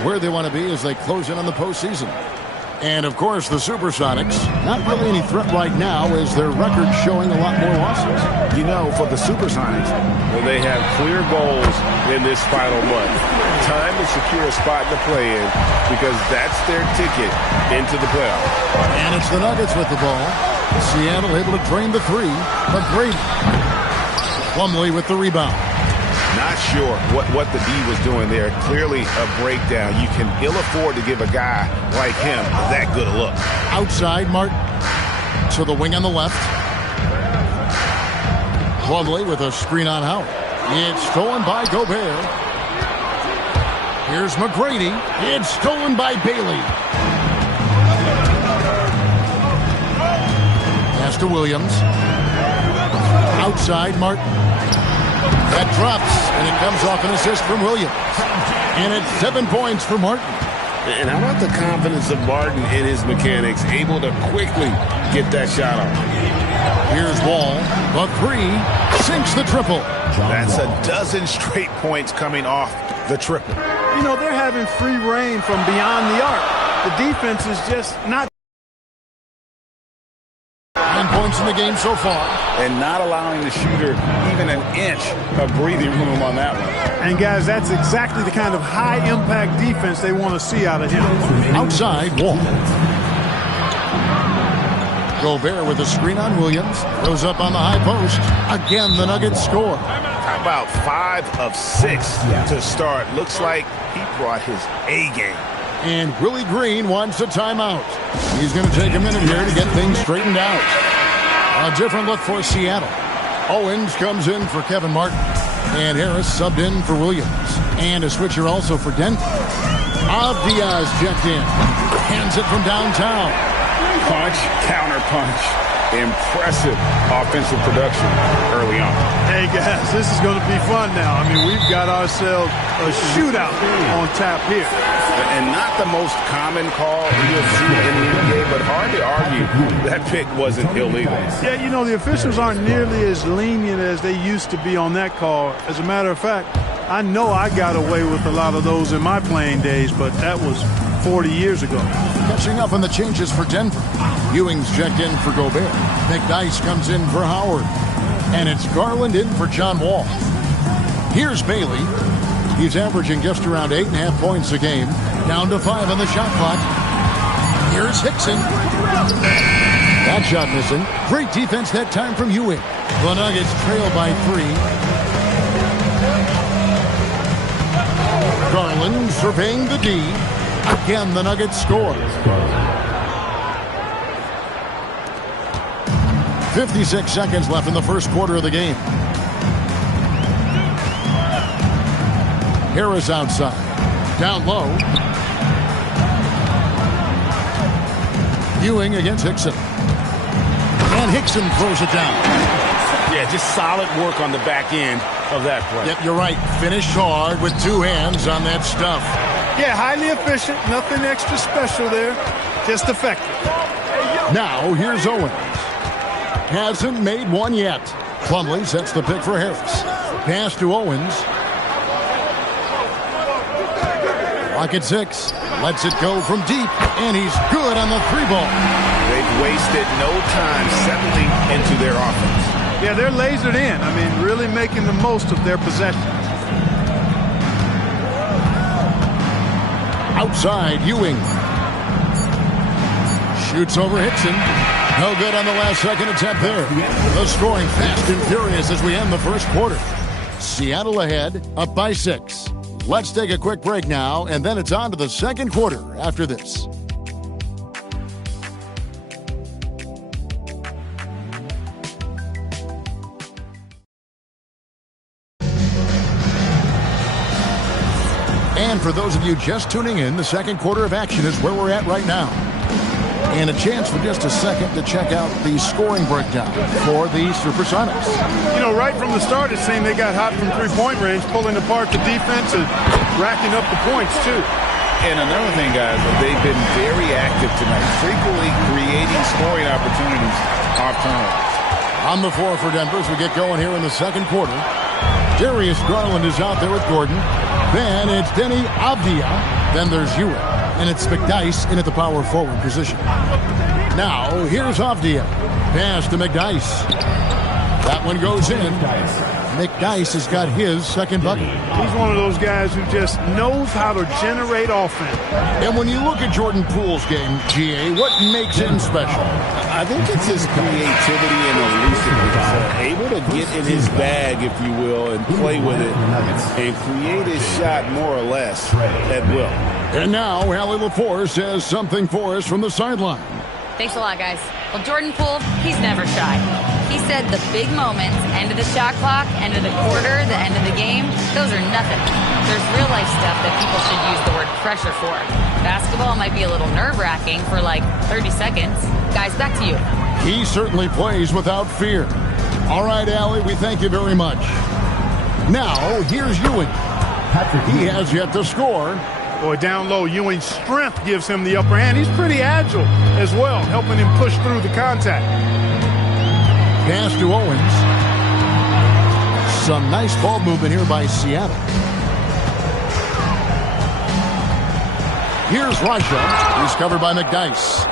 where they want to be as they close in on the postseason. And, of course, the Supersonics, not really any threat right now as their record showing a lot more losses. You know, for the Supersonics, well, they have clear goals in this final month. Time to secure a spot to play in because that's their ticket into the playoffs. And it's the Nuggets with the ball. Seattle able to drain the 3. McGrady. Plumlee with the rebound. Not sure what the D was doing there. Clearly a breakdown. You can ill afford to give a guy like him that good a look. Outside, Martin. To the wing on the left. Plumlee with a screen on Howard. It's stolen by Gobert. Here's McGrady. It's stolen by Bailey. Pass to Williams. Outside, Martin. That drops, and it comes off an assist from Williams. And it's 7 points for Martin. And how about the confidence of Martin in his mechanics, able to quickly get that shot off. Here's Wall. The 3 sinks the triple. That's a dozen straight points coming off the triple. You know, they're having free reign from beyond the arc. The defense is just not. 9 points in the game so far. And not allowing the shooter even an inch of breathing room on that one. And, guys, that's exactly the kind of high-impact defense they want to see out of him. Outside, Wall. Gobert with a screen on Williams. Goes up on the high post. Again, the Nuggets score. How about 5 of 6 to start? Looks like he brought his A game. And Willie Green wants a timeout. He's going to take a minute here to get things straightened out. A different look for Seattle. Owens comes in for Kevin Martin. And Harris subbed in for Williams. And a switcher also for Denver. Diaz checked in. Hands it from downtown. Punch, counter punch. Impressive offensive production early on. Hey, guys, this is going to be fun now. I mean, we've got ourselves a shootout on tap here. And not the most common call you'll see in the NBA, but hard to argue that pick wasn't illegal. Yeah, you know, the officials aren't nearly as lenient as they used to be on that call. As a matter of fact, I know I got away with a lot of those in my playing days, but that was 40 years ago. Catching up on the changes for Denver. Ewing's checked in for Gobert. McDyess comes in for Howard. And it's Garland in for John Wall. Here's Bailey. He's averaging just around 8.5 points a game. Down to 5 on the shot clock. Here's Hickson. That shot missing. Great defense that time from Ewing. The Nuggets trail by 3. Garland surveying the D. Again, the Nuggets score. 56 seconds left in the first quarter of the game. Harris outside. Down low. Ewing against Hickson. And Hickson throws it down. Yeah, just solid work on the back end of that play. Yep, you're right. Finished hard with 2 hands on that stuff. Yeah, highly efficient. Nothing extra special there. Just effective. Now, here's Owens. Hasn't made one yet. Plumlee sets the pick for Harris. Pass to Owens. Clock at 6. Lets it go from deep. And he's good on the 3-ball. They've wasted no time settling into their offense. Yeah, they're lasered in. I mean, really making the most of their possession. Outside, Ewing. Shoots over Hickson. No good on the last second attempt there. The scoring fast and furious as we end the first quarter. Seattle ahead, up by 6. Let's take a quick break now, and then it's on to the second quarter after this. And for those of you just tuning in, the second quarter of action is where we're at right now. And a chance for just a second to check out the scoring breakdown for the Supersonics. You know, right from the start, it seemed they got hot from three-point range, pulling apart the defense and racking up the points, too. And another thing, guys, they've been very active tonight, frequently creating scoring opportunities off turnovers. On the floor for Denver as we get going here in the second quarter. Darius Garland is out there with Gordon. Then it's Denny Avdia. Then there's Ewing. And it's McDyess in at the power forward position. Now, here's Avdia. Pass to McDyess. That one goes in. McDyess has got his second bucket. He's one of those guys who just knows how to generate offense. And when you look at Jordan Poole's game, GA, what makes him special? I think it's his creativity and elusiveness. Able to get in his bag, if you will, and play with it and create his shot more or less at will. And now, Allie LaForce says something for us from the sideline. Thanks a lot, guys. Well, Jordan Poole, he's never shy. He said the big moments, end of the shot clock, end of the quarter, the end of the game, those are nothing. There's real-life stuff that people should use the word pressure for. Basketball might be a little nerve-wracking for like 30 seconds. Guys, back to you. He certainly plays without fear. All right, Allie, we thank you very much. Now, here's Ewing. He has yet to score. Boy, down low, Ewing's strength gives him the upper hand. He's pretty agile as well, helping him push through the contact. Pass to Owens. Some nice ball movement here by Seattle. Here's Rasha. He's covered by McDyess.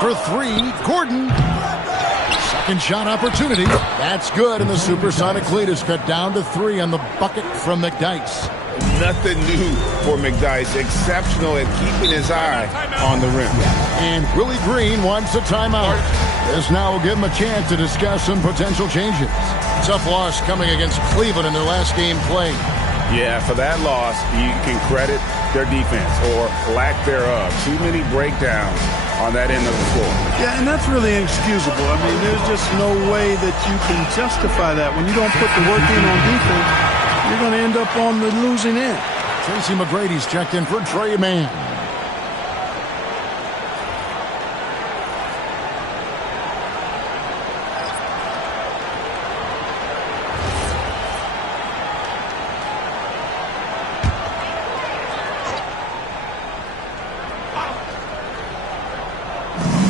For 3, Gordon. Second shot opportunity. That's good, and the Supersonic lead is cut down to 3 on the bucket from McDyess. Nothing new for McDyess. Exceptional at keeping his eye on the rim. And Willie Green wants a timeout. This now will give him a chance to discuss some potential changes. Tough loss coming against Cleveland in their last game played. Yeah, for that loss, you can credit their defense or lack thereof. Too many breakdowns on that end of the floor. Yeah, and that's really inexcusable. I mean, there's just no way that you can justify that. When you don't put the work in on defense, you're going to end up on the losing end. Tracy McGrady's checked in for Trey Mann.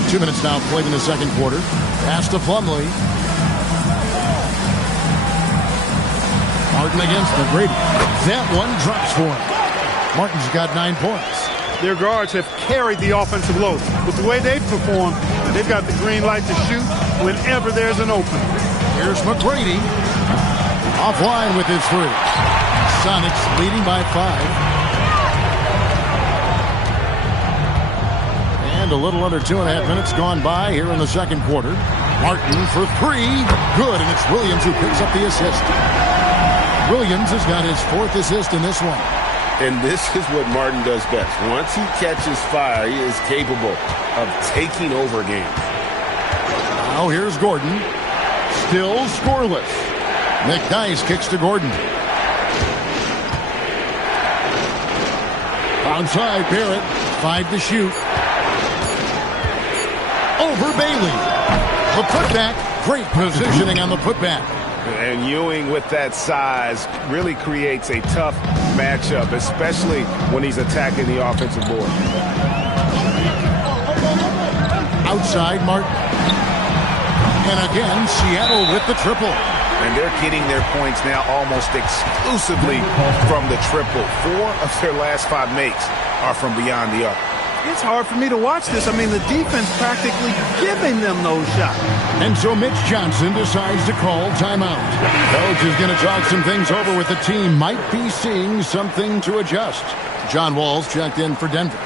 Two minutes now played in the second quarter. Pass to Plumlee. Martin against McGrady. That one drops for him. Martin's got 9 points. Their guards have carried the offensive load. With the way they've performed, they've got the green light to shoot whenever there's an opening. Here's McGrady. Offline with his three. Sonics leading by 5. And a little under 2.5 minutes gone by here in the second quarter. Martin for 3. Good, and it's Williams who picks up the assist. Williams has got his 4th assist in this one. And this is what Martin does best. Once he catches fire, he is capable of taking over games. Now here's Gordon. Still scoreless. McDyess kicks to Gordon. Outside Barrett. 5 to shoot. Over Bailey. The putback. Great positioning on the putback. And Ewing with that size really creates a tough matchup, especially when he's attacking the offensive board. Outside Martin. And again, Seattle with the triple. And they're getting their points now almost exclusively from the triple. 4 of their last 5 makes are from beyond the arc. It's hard for me to watch this. I mean, the defense practically giving them those shots. And so Mitch Johnson decides to call timeout. Coach is going to talk some things over with the team. Might be seeing something to adjust. John Wall's checked in for Denver.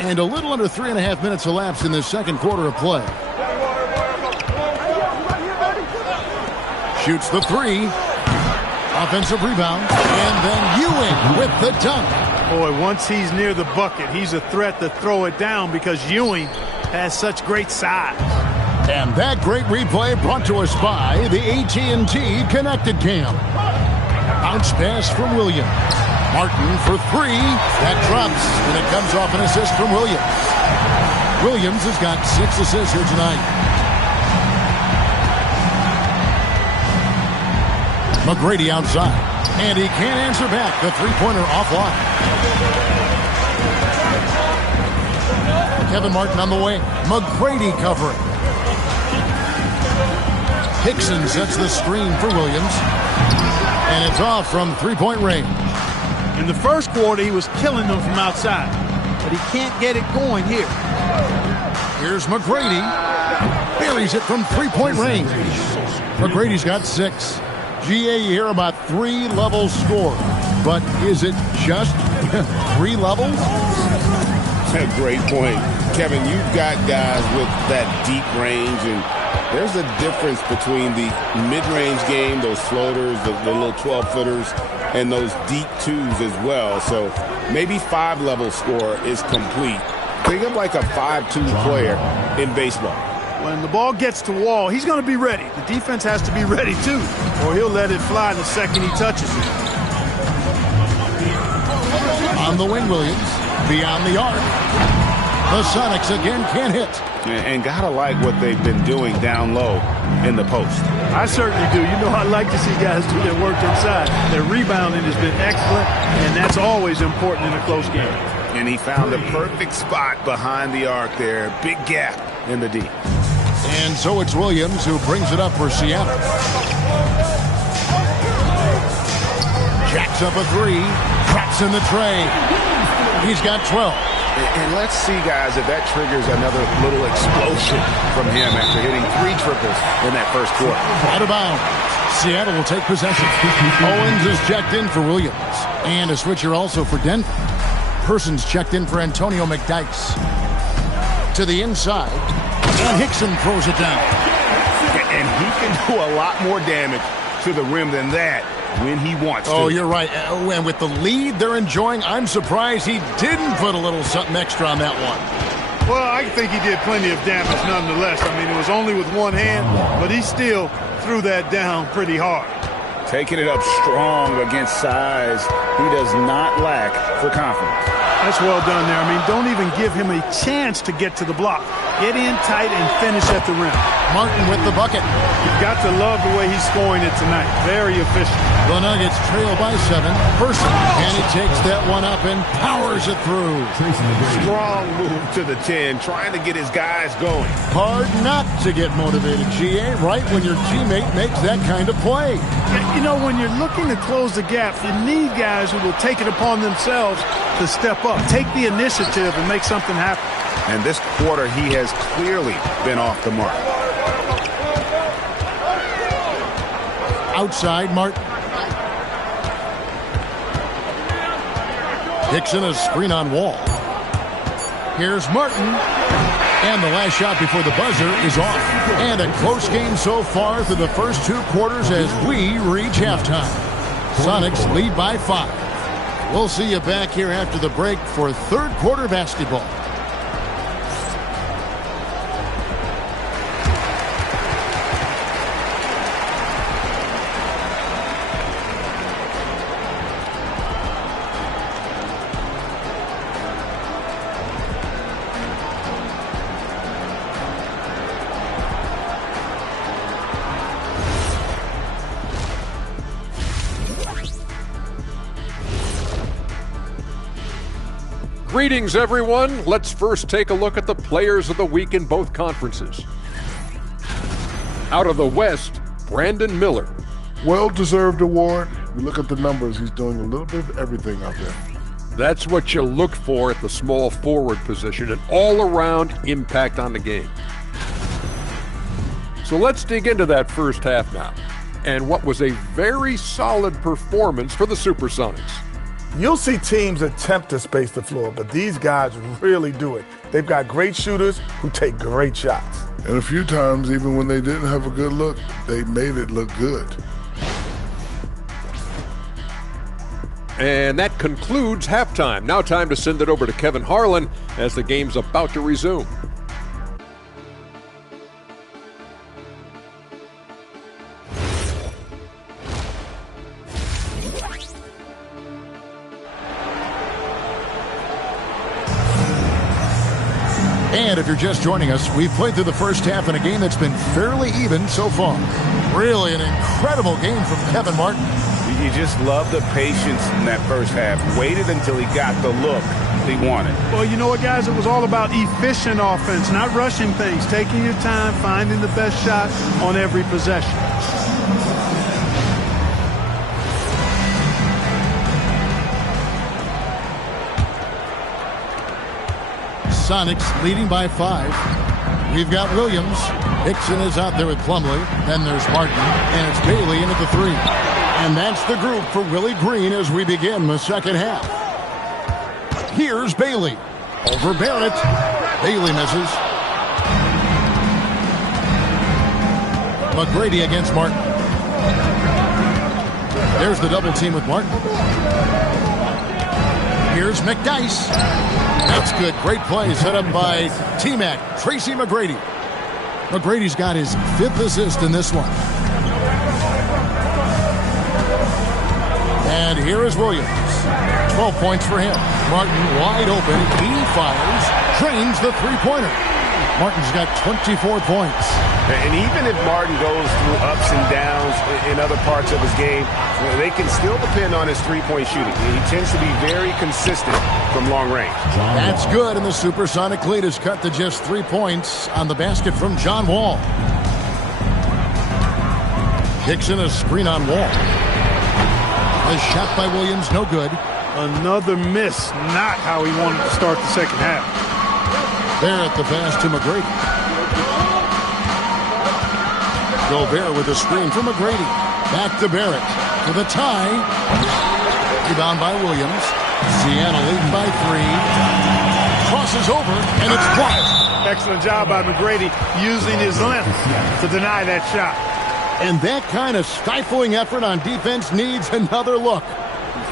And a little under 3.5 minutes elapsed in the second quarter of play. Shoots the 3. Offensive rebound. And then Ewing with the dunk. Boy, once he's near the bucket, he's a threat to throw it down because Ewing has such great size. And that great replay brought to us by the AT&T Connected Cam. Bounce pass from Williams. Martin for 3. That drops, and it comes off an assist from Williams. Williams has got 6 assists here tonight. McGrady outside. And he can't answer back. The three-pointer offline. Kevin Martin on the wing. McGrady covering. Hickson sets the screen for Williams. And it's off from three-point range. In the first quarter, he was killing them from outside. But he can't get it going here. Here's McGrady. Buries it from three-point range. McGrady's got 6. GA, you hear about 3-level score. But is it just 3 levels? Great point. Kevin, you've got guys with that deep range, and there's a difference between the mid-range game, those floaters, the little 12-footers, and those deep 2s as well. So maybe 5-level score is complete. Think of like a 5-2 player in baseball. When the ball gets to Wall, he's going to be ready. The defense has to be ready, too, or he'll let it fly the second he touches it. On the wing, Williams. Beyond the arc. The Sonics again can't hit. And gotta like what they've been doing down low in the post. I certainly do. You know, I like to see guys do their work inside. Their rebounding has been excellent, and that's always important in a close game. And he found the perfect spot behind the arc there. Big gap in the D. And so it's Williams who brings it up for Seattle. Jacks up a 3. Traps in the tray. He's got 12. And let's see, guys, if that triggers another little explosion from him after hitting 3 triples in that first quarter. Out of bounds. Seattle will take possession. Owens is checked in for Williams. And a switcher also for Denver. Persons checked in for Antonio McDyess. To the inside. And Hickson throws it down. and he can do a lot more damage to the rim than that when he wants to. Oh, you're right. And with the lead they're enjoying, I'm surprised he didn't put a little something extra on that one. Well, I think he did plenty of damage nonetheless. I mean, it was only with one hand, but he still threw that down pretty hard. Taking it up strong against size. He does not lack for confidence. That's well done there. I mean, don't even give him a chance to get to the block. Get in tight and finish at the rim. Martin with the bucket. You've got to love the way he's scoring it tonight. Very efficient. The Nuggets trail by 7. Person. And he takes that one up and powers it through. Strong move to the 10, trying to get his guys going. Hard not to get motivated, GA, right when your teammate makes that kind of play. You know, when you're looking to close the gap, you need guys who will take it upon themselves to step up, take the initiative, and make something happen. And this quarter, he has clearly been off the mark. Outside, Martin. Dixon, a screen on Wall. Here's Martin. And the last shot before the buzzer is off. And a close game so far through the first 2 quarters as we reach halftime. Sonics lead by 5. We'll see you back here after the break for third quarter basketball. Greetings, everyone. Let's first take a look at the players of the week in both conferences. Out of the West, Brandon Miller. Well-deserved award. You look at the numbers, he's doing a little bit of everything out there. That's what you look for at the small forward position, an all-around impact on the game. So let's dig into that first half now, and what was a very solid performance for the Supersonics. You'll see teams attempt to space the floor, but these guys really do it. They've got great shooters who take great shots. And a few times, even when they didn't have a good look, they made it look good. And that concludes halftime. Now time to send it over to Kevin Harlan as the game's about to resume. And if you're just joining us, we've played through the first half in a game that's been fairly even so far. Really an incredible game from Kevin Martin. You just love the patience in that first half. Waited until he got the look he wanted. Well, you know what, guys? It was all about efficient offense, not rushing things, taking your time, finding the best shot on every possession. Sonics leading by 5. We've got Williams. Dixon is out there with Plumlee. Then there's Martin, and it's Bailey in at the 3. And that's the group for Willie Green as we begin the second half. Here's Bailey. Over Barrett. Bailey misses. McGrady against Martin. There's the double team with Martin. Here's McDice. That's good. Great play set up by T-Mac, Tracy McGrady. McGrady's got his 5th assist in this one. And here is Williams. 12 points for him. Martin wide open. He fires. Drains the three-pointer. Martin's got 24 points. And even if Martin goes through ups and downs in other parts of his game, they can still depend on his three-point shooting. He tends to be very consistent from long range. That's good, and the Supersonic lead is cut to just 3 points on the basket from John Wall. Dixon, a screen on Wall. A shot by Williams, no good. Another miss, not how he wanted to start the second half. Barrett the pass to McGrady. Gobert with a screen from McGrady. Back to Barrett for the tie. Rebound by Williams. Siena leading by 3. Crosses over, and it's blocked. Excellent job by McGrady using his length to deny that shot. And that kind of stifling effort on defense needs another look.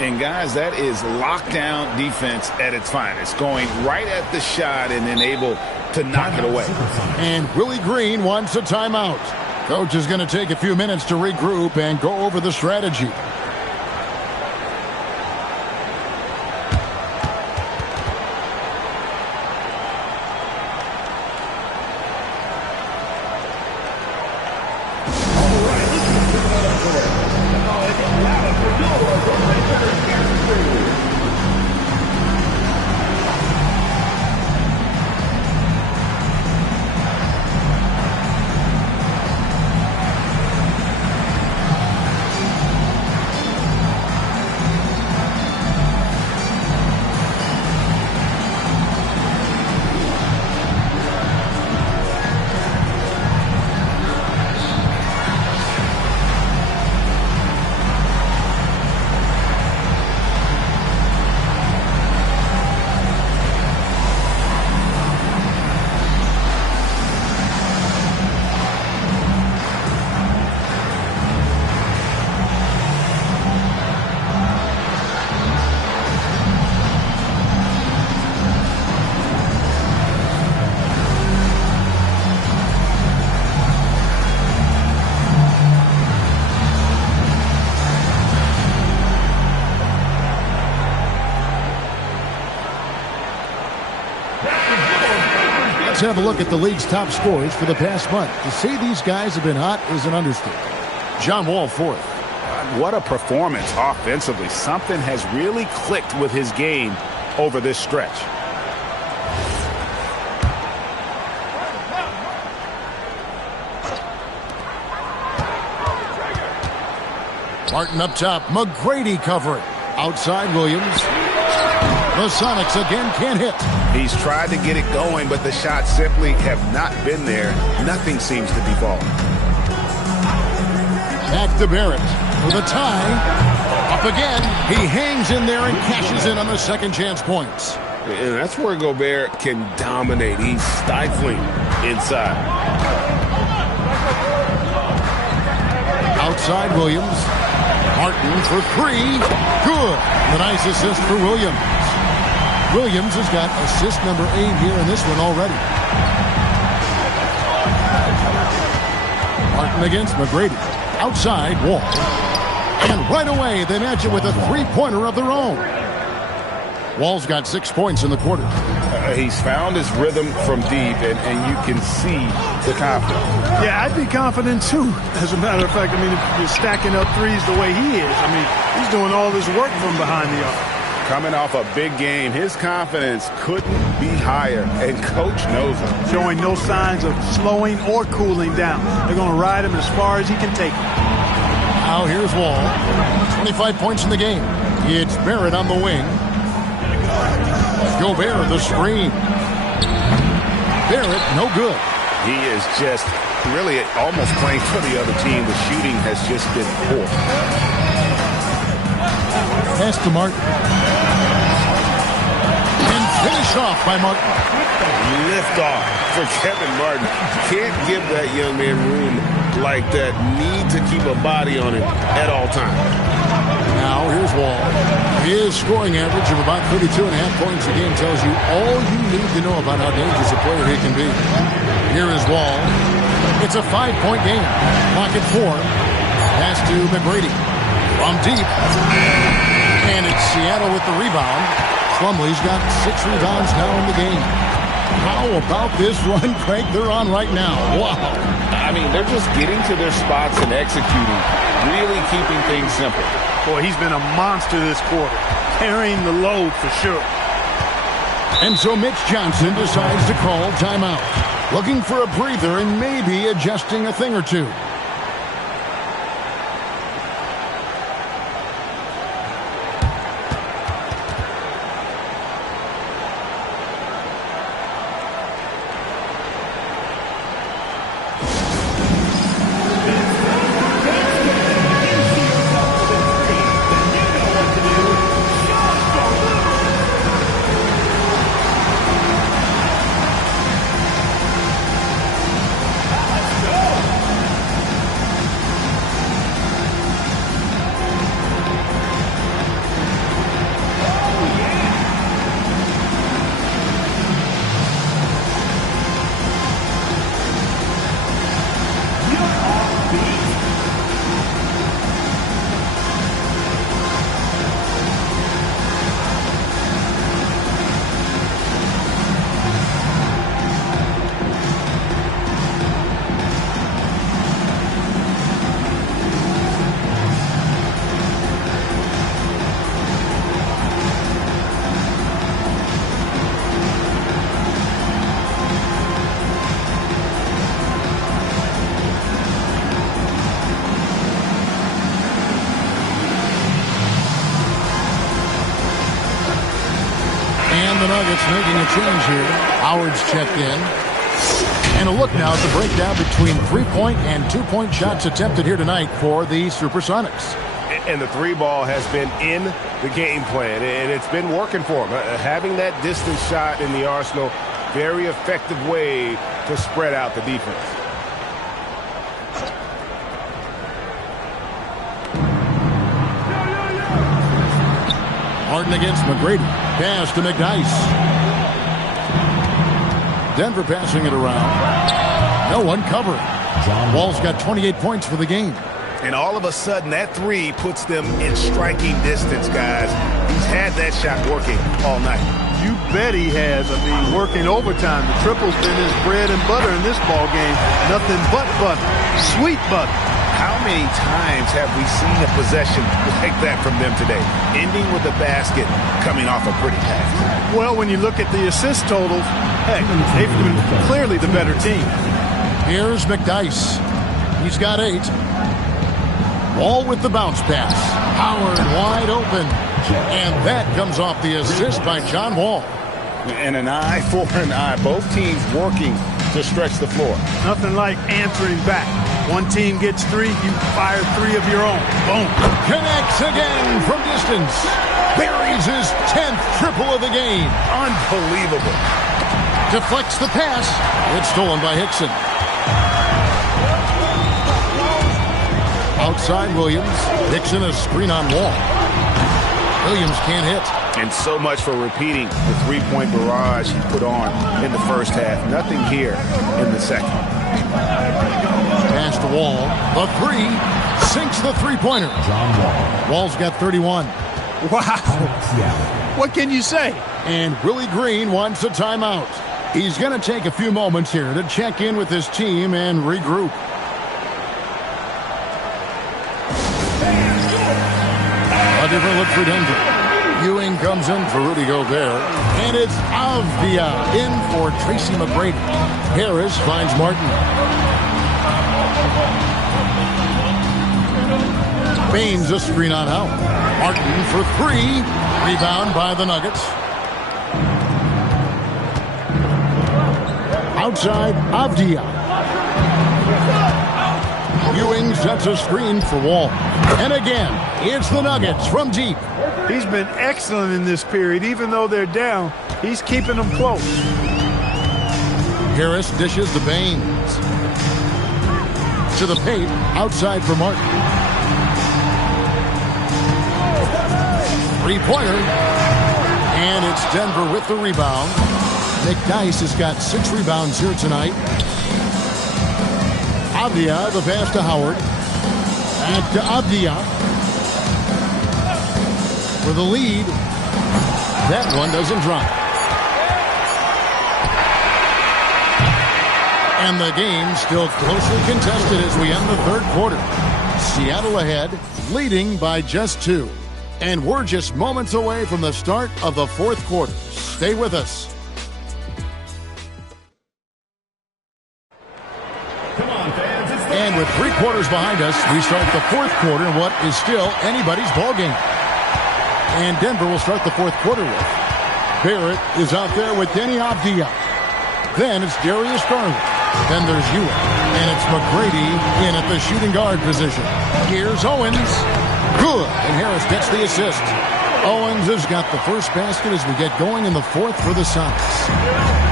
And, guys, that is lockdown defense at its finest, going right at the shot and then able to knock it away. And Willie Green wants a timeout. Coach is going to take a few minutes to regroup and go over the strategy. Let's have a look at the league's top scorers for the past month. To say these guys have been hot is an understatement. John Wall, fourth. What a performance offensively. Something has really clicked with his game over this stretch. Martin up top. McGrady covering. Outside Williams. The Sonics again can't hit. He's tried to get it going, but the shots simply have not been there. Nothing seems to be falling. Back to Barrett with a tie. Up again. He hangs in there and cashes in on the second chance points. And that's where Gobert can dominate. He's stifling inside. Outside Williams. Martin for three. Good. The nice assist for Williams. Williams has got assist number 8 here in this one already. Martin against McGrady. Outside Wall. And right away they match it with a three-pointer of their own. Wall's got 6 points in the quarter. He's found his rhythm from deep, and you can see the confidence. Yeah, I'd be confident too. As a matter of fact, I mean, if you're stacking up threes the way he is, I mean, he's doing all this work from behind the arc. Coming off a big game, his confidence couldn't be higher, and Coach knows it. Showing no signs of slowing or cooling down. They're going to ride him as far as he can take him. Now here's Wall. 25 points in the game. It's Barrett on the wing. Gobert the screen. Barrett no good. He is just really almost playing for the other team. The shooting has just been poor. Pass to Martin. And finished off by Martin. Lift off for Kevin Martin. Can't give that young man room like that. Need to keep a body on him at all times. Now here's Wall. His scoring average of about 32.5 points a game tells you all you need to know about how dangerous a player he can be. Here is Wall. It's a 5-point game. Clock at 4. Pass to McGrady. From deep. And it's Seattle with the rebound. Plumlee's got 6 rebounds now in the game. How about this run, Craig, they're on right now? Wow. I mean, they're just getting to their spots and executing, really keeping things simple. Boy, he's been a monster this quarter, carrying the load for sure. And so Mitch Johnson decides to call timeout, looking for a breather and maybe adjusting a thing or two. Nuggets making a change here. Howard's checked in. And a look now at the breakdown between three-point and two-point shots attempted here tonight for the Supersonics. And the three ball has been in the game plan, and it's been working for them. Having that distance shot in the arsenal, very effective way to spread out the defense. Harden against McGrady. Pass to McDyess. Denver passing it around. No one covering. Wall's got 28 points for the game. And all of a sudden, that three puts them in striking distance, guys. He's had that shot working all night. You bet he has. I mean, working overtime. The triple's been his bread and butter in this ball game. Nothing but butter. Sweet butter. How many times have we seen a possession like that from them today? Ending with a basket, coming off a pretty pass. Well, when you look at the assist totals, heck, they've been clearly the better team. Here's McDyess. He's got 8. Wall with the bounce pass. Howard wide open. And that comes off the assist by John Wall. And an eye for an eye. Both teams working to stretch the floor. Nothing like answering back. One team gets 3, you fire 3 of your own. Boom. Connects again from distance. Buries his 10th triple of the game. Unbelievable. Deflects the pass. It's stolen by Hickson. Outside Williams. Hickson a screen on Wall. Williams can't hit. And so much for repeating the three-point barrage he put on in the first half. Nothing here in the second. Pass to Wall. The 3 sinks the three-pointer. Wall's got 31. Wow. What can you say? And Willie Green wants a timeout. He's going to take a few moments here to check in with his team and regroup. A different look for Denver. Ewing comes in for Rudy Gobert. And it's Avdia in for Tracy McGrady. Harris finds Martin. Baines a screen on Howard. Martin for 3. Rebound by the Nuggets. Outside, Avdia. Ewing sets a screen for Wall. And again, it's the Nuggets from deep. He's been excellent in this period. Even though they're down, he's keeping them close. Harris dishes to Baines. To the paint, outside for Martin. Three-pointer. And it's Denver with the rebound. McDyess has got 6 rebounds here tonight. Avdia, the pass to Howard. Back to Avdia. For the lead. That one doesn't drop. And the game still closely contested as we end the third quarter. Seattle ahead, leading by just 2. And we're just moments away from the start of the fourth quarter. Stay with us. And with 3 quarters behind us, we start the fourth quarter in what is still anybody's ball game. And Denver will start the fourth quarter with. Barrett is out there with Denny Avdia. Then it's Darius Garland. Then there's Ewing. And it's McGrady in at the shooting guard position. Here's Owens. Good. And Harris gets the assist. Owens has got the first basket as we get going in the fourth for the Sonics.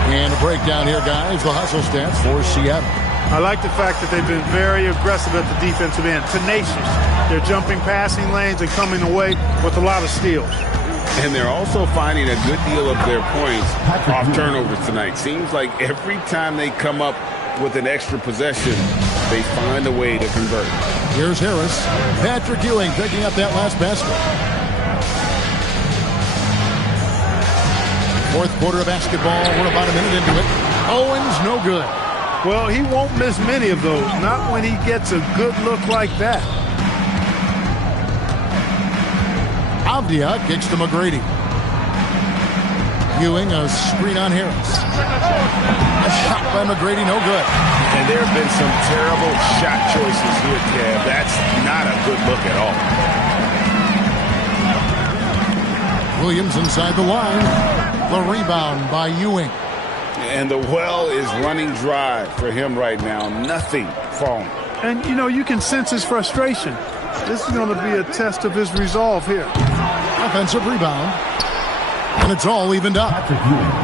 And a breakdown here, guys. The hustle stats for Seattle. I like the fact that they've been very aggressive at the defensive end. Tenacious. They're jumping passing lanes and coming away with a lot of steals. And they're also finding a good deal of their points off turnovers tonight. Seems like every time they come up with an extra possession, they find a way to convert. Here's Harris. Patrick Ewing picking up that last basket. Fourth quarter of basketball. We're about a minute into it. Owens, no good. Well, he won't miss many of those. Not when he gets a good look like that. Avdia kicks to McGrady. Ewing, a screen on Harris. A shot by McGrady, no good. And there have been some terrible shot choices here, Kev. That's not a good look at all. Williams inside the line. The rebound by Ewing. And the well is running dry for him right now. Nothing falling. And, you know, you can sense his frustration. This is going to be a test of his resolve here. Offensive rebound. And it's all evened up.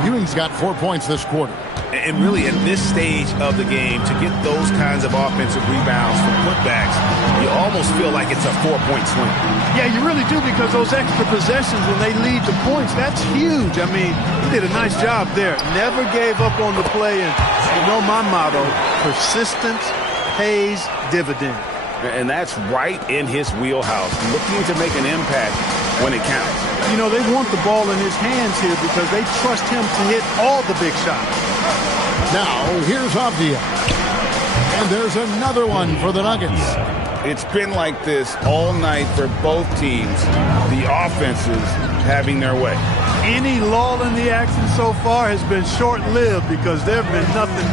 Ewing's got 4 points this quarter. And really, at this stage of the game, to get those kinds of offensive rebounds from putbacks, you almost feel like it's a 4-point swing. Yeah, you really do, because those extra possessions, when they lead to points, that's huge. I mean, he did a nice job there. Never gave up on the play. And you know my motto, persistence pays dividends. And that's right in his wheelhouse, looking to make an impact when it counts. You know, they want the ball in his hands here because they trust him to hit all the big shots. Now, here's Avdia. And there's another one for the Nuggets. It's been like this all night for both teams. The offenses having their way. Any lull in the action so far has been short-lived because there have been nothing.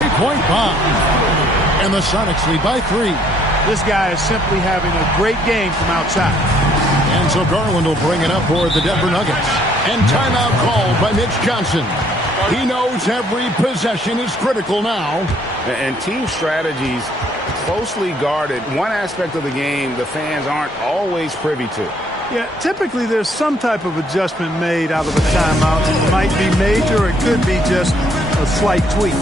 Point bomb. And the Sonics lead by 3. This guy is simply having a great game from outside. And so Garland will bring it up for the Denver Nuggets. And timeout called by Mitch Johnson. He knows every possession is critical now. And team strategies closely guarded. One aspect of the game the fans aren't always privy to. Yeah, typically there's some type of adjustment made out of a timeout. It might be major or it could be just a slight tweak.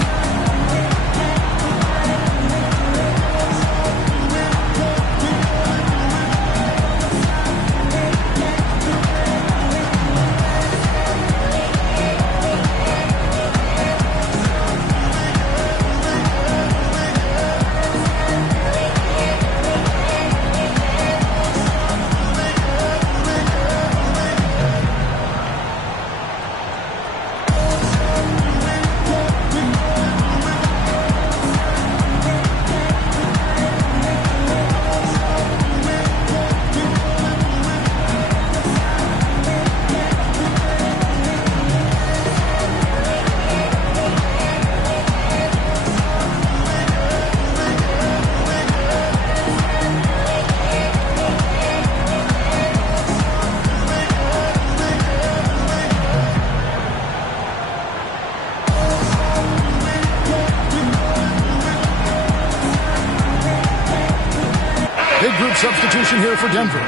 Substitution here for Denver.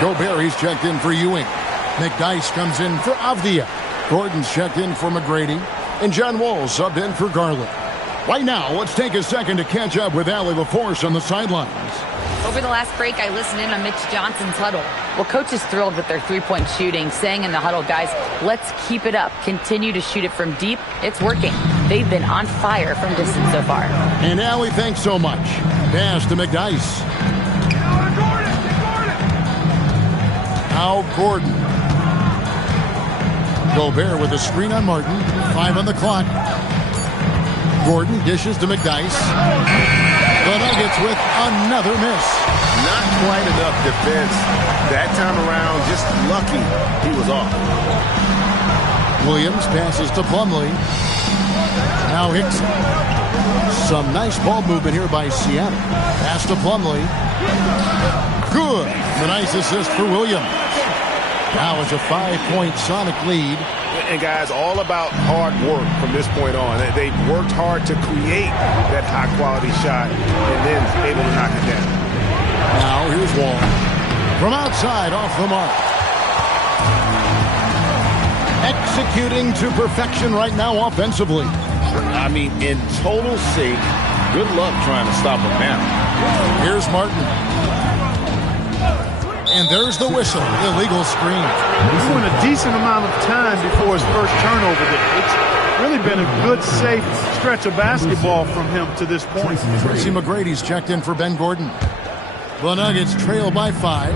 Gobert, he's checked in for Ewing. McDyess comes in for Avdia. Gordon's checked in for McGrady. And John Wall subbed in for Garland. Right now, let's take a second to catch up with Allie LaForce on the sidelines. Over the last break, I listened in on Mitch Johnson's huddle. Well, coach is thrilled with their three-point shooting, saying in the huddle, guys, let's keep it up. Continue to shoot it from deep. It's working. They've been on fire from distance so far. And Allie, thanks so much. Pass to McDyess. Now Gordon. Gobert with a screen on Martin. 5 on the clock. Gordon dishes to McDyess. The Nuggets with another miss. Not quite enough defense. That time around, just lucky he was off. Williams passes to Plumlee. Now Hickson. Some nice ball movement here by Seattle. Pass to Plumlee. Good. The nice assist for Williams. Now it's a 5-point Sonic lead. And guys, all about hard work from this point on. They've worked hard to create that high-quality shot and then able to knock it down. Now here's Wall. From outside, off the mark. Executing to perfection right now offensively. I mean, in total sync. Good luck trying to stop him now. Here's Martin. And there's the whistle. Illegal screen. He's doing a decent amount of time before his first turnover there. It's really been a good, safe stretch of basketball from him to this point. Tracy McGrady's checked in for Ben Gordon. The Nuggets trail by 5.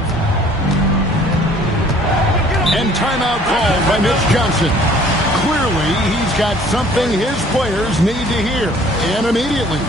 And timeout called by Mitch Johnson. Clearly, he's got something his players need to hear. And immediately.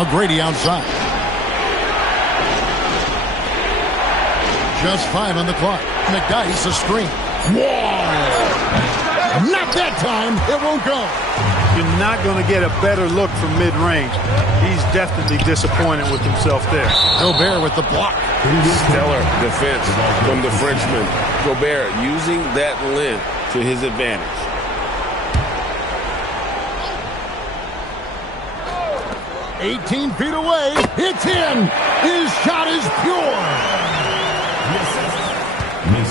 McGrady outside. Just 5 on the clock. McDice a screen. Wall! Not that time. It won't go. You're not going to get a better look from mid-range. He's definitely disappointed with himself there. Gobert with the block. Stellar defense from the Frenchman. Gobert using that length to his advantage. "18 feet away. It's in. His shot is pure.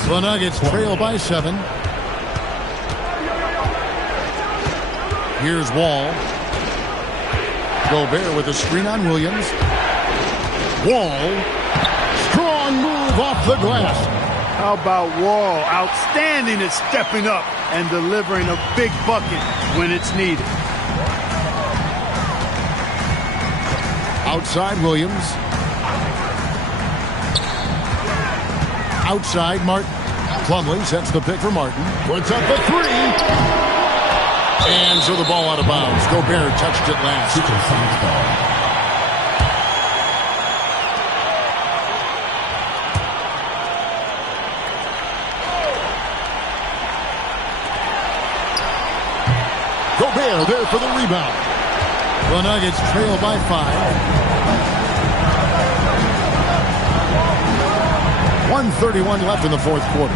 The Nuggets trail by 7. Here's Wall. Gobert with a screen on Williams. Wall. Strong move off the glass. How about Wall? Outstanding at stepping up and delivering a big bucket when it's needed. Outside Williams. Outside Martin. Plumlee sets the pick for Martin. Puts up a 3. And so the ball out of bounds. Gobert touched it last. Gobert there for the rebound. The Nuggets trail by 5. 1:31 left in the fourth quarter.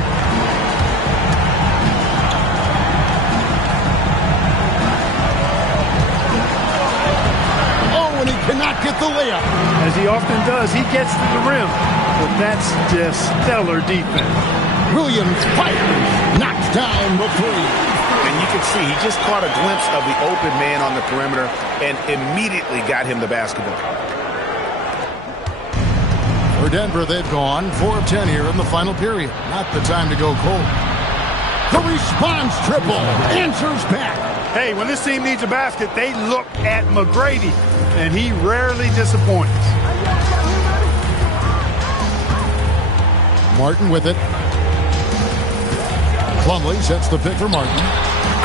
And he cannot get the layup. As he often does, he gets to the rim. But that's just stellar defense. Williams fires. Knocks down the 3. And you can see he just caught a glimpse of the open man on the perimeter and immediately got him the basketball. For Denver, they've gone 4 of 10 here in the final period. Not the time to go cold. The response triple answers back. Hey, when this team needs a basket, they look at McGrady, and he rarely disappoints. Martin with it. Plumlee sets the pick for Martin.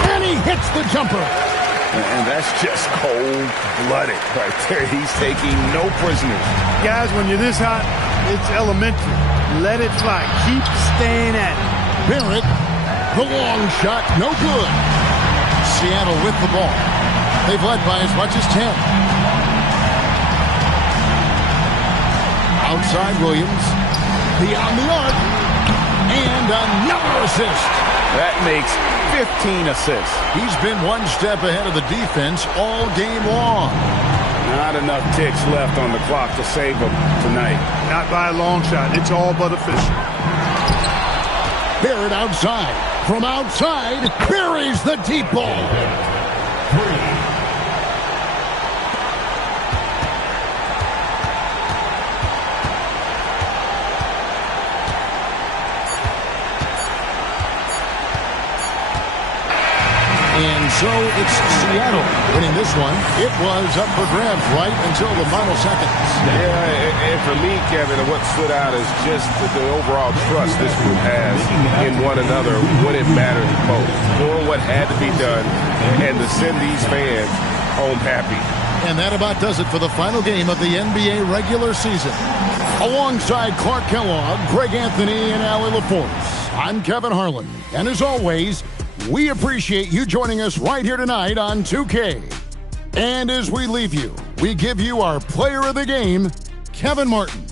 And he hits the jumper. And that's just cold-blooded right there. He's taking no prisoners. Guys, when you're this hot, it's elementary. Let it fly. Keep staying at it. Barrett, the long shot, no good. Seattle with the ball. They've led by as much as 10. Outside Williams. Beyond the arc. And another assist. That makes 15 assists. He's been one step ahead of the defense all game long. Not enough ticks left on the clock to save him tonight. Not by a long shot. It's all but official. Barrett outside. From outside, buries the deep ball. And so it's Seattle winning this one. It was up for grabs right until the final seconds. Yeah, and for me, Kevin, what stood out is just the overall trust this group has in one another when it mattered most. Doing what had to be done and to send these fans home happy. And that about does it for the final game of the NBA regular season. Alongside Clark Kellogg, Greg Anthony, and Allie LaForce, I'm Kevin Harlan. And as always, we appreciate you joining us right here tonight on 2K. And as we leave you, we give you our player of the game, Kevin Martin.